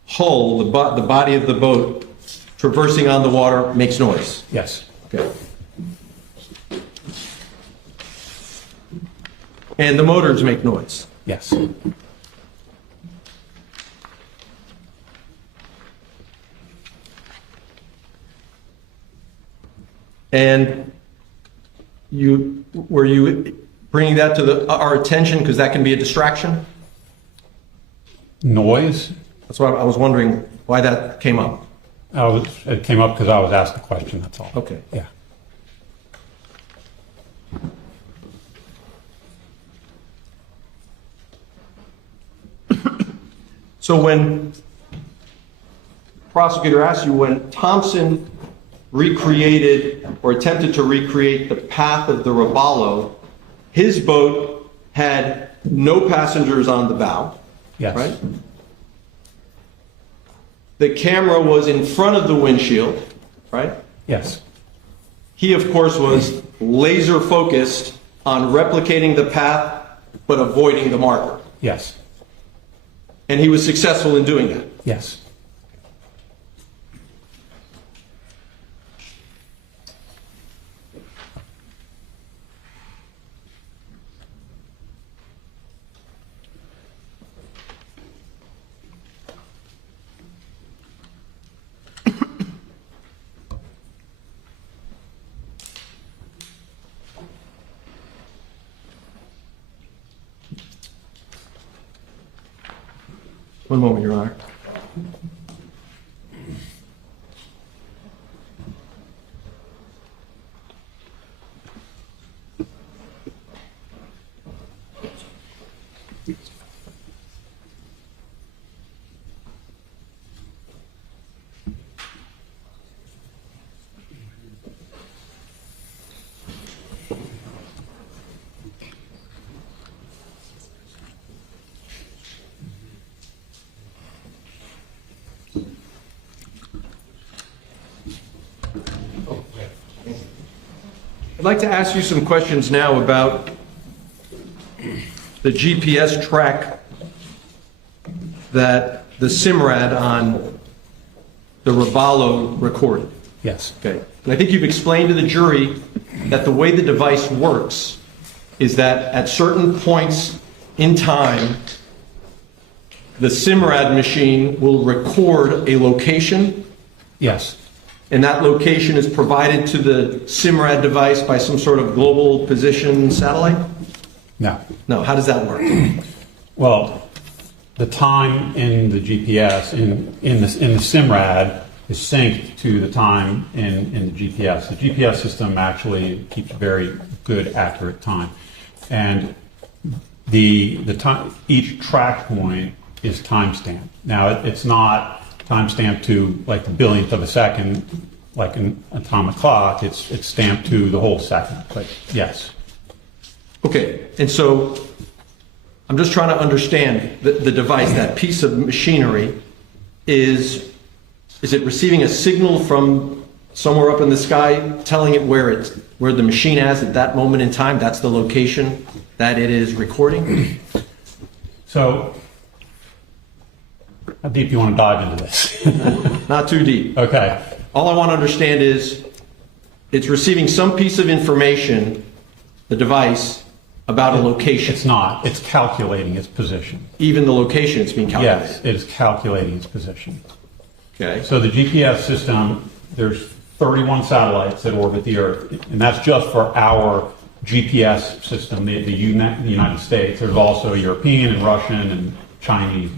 hull, the body of the boat traversing on the water makes noise. Yes. Okay. And the motors make noise. Yes. And were you bringing that to our attention, because that can be a distraction? Noise? That's why I was wondering why that came up. It came up because I was asked a question, that's all. Okay. Yeah. So when prosecutor asked you, when Thompson recreated or attempted to recreate the path of the Robalo, his boat had no passengers on the bow, Yes. right? The camera was in front of the windshield, right? Yes. He, of course, was laser focused on replicating the path but avoiding the marker. Yes. And he was successful in doing that. Yes. One moment, Your Honor. I'd like to ask you some questions now about the GPS track that the SIMRAD on the Robalo recorded. Yes. Okay. And I think you've explained to the jury that the way the device works is that at certain points in time, the SIMRAD machine will record a location, Yes. and that location is provided to the SIMRAD device by some sort of global position satellite? No. No, how does that work? Well, the time in the GPS, in the SIMRAD, is synced to the time in the GPS. The GPS system actually keeps very good, accurate time. And the time, each track point is timestamped. Now, it's not timestamped to like the billionth of a second, like an atomic clock. It's stamped to the whole second, but yes. Okay, and so I'm just trying to understand the device, that piece of machinery. Is it receiving a signal from somewhere up in the sky telling it where the machine is at that moment in time? That's the location that it is recording? So, how deep do you want to dive into this? Not too deep. Okay. All I want to understand is it's receiving some piece of information, the device, about a location. It's not. It's calculating its position. Even the location it's being calculated. Yes, it is calculating its position. Okay. So the GPS system, there's 31 satellites that orbit the Earth, and that's just for our GPS system, the United States. There's also European and Russian and Chinese.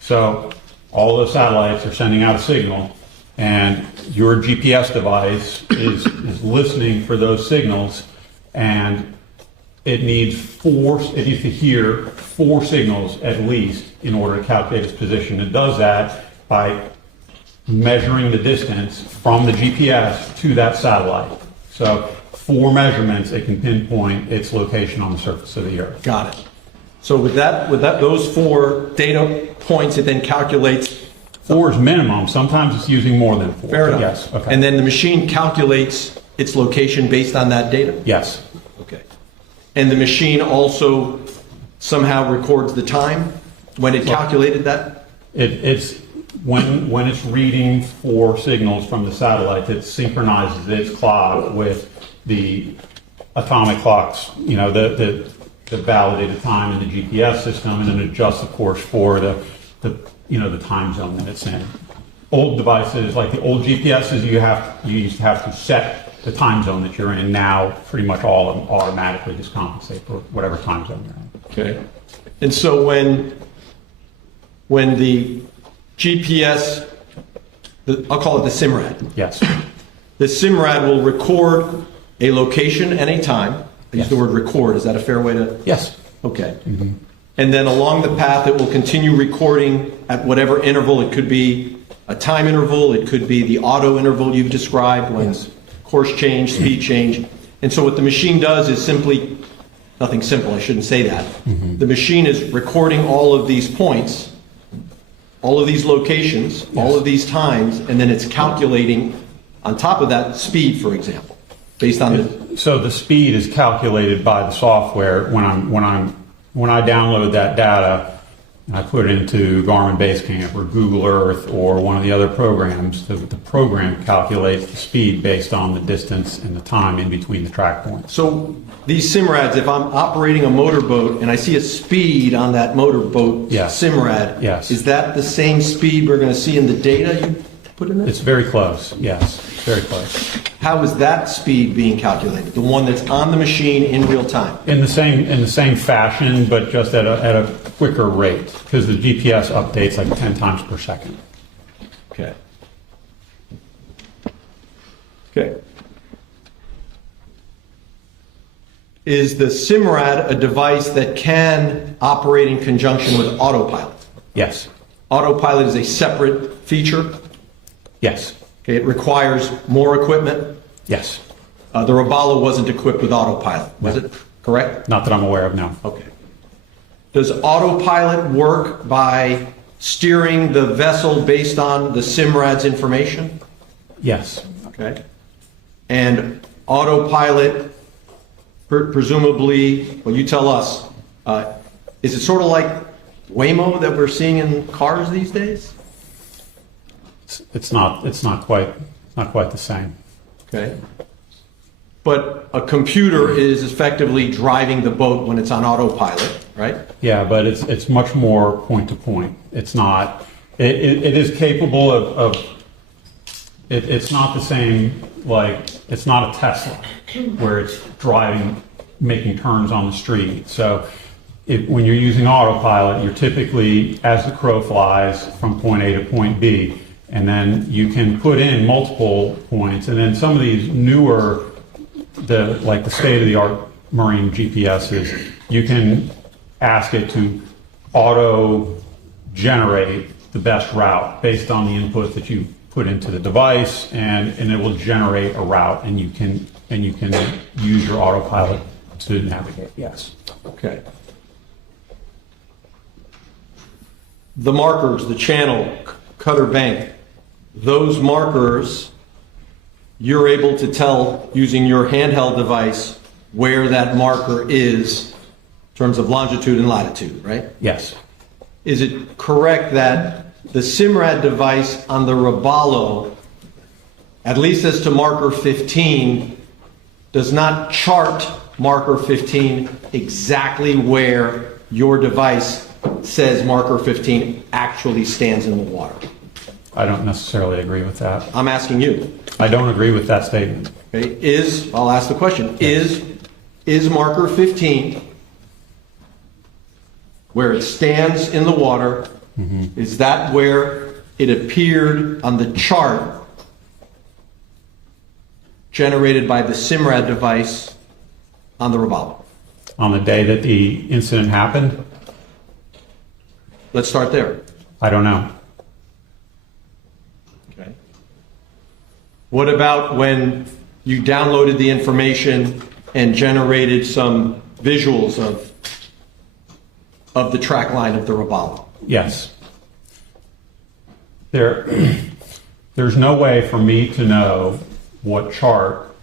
So all those satellites are sending out a signal, and your GPS device is listening for those signals, and it needs to hear 4 signals at least in order to calculate its position. It does that by measuring the distance from the GPS to that satellite. So 4 measurements, it can pinpoint its location on the surface of the Earth. Got it. So with those 4 data points, it then calculates. 4 is minimum. Sometimes it's using more than 4. Fair enough. Yes. Okay. And then the machine calculates its location based on that data? Yes. Okay. And the machine also somehow records the time when it calculated that? It's when it's reading 4 signals from the satellite, it synchronizes its clock with the atomic clocks, the validated time in the GPS system, and then adjusts, of course, for the time zone that it's in. Old devices, like the old GPSs, you used to have to set the time zone that you're in. Now, pretty much all of them automatically just compensate for whatever time zone you're in. Okay. And so when the GPS, I'll call it the SIMRAD. Yes. The SIMRAD will record a location and a time. I use Yes. the word record. Is that a fair way to? Yes. Okay. And then along the path, it will continue recording at whatever interval. It could be a time interval. It could be the auto interval you've described when course change, speed change. And so what the machine does is simply, nothing simple, I shouldn't say that. The machine is recording all of these points, all of these locations, all of these times, and then it's calculating on top of that speed, for example, based on the. So the speed is calculated by the software when I download that data and I put it into Garmin Basecamp or Google Earth or one of the other programs. The program calculates the speed based on the distance and the time in between the track points. So these SIMRADs, if I'm operating a motorboat and I see a speed on that motorboat Yes. SIMRAD, Yes. is that the same speed we're going to see in the data you put in there? It's very close. Yes, very close. How is that speed being calculated? The one that's on the machine in real time? In the same fashion, but just at a quicker rate, because the GPS updates like 10 times per second. Okay. Okay. Is the SIMRAD a device that can operate in conjunction with autopilot? Yes. Autopilot is a separate feature. Yes. Okay, it requires more equipment. Yes. The Robalo wasn't equipped with autopilot, was it? Correct? Not that I'm aware of, no. Okay. Does autopilot work by steering the vessel based on the SIMRAD's information? Yes. Okay. And autopilot, presumably, well, you tell us, is it sort of like Waymo that we're seeing in cars these days? It's not quite the same. Okay. But a computer is effectively driving the boat when it's on autopilot, right? Yeah, but it's much more point to point. It's not. It is capable of. It's not the same. Like it's not a Tesla where it's driving, making turns on the street. So when you're using autopilot, you're typically, as the crow flies, from point A to point B. And then you can put in multiple points, and then some of these newer, like the state-of-the-art marine GPSs, you can ask it to auto-generate the best route based on the input that you put into the device, and it will generate a route, and you can use your autopilot to navigate. Yes. Okay. The markers, the channel, cutter bank, those markers, you're able to tell using your handheld device where that marker is in terms of longitude and latitude, right? Yes. Is it correct that the SIMRAD device on the Robalo, at least as to marker 15, does not chart marker 15 exactly where your device says marker 15 actually stands in the water? I don't necessarily agree with that. I'm asking you. I don't agree with that statement. Okay, I'll ask the question, is marker 15, where it stands in the water, is that where it appeared on the chart generated by the SIMRAD device on the Robalo? On the day that the incident happened? Let's start there. I don't know. Okay. What about when you downloaded the information and generated some visuals of the track line of the Robalo? Yes. There's no way for me to know what chart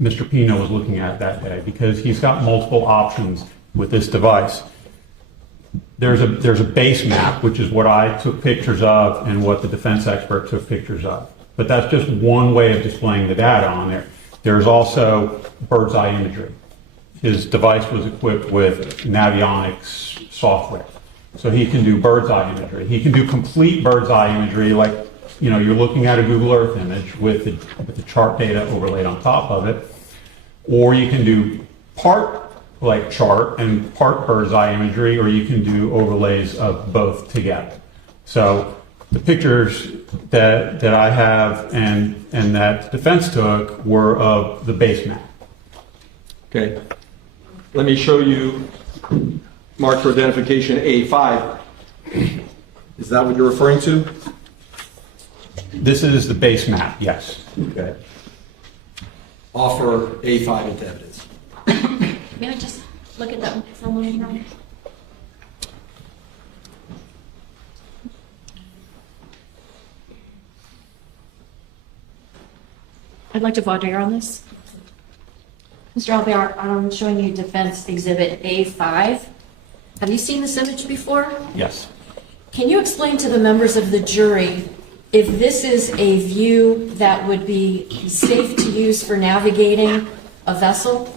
Mr. Pino was looking at that day because he's got multiple options with this device. There's a base map, which is what I took pictures of and what the defense expert took pictures of. But that's just one way of displaying the data on there. There's also bird's eye imagery. His device was equipped with Navionics software. So he can do bird's eye imagery. He can do complete bird's eye imagery, like you're looking at a Google Earth image with the chart data overlaid on top of it, or you can do part like chart and part bird's eye imagery, or you can do overlays of both together. So the pictures that I have and that defense took were of the base map. Okay. Let me show you marked for identification A5. Is that what you're referring to? This is the base map, yes. Okay. Offer A5 into evidence. May I just look at that for a moment, Your Honor? I'd like to voir dire on this. Mr. Alber, I'm showing you Defense Exhibit A5. Have you seen this image before? Yes. Can you explain to the members of the jury if this is a view that would be safe to use for navigating a vessel?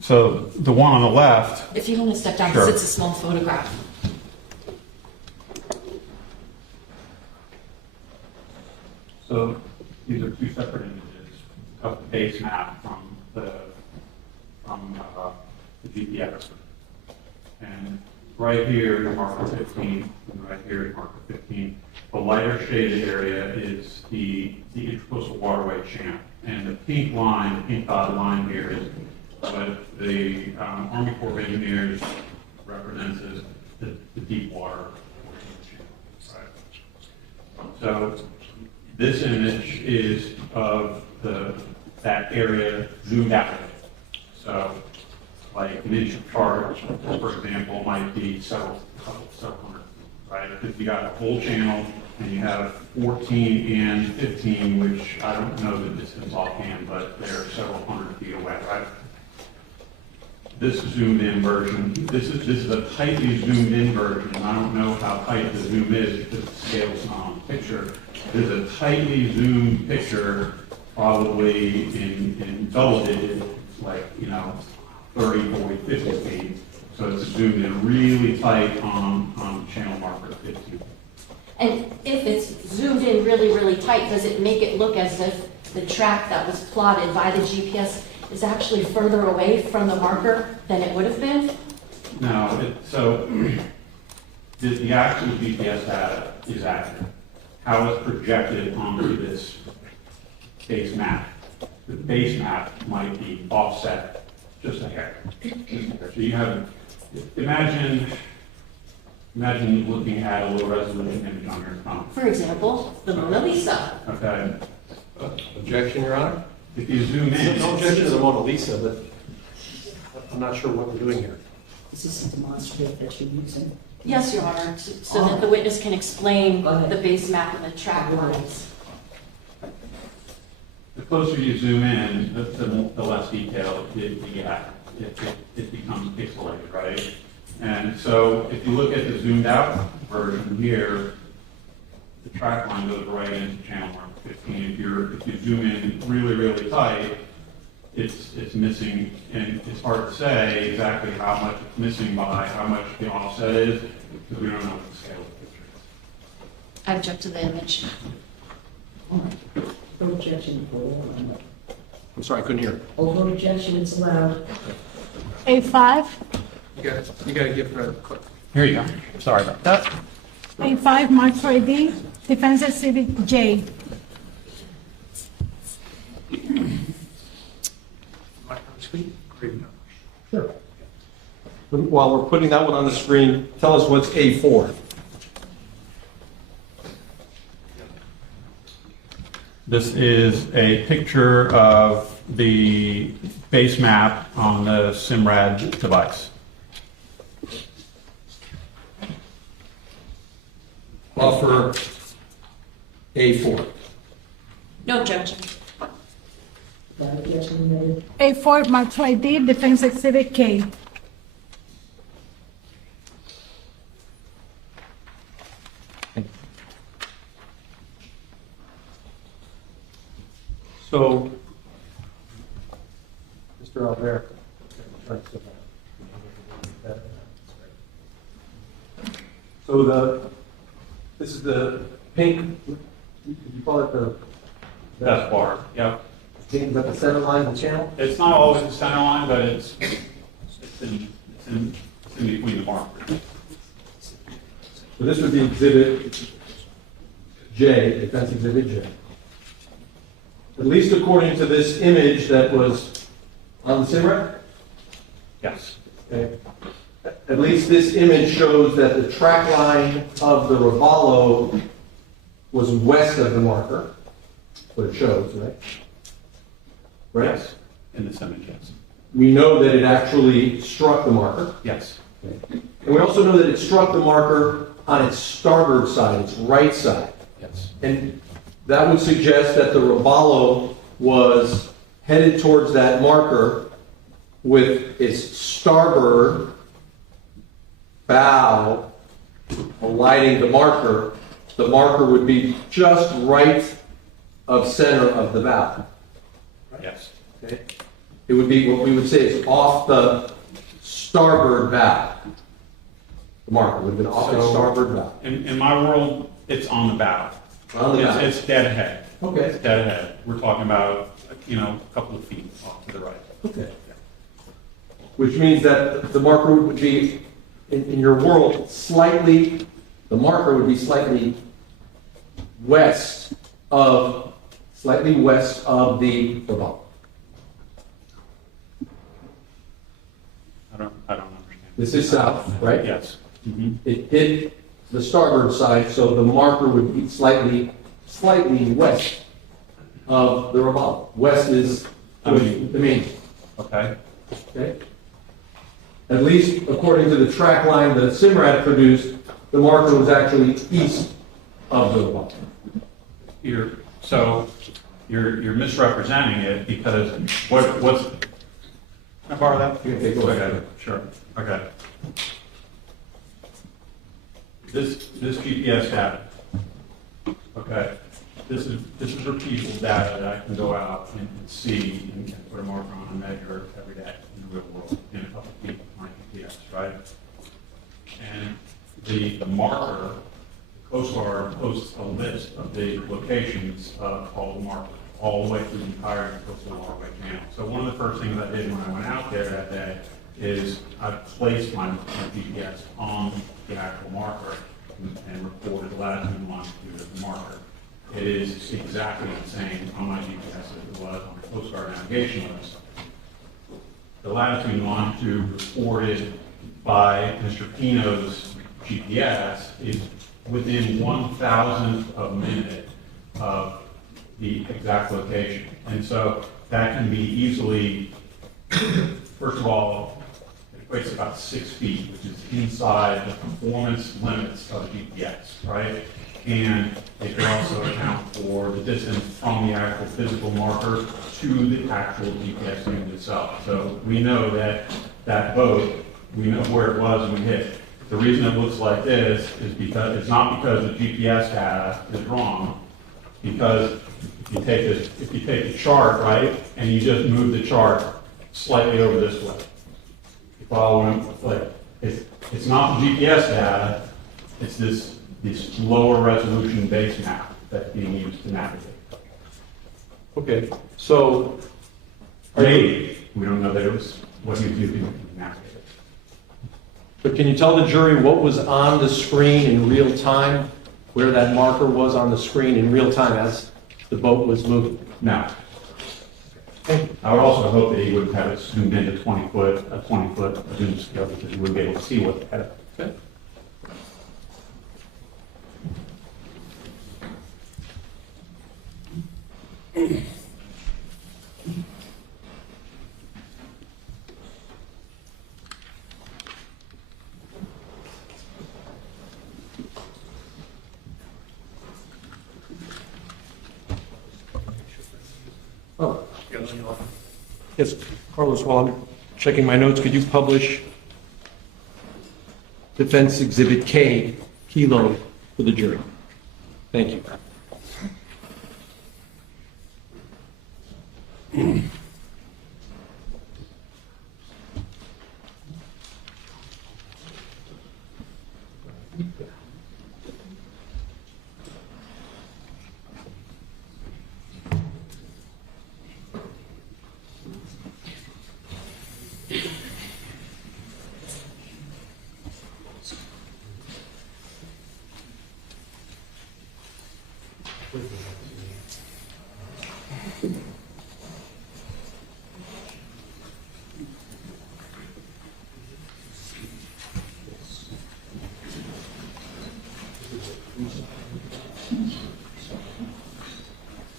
So the one on the left, If you want to step down, because Sure. it's a small photograph. so these are two separate images of the base map from the GPS. And right here is marker 15, and right here is marker 15. The lighter shaded area is the intercoastal waterway channel. And the pink line, the pink dotted line here is what the Army Corps of Engineers represents as the deep water portion of the channel. Right? So this image is of that area zoomed out. So like an inch chart, for example, might be several hundred, right? If you got a whole channel and you have 14 and 15, which I don't know the distance offhand, but they're several hundred feet away, right? This zoomed in version, this is a tightly zoomed in version. I don't know how tight the zoom is because the scale's not on the picture. There's a tightly zoomed picture, probably in double digits, like, 30, 40, 50 feet. So it's zoomed in really tight on channel marker 15. And if it's zoomed in really, really tight, does it make it look as if the track that was plotted by the GPS is actually further away from the marker than it would have been? No, so the actual GPS data is accurate. How it's projected onto this base map. The base map might be offset just a hair. So you have, imagine looking at a low resolution image on your phone. For example, the Mona Lisa. Okay. Objection, Your Honor? If you zoom in. No objection to the Mona Lisa, but I'm not sure what we're doing here. Is this a demonstrative that you're using? Yes, Your Honor, so that the witness can explain the base map and the track lines. The closer you zoom in, the less detail you get. It becomes pixelated, right? And so if you look at the zoomed out version here, the track line goes right into channel marker 15. If you zoom in really, really tight, it's missing, and it's hard to say exactly how much it's missing by how much the offset is, because we don't know what the scale of the picture is. I object to the image. No objection for I'm sorry, I couldn't hear. over objection, it's allowed. A5, You gotta give her a quick. Here you go. Sorry about that. A5 marked for ID, Defense Exhibit J. Sure. While we're putting that one on the screen, tell us what's A4. This is a picture of the base map on the Simrad device. Offer A4. No objection. That objection made. A4 marked for ID, Defense Exhibit K. So, Mr. Alber. So this is the pink, you call it the That's bar, yep. pink, is that the center line of the channel? It's not always the center line, but it's in between the markers. So this would be exhibit J, defense exhibit J. At least according to this image that was on the SIMREC, Yes. okay, at least this image shows that the track line of the Robalo was west of the marker. That's what it shows, right? Right? Yes. In this image, yes. We know that it actually struck the marker. Yes. And we also know that it struck the marker on its starboard side, its right side. Yes. And that would suggest that the Robalo was headed towards that marker with its starboard bow alighting the marker. The marker would be just right of center of the bow. Yes. Okay? It would be what we would say is off the starboard bow. The marker would have been off the So- starboard bow. In my world, it's on the bow. On the bow. It's dead ahead. Okay. It's dead ahead. We're talking about, a couple of feet off to the right. Okay. Which means that the marker would be, in your world, the marker would be slightly west of the Robalo. I don't understand. This is south, right? Yes. It hit the starboard side, so the marker would be slightly west of the Robalo. West is the main. Okay. Okay? At least according to the track line that Simrad produced, the marker was actually east of the Robalo. You're misrepresenting it because what's, can I borrow that? You can take it away. Okay, sure, okay. This GPS data, okay, this is repeatable data that I can go out and see and put a marker on and measure every day in the real world, in a couple of feet of my GPS, right? And the marker, the Coast Guard posts a list of the locations of all the markers, all the way through the entire coastal waterway channel. So one of the first things I did when I went out there that day is I placed my GPS on the actual marker and recorded the latitude and longitude of the marker. It is exactly the same on my GPS as it was on the Coast Guard navigation list. The latitude and longitude reported by Mr. Pino's GPS is within 1,000th of a minute of the exact location. And so that can be easily, first of all, it equates to about 6 feet, which is inside the performance limits of GPS, right? And it can also account for the distance from the actual physical marker to the actual GPS unit itself. So we know that that boat, we know where it was when we hit it. The reason it looks like this is because it's not because the GPS data is wrong, because if you take the chart, right, and you just move the chart slightly over this way, you follow what it's not the GPS data, it's this lower resolution base map that's being used to navigate. Okay, so Maybe, we don't know that it was what he was using to navigate. but can you tell the jury what was on the screen in real time, where that marker was on the screen in real time as the boat was moving? Now, I would also hope that he wouldn't have it zoomed into a 20-foot zoom scale, because you wouldn't be able to see what had it. Okay. Oh. Yes, Carlos, while I'm checking my notes, could you publish Defense Exhibit K, Kilo, for the jury? Thank you.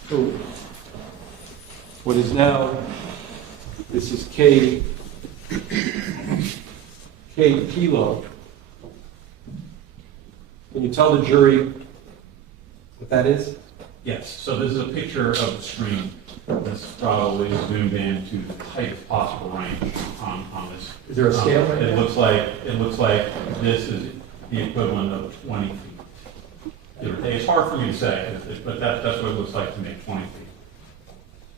So, what is now, this is K kilo. Can you tell the jury what that is? Yes, so this is a picture of the screen. This probably is zoomed in to the tightest possible range on this. Is there a scale right It now? looks like this is the equivalent of 20 feet. It's hard for me to say, but that's what it looks like to me, 20 feet.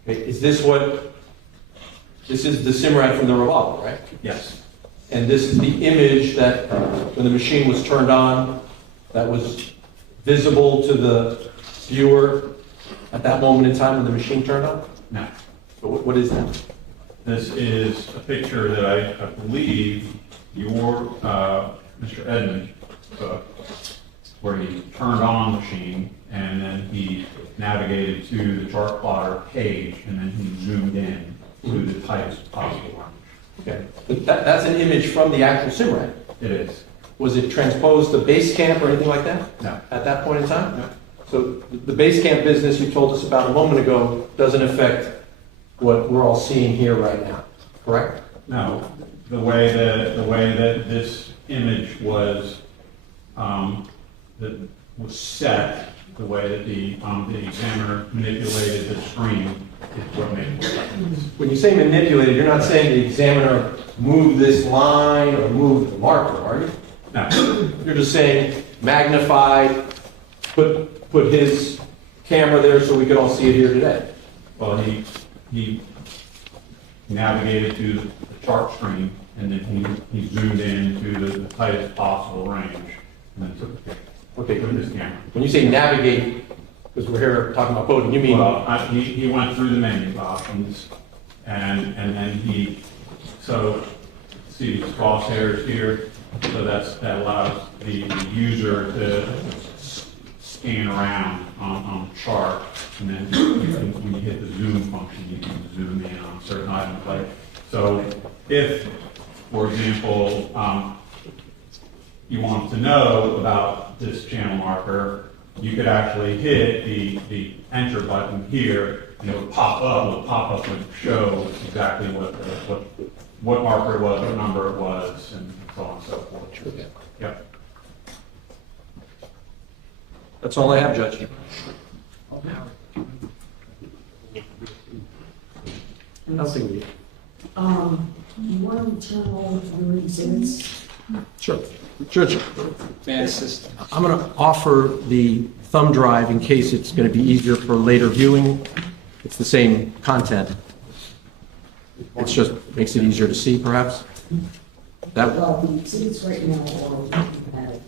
Okay, is this what, this is the Simrad from the Robalo, right? Yes, And this is the image that, when the machine was turned on, that was visible to the viewer at that moment in time when the machine turned on? no. So what is that? This is a picture that I believe your, Mr. Edmund took, where he turned on the machine, and then he navigated to the chart plotter page, and then he zoomed in to the tightest possible range. Okay, but that's an image from the actual Simrad. It is. Was it transposed to base camp or anything like that? No. At that point in time? No. So the base camp business you told us about a moment ago doesn't affect what we're all seeing here right now, correct? No, the way that this image was, that was set, the way that the examiner manipulated the screen is what made it look like this. When you say manipulated, you're not saying the examiner moved this line or moved the marker, are you? No, You're just saying magnified, put his camera there so we could all see it here today. well, he navigated to the chart screen, and then he zoomed in to the tightest possible range, and then took a picture Okay, with his camera. when you say navigate, because we're here talking about coding, you mean, Well, he went through the menu options, and then so, see these crosshairs here? So that allows the user to scan around on the chart, and then when you hit the zoom function, you can zoom in on certain items. So if, for example, you want to know about this channel marker, you could actually hit the enter button here, and it would pop up. The pop-up would show exactly what marker it was, what number it was, and so on and so forth. Yep. that's all I have, Judge. Nothing. You want to turn all your exhibits? Sure. Judge, May I assist? I'm going to offer the thumb drive in case it's going to be easier for later viewing. It's the same content. It's just makes it easier to see, perhaps. That, Well, the exhibits right now are have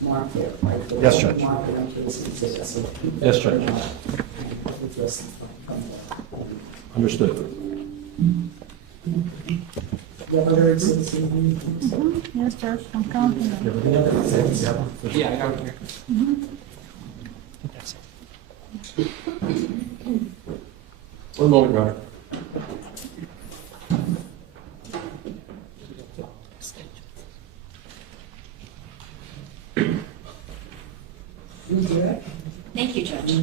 marked there, right? Yes, Judge. Marked in case exhibits. Yes, Judge. understood. The other exhibits in the Yes, Judge, I'm counting them. Yeah, I got it here. One moment, Your Honor. Thank you, Judge.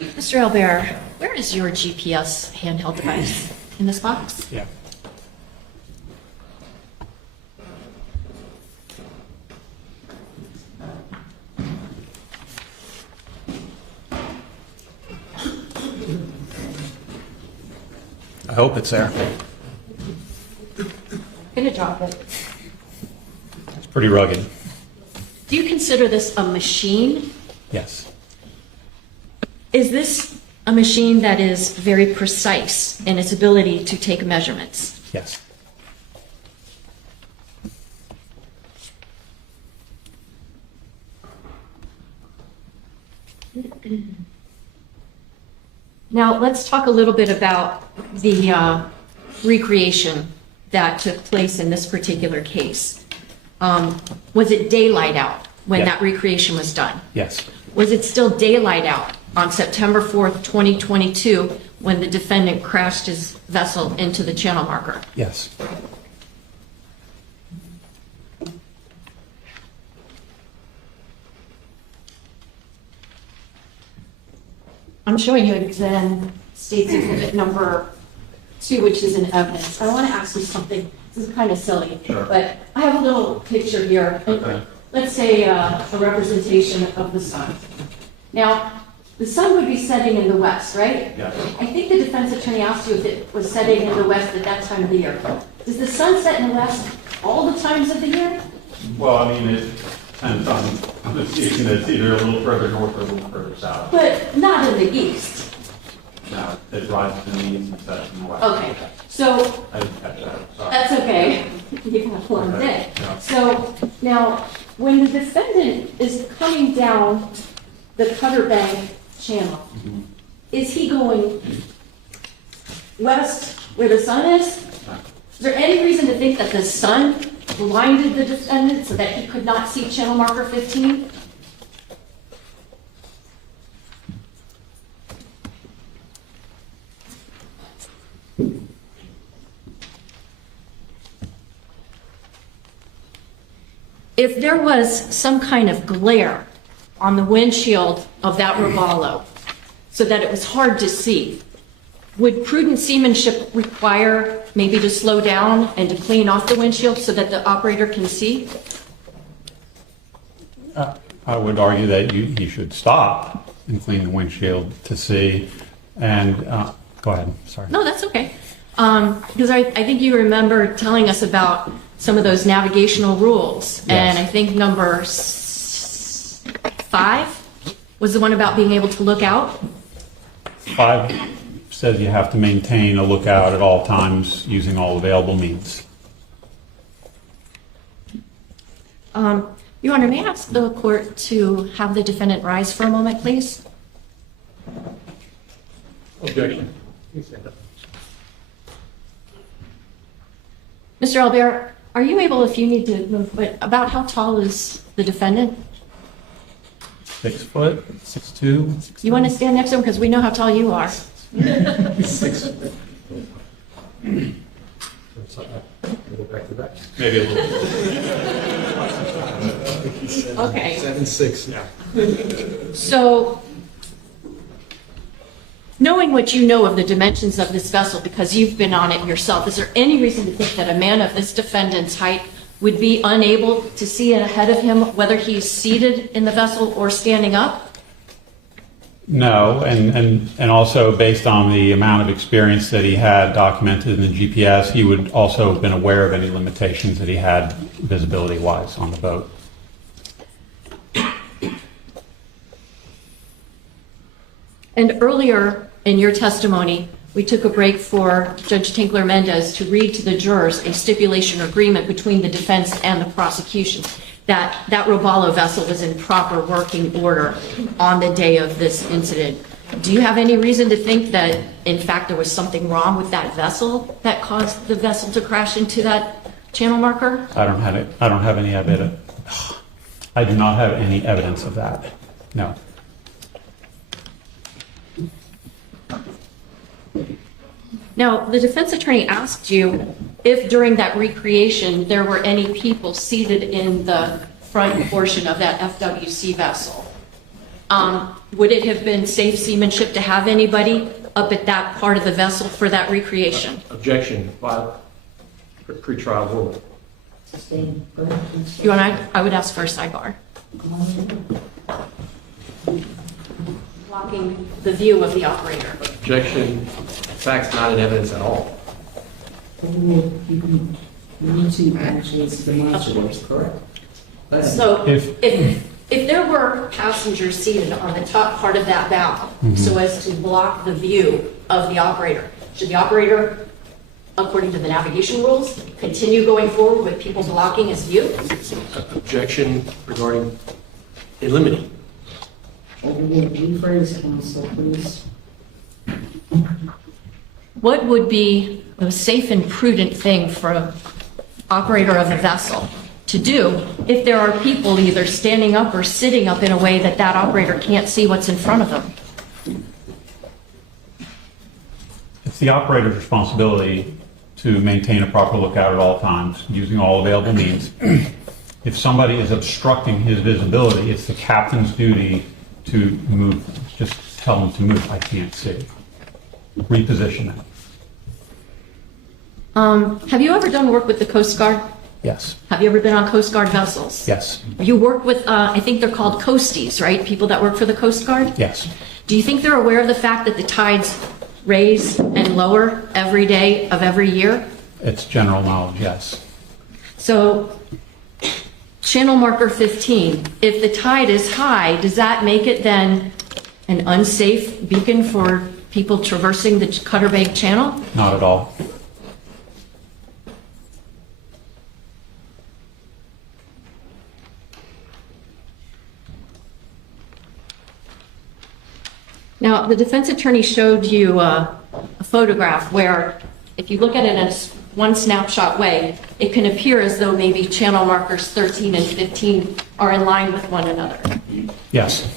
Mr. Alber, where is your GPS handheld device? In this box? Yeah. I hope it's there. I'm gonna drop it. It's pretty rugged. Do you consider this a machine? Yes. Is this a machine that is very precise in its ability to take measurements? Yes. Now, let's talk a little bit about the recreation that took place in this particular case. Was it daylight out when Yeah. that recreation was done? Yes. Was it still daylight out on September 4th, 2022, when the defendant crashed his vessel into the channel marker? Yes. I'm showing you exam states exhibit number 2, which is in evidence. I want to ask you something. This is kind of silly, but I have a little picture here. Let's say a representation of the sun. Now, the sun would be setting in the west, right? Yeah. I think the defense attorney asked you if it was setting in the west at that time of the year. Does the sun set in the west all the times of the year? Well, I mean, it depends on the season. It's either a little further north or a little further south. But not in the east. No, it rises in the east and sets in the west. Okay, so I didn't catch that. Sorry. that's okay. You can have one day. Yeah. So now, when the defendant is coming down the Cutter Bank channel, is he going west where the sun is? Is there any reason to think that the sun blinded the defendant so that he could not see channel marker 15? If there was some kind of glare on the windshield of that Robalo so that it was hard to see, would prudent seamanship require maybe to slow down and to clean off the windshield so that the operator can see? I would argue that he should stop and clean the windshield to see. And go ahead. Sorry. No, that's okay. Because I think you remember telling us about some of those navigational rules. Yes. And I think number 5 was the one about being able to look out. 5 says you have to maintain a lookout at all times using all available means. Your Honor, may I ask the court to have the defendant rise for a moment, please? Objection. Mr. Alber, are you able, if you need to move, but about how tall is the defendant? 6 foot, 6'2". You want to stand next to him because we know how tall you are. 6. Maybe a little. Okay. 7'6". Yeah. So, knowing what you know of the dimensions of this vessel, because you've been on it yourself, is there any reason to think that a man of this defendant's height would be unable to see ahead of him whether he's seated in the vessel or standing up? No, and also based on the amount of experience that he had documented in the GPS, he would also have been aware of any limitations that he had visibility-wise on the boat. And earlier in your testimony, we took a break for Judge Tinkler Mendez to read to the jurors a stipulation agreement between the defense and the prosecution that Robalo vessel was in proper working order on the day of this incident. Do you have any reason to think that, in fact, there was something wrong with that vessel that caused the vessel to crash into that channel marker? I don't have any evidence. I do not have any evidence of that. No. Now, the defense attorney asked you if during that recreation there were any people seated in the front portion of that FWC vessel. Would it have been safe seamanship to have anybody up at that part of the vessel for that recreation? Objection. Pre-trial rule. Sustain. Go ahead, please. You want I would ask for a sidebar. Blocking the view of the operator. Objection. Facts not in evidence at all. You need to actually demonstrate, correct? So If- if there were passengers seated on the top part of that bow so as to block the view of the operator, should the operator, according to the navigation rules, continue going forward with people blocking his view? Objection regarding eliminating. Rephrase, counsel, please. What would be a safe and prudent thing for an operator of a vessel to do if there are people either standing up or sitting up in a way that that operator can't see what's in front of them? It's the operator's responsibility to maintain a proper lookout at all times, using all available means. If somebody is obstructing his visibility, it's the captain's duty to move them. Just tell them to move. I can't see. Reposition them. Have you ever done work with the Coast Guard? Yes. Have you ever been on Coast Guard vessels? Yes. You work with, I think they're called coasties, right? People that work for the Coast Guard? Yes. Do you think they're aware of the fact that the tides raise and lower every day of every year? It's general knowledge, yes. So, channel marker 15, if the tide is high, does that make it then an unsafe beacon for people traversing the Cutter Bank Channel? Not at all. Now, the defense attorney showed you a photograph where, if you look at it in one snapshot way, it can appear as though maybe channel markers 13 and 15 are in line with one another. Yes.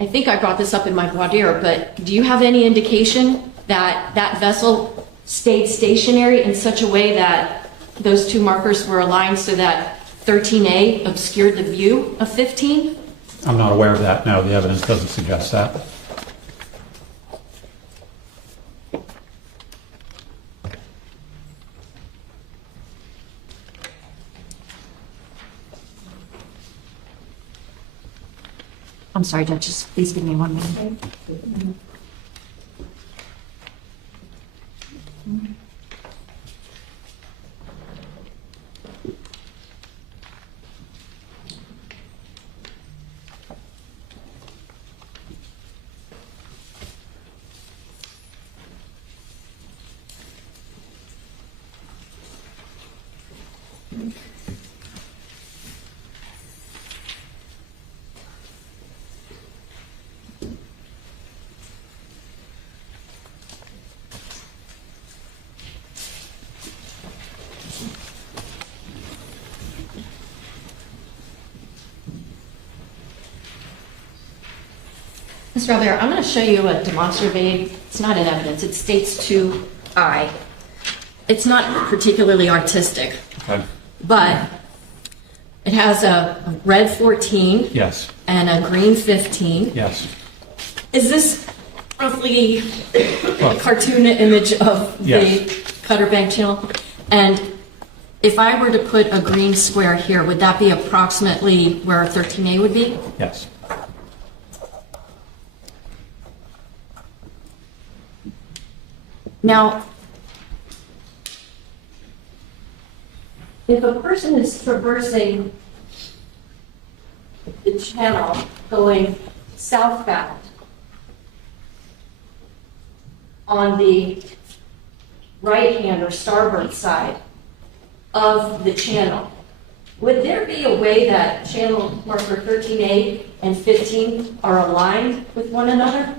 I think I brought this up in my voir dire, but do you have any indication that that vessel stayed stationary in such a way that those two markers were aligned so that 13A obscured the view of 15? I'm not aware of that. No, the evidence doesn't suggest that. I'm sorry, Judge, just please give me 1 minute. Mr. Alber, I'm going to show you a demonstrative aid. It's not in evidence. It states 2I. It's not particularly artistic, Okay. but it has a red 14 Yes. and a green 15. Yes. Is this roughly a cartoon image of Yes. the Cutter Bank Channel? And if I were to put a green square here, would that be approximately where 13A would be? Yes. Now, if a person is traversing the channel going southbound on the right-hand or starboard side of the channel, would there be a way that channel marker 13A and 15 are aligned with one another?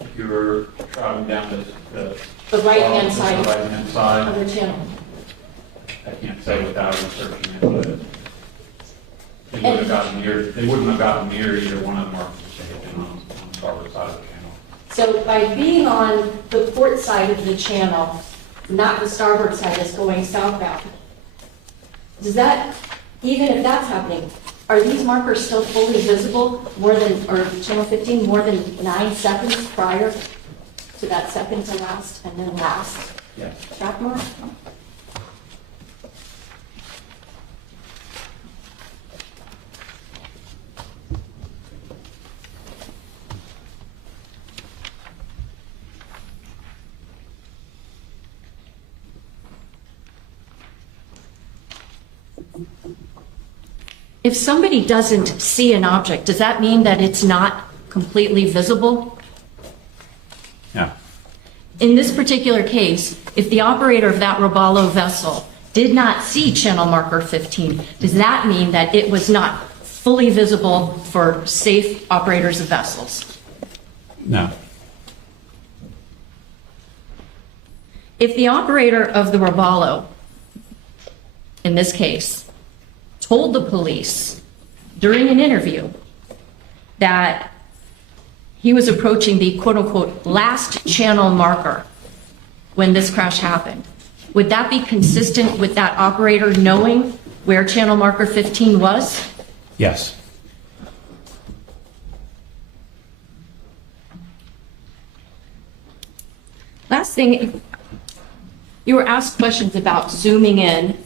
If you were traveling down The right-hand side right-hand side, of the channel. I can't say without researching it, but they wouldn't have gotten near. They wouldn't have gotten near either one of them, or if they had been on the starboard side of the channel. So by being on the port side of the channel, not the starboard side that's going southbound, does that, even if that's happening, are these markers still fully visible more than, or channel 15, more than 9 seconds prior to that second to last and then last Yes. track mark? If somebody doesn't see an object, does that mean that it's not completely visible? Yeah. In this particular case, if the operator of that Robalo vessel did not see channel marker 15, does that mean that it was not fully visible for safe operators of vessels? No. If the operator of the Robalo, in this case, told the police during an interview that he was approaching the quote-unquote last channel marker when this crash happened, would that be consistent with that operator knowing where channel marker 15 was? Yes. Last thing, you were asked questions about zooming in.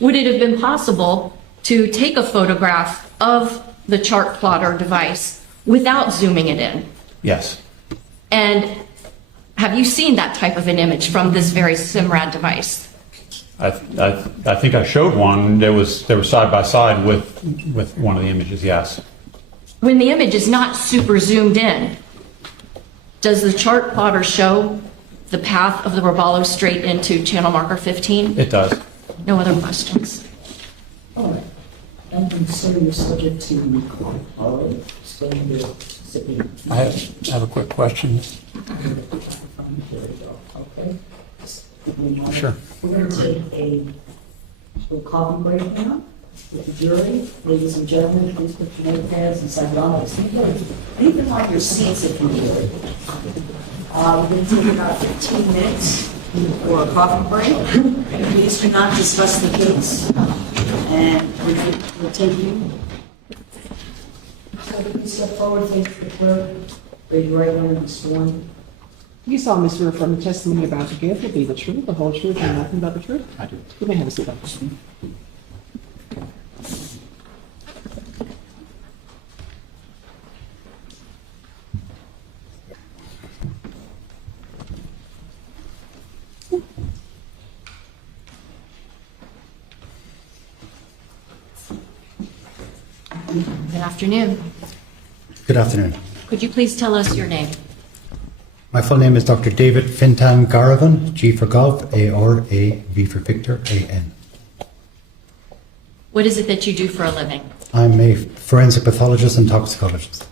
Would it have been possible to take a photograph of the chart plotter device without zooming it in? Yes. And have you seen that type of an image from this very SIMRAD device? I think I showed one. They were side by side with one of the images. Yes. When the image is not super zoomed in, does the chart plotter show the path of the Robalo straight into channel marker 15? It does. No other questions? All right. And so you're subject to recall. All right. Explain your subpoena. I have a quick question. Okay. Sure. We're going to take a little coffee break now with the jury. Ladies and gentlemen, please put your notepads and sign on. Leave like your seats if you would. We're going to take about 15 minutes for a coffee break. Please do not discuss the case. And we'll take you. So please step forward, face the clerk, raise your right hand and be sworn. You solemnly swear from the testimony you're about to give will be the truth, the whole truth, and nothing but the truth? I do. You may have a seat, Dr. Smith. Good afternoon. Good afternoon. Could you please tell us your name? My full name is Dr. David Fintan Garavan, G for golf, A-R-A, V for Victor, A-N. What is it that you do for a living? I'm a forensic pathologist and toxicologist.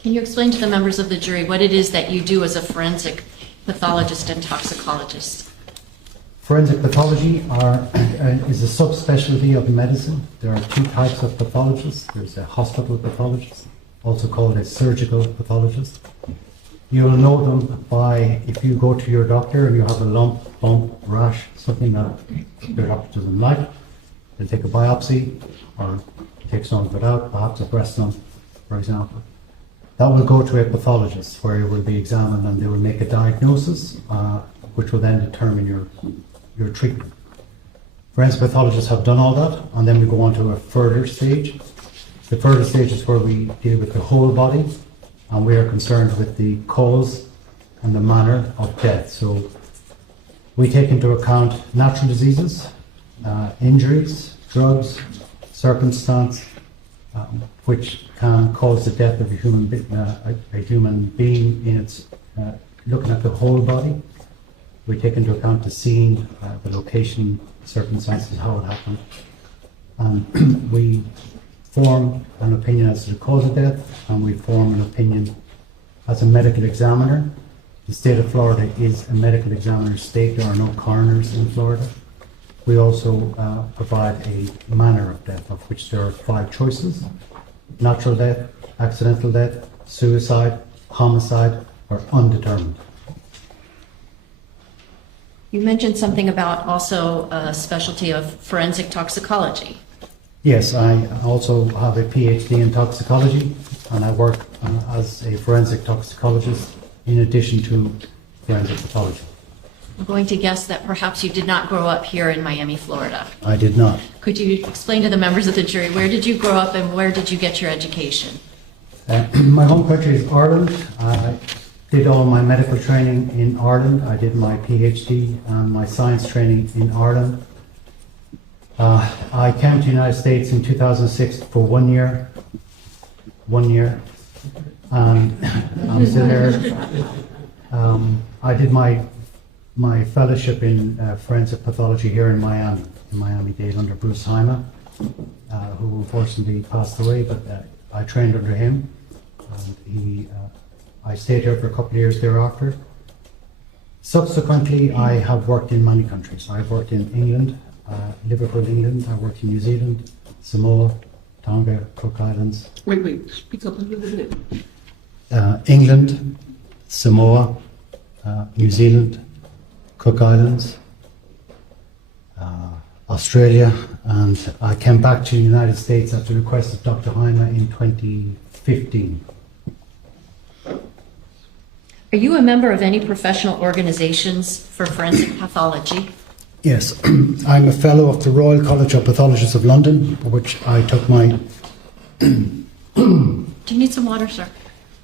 Can you explain to the members of the jury what it is that you do as a forensic pathologist and toxicologist? Forensic pathology is a subspecialty of medicine. There are two types of pathologists. There's a hospital pathologist, also called a surgical pathologist. You'll know them by if you go to your doctor and you have a lump, bump, rash, something that your doctor doesn't like, they'll take a biopsy or take some of it out, perhaps a breast lump, for example. That will go to a pathologist where it will be examined and they will make a diagnosis, which will then determine your treatment. Forensic pathologists have done all that, and then we go on to a further stage. The further stage is where we deal with the whole body, and we are concerned with the cause and the manner of death. So we take into account natural diseases, injuries, drugs, circumstance, which can cause the death of a human being in its looking at the whole body. We take into account the scene, the location, circumstances, how it happened, and we form an opinion as to the cause of death, and we form an opinion as a medical examiner. The state of Florida is a medical examiner state. There are no coroners in Florida. We also provide a manner of death, of which there are 5 choices: natural death, accidental death, suicide, homicide, or undetermined. You mentioned something about also a specialty of forensic toxicology. Yes, I also have a PhD in toxicology, and I work as a forensic toxicologist in addition to forensic pathology. I'm going to guess that perhaps you did not grow up here in Miami, Florida. I did not. Could you explain to the members of the jury, where did you grow up and where did you get your education? My home country is Ireland. I did all my medical training in Ireland. I did my PhD and my science training in Ireland. I came to the United States in 2006 for 1 year, and I'm still there. I did my my fellowship in forensic pathology here in Miami-Dade under Bruce Heimer, who unfortunately passed away, but I trained under him. And I stayed here for a couple of years thereafter. Subsequently, I have worked in many countries. I've worked in England, Liverpool, England. I worked in New Zealand, Samoa, Tonga, Cook Islands. Wait, speak up a little bit. England, Samoa, New Zealand, Cook Islands, Australia, and I came back to the United States at the request of Dr. Heimer in 2015. Are you a member of any professional organizations for forensic pathology? Yes, I'm a fellow of the Royal College of Pathologists of London, which I took my... Do you need some water, sir?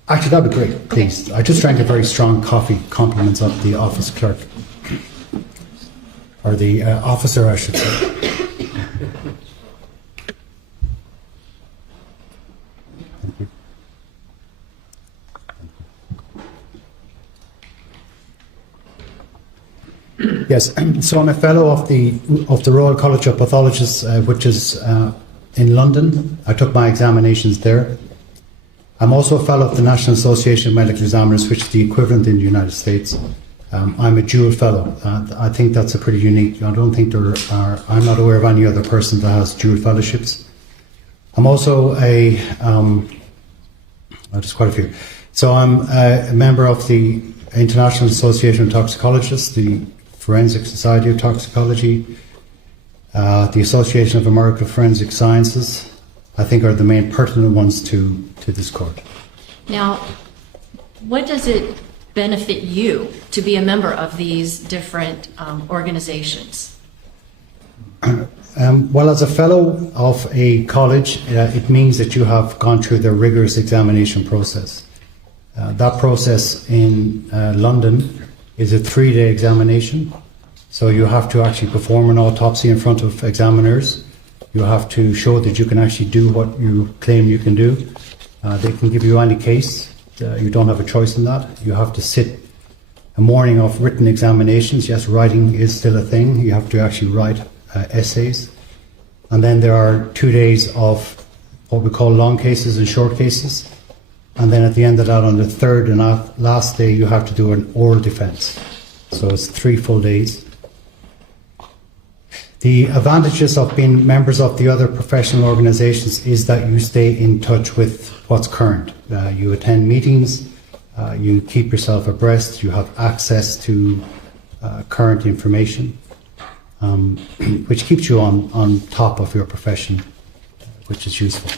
Actually, that'd be great, please. I just drank a very strong coffee, compliments of the office clerk. Or the officer, I should say. Thank you. Yes, so I'm a fellow of the Royal College of Pathologists, which is in London. I took my examinations there. I'm also a fellow of the National Association of Medical Examiners, which is the equivalent in the United States. I'm a dual fellow. I think that's a pretty unique. I don't think I'm not aware of any other person that has dual fellowships. I'm also there's quite a few. So I'm a member of the International Association of Toxicologists, the Forensic Society of Toxicology, the Association of American Forensic Sciences, I think are the main pertinent ones to this court. Now, what does it benefit you to be a member of these different organizations? Well, as a fellow of a college, it means that you have gone through the rigorous examination process. That process in London is a 3-day examination. So you have to actually perform an autopsy in front of examiners. You have to show that you can actually do what you claim you can do. They can give you any case. You don't have a choice in that. You have to sit a morning of written examinations. Yes, writing is still a thing. You have to actually write essays. And then there are 2 days of what we call long cases and short cases. And then at the end of that, on the third and last day, you have to do an oral defense. So it's 3 full days. The advantages of being members of the other professional organizations is that you stay in touch with what's current. You attend meetings, you keep yourself abreast, you have access to current information, which keeps you on top of your profession, which is useful.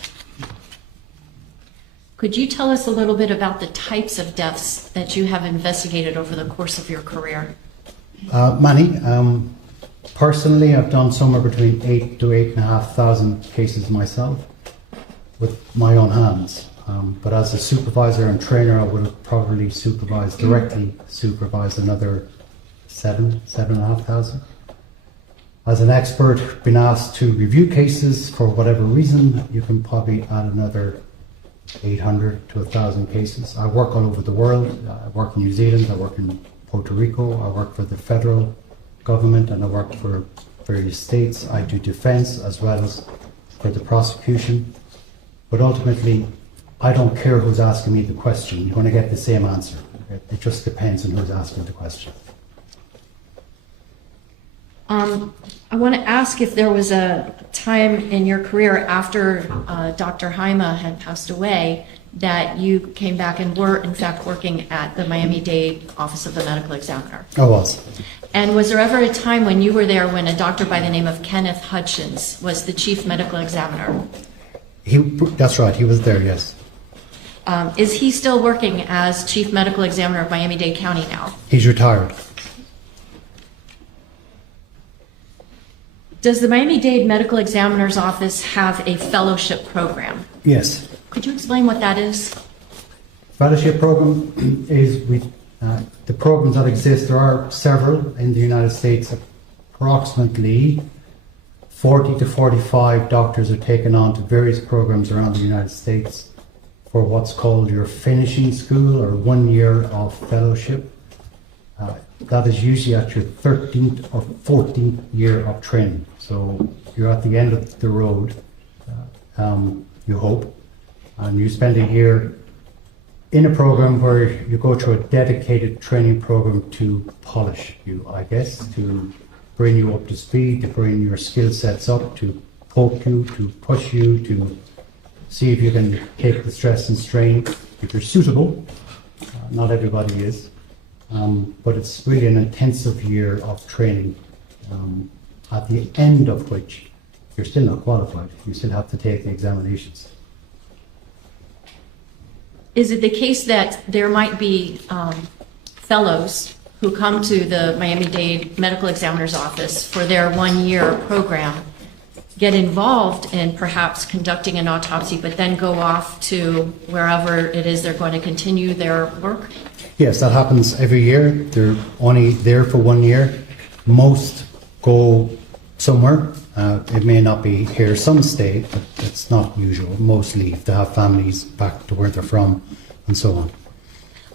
Could you tell us a little bit about the types of deaths that you have investigated over the course of your career? Many. Personally, I've done somewhere between 8,000 to 8,500 cases myself with my own hands. But as a supervisor and trainer, I would have probably directly supervised another 7,500. As an expert, been asked to review cases for whatever reason, you can probably add another 800 to 1,000 cases. I work all over the world. I work in New Zealand, I work in Puerto Rico, I work for the federal government, and I work for various states. I do defense as well as for the prosecution. But ultimately, I don't care who's asking me the question. You're going to get the same answer. It just depends on who's asking the question. I want to ask if there was a time in your career after Dr. Heimer had passed away that you came back and were, in fact, working at the Miami-Dade Office of the Medical Examiner. I was. And was there ever a time when you were there when a doctor by the name of Kenneth Hutchins was the chief medical examiner? That's right, he was there, yes. Is he still working as chief medical examiner of Miami-Dade County now? He's retired. Does the Miami-Dade Medical Examiner's Office have a fellowship program? Yes. Could you explain what that is? Fellowship program is the programs that exist. There are several in the United States. Approximately 40 to 45 doctors are taken on to various programs around the United States for what's called your finishing school or 1 year of fellowship. That is usually at your 13th or 14th year of training. So you're at the end of the road, you hope, and you spend a year in a program where you go through a dedicated training program to polish you, I guess, to bring you up to speed, to bring your skill sets up, to poke you, to push you, to see if you can take the stress and strain, if you're suitable. Not everybody is. But it's really an intensive year of training, at the end of which you're still not qualified. You still have to take the examinations. Is it the case that there might be fellows who come to the Miami-Dade Medical Examiner's Office for their one-year program, get involved in perhaps conducting an autopsy, but then go off to wherever it is they're going to continue their work? Yes, that happens every year. They're only there for 1 year. Most go somewhere. It may not be here. Some stay, but it's not usual. Most leave. They have families back to where they're from and so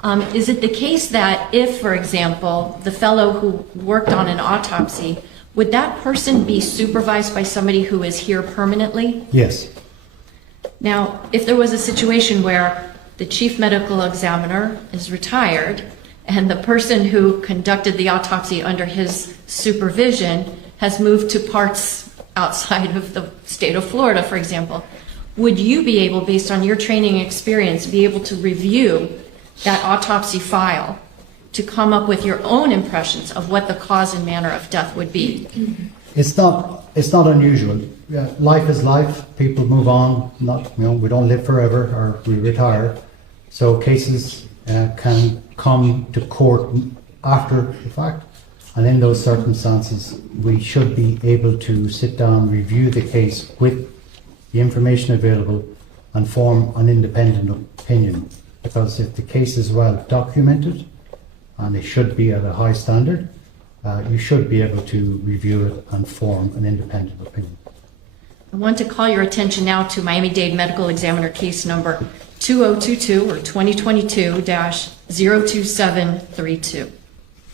on. Is it the case that if, for example, the fellow who worked on an autopsy, would that person be supervised by somebody who is here permanently? Yes. Now, if there was a situation where the chief medical examiner is retired and the person who conducted the autopsy under his supervision has moved to parts outside of the state of Florida, for example, would you be able, based on your training experience, be able to review that autopsy file to come up with your own impressions of what the cause and manner of death would be? It's not unusual. Life is life. People move on. We don't live forever, or we retire. So cases can come to court after the fact. And in those circumstances, we should be able to sit down, review the case with the information available and form an independent opinion. Because if the case is well documented, and it should be at a high standard, you should be able to review it and form an independent opinion. I want to call your attention now to Miami-Dade Medical Examiner case number 2022 or 2022-02732.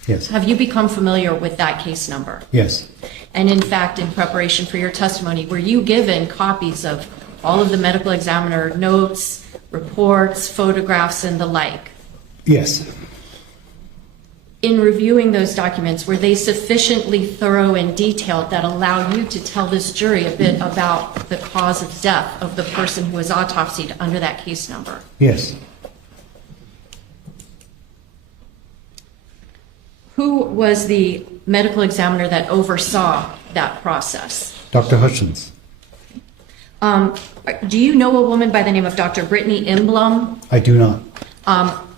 Yes. Have you become familiar with that case number? Yes. And in fact, in preparation for your testimony, were you given copies of all of the medical examiner notes, reports, photographs, and the like? Yes. In reviewing those documents, were they sufficiently thorough and detailed that allow you to tell this jury a bit about the cause of death of the person who was autopsied under that case number? Yes. Who was the medical examiner that oversaw that process? Dr. Hutchins. Do you know a woman by the name of Dr. Brittany Imblum? I do not.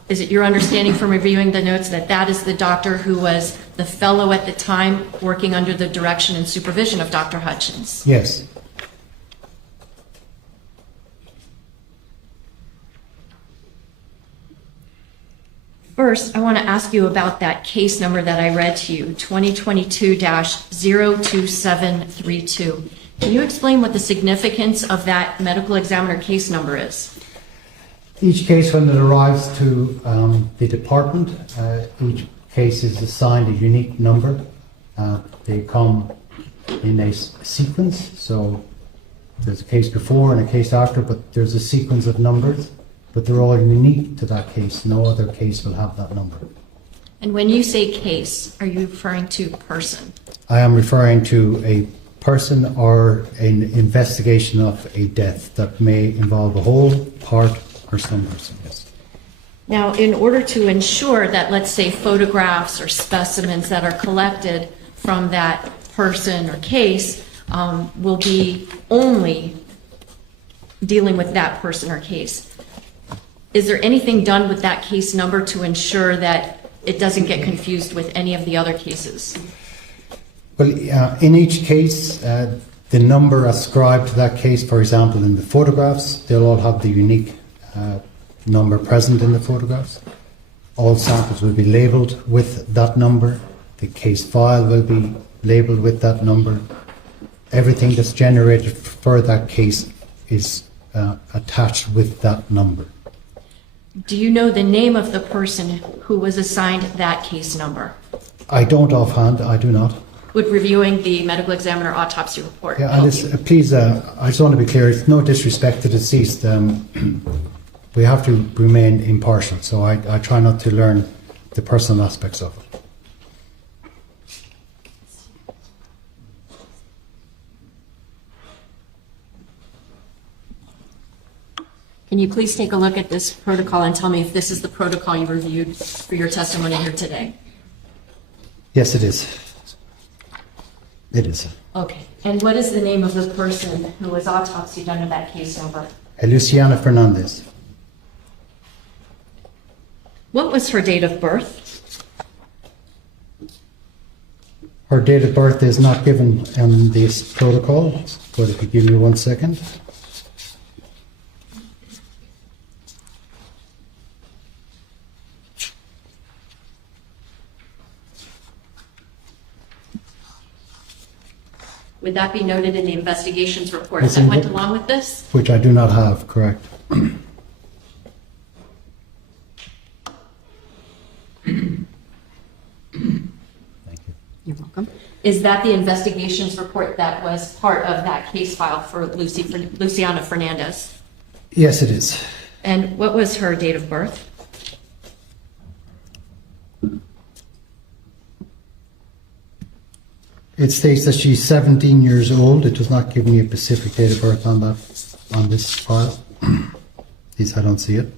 Is it your understanding from reviewing the notes that that is the doctor who was the fellow at the time working under the direction and supervision of Dr. Hutchins? Yes. First, I want to ask you about that case number that I read to you, 2022-02732. Can you explain what the significance of that medical examiner case number is? Each case, when it arrives to the department, each case is assigned a unique number. They come in a sequence, so there's a case before and a case after, but there's a sequence of numbers, but they're all unique to that case. No other case will have that number. And when you say case, are you referring to person? I am referring to a person or an investigation of a death that may involve a whole, part, or some person, yes. Now, in order to ensure that, let's say, photographs or specimens that are collected from that person or case will be only dealing with that person or case, is there anything done with that case number to ensure that it doesn't get confused with any of the other cases? Well, in each case, the number ascribed to that case, for example, in the photographs, they'll all have the unique number present in the photographs. All samples will be labelled with that number. The case file will be labelled with that number. Everything that's generated for that case is attached with that number. Do you know the name of the person who was assigned that case number? I don't offhand, I do not. Would reviewing the medical examiner autopsy report Yeah, help and you? please, I just want to be clear, it's no disrespect to the deceased. We have to remain impartial, so I try not to learn the personal aspects of it. Can you please take a look at this protocol and tell me if this is the protocol you reviewed for your testimony here today? Yes, it is. It is. Okay. And what is the name of the person who was autopsied under that case number? Lucy Fernandez. What was her date of birth? Her date of birth is not given in this protocol, but if you give me 1 second. Would that be noted in the investigations report It's that in went the- along with this? Which I do not have, correct. Thank you. You're welcome. Is that the investigations report that was part of that case file for Luciana Fernandez? Yes, it is. And what was her date of birth? It states that she's 17 years old. It does not give me a specific date of birth on that, on this file. At least I don't see it.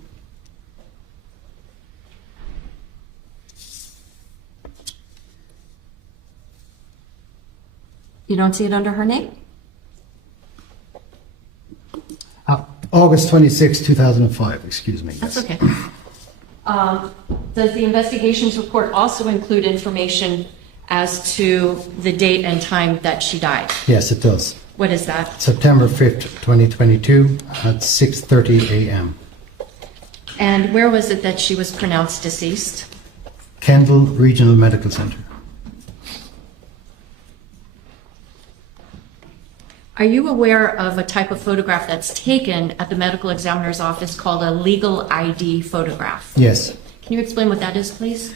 You don't see it under her name? August 26, 2005, excuse me. That's yes. okay. Does the investigations report also include information as to the date and time that she died? Yes, it does. What is that? September 5th, 2022 at 6:30 a.m. And where was it that she was pronounced deceased? Kendall Regional Medical Center. Are you aware of a type of photograph that's taken at the medical examiner's office called a legal ID photograph? Yes. Can you explain what that is, please?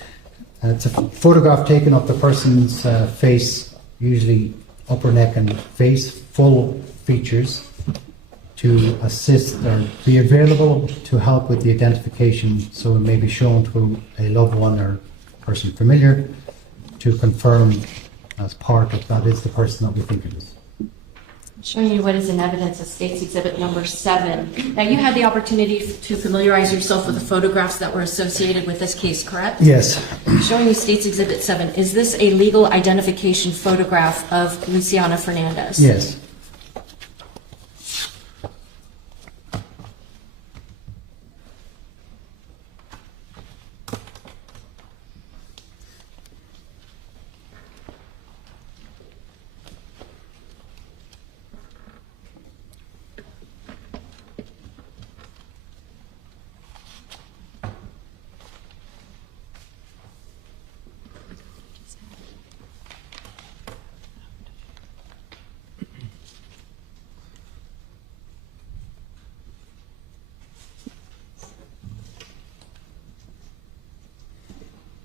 It's a photograph taken of the person's face, usually upper neck and face, full features, to assist or be available to help with the identification, so it may be shown to a loved one or person familiar to confirm as part of that is the person that we think it is. Showing you what is in evidence of State's Exhibit number 7. Now, you had the opportunity to familiarize yourself with the photographs that were associated with this case, correct? Yes. Showing you State's Exhibit 7. Is this a legal identification photograph of Luciana Fernandez? Yes.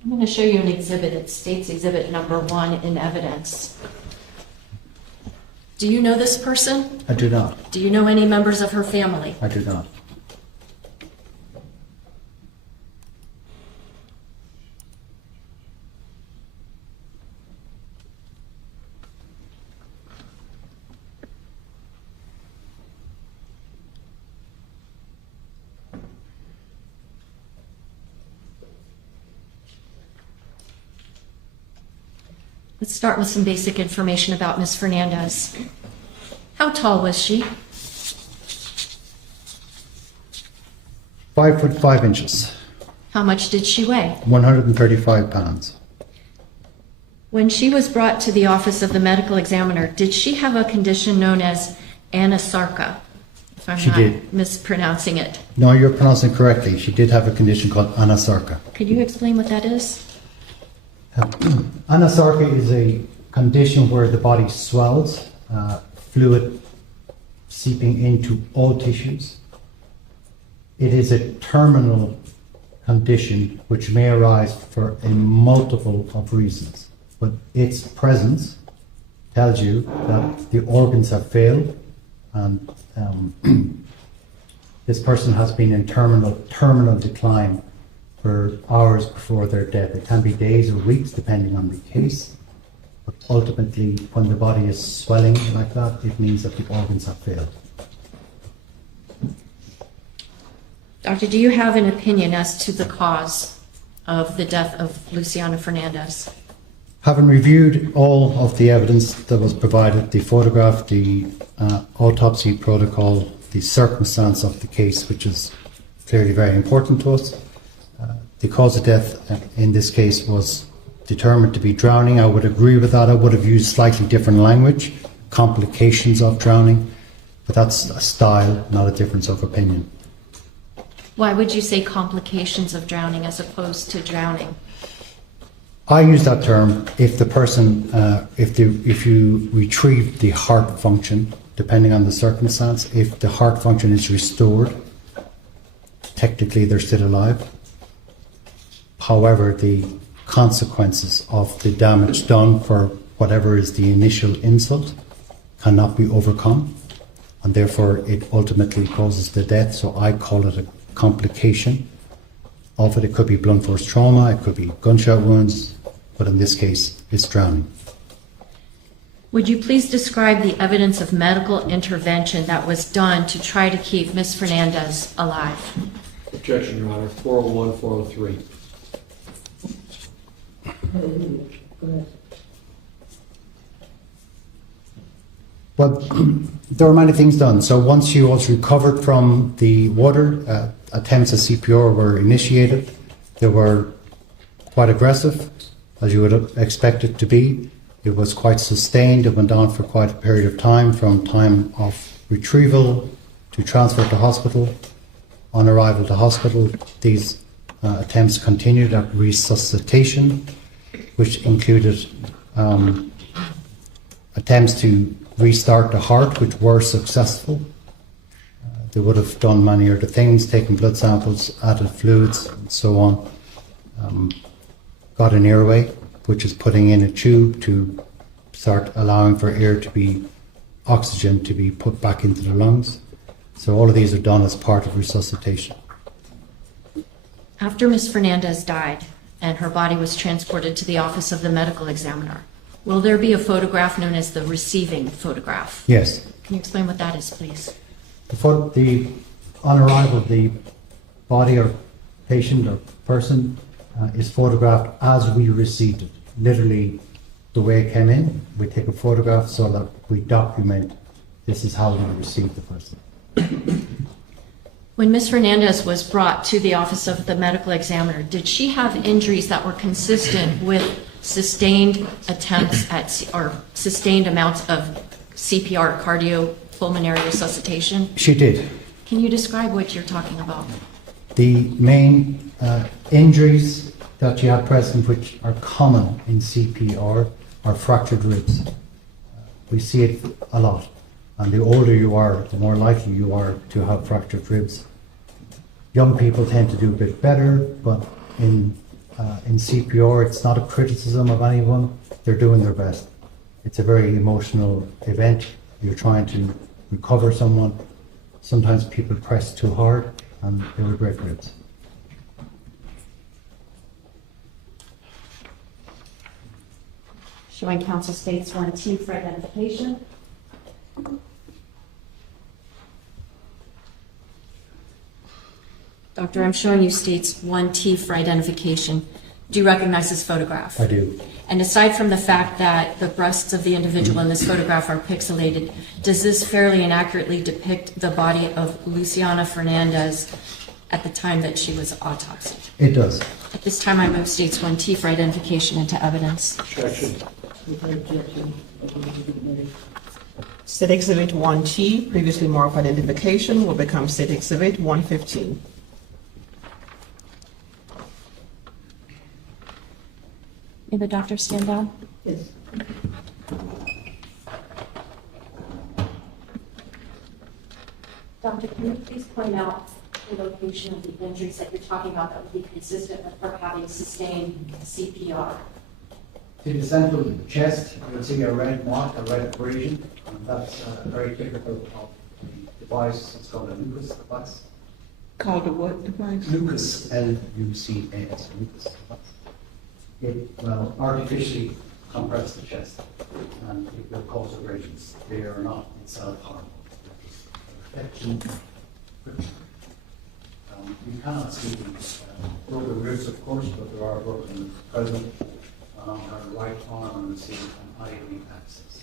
I'm going to show you an exhibit. It's State's Exhibit number 1 in evidence. Do you know this person? I do not. Do you know any members of her family? I do not. Let's start with some basic information about Ms. Fernandez. How tall was she? 5'5". How much did she weigh? 135 pounds. When she was brought to the office of the medical examiner, did she have a condition known as anasarca? If I'm She not did. mispronouncing it. No, you're pronouncing correctly. She did have a condition called anasarca. Could you explain what that is? Anasarca is a condition where the body swells, fluid seeping into all tissues. It is a terminal condition which may arise for a multiple of reasons, but its presence tells you that the organs have failed and this person has been in terminal decline for hours before their death. It can be days or weeks depending on the case, but ultimately when the body is swelling like that, it means that the organs have failed. Doctor, do you have an opinion as to the cause of the death of Luciana Fernandez? Having reviewed all of the evidence that was provided, the photograph, the autopsy protocol, the circumstance of the case, which is clearly very important to us, the cause of death in this case was determined to be drowning. I would agree with that. I would have used slightly different language, complications of drowning, but that's a style, not a difference of opinion. Why would you say complications of drowning as opposed to drowning? I use that term if the person, if you retrieve the heart function, depending on the circumstance, if the heart function is restored, technically they're still alive. However, the consequences of the damage done for whatever is the initial insult cannot be overcome, and therefore it ultimately causes the death. So I call it a complication of it. It could be blunt force trauma, it could be gunshot wounds, but in this case, it's drowning. Would you please describe the evidence of medical intervention that was done to try to keep Ms. Fernandez alive? Objection, Your Honor. 401, 403. Go ahead. Well, there were many things done. So once she was recovered from the water, attempts at CPR were initiated. They were quite aggressive, as you would expect it to be. It was quite sustained. It went on for quite a period of time, from time of retrieval to transfer to hospital. On arrival to hospital, these attempts continued at resuscitation, which included attempts to restart the heart, which were successful. They would have done many other things, taken blood samples, added fluids, and so on. Got an airway, which is putting in a tube to start allowing for air to be, oxygen to be put back into the lungs. So all of these are done as part of resuscitation. After Ms. Fernandez died and her body was transported to the office of the medical examiner, will there be a photograph known as the receiving photograph? Yes. Can you explain what that is, please? On arrival, the body or patient or person is photographed as we received it. Literally, the way it came in, we take a photograph so that we document this is how we received the person. When Ms. Fernandez was brought to the office of the medical examiner, did she have injuries that were consistent with sustained attempts at, or sustained amounts of CPR, cardiopulmonary resuscitation? She did. Can you describe what you're talking about? The main injuries that you have present, which are common in CPR, are fractured ribs. We see it a lot. And the older you are, the more likely you are to have fractured ribs. Young people tend to do a bit better, but in CPR, it's not a criticism of anyone. They're doing their best. It's a very emotional event. You're trying to recover someone. Sometimes people press too hard, and they will break ribs. Showing counsel states 1T for identification. Doctor, I'm showing you states 1T for identification. Do you recognize this photograph? I do. And aside from the fact that the breasts of the individual in this photograph are pixelated, does this fairly and accurately depict the body of Luciana Fernandez at the time that she was autopsied? It does. At this time, I move states 1T for identification into evidence. Objection. State Exhibit 1T, previously marked for identification, will become State Exhibit 115. May the doctor stand down? Yes. Doctor, can you please point out the location of the injuries that you're talking about that would be consistent with her having sustained CPR? To the center of the chest, you'll see a red mark, a red abrasion, and that's very typical of the device. It's called a Lucas device. Called a what device? Lucas, L-U-C-A-S, Lucas device. It will artificially compress the chest, and it will cause abrasions. They are not itself harmful. Reflection. You cannot see broken ribs, of course, but there are broken present on her right arm, and we see an ivory axis.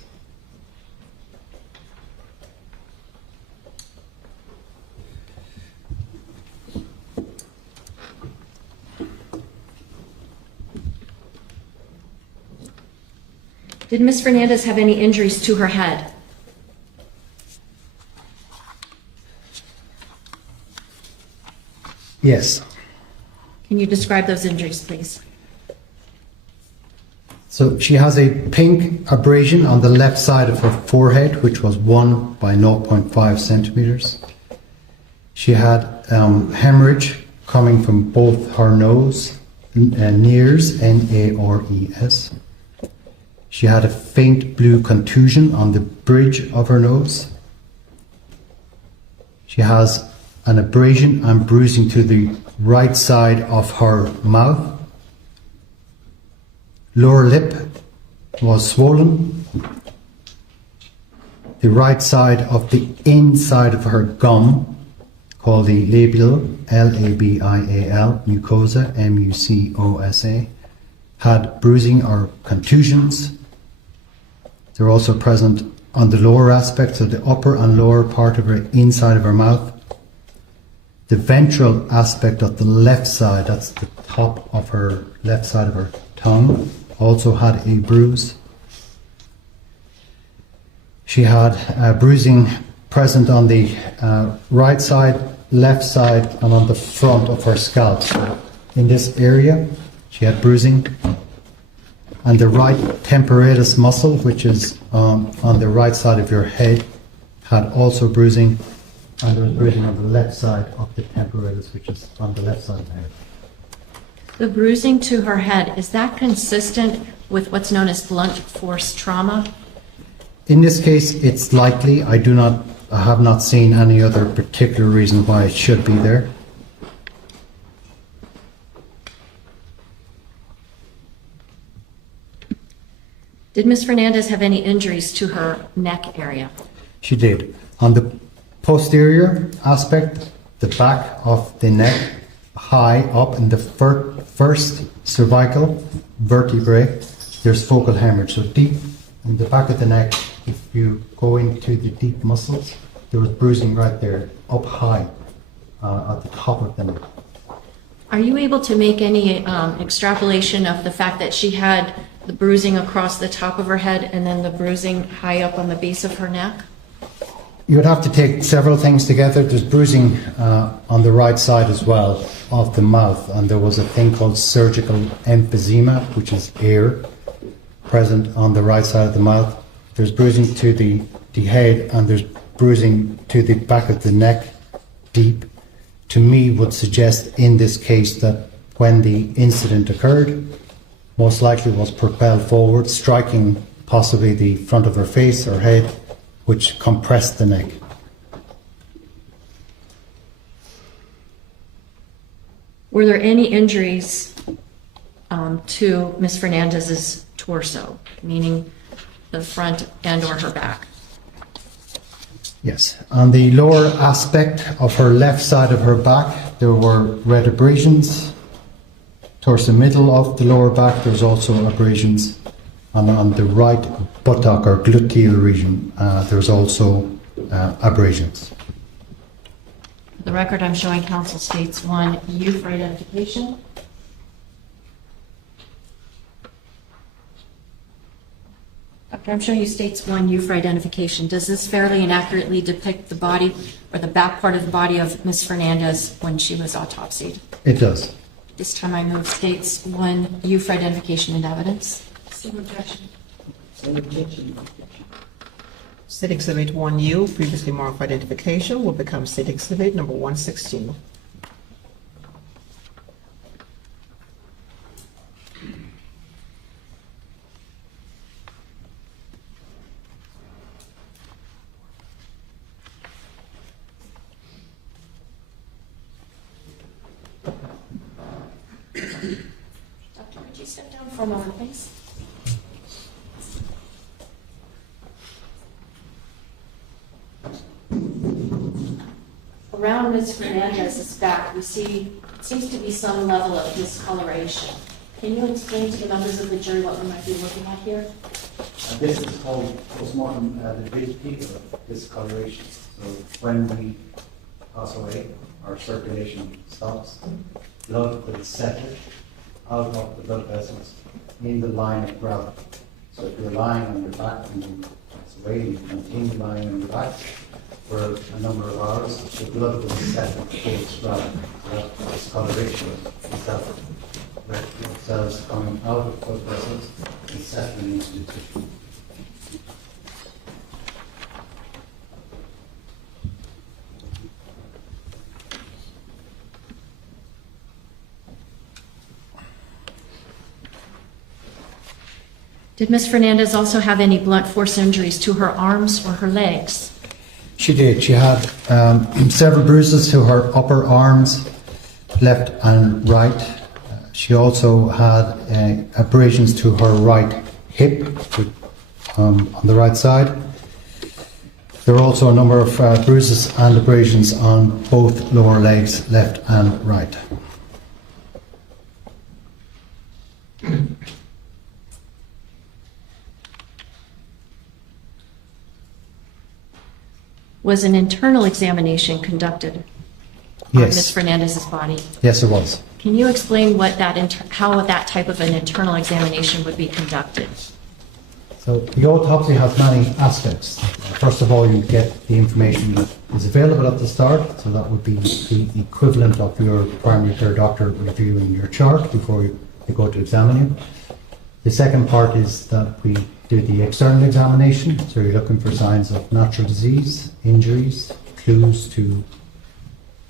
Did Ms. Fernandez have any injuries to her head? Yes. Can you describe those injuries, please? So she has a pink abrasion on the left side of her forehead, which was 1 by 0.5 centimeters. She had hemorrhage coming from both her nose and nears, N-A-R-E-S. She had a faint blue contusion on the bridge of her nose. She has an abrasion and bruising to the right side of her mouth. Lower lip was swollen. The right side of the inside of her gum, called the labial, L-A-B-I-A-L, mucosa, M-U-C-O-S-A, had bruising or contusions. They're also present on the lower aspects of the upper and lower part of her inside of her mouth. The ventral aspect of the left side, that's the top of her left side of her tongue, also had a bruise. She had bruising present on the right side, left side, and on the front of her scalp. So in this area, she had bruising. And the right temporalis muscle, which is on the right side of your head, had also bruising. And there was bruising on the left side of the temporalis, which is on the left side of the head. The bruising to her head, is that consistent with what's known as blunt force trauma? In this case, it's likely. I have not seen any other particular reason why it should be there. Did Ms. Fernandez have any injuries to her neck area? She did. On the posterior aspect, the back of the neck, high up in the first cervical vertebrae, there's focal hemorrhage. So deep in the back of the neck, if you go into the deep muscles, there was bruising right there, up high at the top of the neck. Are you able to make any extrapolation of the fact that she had the bruising across the top of her head and then the bruising high up on the base of her neck? You would have to take several things together. There's bruising on the right side as well of the mouth, and there was a thing called surgical emphysema, which is air present on the right side of the mouth. There's bruising to the head, and there's bruising to the back of the neck, deep. To me, would suggest in this case that when the incident occurred, most likely was propelled forward, striking possibly the front of her face or head, which compressed the neck. Were there any injuries to Ms. Fernandez's torso, meaning the front and or her back? Yes. On the lower aspect of her left side of her back, there were red abrasions. Towards the middle of the lower back, there's also abrasions. And on the right buttock or gluteal region, there's also abrasions. For the record, I'm showing counsel states 1, U for identification. Doctor, I'm showing you states 1, U for identification. Does this fairly and accurately depict the body or the back part of the body of Ms. Fernandez when she was autopsied? It does. This time I move states 1, U for identification and evidence. Same objection. State Exhibit 1U, previously marked for identification, will become State Exhibit number 116. step down for a moment, please? Around Ms. Fernandez's back, we see, seems to be some level of discoloration. Can you explain to the members of the jury what we might be looking at here? This is called postmortem lividity or discoloration. So when we pass away, our circulation stops. Blood will settle out of the blood vessels in the line of gravity. So if you're lying on your back and you pass away and you continue lying on your back for a number of hours, the blood will settle towards gravity. So that discoloration is that red blood cells coming out of blood vessels and settling into the tissue. Did Ms. Fernandez also have any blunt force injuries to her arms or her legs? She did. She had several bruises to her upper arms, left and right. She also had abrasions to her right hip on the right side. There were also a number of bruises and abrasions on both lower legs, left and right. Was an internal examination conducted on Yes. Ms. Fernandez's body? Yes, it was. Can you explain what that how that type of an internal examination would be conducted? So the autopsy has many aspects. First of all, you get the information that is available at the start, so that would be the equivalent of your primary care doctor reviewing your chart before you go to examine you. The second part is that we do the external examination, so you're looking for signs of natural disease, injuries, clues to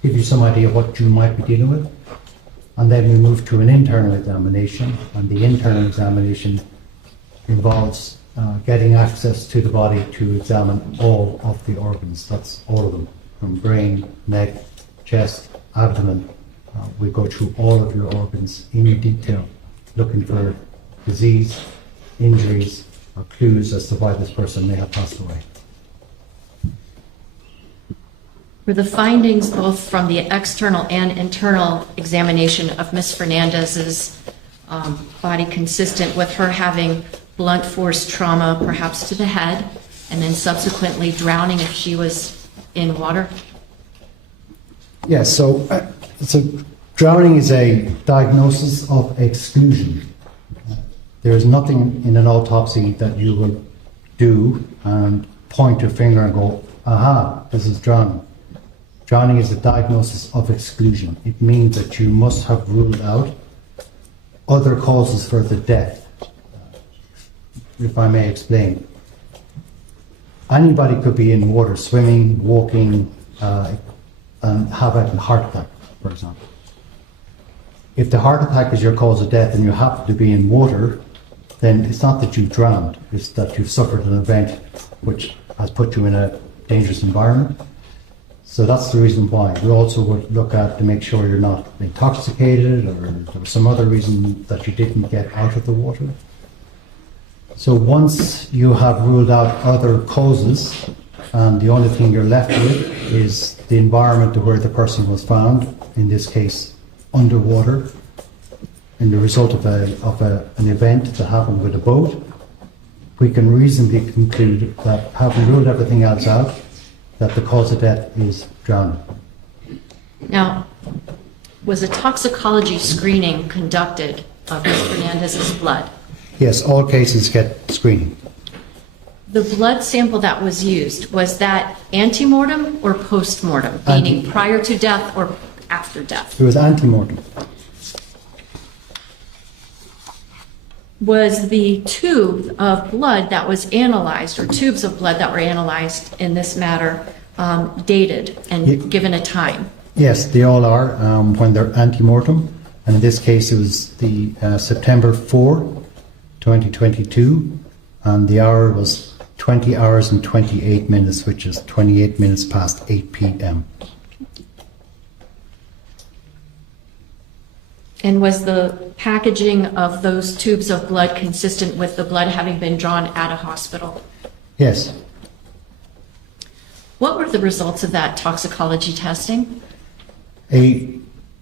give you some idea of what you might be dealing with. And then we move to an internal examination, and the internal examination involves getting access to the body to examine all of the organs. That's all of them, from brain, neck, chest, abdomen. We go through all of your organs in detail, looking for disease, injuries, or clues as to why this person may have passed away. Were the findings both from the external and internal examination of Ms. Fernandez's body consistent with her having blunt force trauma, perhaps to the head, and then subsequently drowning if she was in water? Yes, so drowning is a diagnosis of exclusion. There is nothing in an autopsy that you will do and point your finger and go, aha, this is drowning. Drowning is a diagnosis of exclusion. It means that you must have ruled out other causes for the death. If I may explain. Anybody could be in water, swimming, walking, and have a heart attack, for example. If the heart attack is your cause of death and you happen to be in water, then it's not that you've drowned, it's that you've suffered an event which has put you in a dangerous environment. So that's the reason why. We also would look at to make sure you're not intoxicated or there was some other reason that you didn't get out of the water. So once you have ruled out other causes, and the only thing you're left with is the environment where the person was found, in this case underwater, in the result of an event that happened with a boat, we can reasonably conclude that, having ruled everything else out, that the cause of death is drowning. Now, was a toxicology screening conducted of Ms. Fernandez's blood? Yes, all cases get screening. The blood sample that was used, was that ante-mortem or post-mortem, meaning prior to death or after death? It was ante-mortem. Was the tube of blood that was analyzed, or tubes of blood that were analyzed in this matter, dated and given a time? Yes, they all are when they're ante-mortem. And in this case, it was the September 4, 2022, and the hour was 20 hours and 28 minutes, which is 28 minutes past 8 p.m. And was the packaging of those tubes of blood consistent with the blood having been drawn at a hospital? Yes. What were the results of that toxicology testing? A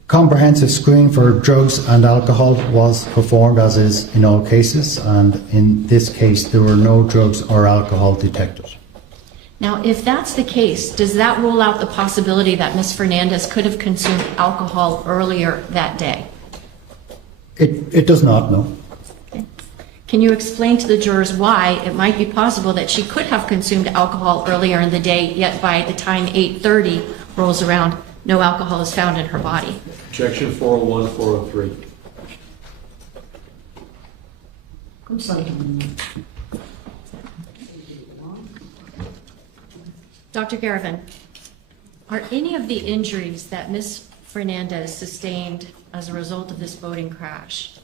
comprehensive screen for drugs and alcohol was performed, as is in all cases, and in this case there were no drugs or alcohol detected. Now, if that's the case, does that rule out the possibility that Ms. Fernandez could have consumed alcohol earlier that day? It does not, no. Okay. Can you explain to the jurors why it might be possible that she could have consumed alcohol earlier in the day, yet by the time 8:30 rolls around, no alcohol is found in her body? Objection 401, 403. I'm sorry. Dr. Garavan, are any of the injuries that Ms. Fernandez sustained as a result of this boating crash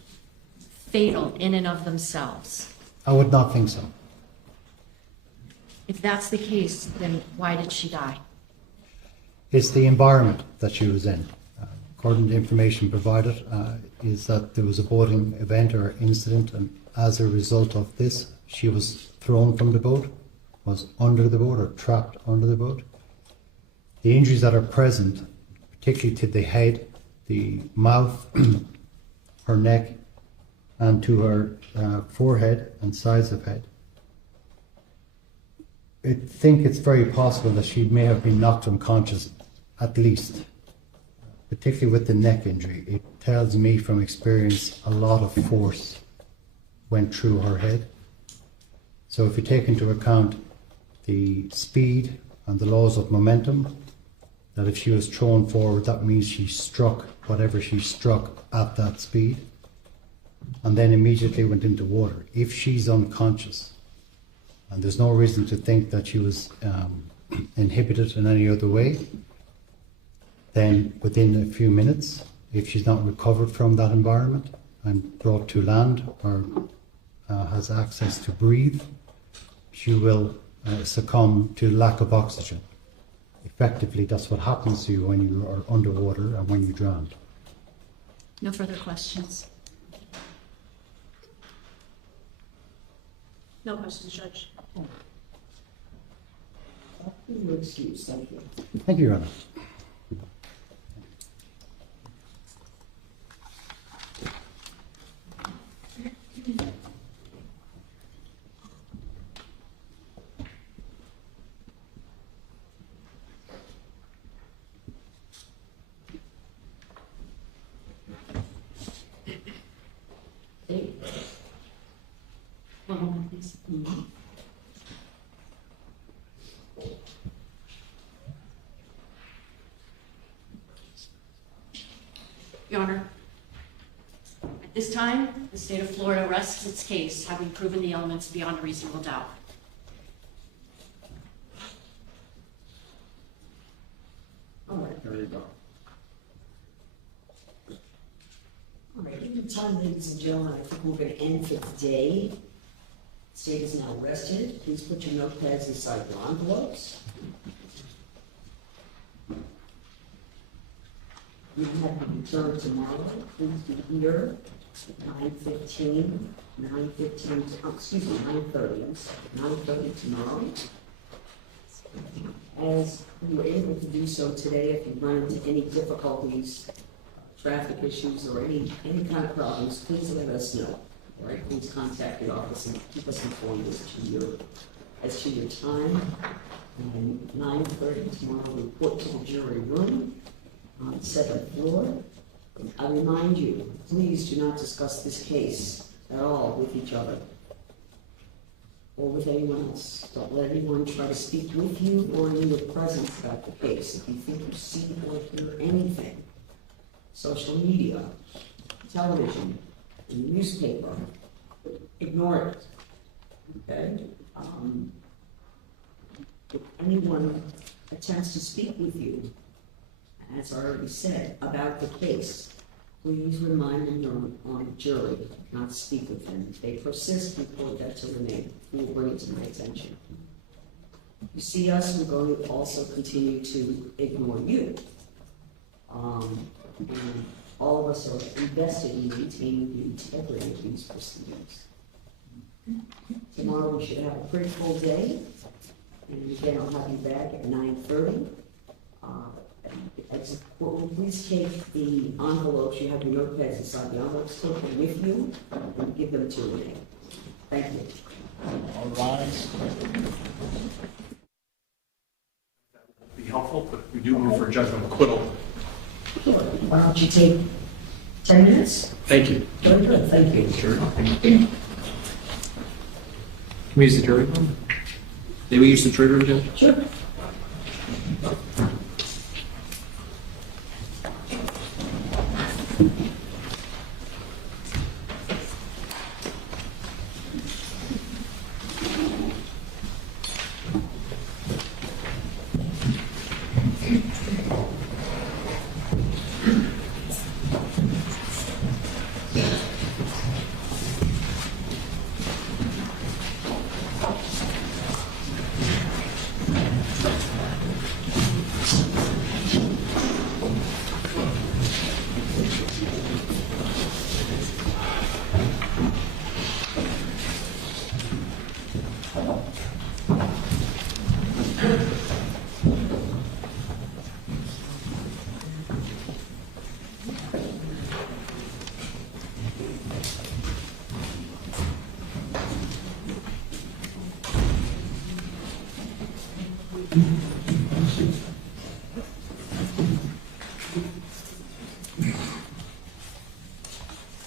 fatal in and of themselves? I would not think so. If that's the case, then why did she die? It's the environment that she was in. According to information provided, is that there was a boating event or incident, and as a result of this, she was thrown from the boat, was under the boat or trapped under the boat. The injuries that are present, particularly to the head, the mouth, her neck, and to her forehead and sides of head, I think it's very possible that she may have been knocked unconscious, at least, particularly with the neck injury. It tells me from experience a lot of force went through her head. So if you take into account the speed and the laws of momentum, that if she was thrown forward, that means she struck whatever she struck at that speed and then immediately went into water. If she's unconscious, and there's no reason to think that she was inhibited in any other way, then within a few minutes, if she's not recovered from that environment and brought to land or has access to breathe, she will succumb to lack of oxygen. Effectively, that's what happens to you when you are underwater and when you drown. No further questions. No questions, Judge. Your excuse, thank you. Thank you, Your Honor. Your Honor, at this time, the state of Florida rests its case, having proven the elements beyond a reasonable doubt. All right, there you go. All right, given time, ladies and gentlemen, I think we're going to end for today. The state is now rested. Please put your notepads inside your envelopes. You have to return tomorrow. Please be here at 9:15, 9:30, 9:30 tomorrow. As you were able to do so today, if you run into any difficulties, traffic issues, or any kind of problems, please let us know. All right, please contact the office and keep us informed as to your time. And 9:30 tomorrow, report to the jury room on the 7th floor. I remind you, please do not discuss this case at all with each other or with anyone else. Don't let anyone try to speak with you or in your presence about the case. If you think you see or hear anything, social media, television, newspaper, ignore it. Okay? If anyone attempts to speak with you, as I already said, about the case, please remind them you're on the jury, not speak with them. If they persist, report that to Renee, who will bring it to my attention. You see us, we're going to also continue to ignore you. And all of us are invested in maintaining the integrity of these proceedings. Tomorrow we should have a pretty full day, and again, I'll have you back at 9:30. Please take the envelopes, you have your notepads inside the envelopes, take them with you and give them to Renee. Thank you. All rise. Be helpful, but we do move for judgment of acquittal. Sure. Why don't you take 10 minutes? Thank you. Very good, thank you. Sure. Can we use the jury room? Did we use the jury room, Judge? Sure.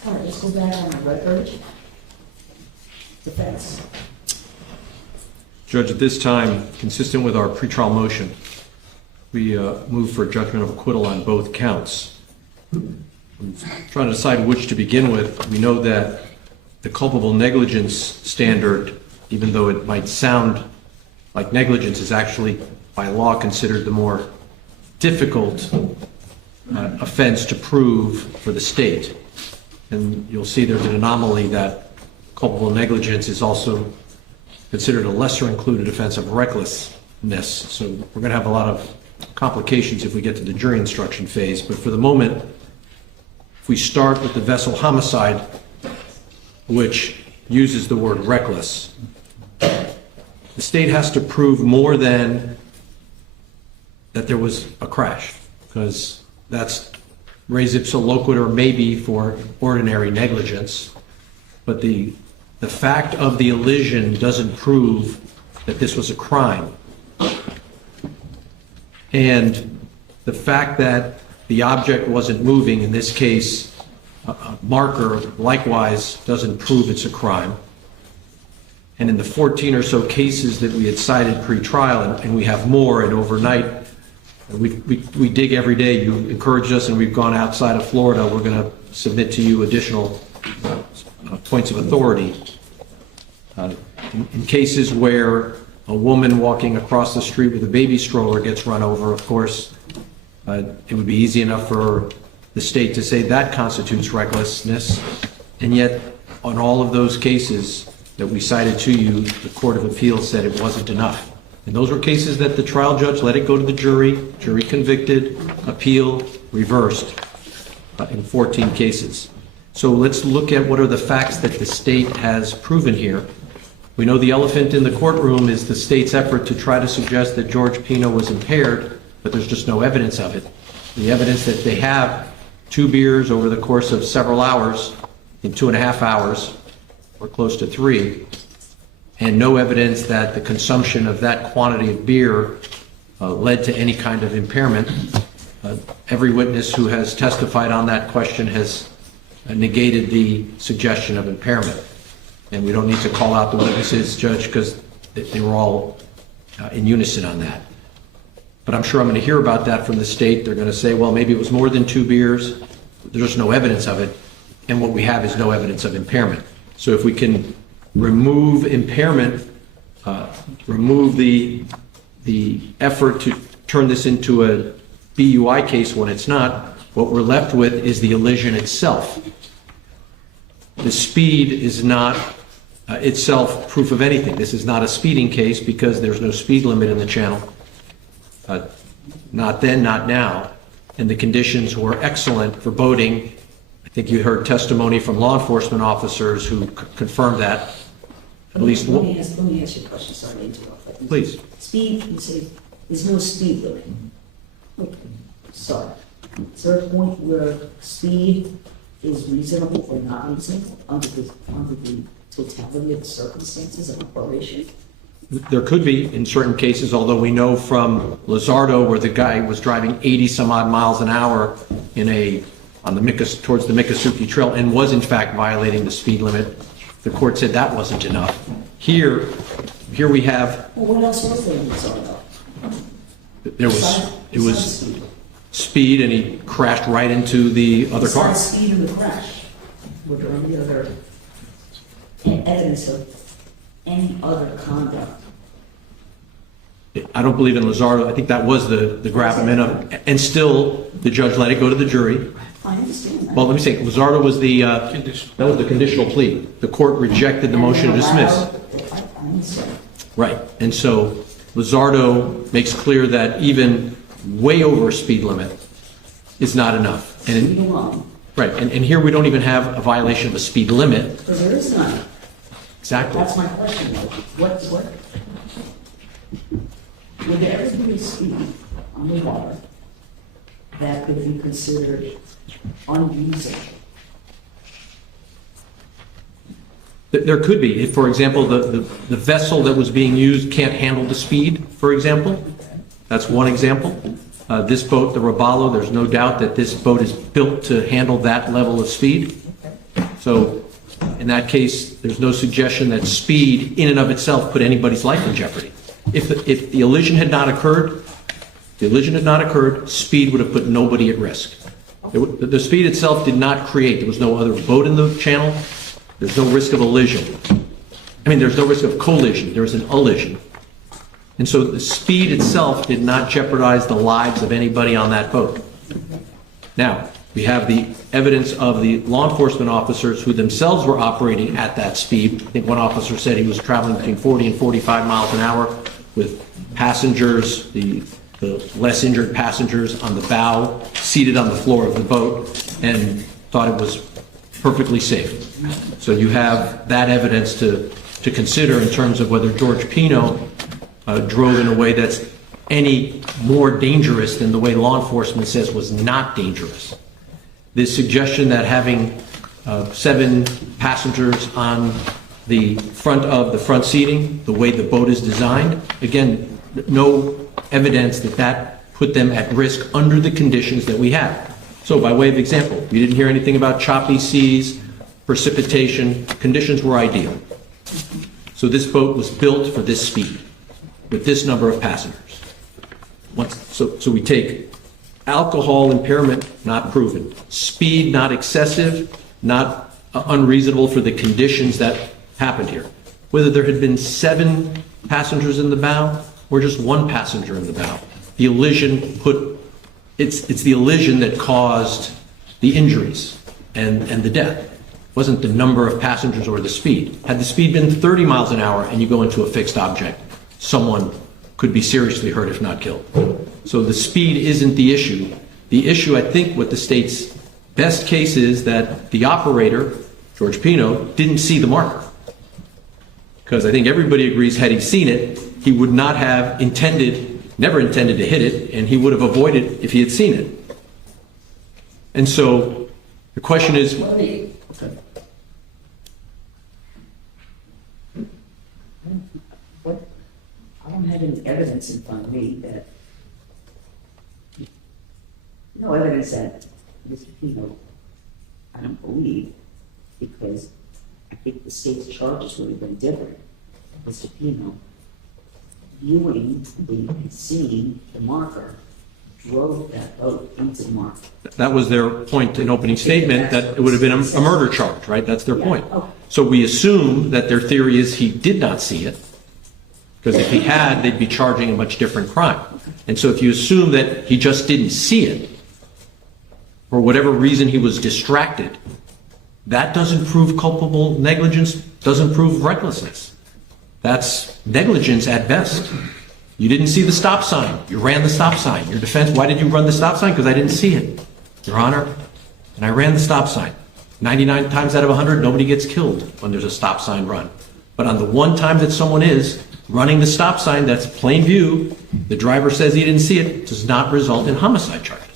All right, let's go back on the record. Defense. Judge, at this time, consistent with our pretrial motion, we move for judgment of acquittal on both counts. I'm trying to decide which to begin with. We know that the culpable negligence standard, even though it might sound like negligence, is actually by law considered the more difficult offense to prove for the state. And you'll see there's an anomaly that culpable negligence is also considered a lesser included offense of recklessness. So we're going to have a lot of complications if we get to the jury instruction phase. But for the moment, if we start with the vessel homicide, which uses the word reckless, the state has to prove more than that there was a crash, because that's res ipsa loquitur maybe for ordinary negligence, but the fact of the elision doesn't prove that this was a crime. And the fact that the object wasn't moving, in this case, a marker, likewise doesn't prove it's a crime. And in the 14 or so cases that we had cited pre-trial, and we have more, and overnight, we dig every day. You encouraged us, and we've gone outside of Florida. We're going to submit to you additional points of authority. In cases where a woman walking across the street with a baby stroller gets run over, of course, it would be easy enough for the state to say that constitutes recklessness. And yet, on all of those cases that we cited to you, the Court of Appeals said it wasn't enough. And those were cases that the trial judge let it go to the jury convicted, appeal, reversed in 14 cases. So let's look at what are the facts that the state has proven here. We know the elephant in the courtroom is the state's effort to try to suggest that George Pino was impaired, but there's just no evidence of it. The evidence that they have 2 beers over the course of several hours, in 2.5 hours, or close to 3, and no evidence that the consumption of that quantity of beer led to any kind of impairment. Every witness who has testified on that question has negated the suggestion of impairment. And we don't need to call out the witnesses, Judge, because they were all in unison on that. But I'm sure I'm going to hear about that from the state. They're going to say, well, maybe it was more than 2 beers. There's no evidence of it. And what we have is no evidence of impairment. So if we can remove impairment, remove the effort to turn this into a BUI case when it's not, what we're left with is the elision itself. The speed is not itself proof of anything. This is not a speeding case because there's no speed limit in the channel. Not then, not now. and the conditions were excellent for boating. I think you heard testimony from law enforcement officers who confirmed that. At least Let one. me ask you a question, sorry to interrupt. Please. Speed, you say, there's no speed limit. Okay, sorry. Is there a point where speed is reasonable or not reasonable under the totality of the circumstances of operation? There could be in certain cases, although we know from Lizardo where the guy was driving 80 some odd miles an hour towards the Miccosukee Trail and was in fact violating the speed limit. The court said that wasn't enough. Here we have, Well, what else was there in Lizardo? it was speed and he crashed right into the other car. Besides speed in the crash, were there any other evidence of any other conduct? I don't believe in Lizardo. I think that was the gravamen, and still the judge let it go to the jury. I understand that. Well, let me say, Lizardo was that was the conditional plea. The court rejected the motion to dismiss. I understand. Right, and so Lizardo makes clear that even way over speed limit is not enough. Speed alone, Right, and here we don't even have a violation of a speed limit. because there is none. Exactly. That's my question, though. What? Would there ever be a speed on the water that could be considered unreasonable? There could be. If, for example, the vessel that was being used can't handle the speed, for example. That's one example. This boat, the Robalo, there's no doubt that this boat is built to handle that level of speed. So in that case, there's no suggestion that speed in and of itself put anybody's life in jeopardy. If the elision had not occurred, speed would have put nobody at risk. The speed itself did not create, there was no other boat in the channel, there's no risk of elision. I mean, there's no risk of collision, there was an elision. And so the speed itself did not jeopardize the lives of anybody on that boat. Now, we have the evidence of the law enforcement officers who themselves were operating at that speed. I think one officer said he was traveling between 40 and 45 miles an hour with passengers, the less injured passengers on the bow, seated on the floor of the boat, and thought it was perfectly safe. So you have that evidence to consider in terms of whether George Pino drove in a way that's any more dangerous than the way law enforcement says was not dangerous. This suggestion that having 7 passengers on the front seating, the way the boat is designed, again, no evidence that put them at risk under the conditions that we have. So by way of example, we didn't hear anything about choppy seas, precipitation, conditions were ideal. So this boat was built for this speed, with this number of passengers. So we take alcohol impairment, not proven. Speed, not excessive, not unreasonable for the conditions that happened here. Whether there had been 7 passengers in the bow or just 1 passenger in the bow, the elision it's the elision that caused the injuries and the death. It wasn't the number of passengers or the speed. Had the speed been 30 miles an hour and you go into a fixed object, someone could be seriously hurt if not killed. So the speed isn't the issue. The issue, I think, what the state's best case is that the operator, George Pino, didn't see the marker. Because I think everybody agrees had he seen it, he would not have never intended to hit it, and he would have avoided if he had seen it. And so the question is, I don't have any evidence in front of me that, no evidence that Mr. Pino, I don't believe, because I think the state's charges would have been different. Mr. Pino, viewing seeing the marker, drove that boat into the marker. that was their point in opening statement, that it would have been a murder charge, right? That's their point. So we assume that their theory is he did not see it, because if he had, they'd be charging a much different crime. And so if you assume that he just didn't see it, for whatever reason he was distracted, that doesn't prove culpable negligence, doesn't prove recklessness. That's negligence at best. You didn't see the stop sign. You ran the stop sign. Your defense, why did you run the stop sign? Because I didn't see it, Your Honor. And I ran the stop sign. 99 times out of 100, nobody gets killed when there's a stop sign run. But on the one time that someone is running the stop sign, that's plain view, the driver says he didn't see it, does not result in homicide charges.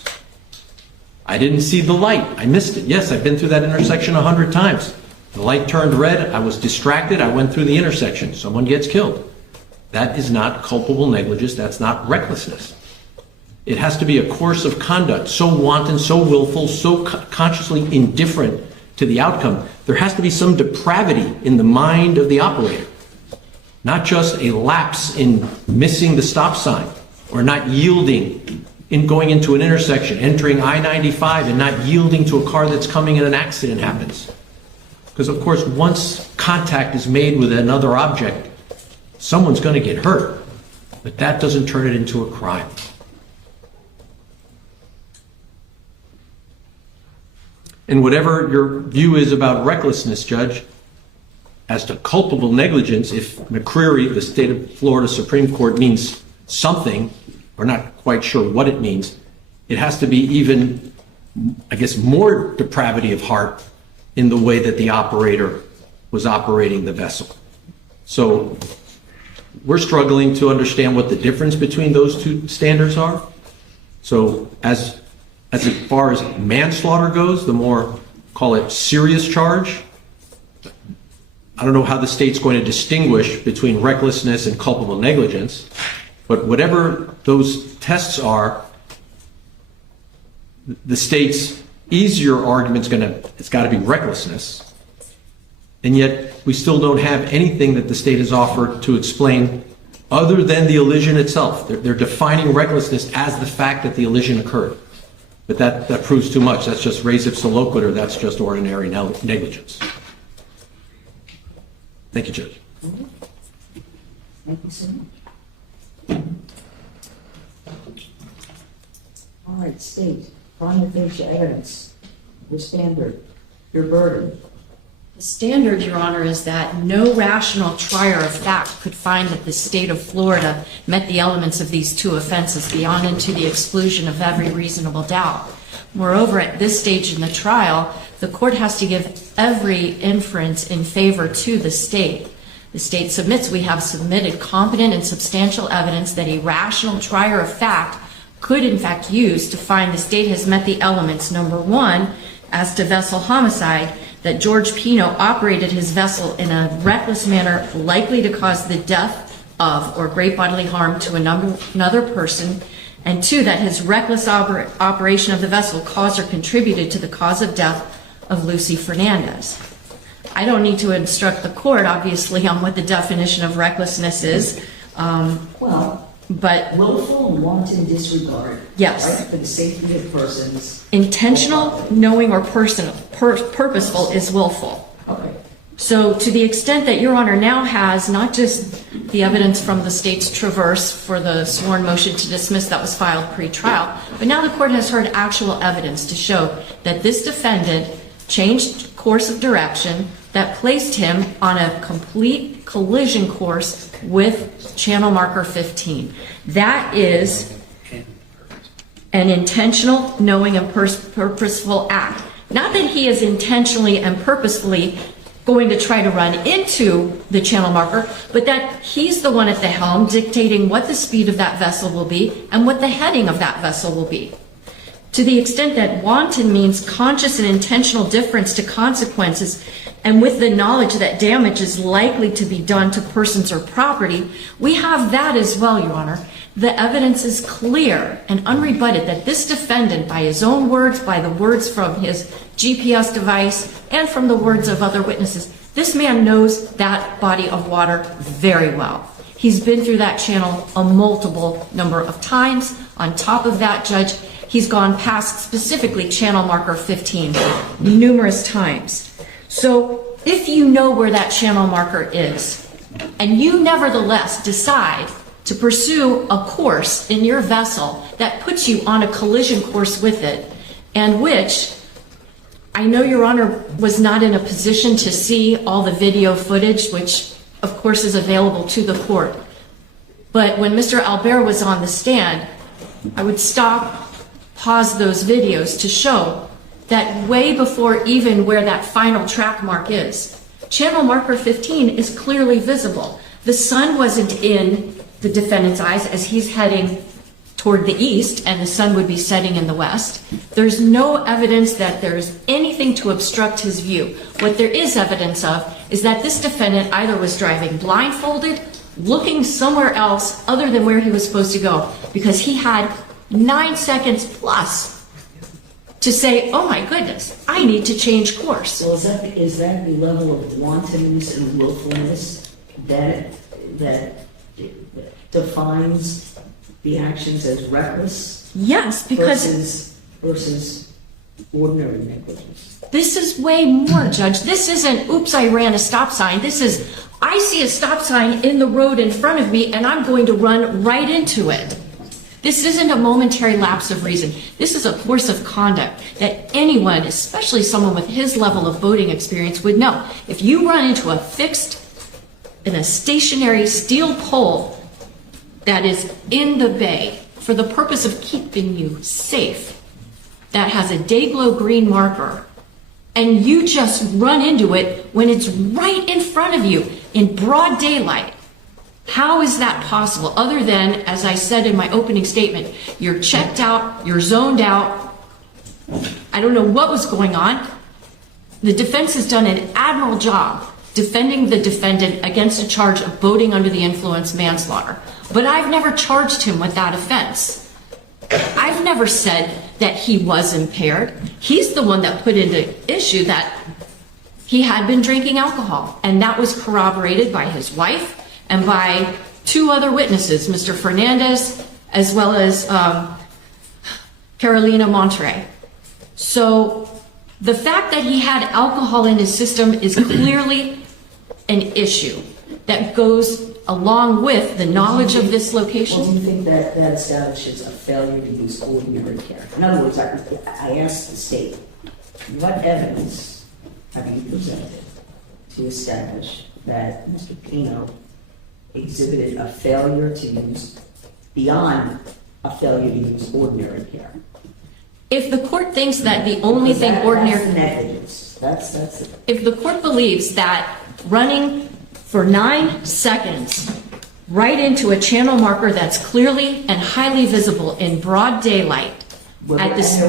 I didn't see the light. I missed it. Yes, I've been through that intersection 100 times. The light turned red. I was distracted. I went through the intersection. Someone gets killed. That is not culpable negligence. That's not recklessness. It has to be a course of conduct so wanton, so willful, so consciously indifferent to the outcome. There has to be some depravity in the mind of the operator, not just a lapse in missing the stop sign or not yielding in going into an intersection, entering I-95 and not yielding to a car that's coming and an accident happens. Because of course, once contact is made with another object, someone's going to get hurt, but that doesn't turn it into a crime. And whatever your view is about recklessness, Judge, as to culpable negligence, if McCreary, the state of Florida Supreme Court, means something, we're not quite sure what it means, it has to be even, I guess, more depravity of heart in the way that the operator was operating the vessel. So we're struggling to understand what the difference between those two standards are. So as far as manslaughter goes, the more, call it, serious charge, I don't know how the state's going to distinguish between recklessness and culpable negligence, but whatever those tests are, the state's easier argument's it's got to be recklessness, and yet we still don't have anything that the state has offered to explain other than the elision itself. They're defining recklessness as the fact that the elision occurred. But that proves too much. That's just res ipsa loquitur. That's just ordinary negligence. Thank you, Judge. Thank you so much. All right, state, prima facie evidence, your standard, your burden. The standard, Your Honor, is that no rational trier of fact could find that the state of Florida met the elements of these two offenses beyond and to the exclusion of every reasonable doubt. Moreover, at this stage in the trial, the court has to give every inference in favor to the state. The state submits, we have submitted competent and substantial evidence that a rational trier of fact could in fact use to find the state has met the elements. Number one, as to vessel homicide, that George Pino operated his vessel in a reckless manner likely to cause the death of or great bodily harm to another person, and two, that his reckless operation of the vessel caused or contributed to the cause of death of Lucy Fernandez. I don't need to instruct the court, obviously, on what the definition of recklessness is. But Willful and wanton disregard. Yes. Right, for the safety of persons. Intentional, knowing, or purposeful is willful. Okay. So to the extent that Your Honor now has not just the evidence from the state's traverse for the sworn motion to dismiss that was filed pre-trial, but now the court has heard actual evidence to show that this defendant changed course of direction that placed him on a complete collision course with channel marker 15. That is an intentional, knowing, and purposeful act. Not that he is intentionally and purposefully going to try to run into the channel marker, but that he's the one at the helm dictating what the speed of that vessel will be and what the heading of that vessel will be. To the extent that wanton means conscious and intentional difference to consequences, and with the knowledge that damage is likely to be done to persons or property, we have that as well, Your Honor. The evidence is clear and unrebutted that this defendant, by his own words, by the words from his GPS device, and from the words of other witnesses, this man knows that body of water very well. He's been through that channel a multiple number of times. On top of that, Judge, he's gone past specifically channel marker 15 numerous times. So if you know where that channel marker is, and you nevertheless decide to pursue a course in your vessel that puts you on a collision course with it, and which I know Your Honor was not in a position to see all the video footage, which of course is available to the court. But when Mr. Alber was on the stand, I would stop, pause those videos to show that way before even where that final track mark is, channel marker 15 is clearly visible. The sun wasn't in the defendant's eyes as he's heading toward the east, and the sun would be setting in the west. There's no evidence that there's anything to obstruct his view. What there is evidence of is that this defendant either was driving blindfolded, looking somewhere else other than where he was supposed to go, because he had 9 seconds plus to say, oh my goodness, I need to change course. So is that the level of wantonness and willfulness that defines the actions as reckless? Yes, because versus ordinary negligence. this is way more, Judge. This isn't, oops, I ran a stop sign. This is, I see a stop sign in the road in front of me and I'm going to run right into it. This isn't a momentary lapse of reason. This is a course of conduct that anyone, especially someone with his level of boating experience, would know. If you run into a stationary steel pole that is in the bay for the purpose of keeping you safe, that has a day glow green marker, and you just run into it when it's right in front of you in broad daylight, how is that possible? Other than, as I said in my opening statement, you're checked out, you're zoned out. I don't know what was going on. The defense has done an admirable job defending the defendant against a charge of boating under the influence manslaughter. But I've never charged him with that offense. I've never said that he was impaired. He's the one that put into issue that he had been drinking alcohol, and that was corroborated by his wife and by 2 other witnesses, Mr. Fernandez as well as Carolina Monterey. So the fact that he had alcohol in his system is clearly an issue that goes along with the knowledge of this location. Well, do you think that establishes a failure to use ordinary care? In other words, I asked the state, what evidence have you presented to establish that Mr. Pino exhibited a failure to use, beyond a failure to use ordinary care? If the court thinks that the only thing ordinary... That's negligence. That's it. If the court believes that running for 9 seconds right into a channel marker that's clearly and highly visible in broad daylight at this...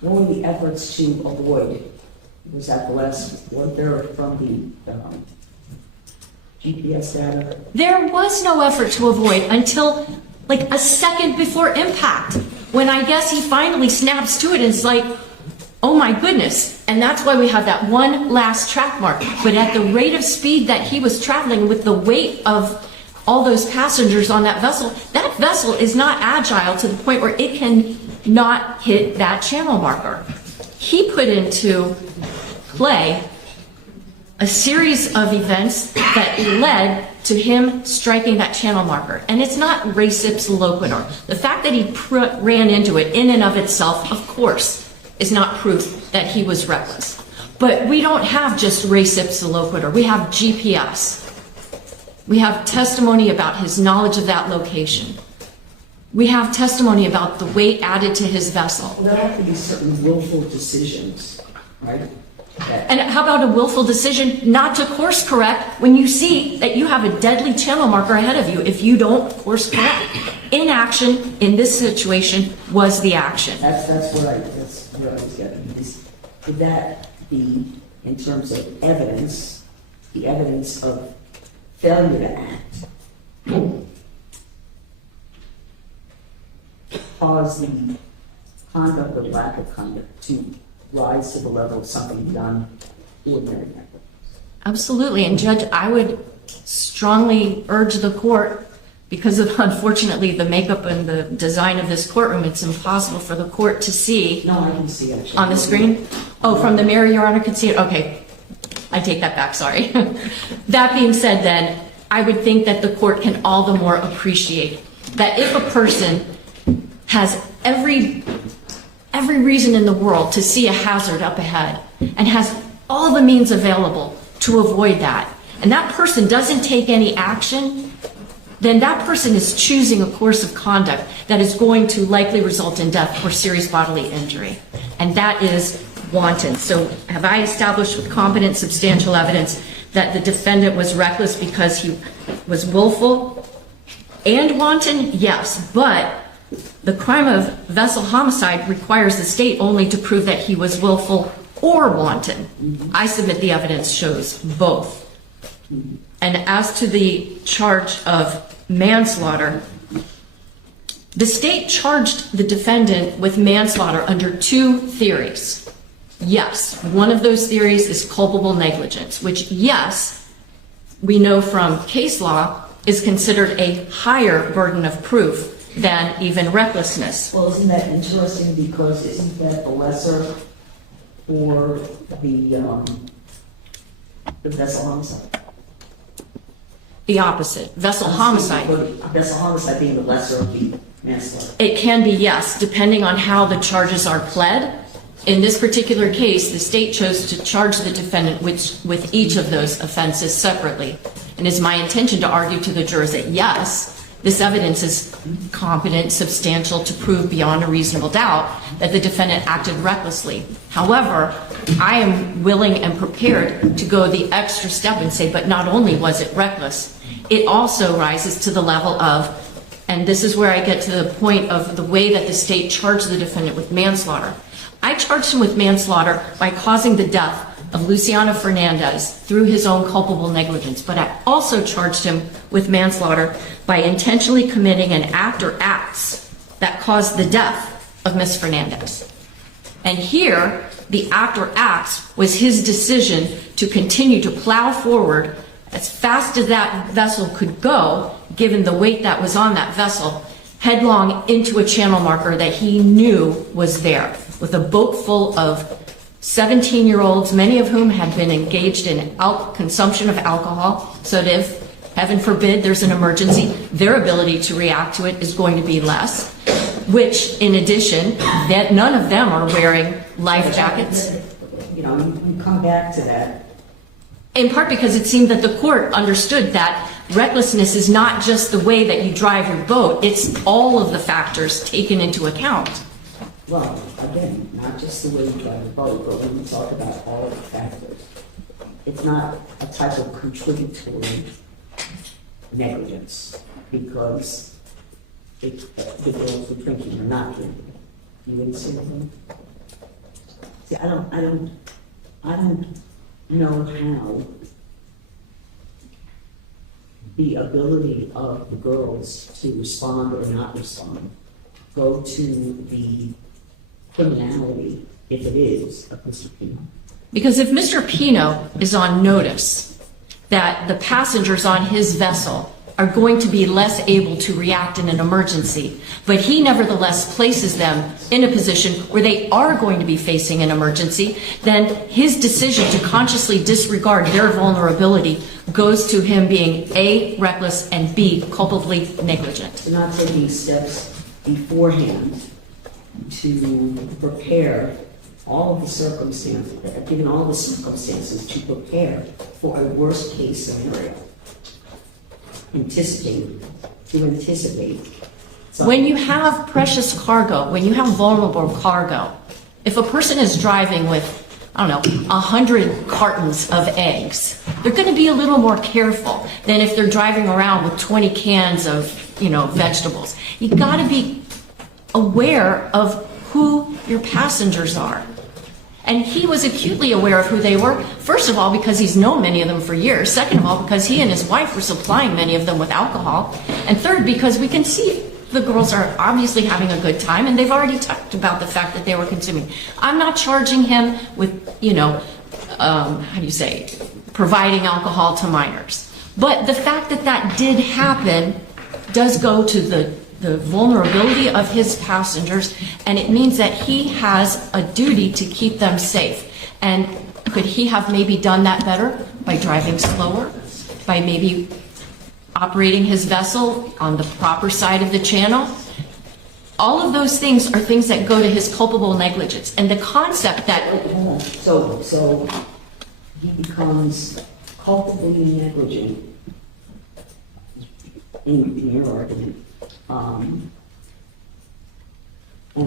What were the efforts to avoid? Was that the last, was there from the GPS data? There was no effort to avoid until like a second before impact, when I guess he finally snaps to it and is like, oh my goodness. And that's why we have that one last track mark. But at the rate of speed that he was traveling with the weight of all those passengers on that vessel is not agile to the point where it can not hit that channel marker. He put into play a series of events that led to him striking that channel marker. And it's not res ipsa loquitur. The fact that he ran into it in and of itself, of course, is not proof that he was reckless. But we don't have just res ipsa loquitur. We have GPS. We have testimony about his knowledge of that location. We have testimony about the weight added to his vessel. Well, there have to be certain willful decisions, right? And how about a willful decision not to course correct when you see that you have a deadly channel marker ahead of you if you don't course correct? Inaction in this situation was the action. That's where I was getting. Would that be, in terms of evidence, the evidence of failure to act, cause the conduct or lack of conduct to rise to the level of something beyond ordinary negligence? Absolutely. And Judge, I would strongly urge the court, because of, unfortunately, the makeup and the design of this courtroom, it's impossible for the court to see. No, I can see it. On the screen? Oh, from the mirror, Your Honor could see it? Okay. I take that back, sorry. That being said, then, I would think that the court can all the more appreciate that if a person has every reason in the world to see a hazard up ahead and has all the means available to avoid that, and that person doesn't take any action, then that person is choosing a course of conduct that is going to likely result in death or serious bodily injury. And that is wanton. So have I established with competent substantial evidence that the defendant was reckless because he was willful and wanton? Yes, but the crime of vessel homicide requires the state only to prove that he was willful or wanton. I submit the evidence shows both. And as to the charge of manslaughter, the state charged the defendant with manslaughter under 2 theories. Yes, one of those theories is culpable negligence, which, yes, we know from case law is considered a higher burden of proof than even recklessness. Well, isn't that interesting, because isn't that the lesser for the vessel homicide? The opposite, vessel homicide. Vessel homicide being the lesser of the manslaughter. It can be, yes, depending on how the charges are pled. In this particular case, the state chose to charge the defendant with each of those offenses separately. And it's my intention to argue to the jurors that, yes, this evidence is competent, substantial to prove beyond a reasonable doubt that the defendant acted recklessly. However, I am willing and prepared to go the extra step and say, but not only was it reckless, it also rises to the level of, and this is where I get to the point of the way that the state charged the defendant with manslaughter. I charged him with manslaughter by causing the death of Lucy Fernandez through his own culpable negligence, but I also charged him with manslaughter by intentionally committing an act or acts that caused the death of Miss Fernandez. And here, the act or acts was his decision to continue to plow forward as fast as that vessel could go, given the weight that was on that vessel, headlong into a channel marker that he knew was there, with a boat full of 17-year-olds, many of whom had been engaged in consumption of alcohol, so that if, heaven forbid, there's an emergency, their ability to react to it is going to be less, which, in addition, that none of them are wearing life jackets. You know, you come back to that. In part because it seemed that the court understood that recklessness is not just the way that you drive your boat, it's all of the factors taken into account. Well, again, not just the way you drive a boat, but when you talk about all of the factors, it's not a type of contributory negligence, because the girls were drinking or not drinking. You wouldn't say anything? See, I don't know how the ability of the girls to respond or not respond go to the criminality, if it is, of Mr. Pino. Because if Mr. Pino is on notice that the passengers on his vessel are going to be less able to react in an emergency, but he nevertheless places them in a position where they are going to be facing an emergency, then his decision to consciously disregard their vulnerability goes to him being A, reckless, and B, culpably negligent. So not taking steps beforehand to prepare all of the circumstances, given all the circumstances, to prepare for a worst case scenario. Anticipate. When you have precious cargo, when you have vulnerable cargo, if a person is driving with, 100 cartons of eggs, they're going to be a little more careful than if they're driving around with 20 cans of, vegetables. You got to be aware of who your passengers are. And he was acutely aware of who they were, first of all, because he's known many of them for years. Second of all, because he and his wife were supplying many of them with alcohol. And third, because we can see the girls are obviously having a good time, and they've already talked about the fact that they were consuming. I'm not charging him with, providing alcohol to minors. But the fact that that did happen does go to the vulnerability of his passengers, and it means that he has a duty to keep them safe. And could he have maybe done that better by driving slower, by maybe operating his vessel on the proper side of the channel? All of those things are things that go to his culpable negligence. And the concept that... So he becomes culpably negligent, in your argument, and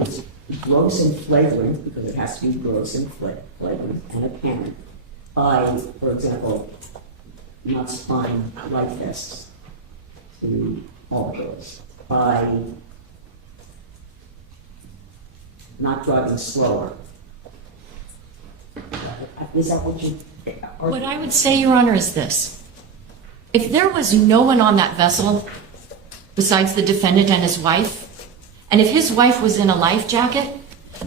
it's gross and flagrant, because it has to be gross and flagrant and apparent, by, for example, not supplying life vests to all girls, by not driving slower. Is that what you? What I would say, Your Honor, is this. If there was no one on that vessel besides the defendant and his wife, and if his wife was in a life jacket,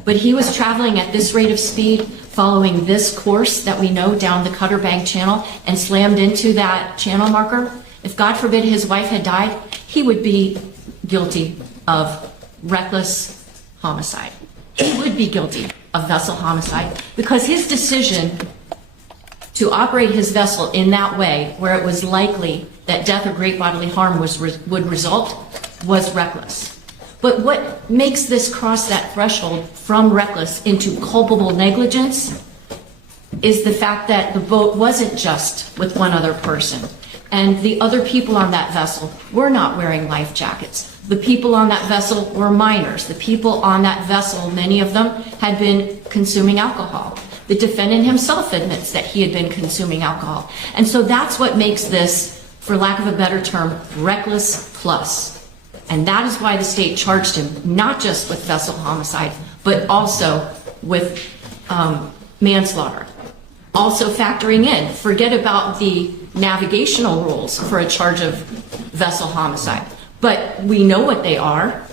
but he was traveling at this rate of speed, following this course that we know down the Cutter Bank Channel, and slammed into that channel marker, if God forbid his wife had died, he would be guilty of reckless homicide. He would be guilty of vessel homicide because his decision to operate his vessel in that way, where it was likely that death or great bodily harm would result, was reckless. But what makes this cross that threshold from reckless into culpable negligence is the fact that the boat wasn't just with one other person. And the other people on that vessel were not wearing life jackets. The people on that vessel were minors. The people on that vessel, many of them, had been consuming alcohol. The defendant himself admits that he had been consuming alcohol. And so that's what makes this, for lack of a better term, reckless plus. And that is why the state charged him not just with vessel homicide, but also with manslaughter. Also factoring in, forget about the navigational rules for a charge of vessel homicide. But we know what they are.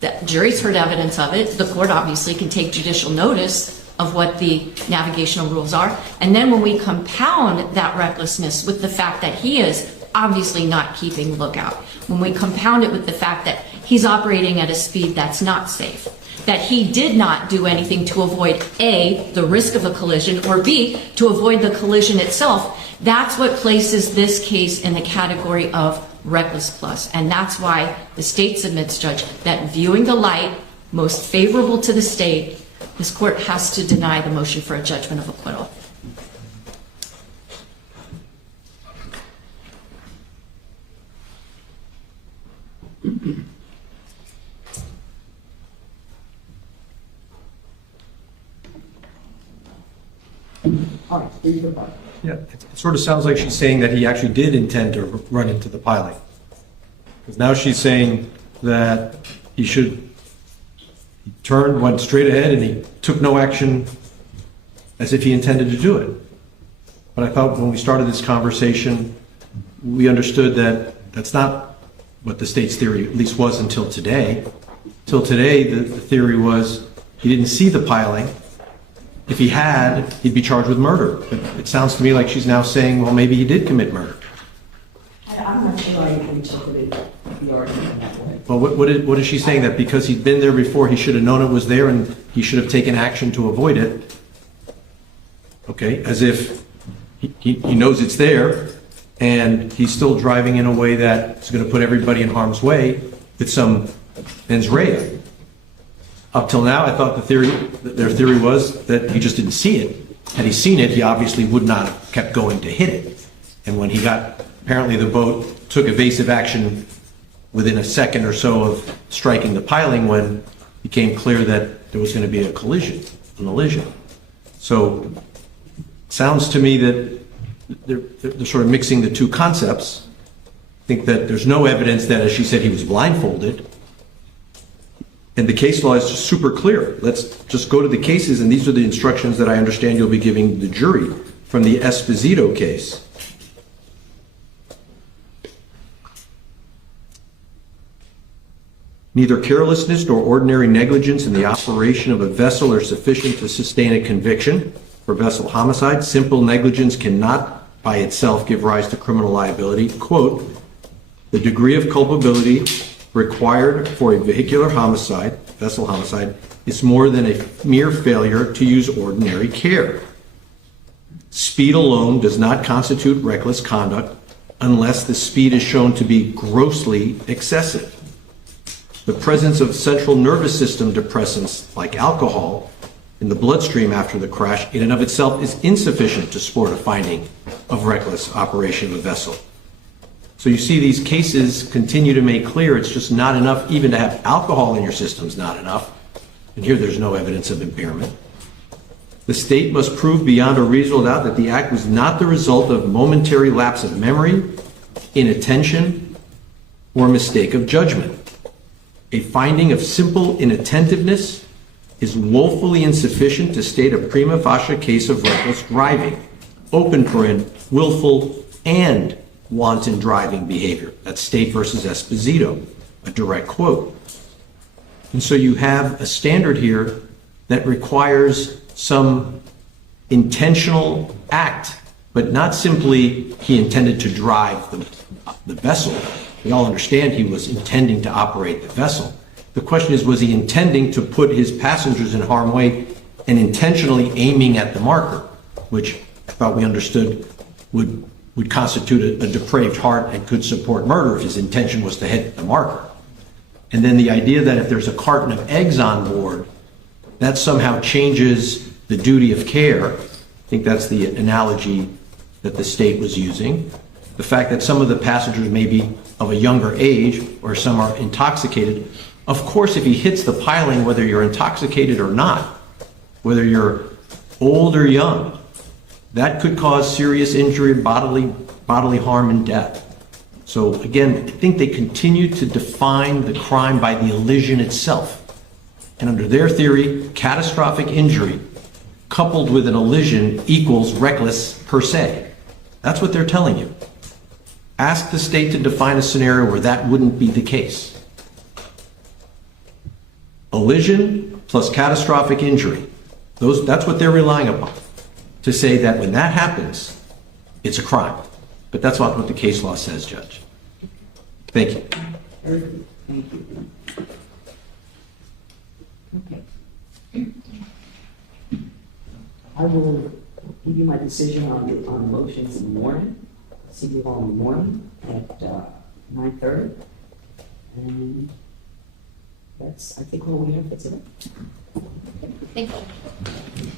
The jury's heard evidence of it. The court obviously can take judicial notice of what the navigational rules are. And then when we compound that recklessness with the fact that he is obviously not keeping lookout, when we compound it with the fact that he's operating at a speed that's not safe, that he did not do anything to avoid A, the risk of a collision, or B, to avoid the collision itself, that's what places this case in the category of reckless plus. And that's why the state submits, Judge, that viewing the light most favorable to the state, this court has to deny the motion for a judgment of acquittal. All right, read the part. Yeah, it sort of sounds like she's saying that he actually did intend to run into the piling. Because now she's saying that he turned, went straight ahead, and he took no action as if he intended to do it. But I thought when we started this conversation, we understood that that's not what the state's theory at least was until today. Till today, the theory was he didn't see the piling. If he had, he'd be charged with murder. But it sounds to me like she's now saying, well, maybe he did commit murder. I'm not sure I interpreted the argument that way. Well, what is she saying? That because he'd been there before, he should have known it was there and he should have taken action to avoid it? Okay, as if he knows it's there and he's still driving in a way that's going to put everybody in harm's way with some mens rea. Up till now, I thought their theory was that he just didn't see it. Had he seen it, he obviously would not have kept going to hit it. And when he got, apparently the boat took evasive action within a second or so of striking the piling when it became clear that there was going to be a collision. So it sounds to me that they're sort of mixing the two concepts. I think that there's no evidence that, as she said, he was blindfolded. And the case law is just super clear. Let's just go to the cases, and these are the instructions that I understand you'll be giving the jury from the Esposito case. Neither carelessness nor ordinary negligence in the operation of a vessel are sufficient to sustain a conviction for vessel homicide. Simple negligence cannot by itself give rise to criminal liability. Quote, the degree of culpability required for a vehicular homicide, vessel homicide, is more than a mere failure to use ordinary care. Speed alone does not constitute reckless conduct unless the speed is shown to be grossly excessive. The presence of central nervous system depressants like alcohol in the bloodstream after the crash in and of itself is insufficient to support a finding of reckless operation of a vessel. So you see these cases continue to make clear it's just not enough, even to have alcohol in your system is not enough. And here there's no evidence of impairment. The state must prove beyond a reasonable doubt that the act was not the result of momentary lapse of memory, inattention, or mistake of judgment. A finding of simple inattentiveness is woefully insufficient to state a prima facie case of reckless driving, open paren, willful and wanton driving behavior. That's State versus Esposito, a direct quote. And so you have a standard here that requires some intentional act, but not simply he intended to drive the vessel. We all understand he was intending to operate the vessel. The question is, was he intending to put his passengers in harm's way and intentionally aiming at the marker, which I thought we understood would constitute a depraved heart and could support murder if his intention was to hit the marker. And then the idea that if there's a carton of eggs on board, that somehow changes the duty of care. I think that's the analogy that the state was using. The fact that some of the passengers may be of a younger age or some are intoxicated. Of course, if he hits the piling, whether you're intoxicated or not, whether you're old or young, that could cause serious injury, bodily harm, and death. So again, I think they continue to define the crime by the elision itself. And under their theory, catastrophic injury coupled with an elision equals reckless per se. That's what they're telling you. Ask the state to define a scenario where that wouldn't be the case. Elision plus catastrophic injury. That's what they're relying upon to say that when that happens, it's a crime. But that's not what the case law says, Judge. Thank you. Thank you. Okay. I will give you my decision on motions in the morning. See you all in the morning at 9:30. And that's, I think, what we have for today. Thank you.